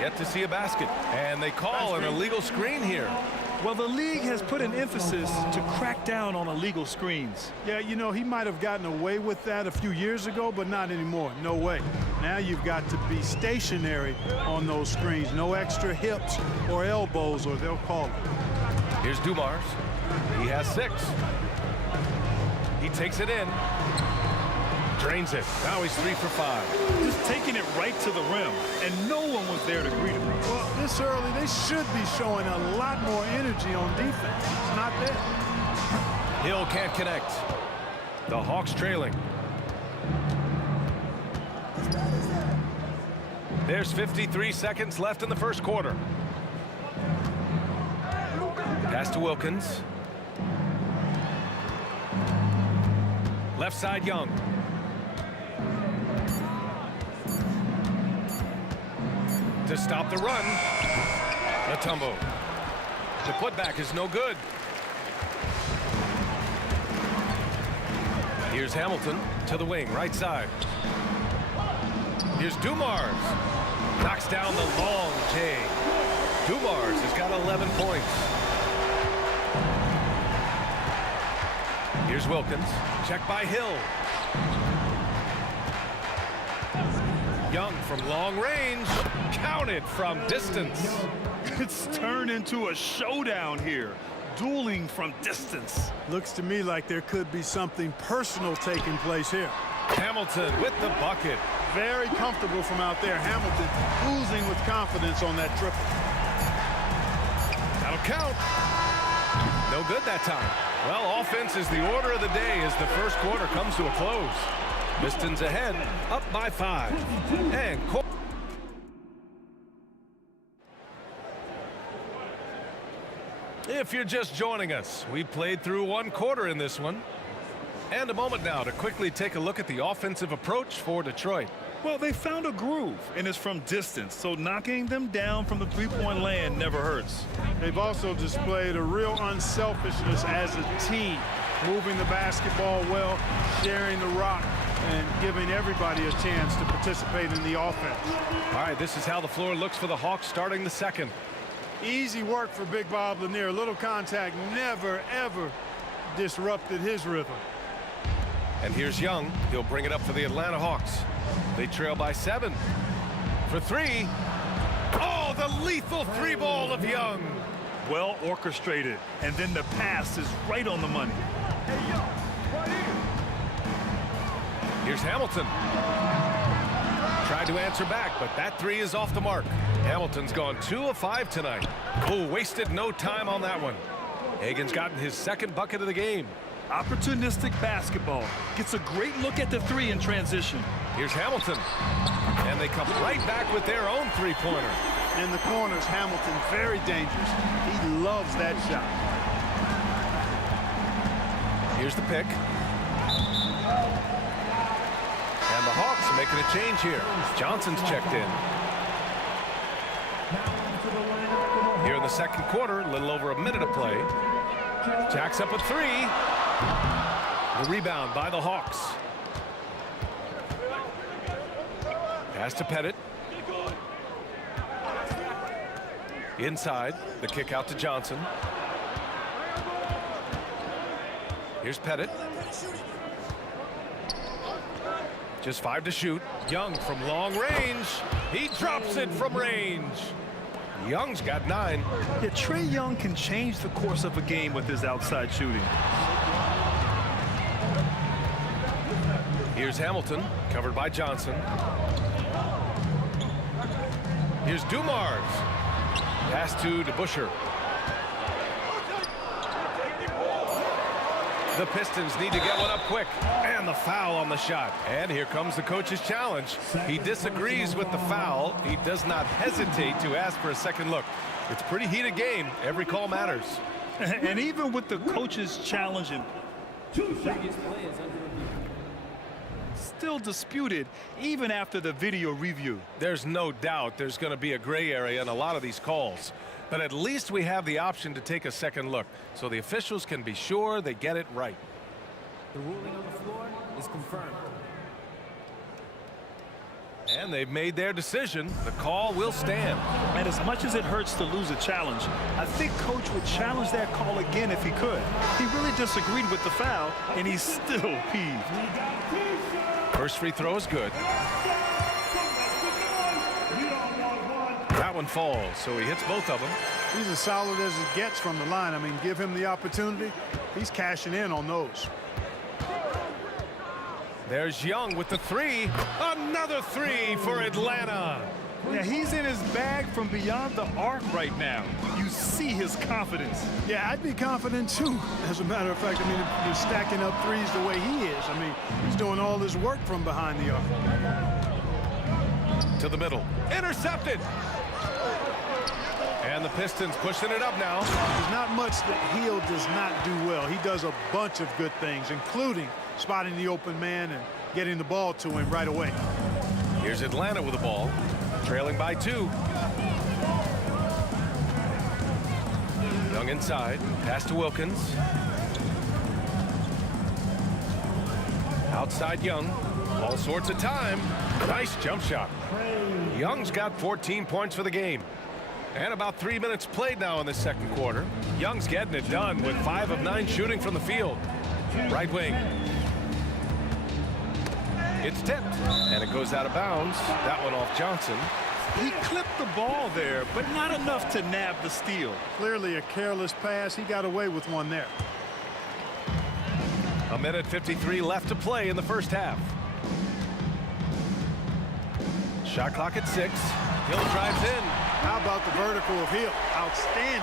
Yet to see a basket. And they call an illegal screen here. Well, the league has put an emphasis to crack down on illegal screens. Yeah, you know, he might have gotten away with that a few years ago, but not anymore. No way. Now you've got to be stationary on those screens. No extra hips or elbows, or they'll call it. Here's Dumars. He has 6. He takes it in. Drains it. Now he's 3 for 5. Just taking it right to the rim, and no one was there to greet him. Well, this early, they should be showing a lot more energy on defense. It's not there. Hill can't connect. The Hawks trailing. There's 53 seconds left in the first quarter. Pass to Wilkins. Left side, Young. To stop the run. Mutombo. The putback is no good. Here's Hamilton to the wing, right side. Here's Dumars. Knocks down the long J. Dumars has got 11 points. Here's Wilkins. Check by Hill. Young from long range. Counted from distance. It's turned into a showdown here. Dueling from distance. Looks to me like there could be something personal taking place here. Hamilton with the bucket. Very comfortable from out there. Hamilton oozing with confidence on that triple. That'll count. No good that time. Well, offense is the order of the day as the first quarter comes to a close. Pistons ahead, up by 5. And if you're just joining us, we played through 1 quarter in this one. And a moment now to quickly take a look at the offensive approach for Detroit. Well, they found a groove, and it's from distance, so knocking them down from the three-point land never hurts. They've also displayed a real unselfishness as a team, moving the basketball well, sharing the rock, and giving everybody a chance to participate in the offense. All right, this is how the floor looks for the Hawks starting the second. Easy work for Big Bob Lanier. Little contact never, ever disrupted his rhythm. And here's Young. He'll bring it up for the Atlanta Hawks. They trail by 7. For 3. Oh, the lethal 3-ball of Young. Well orchestrated, and then the pass is right on the money. Here's Hamilton. Tried to answer back, but that three is off the mark. Hamilton's gone 2 of 5 tonight. Oh, wasted no time on that one. Hagan's gotten his second bucket of the game. Opportunistic basketball. Gets a great look at the three in transition. Here's Hamilton. And they come right back with their own three-pointer. In the corners, Hamilton very dangerous. He loves that shot. Here's the pick. And the Hawks are making a change here. Johnson's checked in. Here in the second quarter, a little over a minute of play. Jacks up a three. The rebound by the Hawks. Pass to Pettit. Inside, the kick out to Johnson. Here's Pettit. Just 5 to shoot. Young from long range. He drops it from range. Young's got 9. Yeah, Trae Young can change the course of a game with his outside shooting. Here's Hamilton, covered by Johnson. Here's Dumars. Pass to DeBusschere. The Pistons need to get one up quick. And the foul on the shot. And here comes the coach's challenge. He disagrees with the foul. He does not hesitate to ask for a second look. It's a pretty heated game. Every call matters. And even with the coach's challenge, still disputed even after the video review. There's no doubt there's going to be a gray area in a lot of these calls. But at least we have the option to take a second look, so the officials can be sure they get it right. The ruling on the floor is confirmed. And they've made their decision. The call will stand. And as much as it hurts to lose a challenge, I think Coach would challenge that call again if he could. He really disagreed with the foul, and he's still peeved. First free throw is good. That one falls, so he hits both of them. He's as solid as it gets from the line. I mean, give him the opportunity. He's cashing in on those. There's Young with the three. Another three for Atlanta. Yeah, he's in his bag from beyond the arc right now. You see his confidence. Yeah, I'd be confident too. As a matter of fact, I mean, if you're stacking up threes the way he is. I mean, he's doing all his work from behind the arc. To the middle. Intercepted. And the Pistons pushing it up now. There's not much that Hill does not do well. He does a bunch of good things, including spotting the open man and getting the ball to him right away. Here's Atlanta with the ball, trailing by 2. Young inside, pass to Wilkins. Outside Young, all sorts of time. Nice jump shot. Young's got 14 points for the game. And about 3 minutes played now in the second quarter. Young's getting it done with 5 of 9 shooting from the field. Right wing. It's tipped, and it goes out of bounds. That one off Johnson. He clipped the ball there, but not enough to nab the steal. Clearly a careless pass. He got away with one there. A minute 53 left to play in the first half. Shot clock at 6. Hill drives in. How about the vertical of Hill? Outstanding.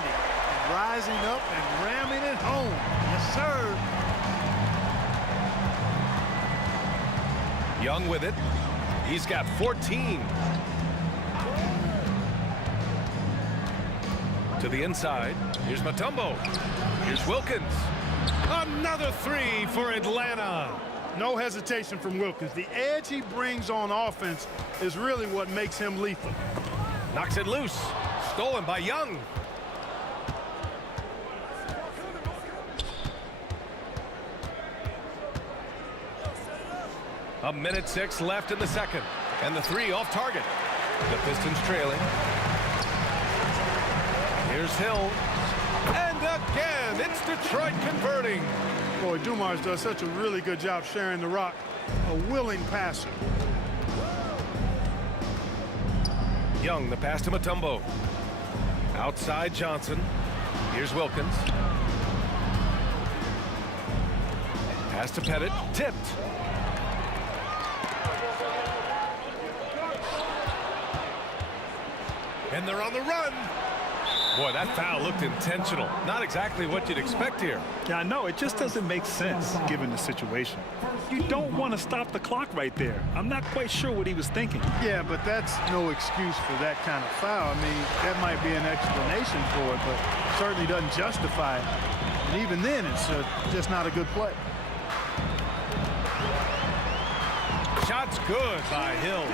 Rising up and ramming it home. Yes, sir. Young with it. He's got 14. To the inside. Here's Mutombo. Here's Wilkins. Another three for Atlanta. No hesitation from Wilkins. The edge he brings on offense is really what makes him lethal. Knocks it loose. Stolen by Young. A minute 6 left in the second. And the three off target. The Pistons trailing. Here's Hill. And again, it's Detroit converting. Boy, Dumars does such a really good job sharing the rock. A willing passer. Young, the pass to Mutombo. Outside Johnson. Here's Wilkins. Pass to Pettit, tipped. And they're on the run. Boy, that foul looked intentional. Not exactly what you'd expect here. Yeah, I know. It just doesn't make sense given the situation. You don't want to stop the clock right there. I'm not quite sure what he was thinking. Yeah, but that's no excuse for that kind of foul. I mean, that might be an explanation for it, but certainly doesn't justify it. And even then, it's just not a good play. Shot's good by Hill.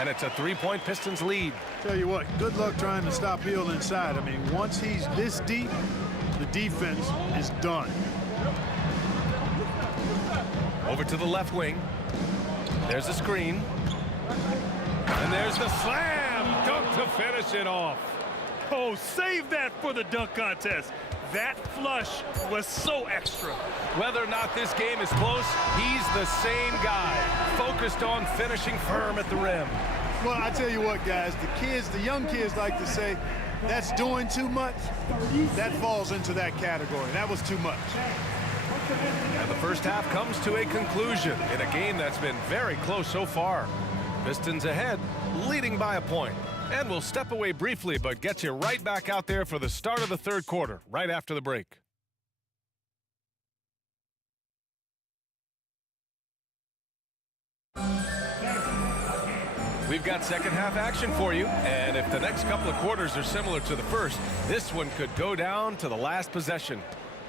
And it's a three-point Pistons lead. Tell you what, good luck trying to stop Hill inside. I mean, once he's this deep, the defense is done. Over to the left wing. There's a screen. And there's the slam. Dunk to finish it off. Oh, save that for the dunk contest. That flush was so extra. Whether or not this game is close, he's the same guy, focused on finishing firm at the rim. Well, I tell you what, guys, the young kids like to say, that's doing too much. That falls into that category. That was too much. And the first half comes to a conclusion in a game that's been very close so far. Pistons ahead, leading by a point. And we'll step away briefly, but get you right back out there for the start of the third quarter, right after the break. We've got second half action for you, and if the next couple of quarters are similar to the first, this one could go down to the last possession.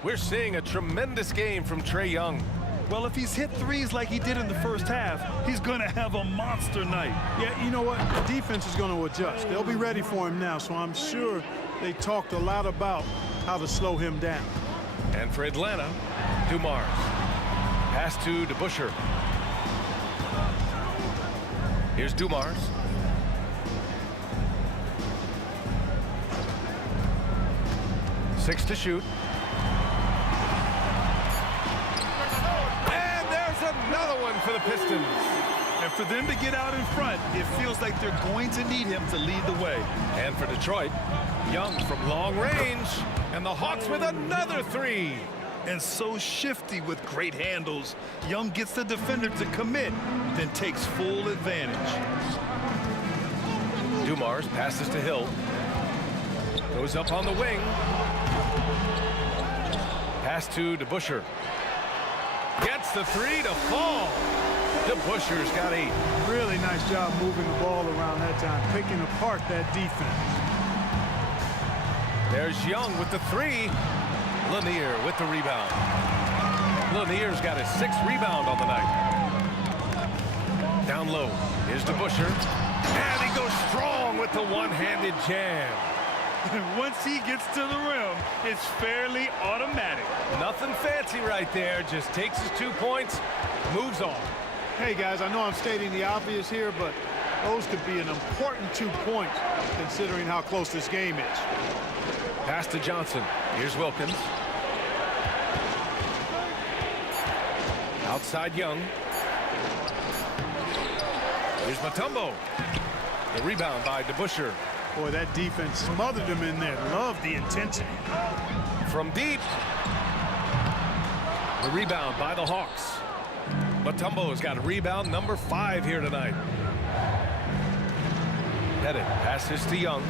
We're seeing a tremendous game from Trae Young. Well, if he's hit threes like he did in the first half, he's going to have a monster night. Yeah, you know what? The defense is going to adjust. They'll be ready for him now, so I'm sure they talked a lot about how to slow him down. And for Atlanta, Dumars. Pass to DeBusschere. Here's Dumars. Six to shoot. Another one for the Pistons. And for them to get out in front, it feels like they're going to need him to lead the way. And for Detroit, Young from long range. And the Hawks with another three. And so shifty with great handles. Young gets the defender to commit, then takes full advantage. Dumars passes to Hill. Goes up on the wing. Pass to DeBusschere. Gets the three to fall. DeBusschere's got 8. Really nice job moving the ball around that time, picking apart that defense. There's Young with the 3. Lanier with the rebound. Lanier's got his 6th rebound on the night. Down low. Here's DeBusschere. And he goes strong with the one-handed jam. Once he gets to the rim, it's fairly automatic. Nothing fancy right there. Just takes his 2 points, moves on. Hey, guys, I know I'm stating the obvious here, but those could be an important 2 points considering how close this game is. Pass to Johnson. Here's Wilkins. Outside Young. Here's Mutombo. The rebound by DeBusschere. Boy, that defense smothered him in there. Love the intensity. From deep. The rebound by the Hawks. Mutombo's got a rebound number 5 here tonight. Pettit passes to Young.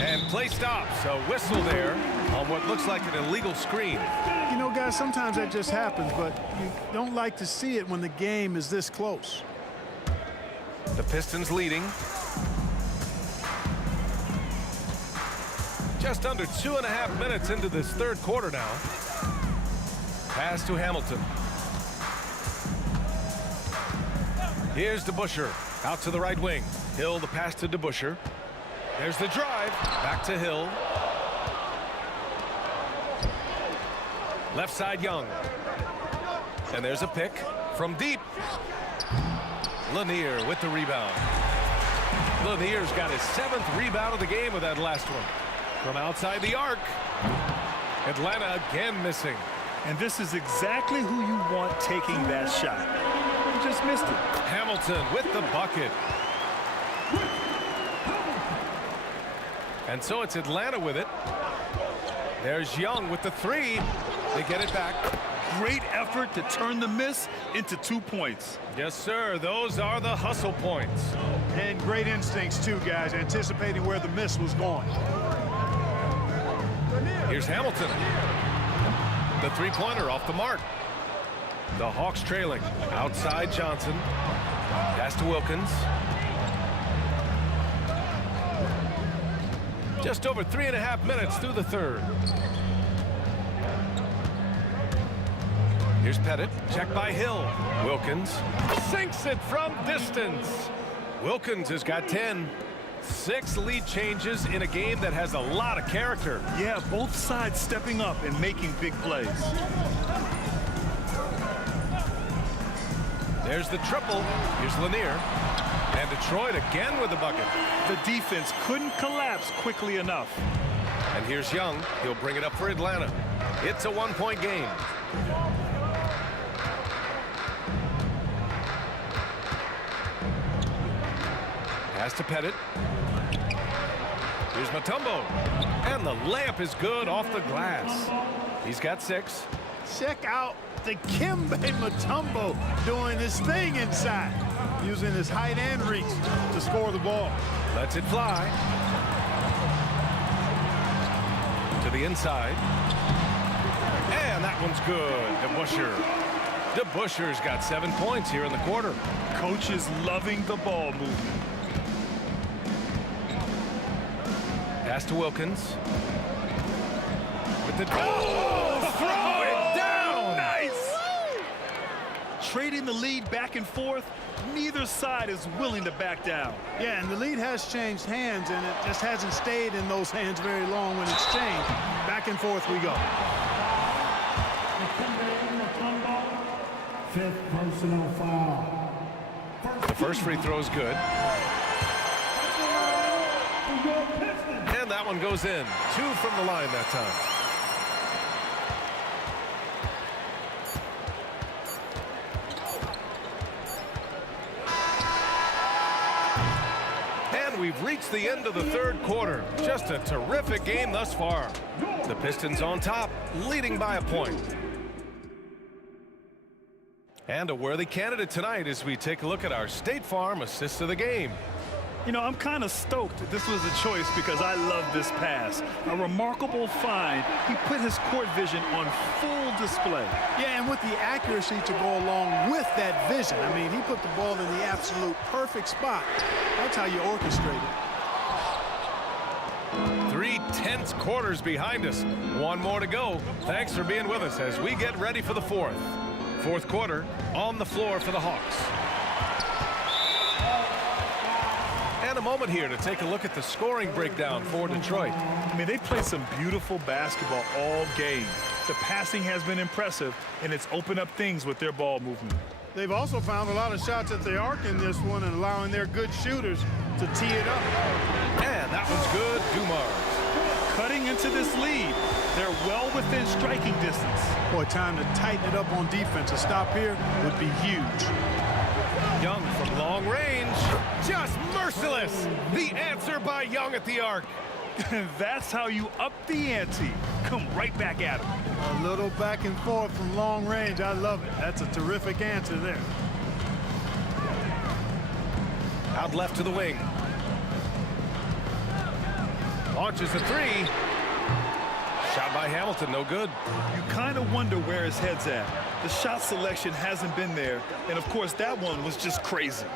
And play stops. A whistle there on what looks like an illegal screen. You know, guys, sometimes that just happens, but you don't like to see it when the game is this close. The Pistons leading. Just under 2.5 minutes into this third quarter now. Pass to Hamilton. Here's DeBusschere out to the right wing. Hill the pass to DeBusschere. There's the drive. Back to Hill. Left side Young. And there's a pick from deep. Lanier with the rebound. Lanier's got his 7th rebound of the game with that last one. From outside the arc. Atlanta again missing. And this is exactly who you want taking that shot. You just missed it. Hamilton with the bucket. And so it's Atlanta with it. There's Young with the three. They get it back. Great effort to turn the miss into 2 points. Yes, sir. Those are the hustle points. And great instincts, too, guys, anticipating where the miss was going. Here's Hamilton. The three-pointer off the mark. The Hawks trailing. Outside Johnson. Pass to Wilkins. Just over 3.5 minutes through the third. Here's Pettit. Check by Hill. Wilkins sinks it from distance. Wilkins has got 10. 6 lead changes in a game that has a lot of character. Yeah, both sides stepping up and making big plays. There's the triple. Here's Lanier. And Detroit again with the bucket. The defense couldn't collapse quickly enough. And here's Young. He'll bring it up for Atlanta. It's a 1-point game. Pass to Pettit. Here's Mutombo. And the layup is good off the glass. He's got 6. Check out the Dikembe Mutombo doing his thing inside, using his height and reach to score the ball. Lets it fly. To the inside. And that one's good. DeBusschere. DeBusschere's got 7 points here in the quarter. Coach is loving the ball movement. Pass to Wilkins. With the throw it down! Nice! Trading the lead back and forth, neither side is willing to back down. Yeah, and the lead has changed hands, and it just hasn't stayed in those hands very long when it's changed. Back and forth we go. 5th personal foul. The first free throw is good. And that one goes in. 2 from the line that time. And we've reached the end of the third quarter. Just a terrific game thus far. The Pistons on top, leading by a point. And a worthy candidate tonight as we take a look at our State Farm assist of the game. You know, I'm kind of stoked that this was a choice because I love this pass. A remarkable find. He put his court vision on full display. Yeah, and with the accuracy to go along with that vision. I mean, he put the ball in the absolute perfect spot. That's how you orchestrate it. 3 tense quarters behind us. 1 more to go. Thanks for being with us as we get ready for the fourth. Fourth quarter on the floor for the Hawks. And a moment here to take a look at the scoring breakdown for Detroit. I mean, they played some beautiful basketball all game. The passing has been impressive, and it's opened up things with their ball movement. They've also found a lot of shots at the arc in this one and allowing their good shooters to tee it up. And that one's good. Dumars. Cutting into this lead. They're well within striking distance. Boy, time to tighten it up on defense. A stop here would be huge. Young from long range. Just merciless. The answer by Young at the arc. That's how you up the ante. Come right back at him. A little back and forth from long range. I love it. That's a terrific answer there. Out left to the wing. Launches a 3. Shot by Hamilton, no good. You kind of wonder where his head's at. The shot selection hasn't been there, and of course that one was just crazy.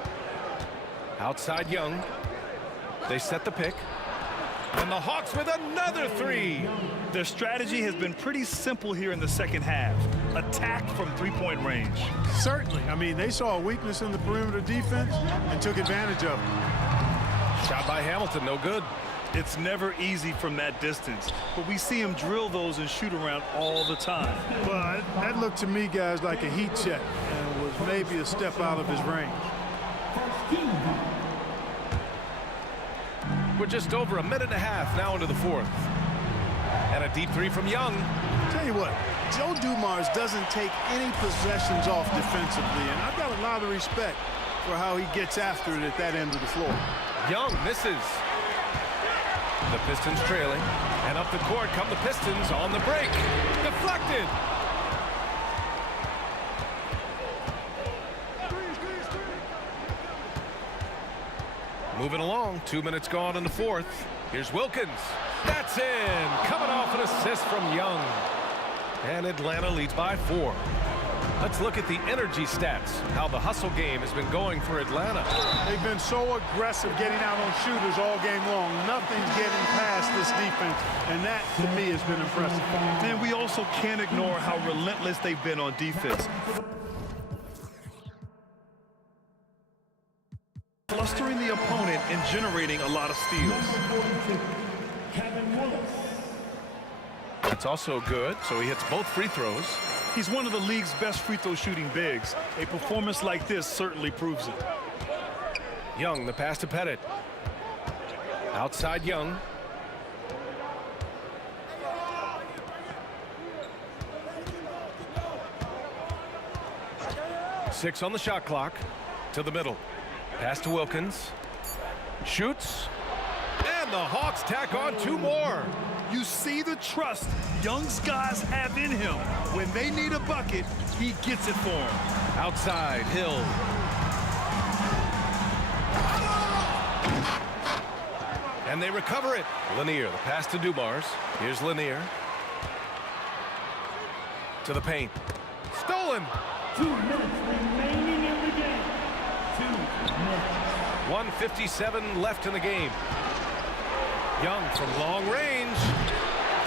Outside Young. They set the pick. And the Hawks with another 3. Their strategy has been pretty simple here in the second half. Attack from three-point range. Certainly. I mean, they saw a weakness in the perimeter defense and took advantage of it. Shot by Hamilton, no good. It's never easy from that distance, but we see him drill those and shoot around all the time. Well, that looked to me, guys, like a heat check and was maybe a step out of his range. We're just over 1.5 minutes now into the fourth. And a deep 3 from Young. Tell you what, Joe Dumars doesn't take any possessions off defensively, and I've got a lot of respect for how he gets after it at that end of the floor. Young misses. The Pistons trailing. And up the court come the Pistons on the break. Deflected. Moving along, 2 minutes gone in the fourth. Here's Wilkins. That's in. Coming off an assist from Young. And Atlanta leads by 4. Let's look at the energy stats, how the hustle game has been going for Atlanta. They've been so aggressive getting out on shooters all game long. Nothing's getting past this defense, and that, to me, has been impressive. And we also can't ignore how relentless they've been on defense. Flustering the opponent and generating a lot of steals. That's also good, so he hits both free throws. He's one of the league's best free throw shooting bigs. A performance like this certainly proves it. Young, the pass to Pettit. Outside Young. Six on the shot clock. To the middle. Pass to Wilkins. Shoots. And the Hawks tack on 2 more. You see the trust Young's guys have in him. When they need a bucket, he gets it for them. Outside, Hill. And they recover it. Lanier, the pass to Dumars. Here's Lanier. To the paint. Stolen. 2 minutes remaining in the game. 2 minutes. 1:57 left in the game. Young from long range.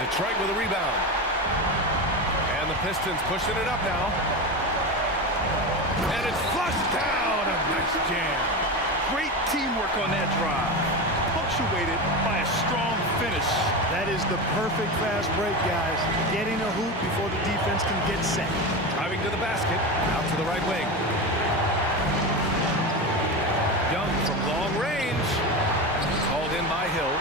Detroit with a rebound. And the Pistons pushing it up now. And it's flushed down. A nice jam. Great teamwork on that drive. Punctuated by a strong finish. That is the perfect fast break, guys. Getting a hoop before the defense can get set. Driving to the basket. Out to the right wing. Young from long range. Called in by Hill.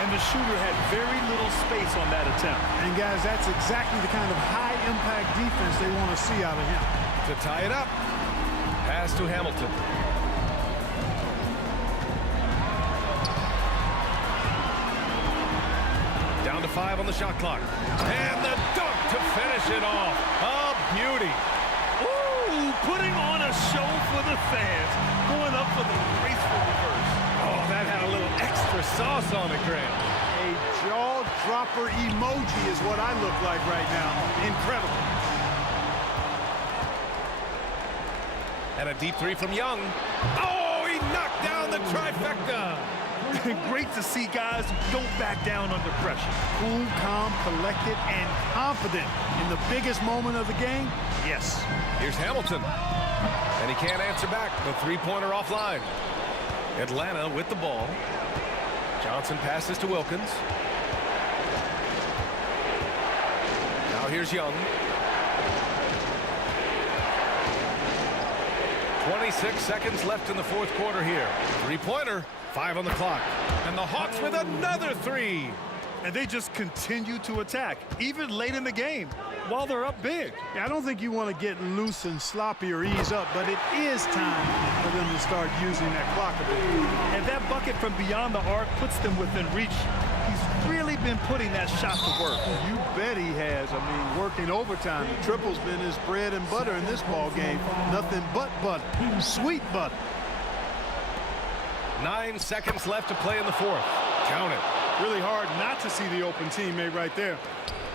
And the shooter had very little space on that attempt. And guys, that's exactly the kind of high-impact defense they want to see out of him. To tie it up. Pass to Hamilton. Down to 5 on the shot clock. And the dunk to finish it off. A beauty. Ooh, putting on a show for the fans. Going up for the graceful reverse. Oh, that had a little extra sauce on it, Grant. A jaw-dropper emoji is what I look like right now. Incredible. And a deep 3 from Young. Oh, he knocked down the trifecta. Great to see guys who don't back down under pressure. Cool, calm, collected, and confident in the biggest moment of the game. Yes. Here's Hamilton. And he can't answer back. The three-pointer offline. Atlanta with the ball. Johnson passes to Wilkins. Now here's Young. 26 seconds left in the fourth quarter here. Three-pointer, 5 on the clock. And the Hawks with another 3. And they just continue to attack, even late in the game, while they're up big. I don't think you want to get loose and sloppy or ease up, but it is time for them to start using that clock a bit. And that bucket from beyond the arc puts them within reach. He's really been putting that shot to work. You bet he has. I mean, working overtime. The triple's been his bread and butter in this ball game. Nothing but butter. Sweet butter. 9 seconds left to play in the fourth. Count it. Really hard not to see the open teammate right there.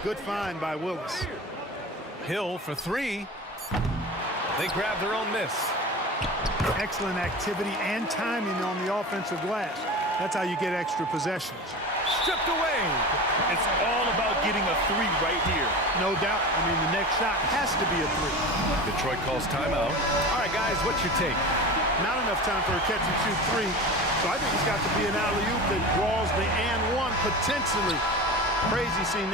Good find by Willis. Hill for 3. They grab their own miss. Excellent activity and timing on the offensive glass. That's how you get extra possessions. Stripped away. It's all about getting a 3 right here. No doubt. I mean, the next shot has to be a 3. Detroit calls timeout. All right, guys, what's your take? Not enough time for a catch-and-shoot 3. So I think it's got to be an alley-oop that draws the and one potentially. Crazy scene.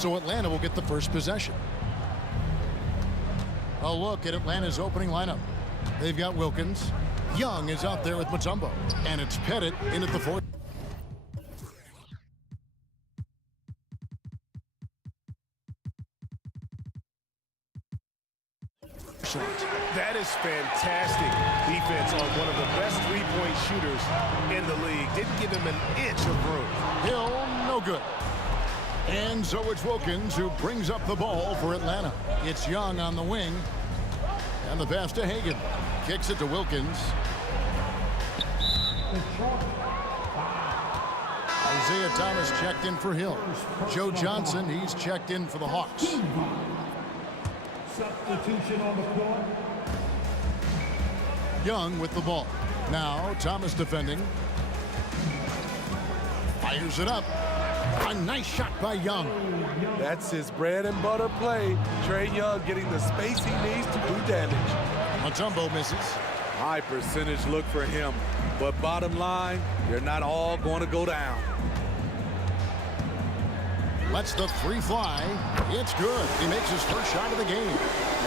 So Atlanta will get the first possession. A look at Atlanta's opening lineup. They've got Wilkins. Young is out there with Mutombo. And it's Pettit in at the fourth. That is fantastic defense on one of the best three-point shooters in the league. Didn't give him an inch of room. Hill, no good. And so it's Wilkins who brings up the ball for Atlanta. It's Young on the wing. And the pass to Hagan. Kicks it to Wilkins. Isaiah Thomas checked in for Hill. Joe Johnson, he's checked in for the Hawks. Substitution on the floor. Young with the ball. Now Thomas defending. Fires it up. A nice shot by Young. That's his bread and butter play. Trae Young getting the space he needs to do damage. Mutombo misses. High percentage look for him. But bottom line, they're not all going to go down. Lets the three fly. It's good. He makes his first shot of the game.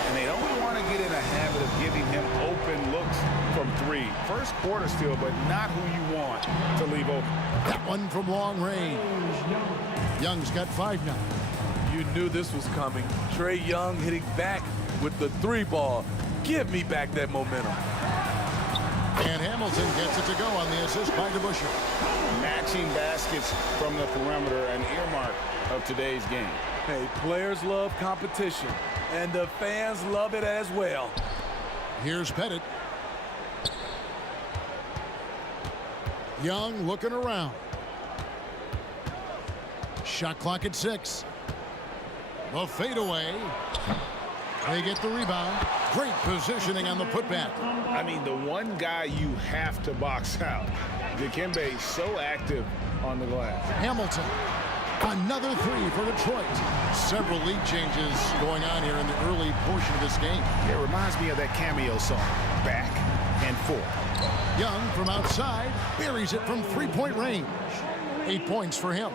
And they don't want to get in a habit of giving him open looks from three. First quarter still, but not who you want to leave open. That one from long range. Young's got 5 now. You knew this was coming. Trae Young hitting back with the three ball. Give me back that momentum. And Hamilton gets it to go on the assist by DeBusschere. Matching baskets from the perimeter, an earmark of today's game. Hey, players love competition, and the fans love it as well. Here's Pettit. Young looking around. Shot clock at 6. The fadeaway. They get the rebound. Great positioning on the putback. I mean, the one guy you have to box out. Dikembe so active on the glass. Hamilton. Another three for Detroit. Several lead changes going on here in the early portion of this game. It reminds me of that cameo song, Back and Forth. Young from outside buries it from three-point range. 8 points for him.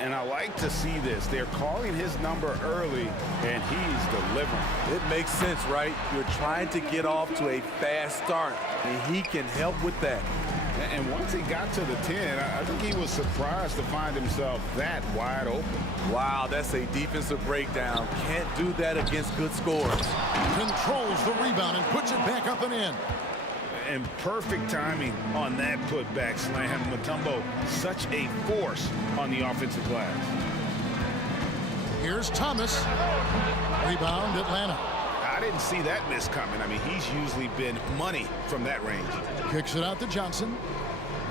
And I like to see this. They're calling his number early, and he's delivering. It makes sense, right? You're trying to get off to a fast start, and he can help with that. And once he got to the 10, I think he was surprised to find himself that wide open. Wow, that's a defensive breakdown. Can't do that against good scores. Controls the rebound and puts it back up and in. And perfect timing on that putback slam. Mutombo, such a force on the offensive glass. Here's Thomas. Rebound, Atlanta. I didn't see that miss coming. I mean, he's usually been money from that range. Kicks it out to Johnson.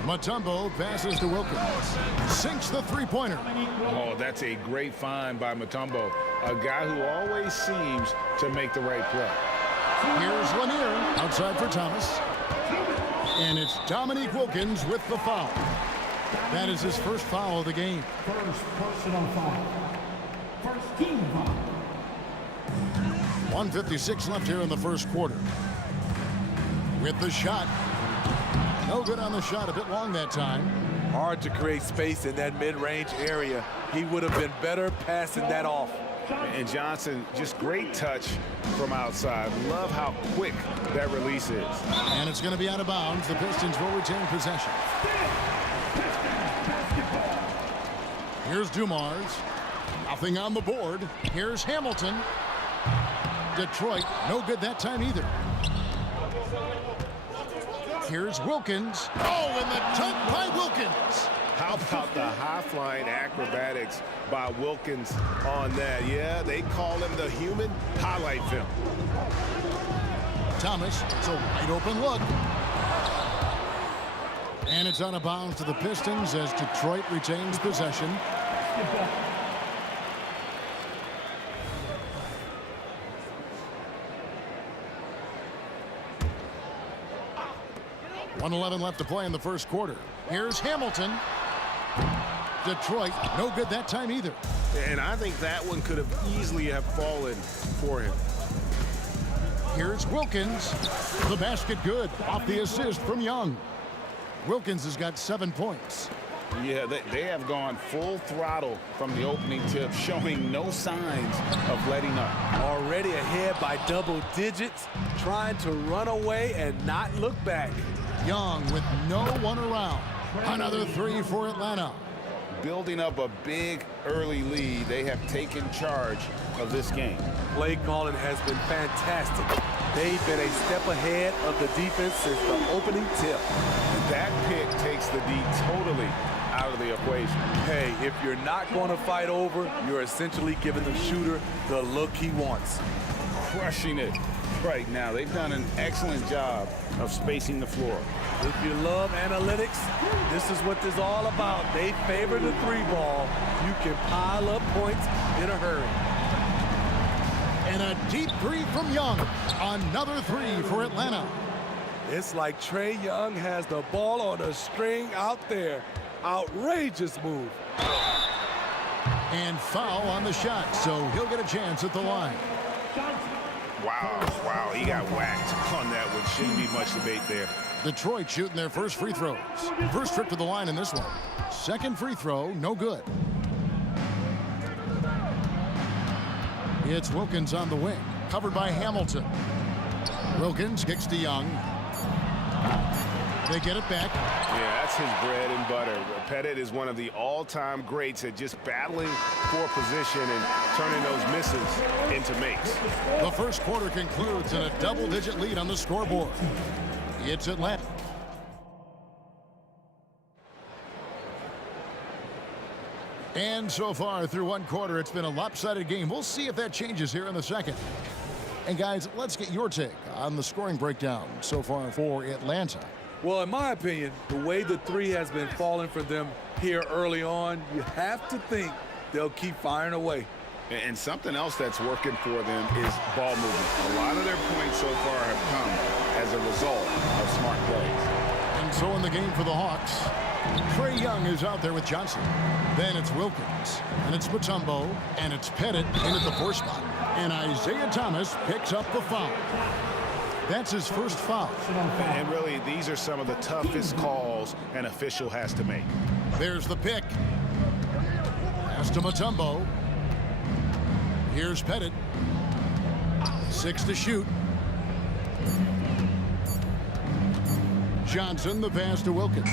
Mutombo passes to Wilkins. Sinks the three-pointer. Oh, that's a great find by Mutombo. A guy who always seems to make the right play. Here's Lanier outside for Thomas. And it's Dominique Wilkins with the foul. That is his first foul of the game. First personal foul. First team foul. 1:56 left here in the first quarter. With the shot. No good on the shot. A bit long that time. Hard to create space in that mid-range area. He would have been better passing that off. And Johnson, just great touch from outside. Love how quick that release is. And it's going to be out of bounds. The Pistons will retain possession. Here's Dumars. Nothing on the board. Here's Hamilton. Detroit, no good that time either. Here's Wilkins. Oh, and the dunk by Wilkins. How about the high-flying acrobatics by Wilkins on that? Yeah, they call him the human highlight film. Thomas, it's a wide open look. And it's out of bounds to the Pistons as Detroit retains possession. 1:11 left to play in the first quarter. Here's Hamilton. Detroit, no good that time either. And I think that one could have easily have fallen for him. Here's Wilkins. The basket good off the assist from Young. Wilkins has got 7 points. Yeah, they have gone full throttle from the opening tip, showing no signs of letting up. Already ahead by double digits, trying to run away and not look back. Young with no one around. Another three for Atlanta. Building up a big early lead, they have taken charge of this game. Play calling has been fantastic. They've been a step ahead of the defense since the opening tip. That pick takes the D totally out of the equation. Hey, if you're not going to fight over, you're essentially giving the shooter the look he wants. Crushing it right now. They've done an excellent job of spacing the floor. If you love analytics, this is what this is all about. They favor the three ball. You can pile up points in a hurry. And a deep three from Young. Another three for Atlanta. It's like Trae Young has the ball on a string out there. Outrageous move. And foul on the shot, so he'll get a chance at the line. Wow, he got whacked on that one. Shouldn't be much debate there. Detroit shooting their first free throws. First trip to the line in this one. Second free throw, no good. It's Wilkins on the wing, covered by Hamilton. Wilkins kicks to Young. They get it back. Yeah, that's his bread and butter. Pettit is one of the all-time greats at just battling for position and turning those misses into makes. The first quarter concludes in a double-digit lead on the scoreboard. It's Atlanta. And so far through one quarter, it's been a lopsided game. We'll see if that changes here in the second. And guys, let's get your take on the scoring breakdown so far for Atlanta. Well, in my opinion, the way the three has been falling for them here early on, you have to think they'll keep firing away. And something else that's working for them is ball movement. A lot of their points so far have come as a result of smart plays. And so in the game for the Hawks, Trae Young is out there with Johnson. Then it's Wilkins, and it's Mutombo, and it's Pettit in at the 4 spot. And Isaiah Thomas picks up the foul. That's his first foul. And really, these are some of the toughest calls an official has to make. There's the pick. Pass to Mutombo. Here's Pettit. 6 to shoot. Johnson, the pass to Wilkins.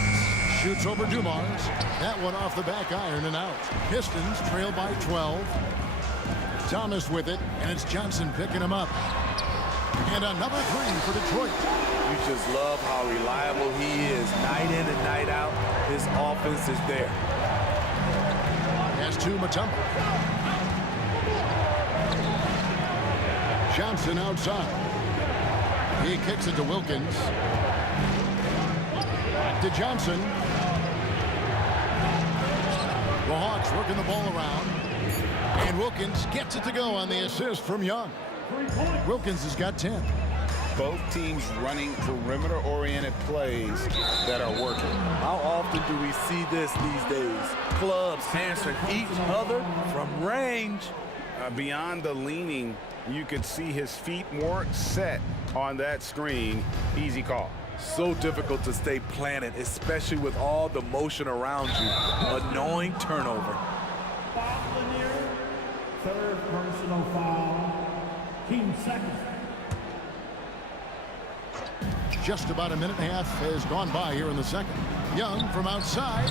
Shoots over Dumars. That one off the back iron and out. Pistons trail by 12. Thomas with it, and it's Johnson picking him up. And another three for Detroit. You just love how reliable he is. Night in and night out, his offense is there. Pass to Mutombo. Johnson outside. He kicks it to Wilkins. Back to Johnson. The Hawks working the ball around. And Wilkins gets it to go on the assist from Young. Wilkins has got 10. Both teams running perimeter-oriented plays that are working. How often do we see this these days? Clubs answering each other from range. Beyond the leaning, you could see his feet more set on that screen. Easy call. So difficult to stay planted, especially with all the motion around you. Annoying turnover. Third personal foul. Team second. Just about a minute and a half has gone by here in the second. Young from outside.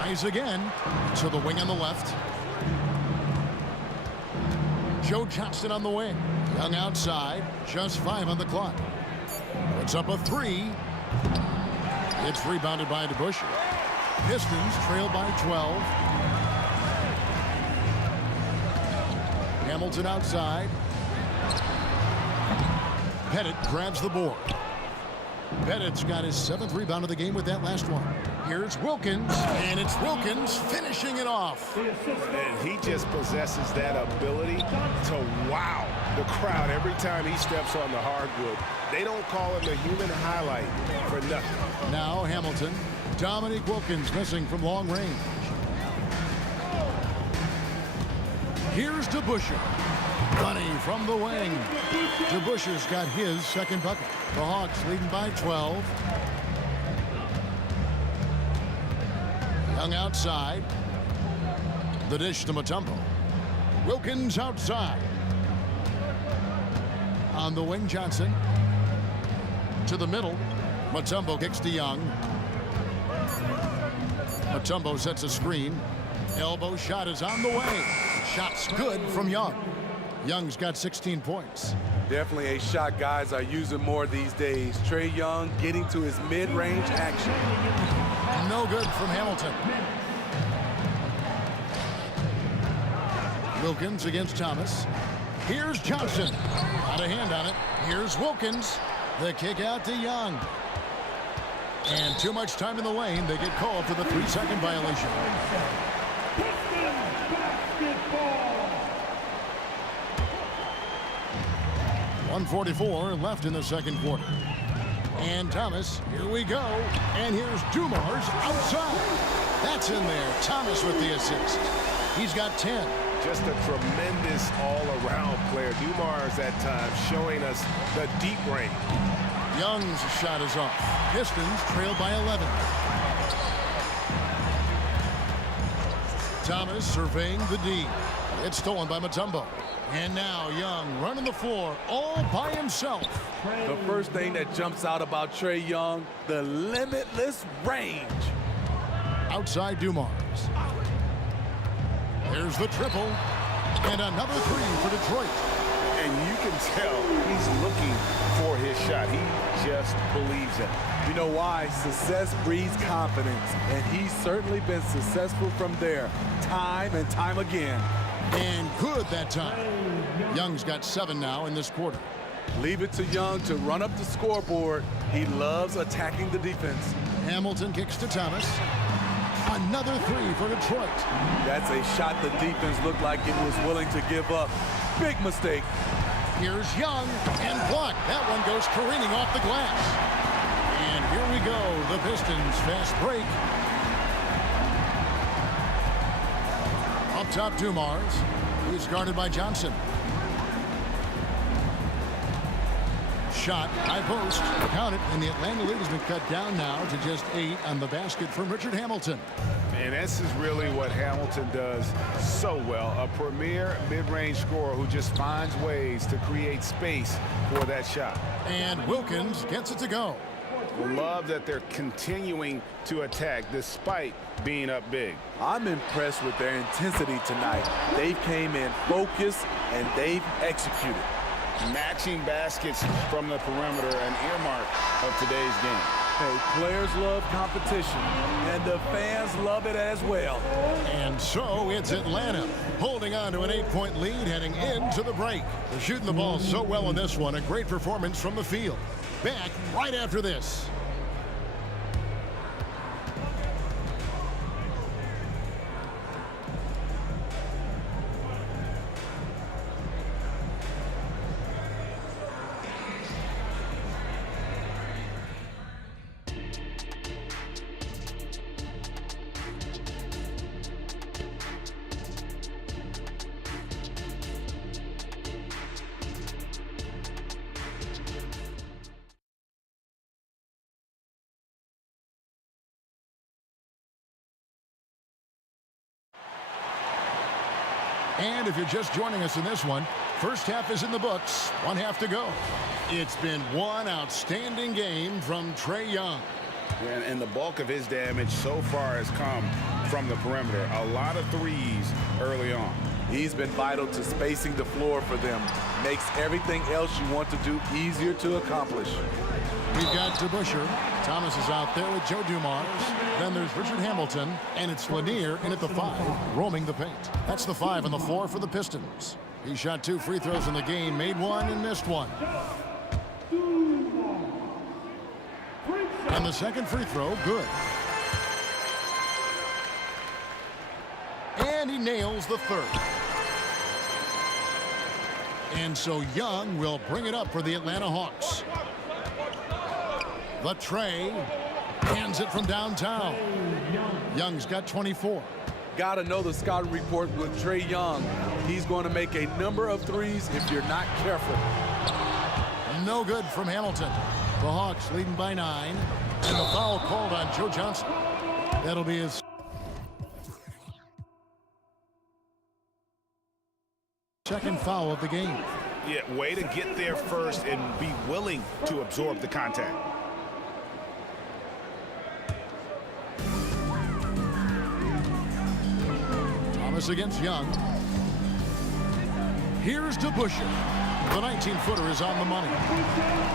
Tries again. To the wing on the left. Joe Johnston on the wing. Young outside. Just 5 on the clock. Puts up a 3. It's rebounded by DeBusschere. Pistons trail by 12. Hamilton outside. Pettit grabs the board. Pettit's got his 7th rebound of the game with that last one. Here's Wilkins, and it's Wilkins finishing it off. And he just possesses that ability to wow the crowd every time he steps on the hardwood. They don't call him the human highlight for nothing. Now Hamilton. Dominique Wilkins missing from long range. Here's DeBusschere. Running from the wing. DeBusschere's got his second bucket. The Hawks leading by 12. Young outside. The dish to Mutombo. Wilkins outside. On the wing, Johnson. To the middle. Mutombo kicks to Young. Mutombo sets a screen. Elbow shot is on the way. Shot's good from Young. Young's got 16 points. Definitely a shot guys are using more these days. Trae Young getting to his mid-range action. No good from Hamilton. Wilkins against Thomas. Here's Johnson. Got a hand on it. Here's Wilkins. The kick out to Young. And too much time in the lane. They get called for the 3-second violation. 1:44 left in the second quarter. And Thomas, here we go. And here's Dumars outside. That's in there. Thomas with the assist. He's got 10. Just a tremendous all-around player. Dumars at times showing us the deep range. Young's shot is off. Pistons trail by 11. Thomas surveying the D. It's stolen by Mutombo. And now Young running the floor all by himself. The first thing that jumps out about Trae Young, the limitless range. Outside Dumars. There's the triple. And another three for Detroit. And you can tell he's looking for his shot. He just believes it. You know why? Success breeds confidence. And he's certainly been successful from there, time and time again. And good that time. Young's got 7 now in this quarter. Leave it to Young to run up the scoreboard. He loves attacking the defense. Hamilton kicks to Thomas. Another three for Detroit. That's a shot the defense looked like it was willing to give up. Big mistake. Here's Young and blocked. That one goes careening off the glass. And here we go. The Pistons fast break. Up top, Dumars. He's guarded by Johnson. Shot, high post. Count it, and the Atlanta lead has been cut down now to just 8 on the basket from Richard Hamilton. And this is really what Hamilton does so well. A premier mid-range scorer who just finds ways to create space for that shot. And Wilkins gets it to go. Love that they're continuing to attack despite being up big. I'm impressed with their intensity tonight. They came in focused and they've executed. Matching baskets from the perimeter, an earmark of today's game. Hey, players love competition, and the fans love it as well. And so it's Atlanta holding on to an 8-point lead heading into the break. They're shooting the ball so well in this one. A great performance from the field. Back right after this. And if you're just joining us in this one, first half is in the books, 1 half to go. It's been one outstanding game from Trae Young. And the bulk of his damage so far has come from the perimeter. A lot of threes early on. He's been vital to spacing the floor for them. Makes everything else you want to do easier to accomplish. We've got DeBusschere. Thomas is out there with Joe Dumars. Then there's Richard Hamilton, and it's Lanier in at the 5, roaming the paint. That's the 5 on the floor for the Pistons. He shot 2 free throws in the game, made 1 and missed 1. And the second free throw, good. And he nails the third. And so Young will bring it up for the Atlanta Hawks. The Trae hands it from downtown. Young's got 24. Got to know the scouting report with Trae Young. He's going to make a number of threes if you're not careful. No good from Hamilton. The Hawks leading by 9. And the foul called on Joe Johnson. That'll be his. foul of the game. Yeah, way to get there first and be willing to absorb the contact. Thomas against Young. Here's DeBusschere. The 19-footer is on the money.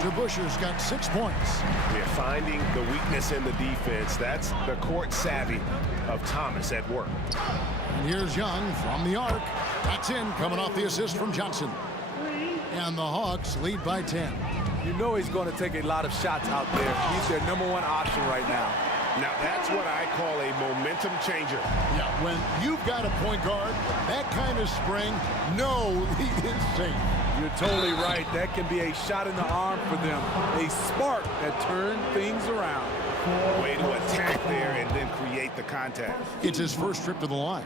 DeBusschere's got 6 points. We're finding the weakness in the defense. That's the court savvy of Thomas at work. And here's Young from the arc. That's in, coming off the assist from Johnson. And the Hawks lead by 10. You know he's going to take a lot of shots out there. He's their #1 option right now. Now, that's what I call a momentum changer. Yeah, when you've got a point guard, that kind of spring, no lead is safe. You're totally right. That can be a shot in the arm for them. A spark that turns things around. Way to attack there and then create the contact. It's his first trip to the line.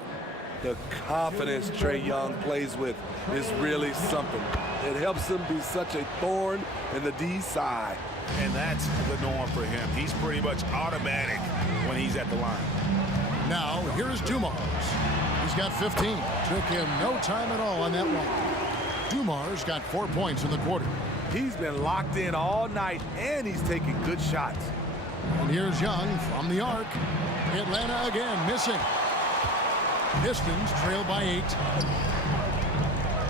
The confidence Trae Young plays with is really something. It helps him be such a thorn in the D side. And that's the norm for him. He's pretty much automatic when he's at the line. Now, here's Dumars. He's got 15. Took him no time at all on that one. Dumars got 4 points in the quarter. He's been locked in all night, and he's taking good shots. And here's Young from the arc. Atlanta again missing. Pistons trail by 8.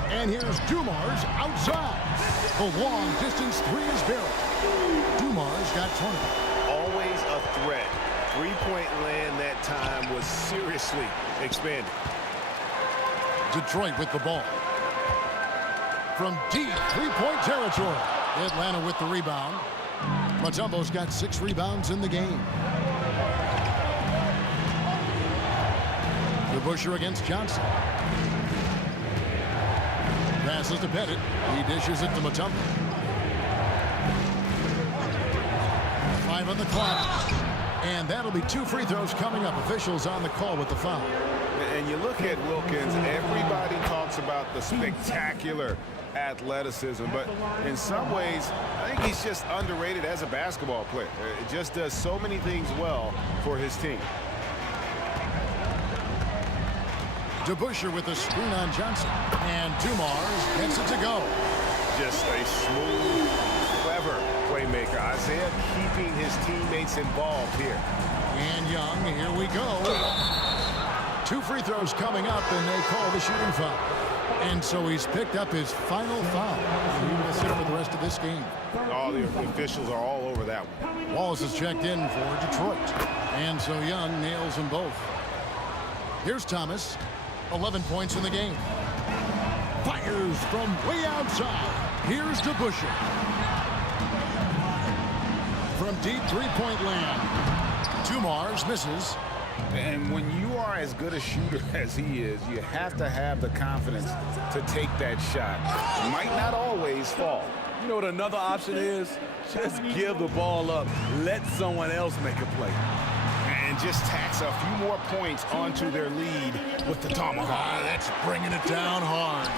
And here's Dumars outside. The long distance 3 is barreled. Dumars got 20. Always a threat. Three-point land that time was seriously expanded. Detroit with the ball. From deep three-point territory. Atlanta with the rebound. Mutombo's got 6 rebounds in the game. DeBusschere against Johnson. Passes to Pettit. He dishes it to Mutombo. 5 on the clock. And that'll be 2 free throws coming up. Officials on the call with the foul. And you look at Wilkins, everybody talks about the spectacular athleticism, but in some ways, I think he's just underrated as a basketball player. It just does so many things well for his team. DeBusschere with a screen on Johnson. And Dumars gets it to go. Just a smooth, clever playmaker. Isaiah keeping his teammates involved here. And Young, here we go. 2 free throws coming up, and they call the shooting foul. And so he's picked up his final foul. He will sit for the rest of this game. All the officials are all over that one. Wallace is checked in for Detroit. And so Young nails them both. Here's Thomas. 11 points in the game. Fires from way outside. Here's DeBusschere. From deep three-point land. Dumars misses. And when you are as good a shooter as he is, you have to have the confidence to take that shot. Might not always fall. You know what another option is? Just give the ball up. Let someone else make a play. And just tacks a few more points onto their lead with the tomahawk. That's bringing it down hard.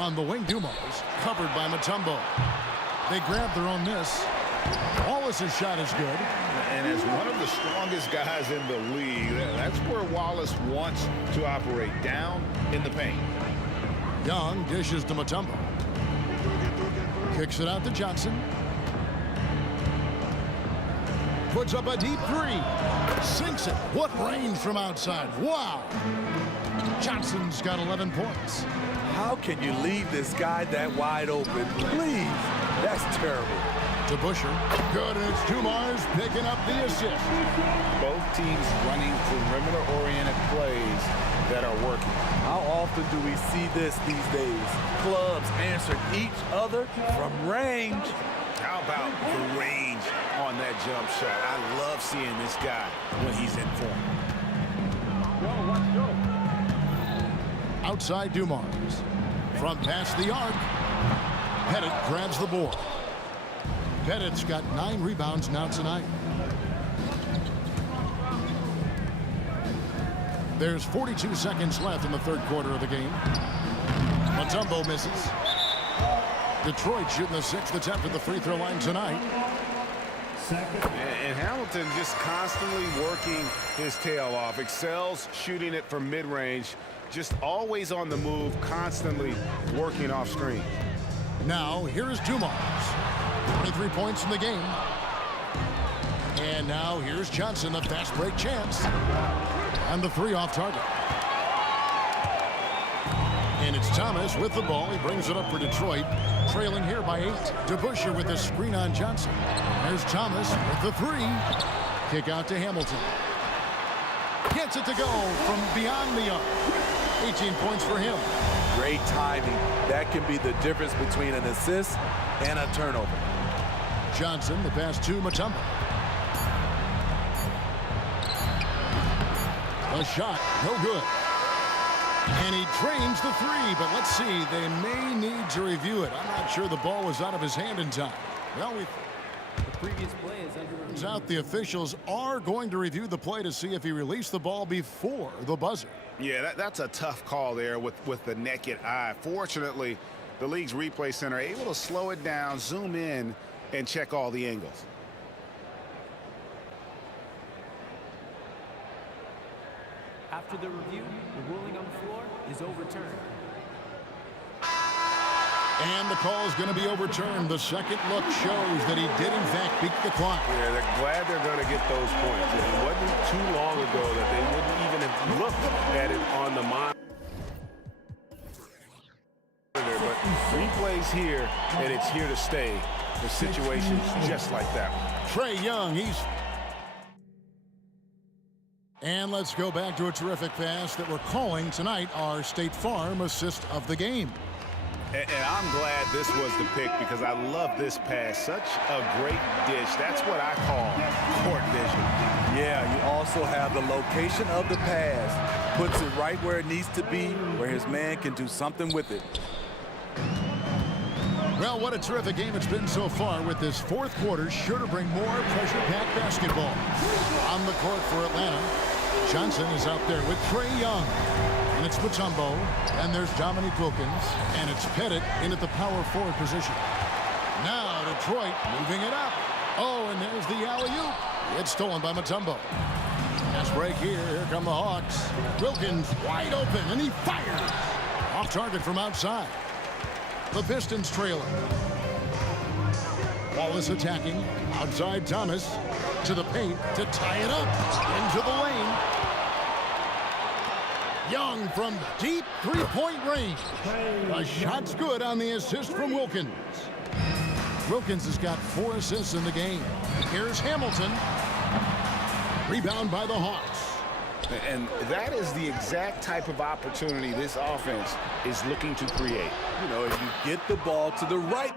On the wing, Dumars, covered by Mutombo. They grab their own miss. Wallace's shot is good. And as one of the strongest guys in the league, that's where Wallace wants to operate, down in the paint. Young dishes to Mutombo. Kicks it out to Johnson. Puts up a deep 3. Sinks it. What range from outside. Wow. Johnson's got 11 points. How can you leave this guy that wide open? Please. That's terrible. DeBusschere. Good, and it's Dumars picking up the assist. Both teams running perimeter-oriented plays that are working. How often do we see this these days? Clubs answer each other from range. How about the range on that jump shot? I love seeing this guy when he's in form. Outside Dumars. From past the arc. Pettit grabs the board. Pettit's got 9 rebounds now tonight. There's 42 seconds left in the third quarter of the game. Mutombo misses. Detroit shooting the 6th attempt at the free throw line tonight. And Hamilton just constantly working his tail off, excels shooting it from mid-range, just always on the move, constantly working off screen. Now, here is Dumars. 23 points in the game. And now here's Johnson, a fast break chance. And the three off target. And it's Thomas with the ball. He brings it up for Detroit, trailing here by 8. DeBusschere with the screen on Johnson. There's Thomas with the three. Kick out to Hamilton. Gets it to go from beyond the arc. 18 points for him. Great timing. That can be the difference between an assist and a turnover. Johnson, the pass to Mutombo. A shot, no good. And he drains the three, but let's see. They may need to review it. I'm not sure the ball was out of his hand in time. Well, the previous play is under review. turns out the officials are going to review the play to see if he released the ball before the buzzer. Yeah, that's a tough call there with the naked eye. Fortunately, the league's replay center able to slow it down, zoom in, and check all the angles. After the review, the ruling on the floor is overturned. And the call is going to be overturned. The second look shows that he did, in fact, beat the clock. Yeah, they're glad they're going to get those points. It wasn't too long ago that they wouldn't even have looked at it on the monitor. But replays here, and it's here to stay. The situation's just like that. Trae Young, And let's go back to a terrific pass that we're calling tonight our State Farm assist of the game. And I'm glad this was the pick because I love this pass. Such a great dish. That's what I call court vision. Yeah, you also have the location of the pass. Puts it right where it needs to be, where his man can do something with it. Well, what a terrific game it's been so far, with this fourth quarter sure to bring more pressure-packed basketball. On the court for Atlanta, Johnson is out there with Trae Young. And it's Mutombo, and there's Dominique Wilkins, and it's Pettit in at the power forward position. Now Detroit moving it up. Oh, and there's the alley-oop. It's stolen by Mutombo. Pass break here. Here come the Hawks. Wilkins wide open, and he fires. Off target from outside. The Pistons trailing. Wallace attacking. Outside Thomas to the paint to tie it up. Into the lane. Young from deep three-point range. The shot's good on the assist from Wilkins. Wilkins has got 4 assists in the game. Here's Hamilton. Rebound by the Hawks. And that is the exact type of opportunity this offense is looking to create. You know, if you get the ball to the right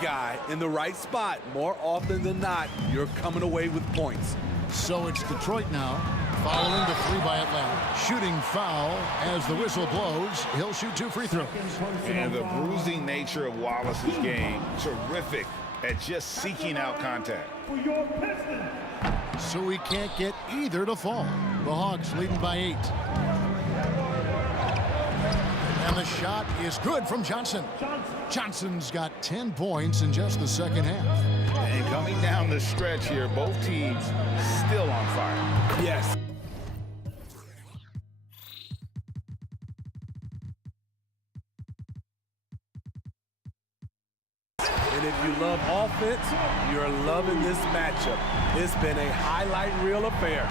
guy in the right spot, more often than not, you're coming away with points. So it's Detroit now, following the three by Atlanta. Shooting foul as the whistle blows. He'll shoot 2 free throws. And the bruising nature of Wallace's game, terrific at just seeking out contact. So he can't get either to fall. The Hawks leading by 8. And the shot is good from Johnson. Johnson's got 10 points in just the second half. And coming down the stretch here, both teams still on fire. Yes. And if you love offense, you're loving this matchup. It's been a highlight reel affair.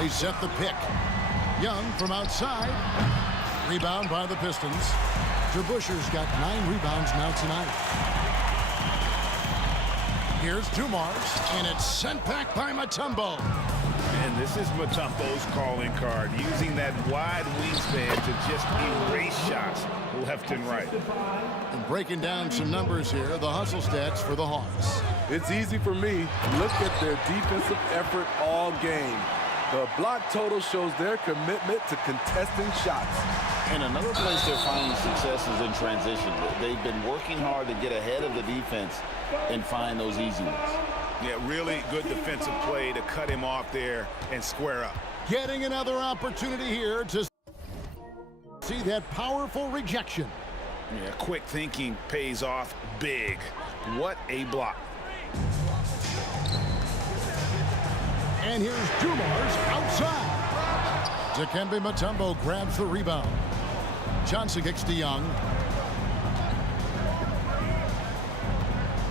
They set the pick. Young from outside. Rebound by the Pistons. DeBusschere's got 9 rebounds now tonight. Here's Dumars, and it's sent back by Mutombo. And this is Mutombo's calling card, using that wide wingspan to just erase shots left and right. And breaking down some numbers here, the hustle stats for the Hawks. It's easy for me. Look at their defensive effort all game. The block total shows their commitment to contesting shots. And another place they're finding success is in transition. They've been working hard to get ahead of the defense and find those easy ones. Yeah, really good defensive play to cut him off there and square up. Getting another opportunity here to see that powerful rejection. Yeah, quick thinking pays off big. What a block. And here's Dumars outside. Dikembe Mutombo grabs the rebound. Johnson kicks to Young.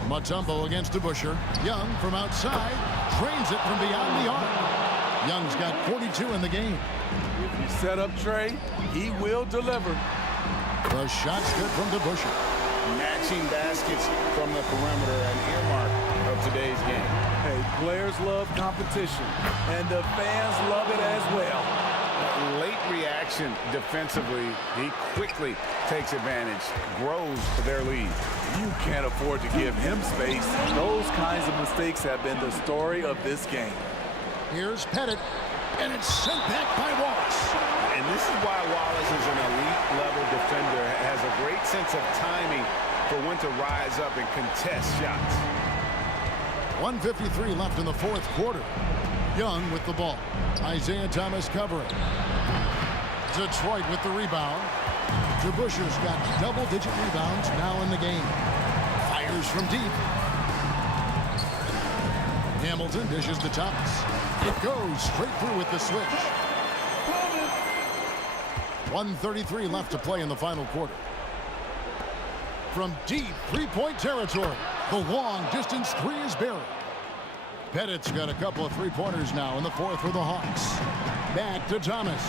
Mutombo against DeBusschere. Young from outside drains it from beyond the arc. Young's got 42 in the game. If you set up Trey, he will deliver. The shot's good from DeBusschere. Matching baskets from the perimeter, an earmark of today's game. Hey, players love competition, and the fans love it as well. Late reaction defensively. He quickly takes advantage, grows their lead. You can't afford to give him space. Those kinds of mistakes have been the story of this game. Here's Pettit, and it's sent back by Wallace. And this is why Wallace is an elite-level defender, has a great sense of timing for when to rise up and contest shots. 1:53 left in the fourth quarter. Young with the ball. Isaiah Thomas covering. Detroit with the rebound. DeBusschere's got double-digit rebounds now in the game. Fires from deep. Hamilton dishes to Thomas. It goes straight through with the switch. 1:33 left to play in the final quarter. From deep three-point territory, the long-distance three is buried. Pettit's got a couple of three-pointers now in the fourth for the Hawks. Back to Thomas.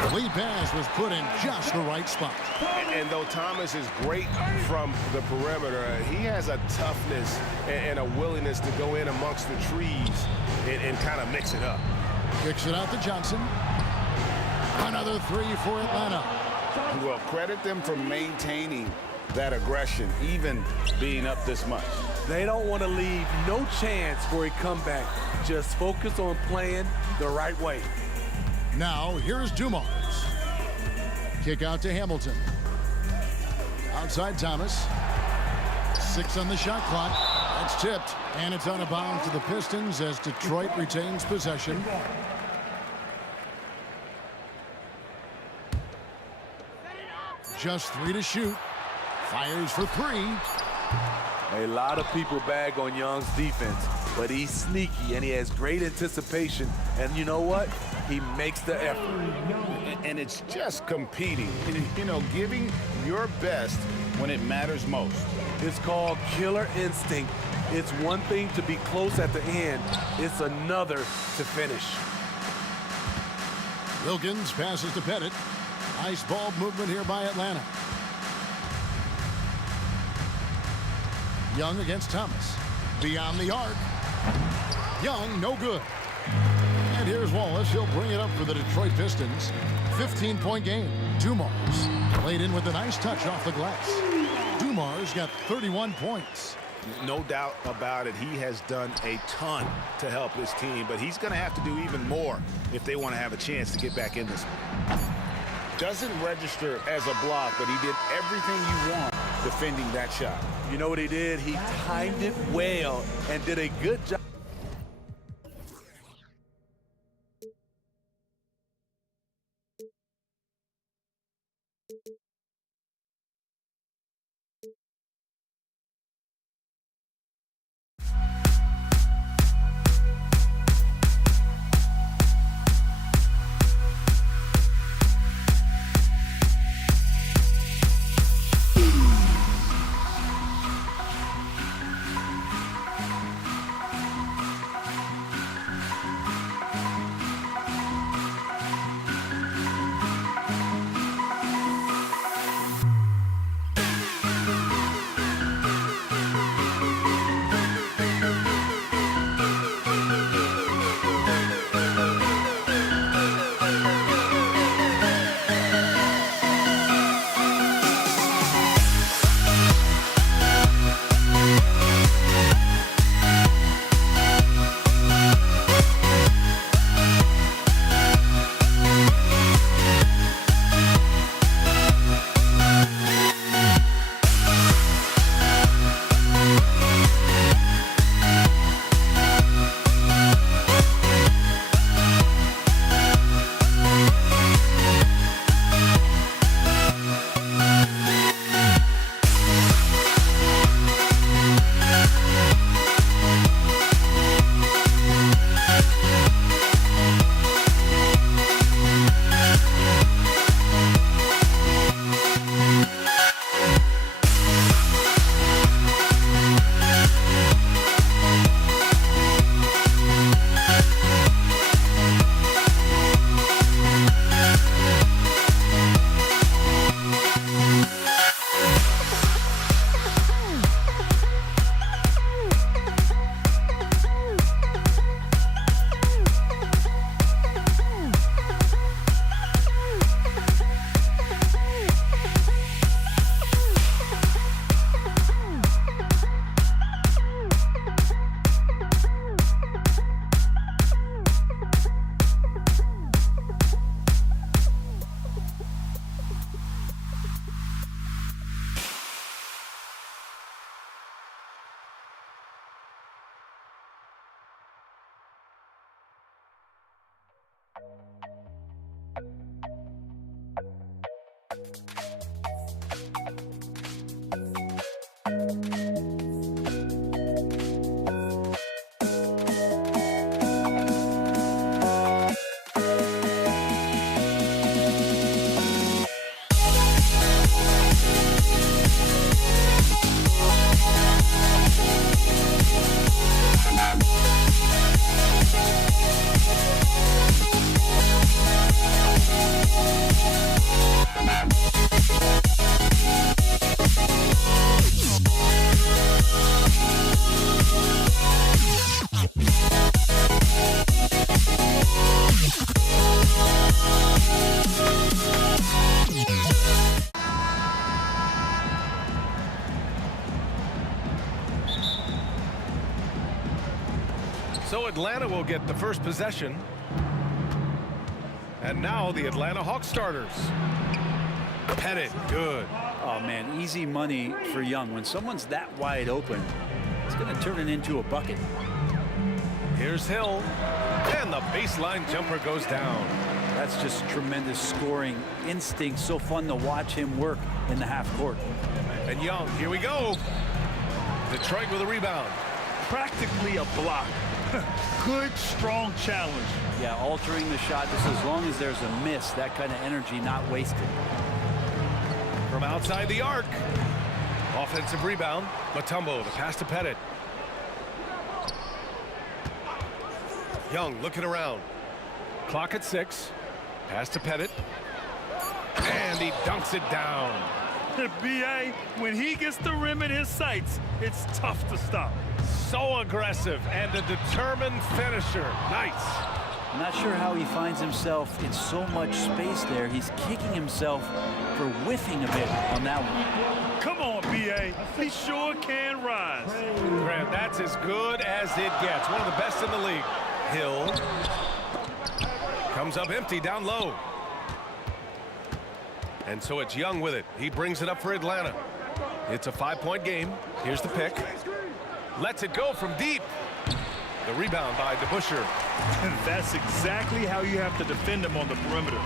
The lead pass was put in just the right spot. And though Thomas is great from the perimeter, he has a toughness and a willingness to go in amongst the trees and kind of mix it up. Kicks it out to Johnson. Another three for Atlanta. Well, credit them for maintaining that aggression, even being up this much. They don't want to leave no chance for a comeback. Just focus on playing the right way. Now, here's Dumars. Kick out to Hamilton. Outside Thomas. 6 on the shot clock. That's tipped, and it's out of bounds to the Pistons as Detroit retains possession. Just 3 to shoot. Fires for 3. A lot of people bag on Young's defense, but he's sneaky and he has great anticipation. And you know what? He makes the effort. And it's just competing, you know, giving your best when it matters most. It's called killer instinct. It's one thing to be close at the end. It's another to finish. Wilkins passes to Pettit. Nice ball movement here by Atlanta. Young against Thomas. Beyond the arc. Young, no good. And here's Wallace. He'll bring it up for the Detroit Pistons. 15-point game. Dumars laid in with a nice touch off the glass. Dumars got 31 points. No doubt about it. He has done a ton to help his team, but he's going to have to do even more if they want to have a chance to get back in this one. Doesn't register as a block, but he did everything you want defending that shot. You know what he did? He timed it well and did a good job. So Atlanta will get the first possession. And now the Atlanta Hawks starters. Pettit, good. Oh, man, easy money for Young. When someone's that wide open, it's going to turn it into a bucket. Here's Hill. And the baseline jumper goes down. That's just tremendous scoring instinct. So fun to watch him work in the half court. And Young, here we go. Detroit with a rebound. Practically a block. Good, strong challenge. Yeah, altering the shot just as long as there's a miss. That kind of energy not wasted. From outside the arc. Offensive rebound. Mutombo, the pass to Pettit. Young looking around. Clock at 6. Pass to Pettit. And he dunks it down. B.A., when he gets the rim in his sights, it's tough to stop. So aggressive and a determined finisher. Nice. I'm not sure how he finds himself in so much space there. He's kicking himself for whiffing a bit on that one. Come on, B.A. He sure can rise. Grant, that's as good as it gets. One of the best in the league. Hill comes up empty down low. And so it's Young with it. He brings it up for Atlanta. It's a 5-point game. Here's the pick. Lets it go from deep. The rebound by DeBusschere. And that's exactly how you have to defend him on the perimeter.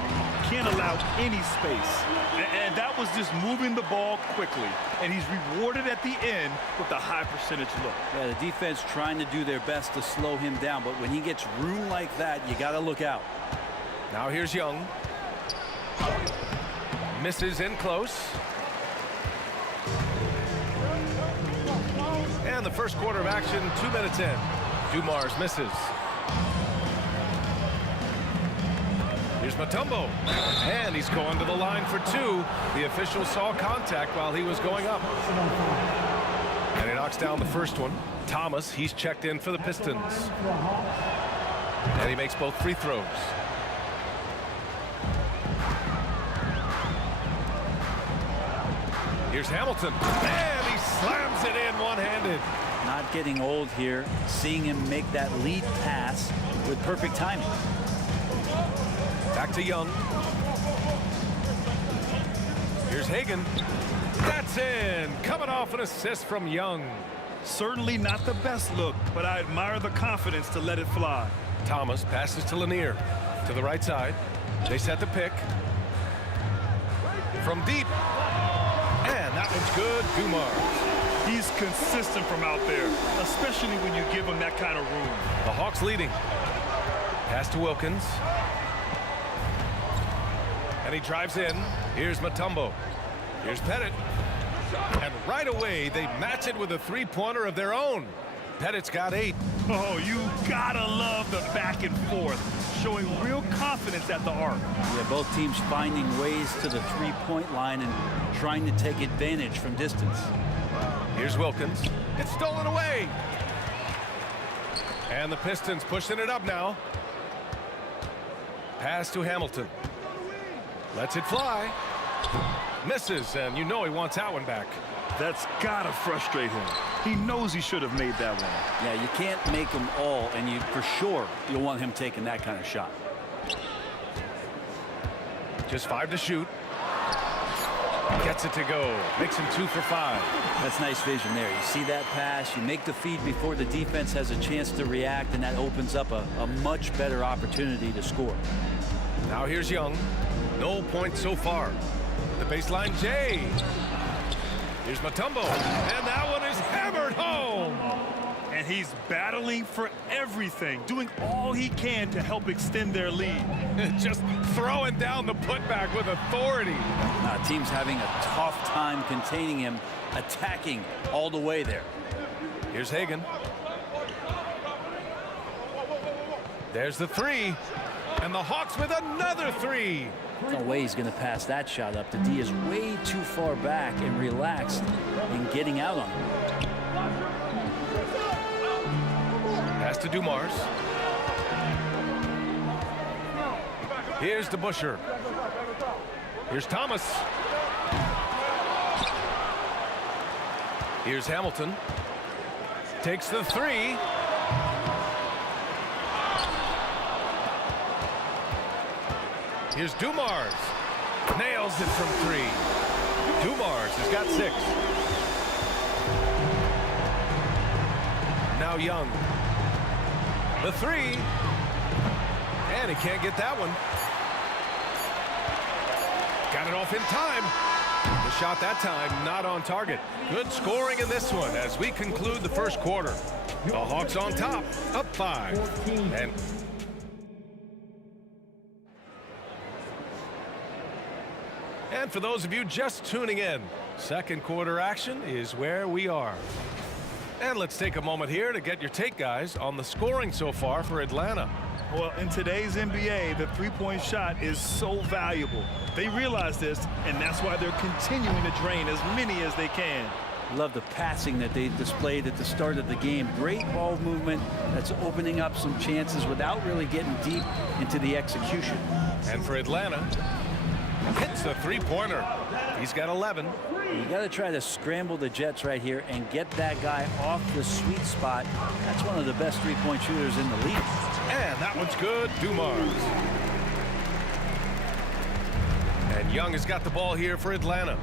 Can't allow any space. And that was just moving the ball quickly. And he's rewarded at the end with a high percentage look. Yeah, the defense trying to do their best to slow him down. But when he gets room like that, you got to look out. Now here's Young. Misses in close. And the first quarter of action, 2 minutes in. Dumars misses. Here's Mutombo. And he's going to the line for 2. The official saw contact while he was going up. And he knocks down the first one. Thomas, he's checked in for the Pistons. And he makes both free throws. Here's Hamilton, and he slams it in one-handed. Not getting old here, seeing him make that lead pass with perfect timing. Back to Young. Here's Hagan. That's in. Coming off an assist from Young. Certainly not the best look, but I admire the confidence to let it fly. Thomas passes to Lanier. To the right side. They set the pick. From deep. And that one's good. Dumars. He's consistent from out there, especially when you give him that kind of room. The Hawks leading. Pass to Wilkins. And he drives in. Here's Mutombo. Here's Pettit. And right away, they match it with a three-pointer of their own. Pettit's got 8. Oh, you gotta love the back and forth, showing real confidence at the arc. Yeah, both teams finding ways to the three-point line and trying to take advantage from distance. Here's Wilkins. It's stolen away. And the Pistons pushing it up now. Pass to Hamilton. Lets it fly. Misses, and you know he wants that one back. That's gotta frustrate him. He knows he should have made that one. Yeah, you can't make them all, and you for sure you'll want him taking that kind of shot. Just 5 to shoot. Gets it to go. Makes him 2 for 5. That's nice vision there. You see that pass, you make the feed before the defense has a chance to react, and that opens up a much better opportunity to score. Now here's Young. No points so far. The baseline J. Here's Mutombo. And that one is hammered home. And he's battling for everything, doing all he can to help extend their lead. Just throwing down the putback with authority. Team's having a tough time containing him, attacking all the way there. Here's Hagan. There's the 3. And the Hawks with another 3. No way he's going to pass that shot up. The D is way too far back and relaxed in getting out on him. Pass to Dumars. Here's DeBusschere. Here's Thomas. Here's Hamilton. Takes the 3. Here's Dumars. Nails it from 3. Dumars has got 6. Now Young. The 3. And he can't get that one. Got it off in time. The shot that time not on target. Good scoring in this one as we conclude the first quarter. The Hawks on top, up 5. And for those of you just tuning in, second quarter action is where we are. And let's take a moment here to get your take, guys, on the scoring so far for Atlanta. Well, in today's NBA, the three-point shot is so valuable. They realize this, and that's why they're continuing to drain as many as they can. Love the passing that they displayed at the start of the game. Great ball movement that's opening up some chances without really getting deep into the execution. And for Atlanta, hits the three-pointer. He's got 11. You got to try to scramble the Jets right here and get that guy off the sweet spot. That's one of the best three-point shooters in the league. And that one's good. Dumars. And Young has got the ball here for Atlanta.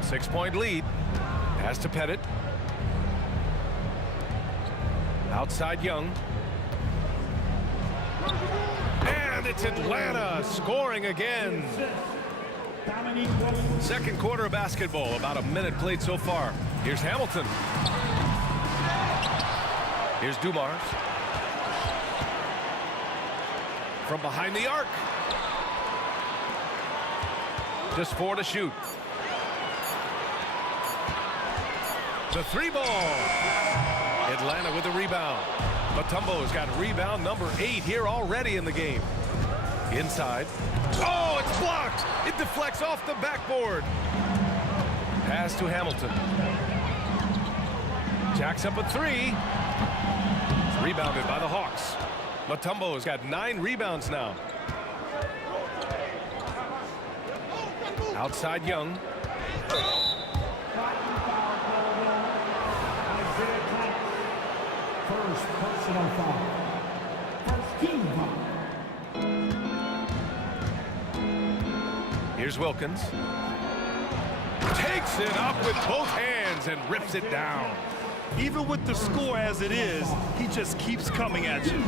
6-point lead. Pass to Pettit. Outside Young. And it's Atlanta scoring again. Second quarter of basketball. About a minute played so far. Here's Hamilton. Here's Dumars. From behind the arc. Just 4 to shoot. The 3 ball. Atlanta with a rebound. Mutombo's got rebound number 8 here already in the game. Inside. Oh, it's blocked. It deflects off the backboard. Pass to Hamilton. Jacks up a 3. Rebounded by the Hawks. Mutombo's got 9 rebounds now. Outside Young. First personal foul. First team foul. Here's Wilkins. Takes it up with both hands and rips it down. Even with the score as it is, he just keeps coming at you.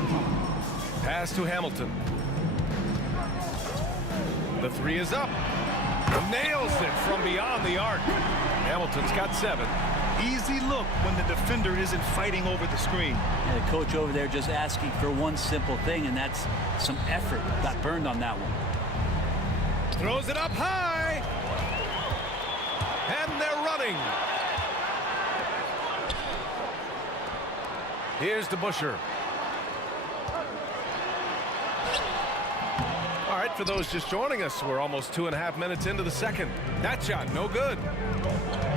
Pass to Hamilton. The 3 is up. Nails it from beyond the arc. Hamilton's got 7. Easy look when the defender isn't fighting over the screen. And the coach over there just asking for one simple thing, and that's some effort. Got burned on that one. Throws it up high. And they're running. Here's DeBusschere. All right, for those just joining us, we're almost 2.5 minutes into the second. That shot, no good.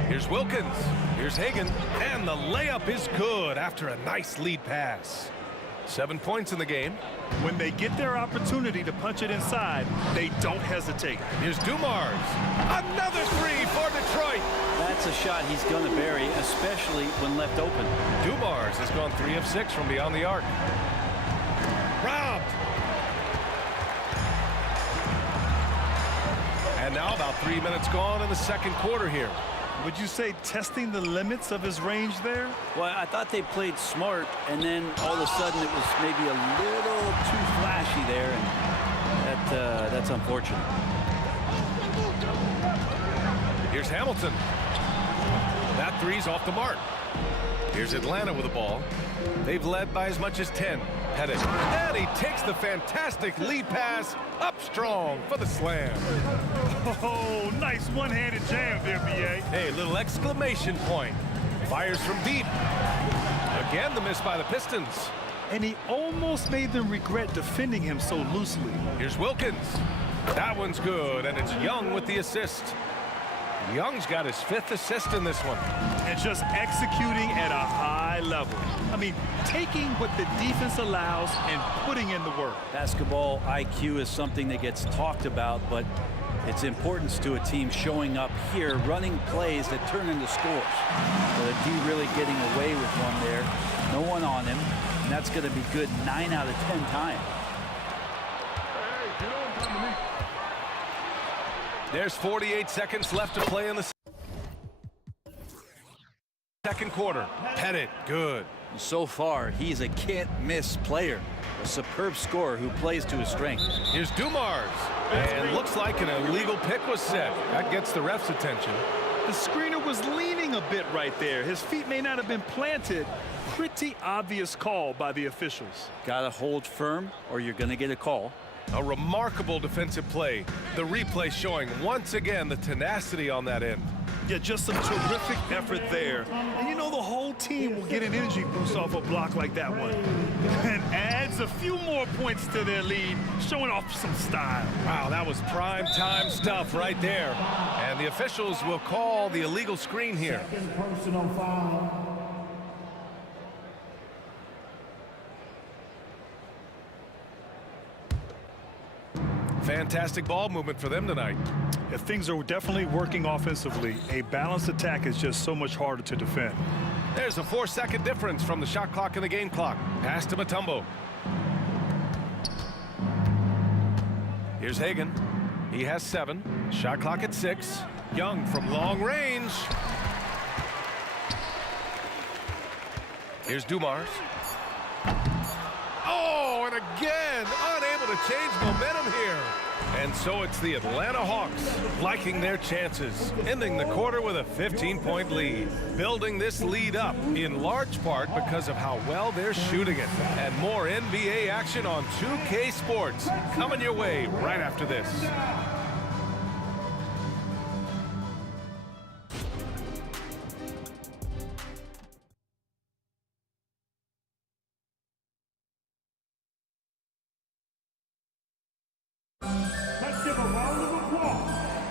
Here's Wilkins. Here's Hagan. And the layup is good after a nice lead pass. 7 points in the game. When they get their opportunity to punch it inside, they don't hesitate. Here's Dumars. Another 3 for Detroit. That's a shot he's going to bury, especially when left open. Dumars has gone 3 of 6 from beyond the arc. Robbed. And now about 3 minutes gone in the second quarter here. Would you say testing the limits of his range there? Well, I thought they played smart, and then all of a sudden it was maybe a little too flashy there, and that's unfortunate. Here's Hamilton. That 3's off the mark. Here's Atlanta with the ball. They've led by as much as 10. Pettit. And he takes the fantastic lead pass up strong for the slam. Oh, nice one-handed jam there, B.A. Hey, little exclamation point. Fires from deep. Again, the miss by the Pistons. And he almost made them regret defending him so loosely. Here's Wilkins. That one's good, and it's Young with the assist. Young's got his 5th assist in this one. And just executing at a high level. I mean, taking what the defense allows and putting in the work. Basketball IQ is something that gets talked about, but its importance to a team showing up here, running plays that turn into scores. So the D really getting away with one there. No one on him, and that's going to be good 9 out of 10 times. There's 48 seconds left to play in the second quarter. Pettit, good. So far, he's a can't-miss player. A superb scorer who plays to his strength. Here's Dumars. And looks like an illegal pick was set. That gets the ref's attention. The screener was leaning a bit right there. His feet may not have been planted. Pretty obvious call by the officials. Gotta hold firm or you're gonna get a call. A remarkable defensive play. The replay showing once again the tenacity on that end. Yeah, just some terrific effort there. And you know the whole team will get an energy boost off a block like that one. And adds a few more points to their lead, showing off some style. Wow, that was prime time stuff right there. And the officials will call the illegal screen here. Personal foul. Fantastic ball movement for them tonight. If things are definitely working offensively, a balanced attack is just so much harder to defend. There's a 4-second difference from the shot clock and the game clock. Pass to Mutombo. Here's Hagan. He has 7. Shot clock at 6. Young from long range. Here's Dumars. Oh, and again, unable to change momentum here. And so it's the Atlanta Hawks liking their chances, ending the quarter with a 15-point lead. Building this lead up in large part because of how well they're shooting it. And more NBA action on 2K Sports coming your way right after this.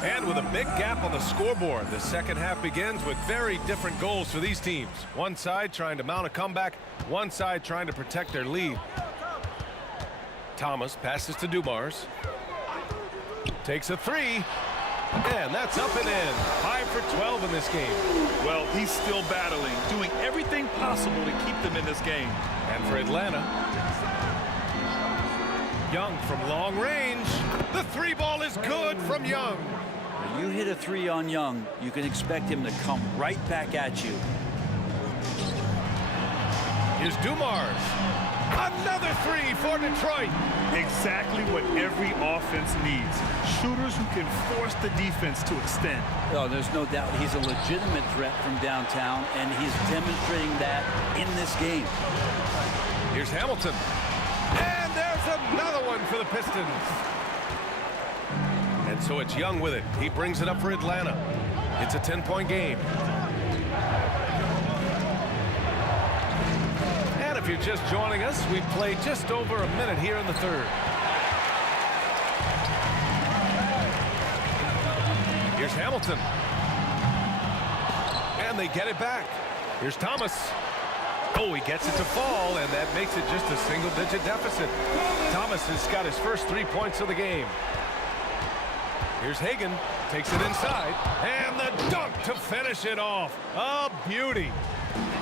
And with a big gap on the scoreboard, the second half begins with very different goals for these teams. One side trying to mount a comeback, one side trying to protect their lead. Thomas passes to Dumars. Takes a 3. And that's up and in. 5 for 12 in this game. Well, he's still battling, doing everything possible to keep them in this game. And for Atlanta, Young from long range. The 3 ball is good from Young. When you hit a 3 on Young, you can expect him to come right back at you. Here's Dumars. Another 3 for Detroit. Exactly what every offense needs. Shooters who can force the defense to extend. Oh, there's no doubt he's a legitimate threat from downtown, and he's demonstrating that in this game. Here's Hamilton. And there's another one for the Pistons. And so it's Young with it. He brings it up for Atlanta. It's a 10-point game. And if you're just joining us, we've played just over a minute here in the third. Here's Hamilton. And they get it back. Here's Thomas. Oh, he gets it to fall, and that makes it just a single-digit deficit. Thomas has got his first 3 points of the game. Here's Hagan, takes it inside, and the dunk to finish it off. A beauty.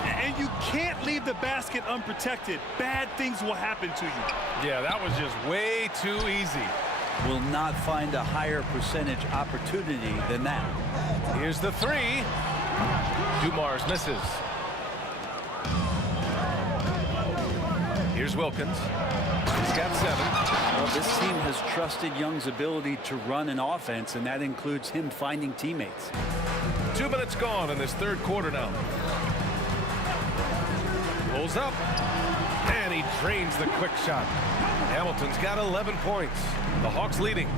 And you can't leave the basket unprotected. Bad things will happen to you. Yeah, that was just way too easy. Will not find a higher percentage opportunity than that. Here's the 3. Dumars misses. Here's Wilkins. He's got 7. Well, this team has trusted Young's ability to run an offense, and that includes him finding teammates. 2 minutes gone in this third quarter now. Pulls up, and he drains the quick shot. Hamilton's got 11 points. The Hawks leading.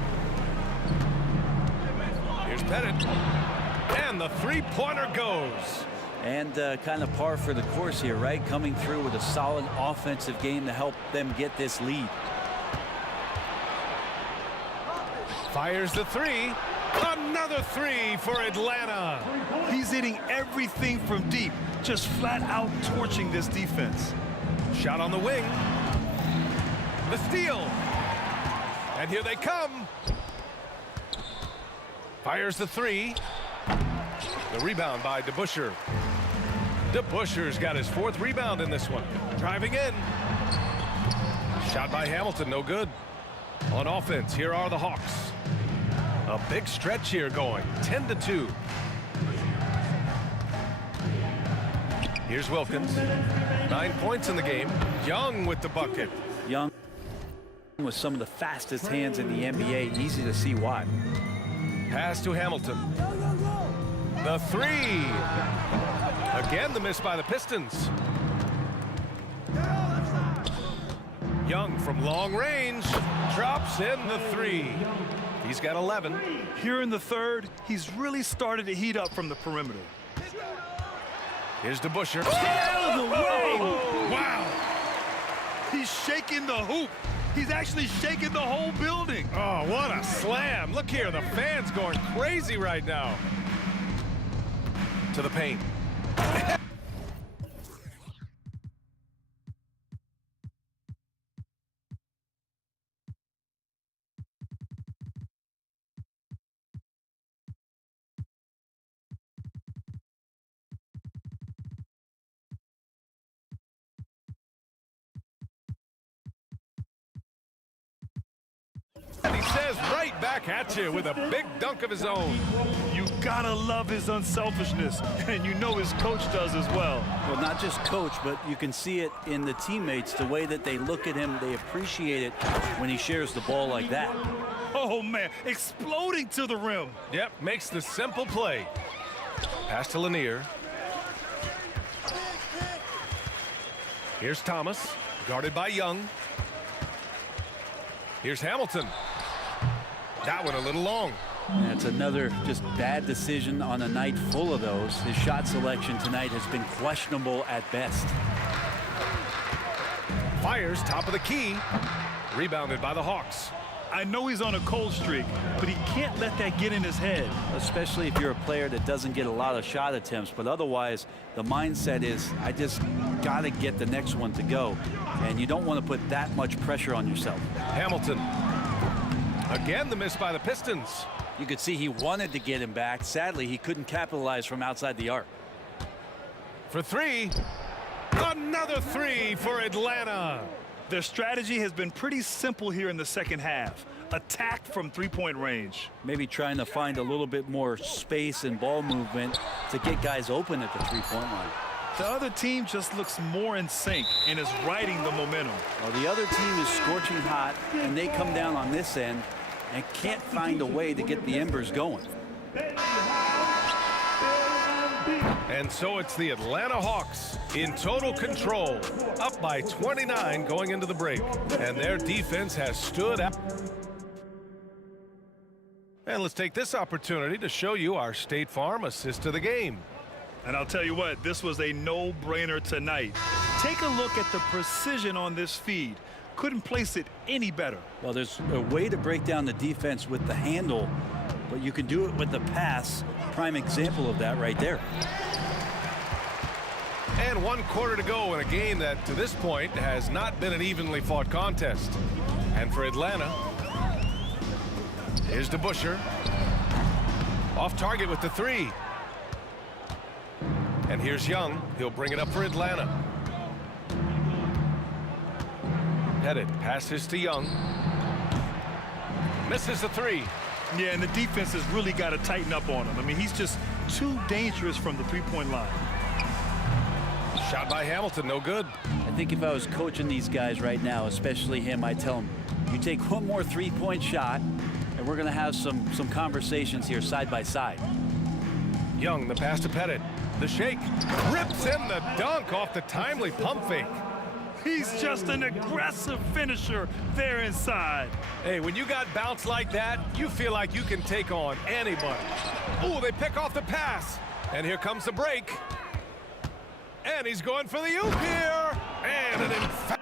Here's Pettit, and the 3-pointer goes. And kind of par for the course here, right? Coming through with a solid offensive game to help them get this lead. Fires the 3. Another 3 for Atlanta. He's hitting everything from deep, just flat out torching this defense. Shot on the wing. The steal. And here they come. Fires the 3. The rebound by DeBusschere. DeBusschere's got his 4th rebound in this one. Driving in. Shot by Hamilton, no good. On offense, here are the Hawks. A big stretch here going, 10-2. Here's Wilkins. 9 points in the game. Young with the bucket. Young with some of the fastest hands in the NBA. Easy to see why. Pass to Hamilton. The three. Again, the miss by the Pistons. Young from long range drops in the three. He's got 11. Here in the third, he's really started to heat up from the perimeter. Here's DeBusschere. Get out of the way! Oh, wow! He's shaking the hoop. He's actually shaking the whole building. Oh, what a slam. Look here, the fans going crazy right now. To the paint. And he says right back at you with a big dunk of his own. You gotta love his unselfishness, and you know his coach does as well. Well, not just coach, but you can see it in the teammates, the way that they look at him. They appreciate it when he shares the ball like that. Oh, man, exploding to the rim. Yep, makes the simple play. Pass to Lanier. Here's Thomas, guarded by Young. Here's Hamilton. That one a little long. That's another just bad decision on a night full of those. His shot selection tonight has been questionable at best. Fires top of the key. Rebounded by the Hawks. I know he's on a cold streak, but he can't let that get in his head. Especially if you're a player that doesn't get a lot of shot attempts, but otherwise the mindset is I just got to get the next one to go, and you don't want to put that much pressure on yourself. Hamilton. Again, the miss by the Pistons. You could see he wanted to get him back. Sadly, he couldn't capitalize from outside the arc. For three. Another three for Atlanta. Their strategy has been pretty simple here in the second half. Attack from three-point range. Maybe trying to find a little bit more space and ball movement to get guys open at the three-point line. The other team just looks more in sync and is riding the momentum. Well, the other team is scorching hot, and they come down on this end and can't find a way to get the embers going. And so it's the Atlanta Hawks in total control, up by 29 going into the break. And their defense has stood up. And let's take this opportunity to show you our State Farm assist of the game. And I'll tell you what, this was a no-brainer tonight. Take a look at the precision on this feed. Couldn't place it any better. Well, there's a way to break down the defense with the handle, but you can do it with the pass. Prime example of that right there. And 1 quarter to go in a game that, to this point, has not been an evenly fought contest. And for Atlanta, here's DeBusschere. Off target with the three. And here's Young. He'll bring it up for Atlanta. Pettit passes to Young. Misses the three. Yeah, and the defense has really got to tighten up on him. I mean, he's just too dangerous from the three-point line. Shot by Hamilton, no good. I think if I was coaching these guys right now, especially him, I'd tell him, you take one more three-point shot, and we're going to have some conversations here side by side. Young, the pass to Pettit. The shake. Rips in the dunk off the timely pump fake. He's just an aggressive finisher there inside. Hey, when you got bounce like that, you feel like you can take on anybody. Ooh, they pick off the pass. And here comes the break. And he's going for the oop here. And an emphatic.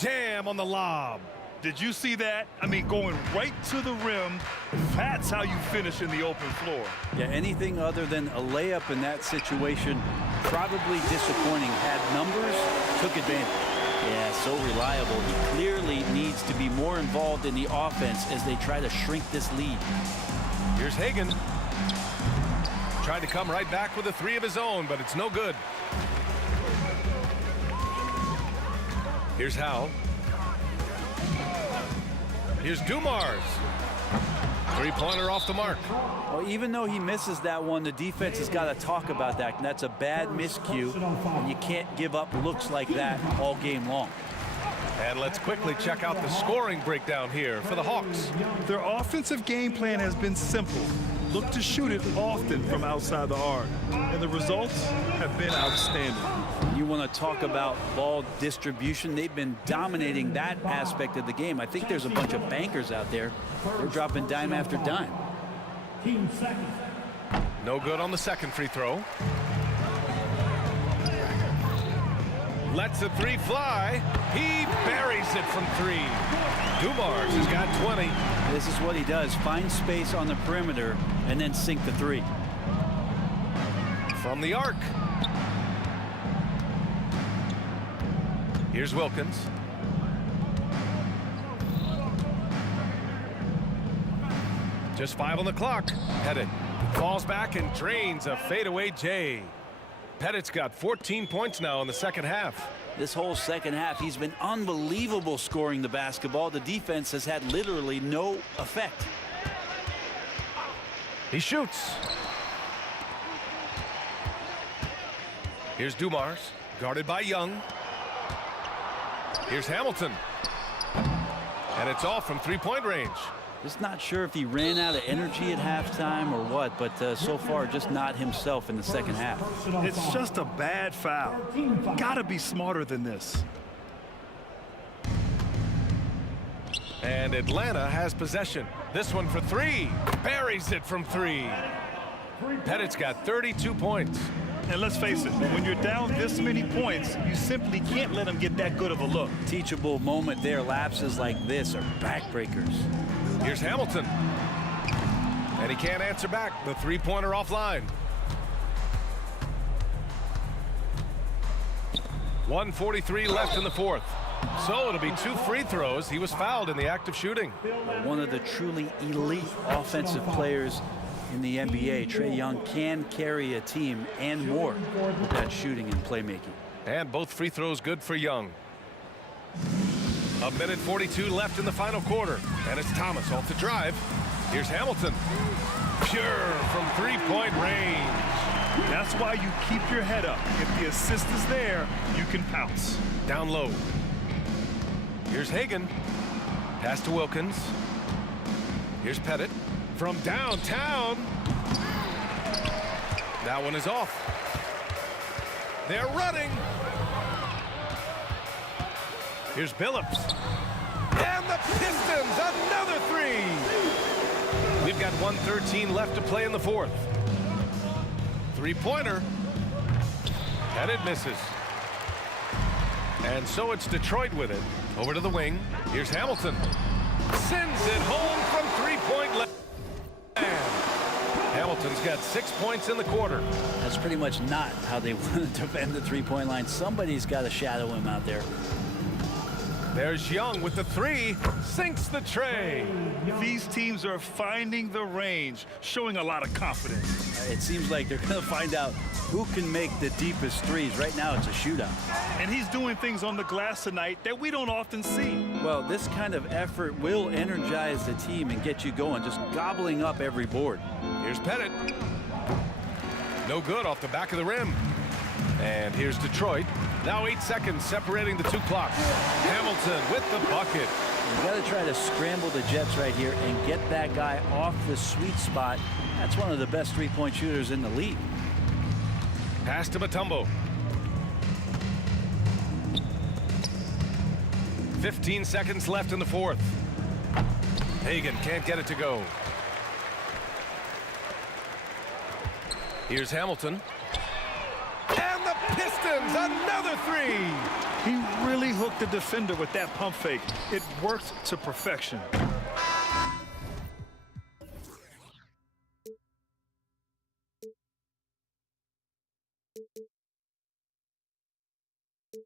Jam on the lob. Did you see that? I mean, going right to the rim. That's how you finish in the open floor. Yeah, anything other than a layup in that situation, probably disappointing. Had numbers, took advantage. Yeah, so reliable. He clearly needs to be more involved in the offense as they try to shrink this lead. Here's Hagan. Tried to come right back with a three of his own, but it's no good. Here's Howe. Here's Dumars. Three-pointer off the mark. Well, even though he misses that one, the defense has got to talk about that. And that's a bad miscue, and you can't give up looks like that all game long. And let's quickly check out the scoring breakdown here for the Hawks. Their offensive game plan has been simple. Look to shoot it often from outside the arc. And the results have been outstanding. You want to talk about ball distribution. They've been dominating that aspect of the game. I think there's a bunch of bankers out there. They're dropping dime after dime. No good on the second free throw. Lets the three fly. He buries it from three. Dumars has got 20. This is what he does. Find space on the perimeter and then sink the three. From the arc. Here's Wilkins. Just 5 on the clock. Pettit falls back and drains a fadeaway J. Pettit's got 14 points now in the second half. This whole second half, he's been unbelievable scoring the basketball. The defense has had literally no effect. He shoots. Here's Dumars, guarded by Young. Here's Hamilton. And it's off from three-point range. Just not sure if he ran out of energy at halftime or what, but so far just not himself in the second half. It's just a bad foul. Gotta be smarter than this. And Atlanta has possession. This one for three. Buries it from three. Pettit's got 32 points. And let's face it, when you're down this many points, you simply can't let them get that good of a look. Teachable moment there. Lapses like this are backbreakers. Here's Hamilton. And he can't answer back. The three-pointer offline. 1:43 left in the fourth. So it'll be 2 free throws. He was fouled in the act of shooting. One of the truly elite offensive players in the NBA, Trae Young, can carry a team and more with that shooting and playmaking. And both free throws good for Young. 1:42 left in the final quarter. And it's Thomas off the drive. Here's Hamilton. Pure from three-point range. That's why you keep your head up. If the assist is there, you can pounce. Down low. Here's Hagan. Pass to Wilkins. Here's Pettit. From downtown. That one is off. They're running. Here's Billups. And the Pistons, another three. We've got 1:13 left to play in the fourth. Three-pointer. Pettit misses. And so it's Detroit with it. Over to the wing. Here's Hamilton. Sends it home from three-point land. Hamilton's got 6 points in the quarter. That's pretty much not how they want to defend the three-point line. Somebody's got to shadow him out there. There's Young with the three. Sinks the tray. These teams are finding the range, showing a lot of confidence. It seems like they're going to find out who can make the deepest threes. Right now, it's a shootout. And he's doing things on the glass tonight that we don't often see. Well, this kind of effort will energize the team and get you going, just gobbling up every board. Here's Pettit. No good off the back of the rim. And here's Detroit. Now 8 seconds separating the two clocks. Hamilton with the bucket. You got to try to scramble the Jets right here and get that guy off the sweet spot. That's one of the best three-point shooters in the league. Pass to Mutombo. 15 seconds left in the fourth. Hagan can't get it to go. Here's Hamilton. And the Pistons, another three. He really hooked the defender with that pump fake. It worked to perfection.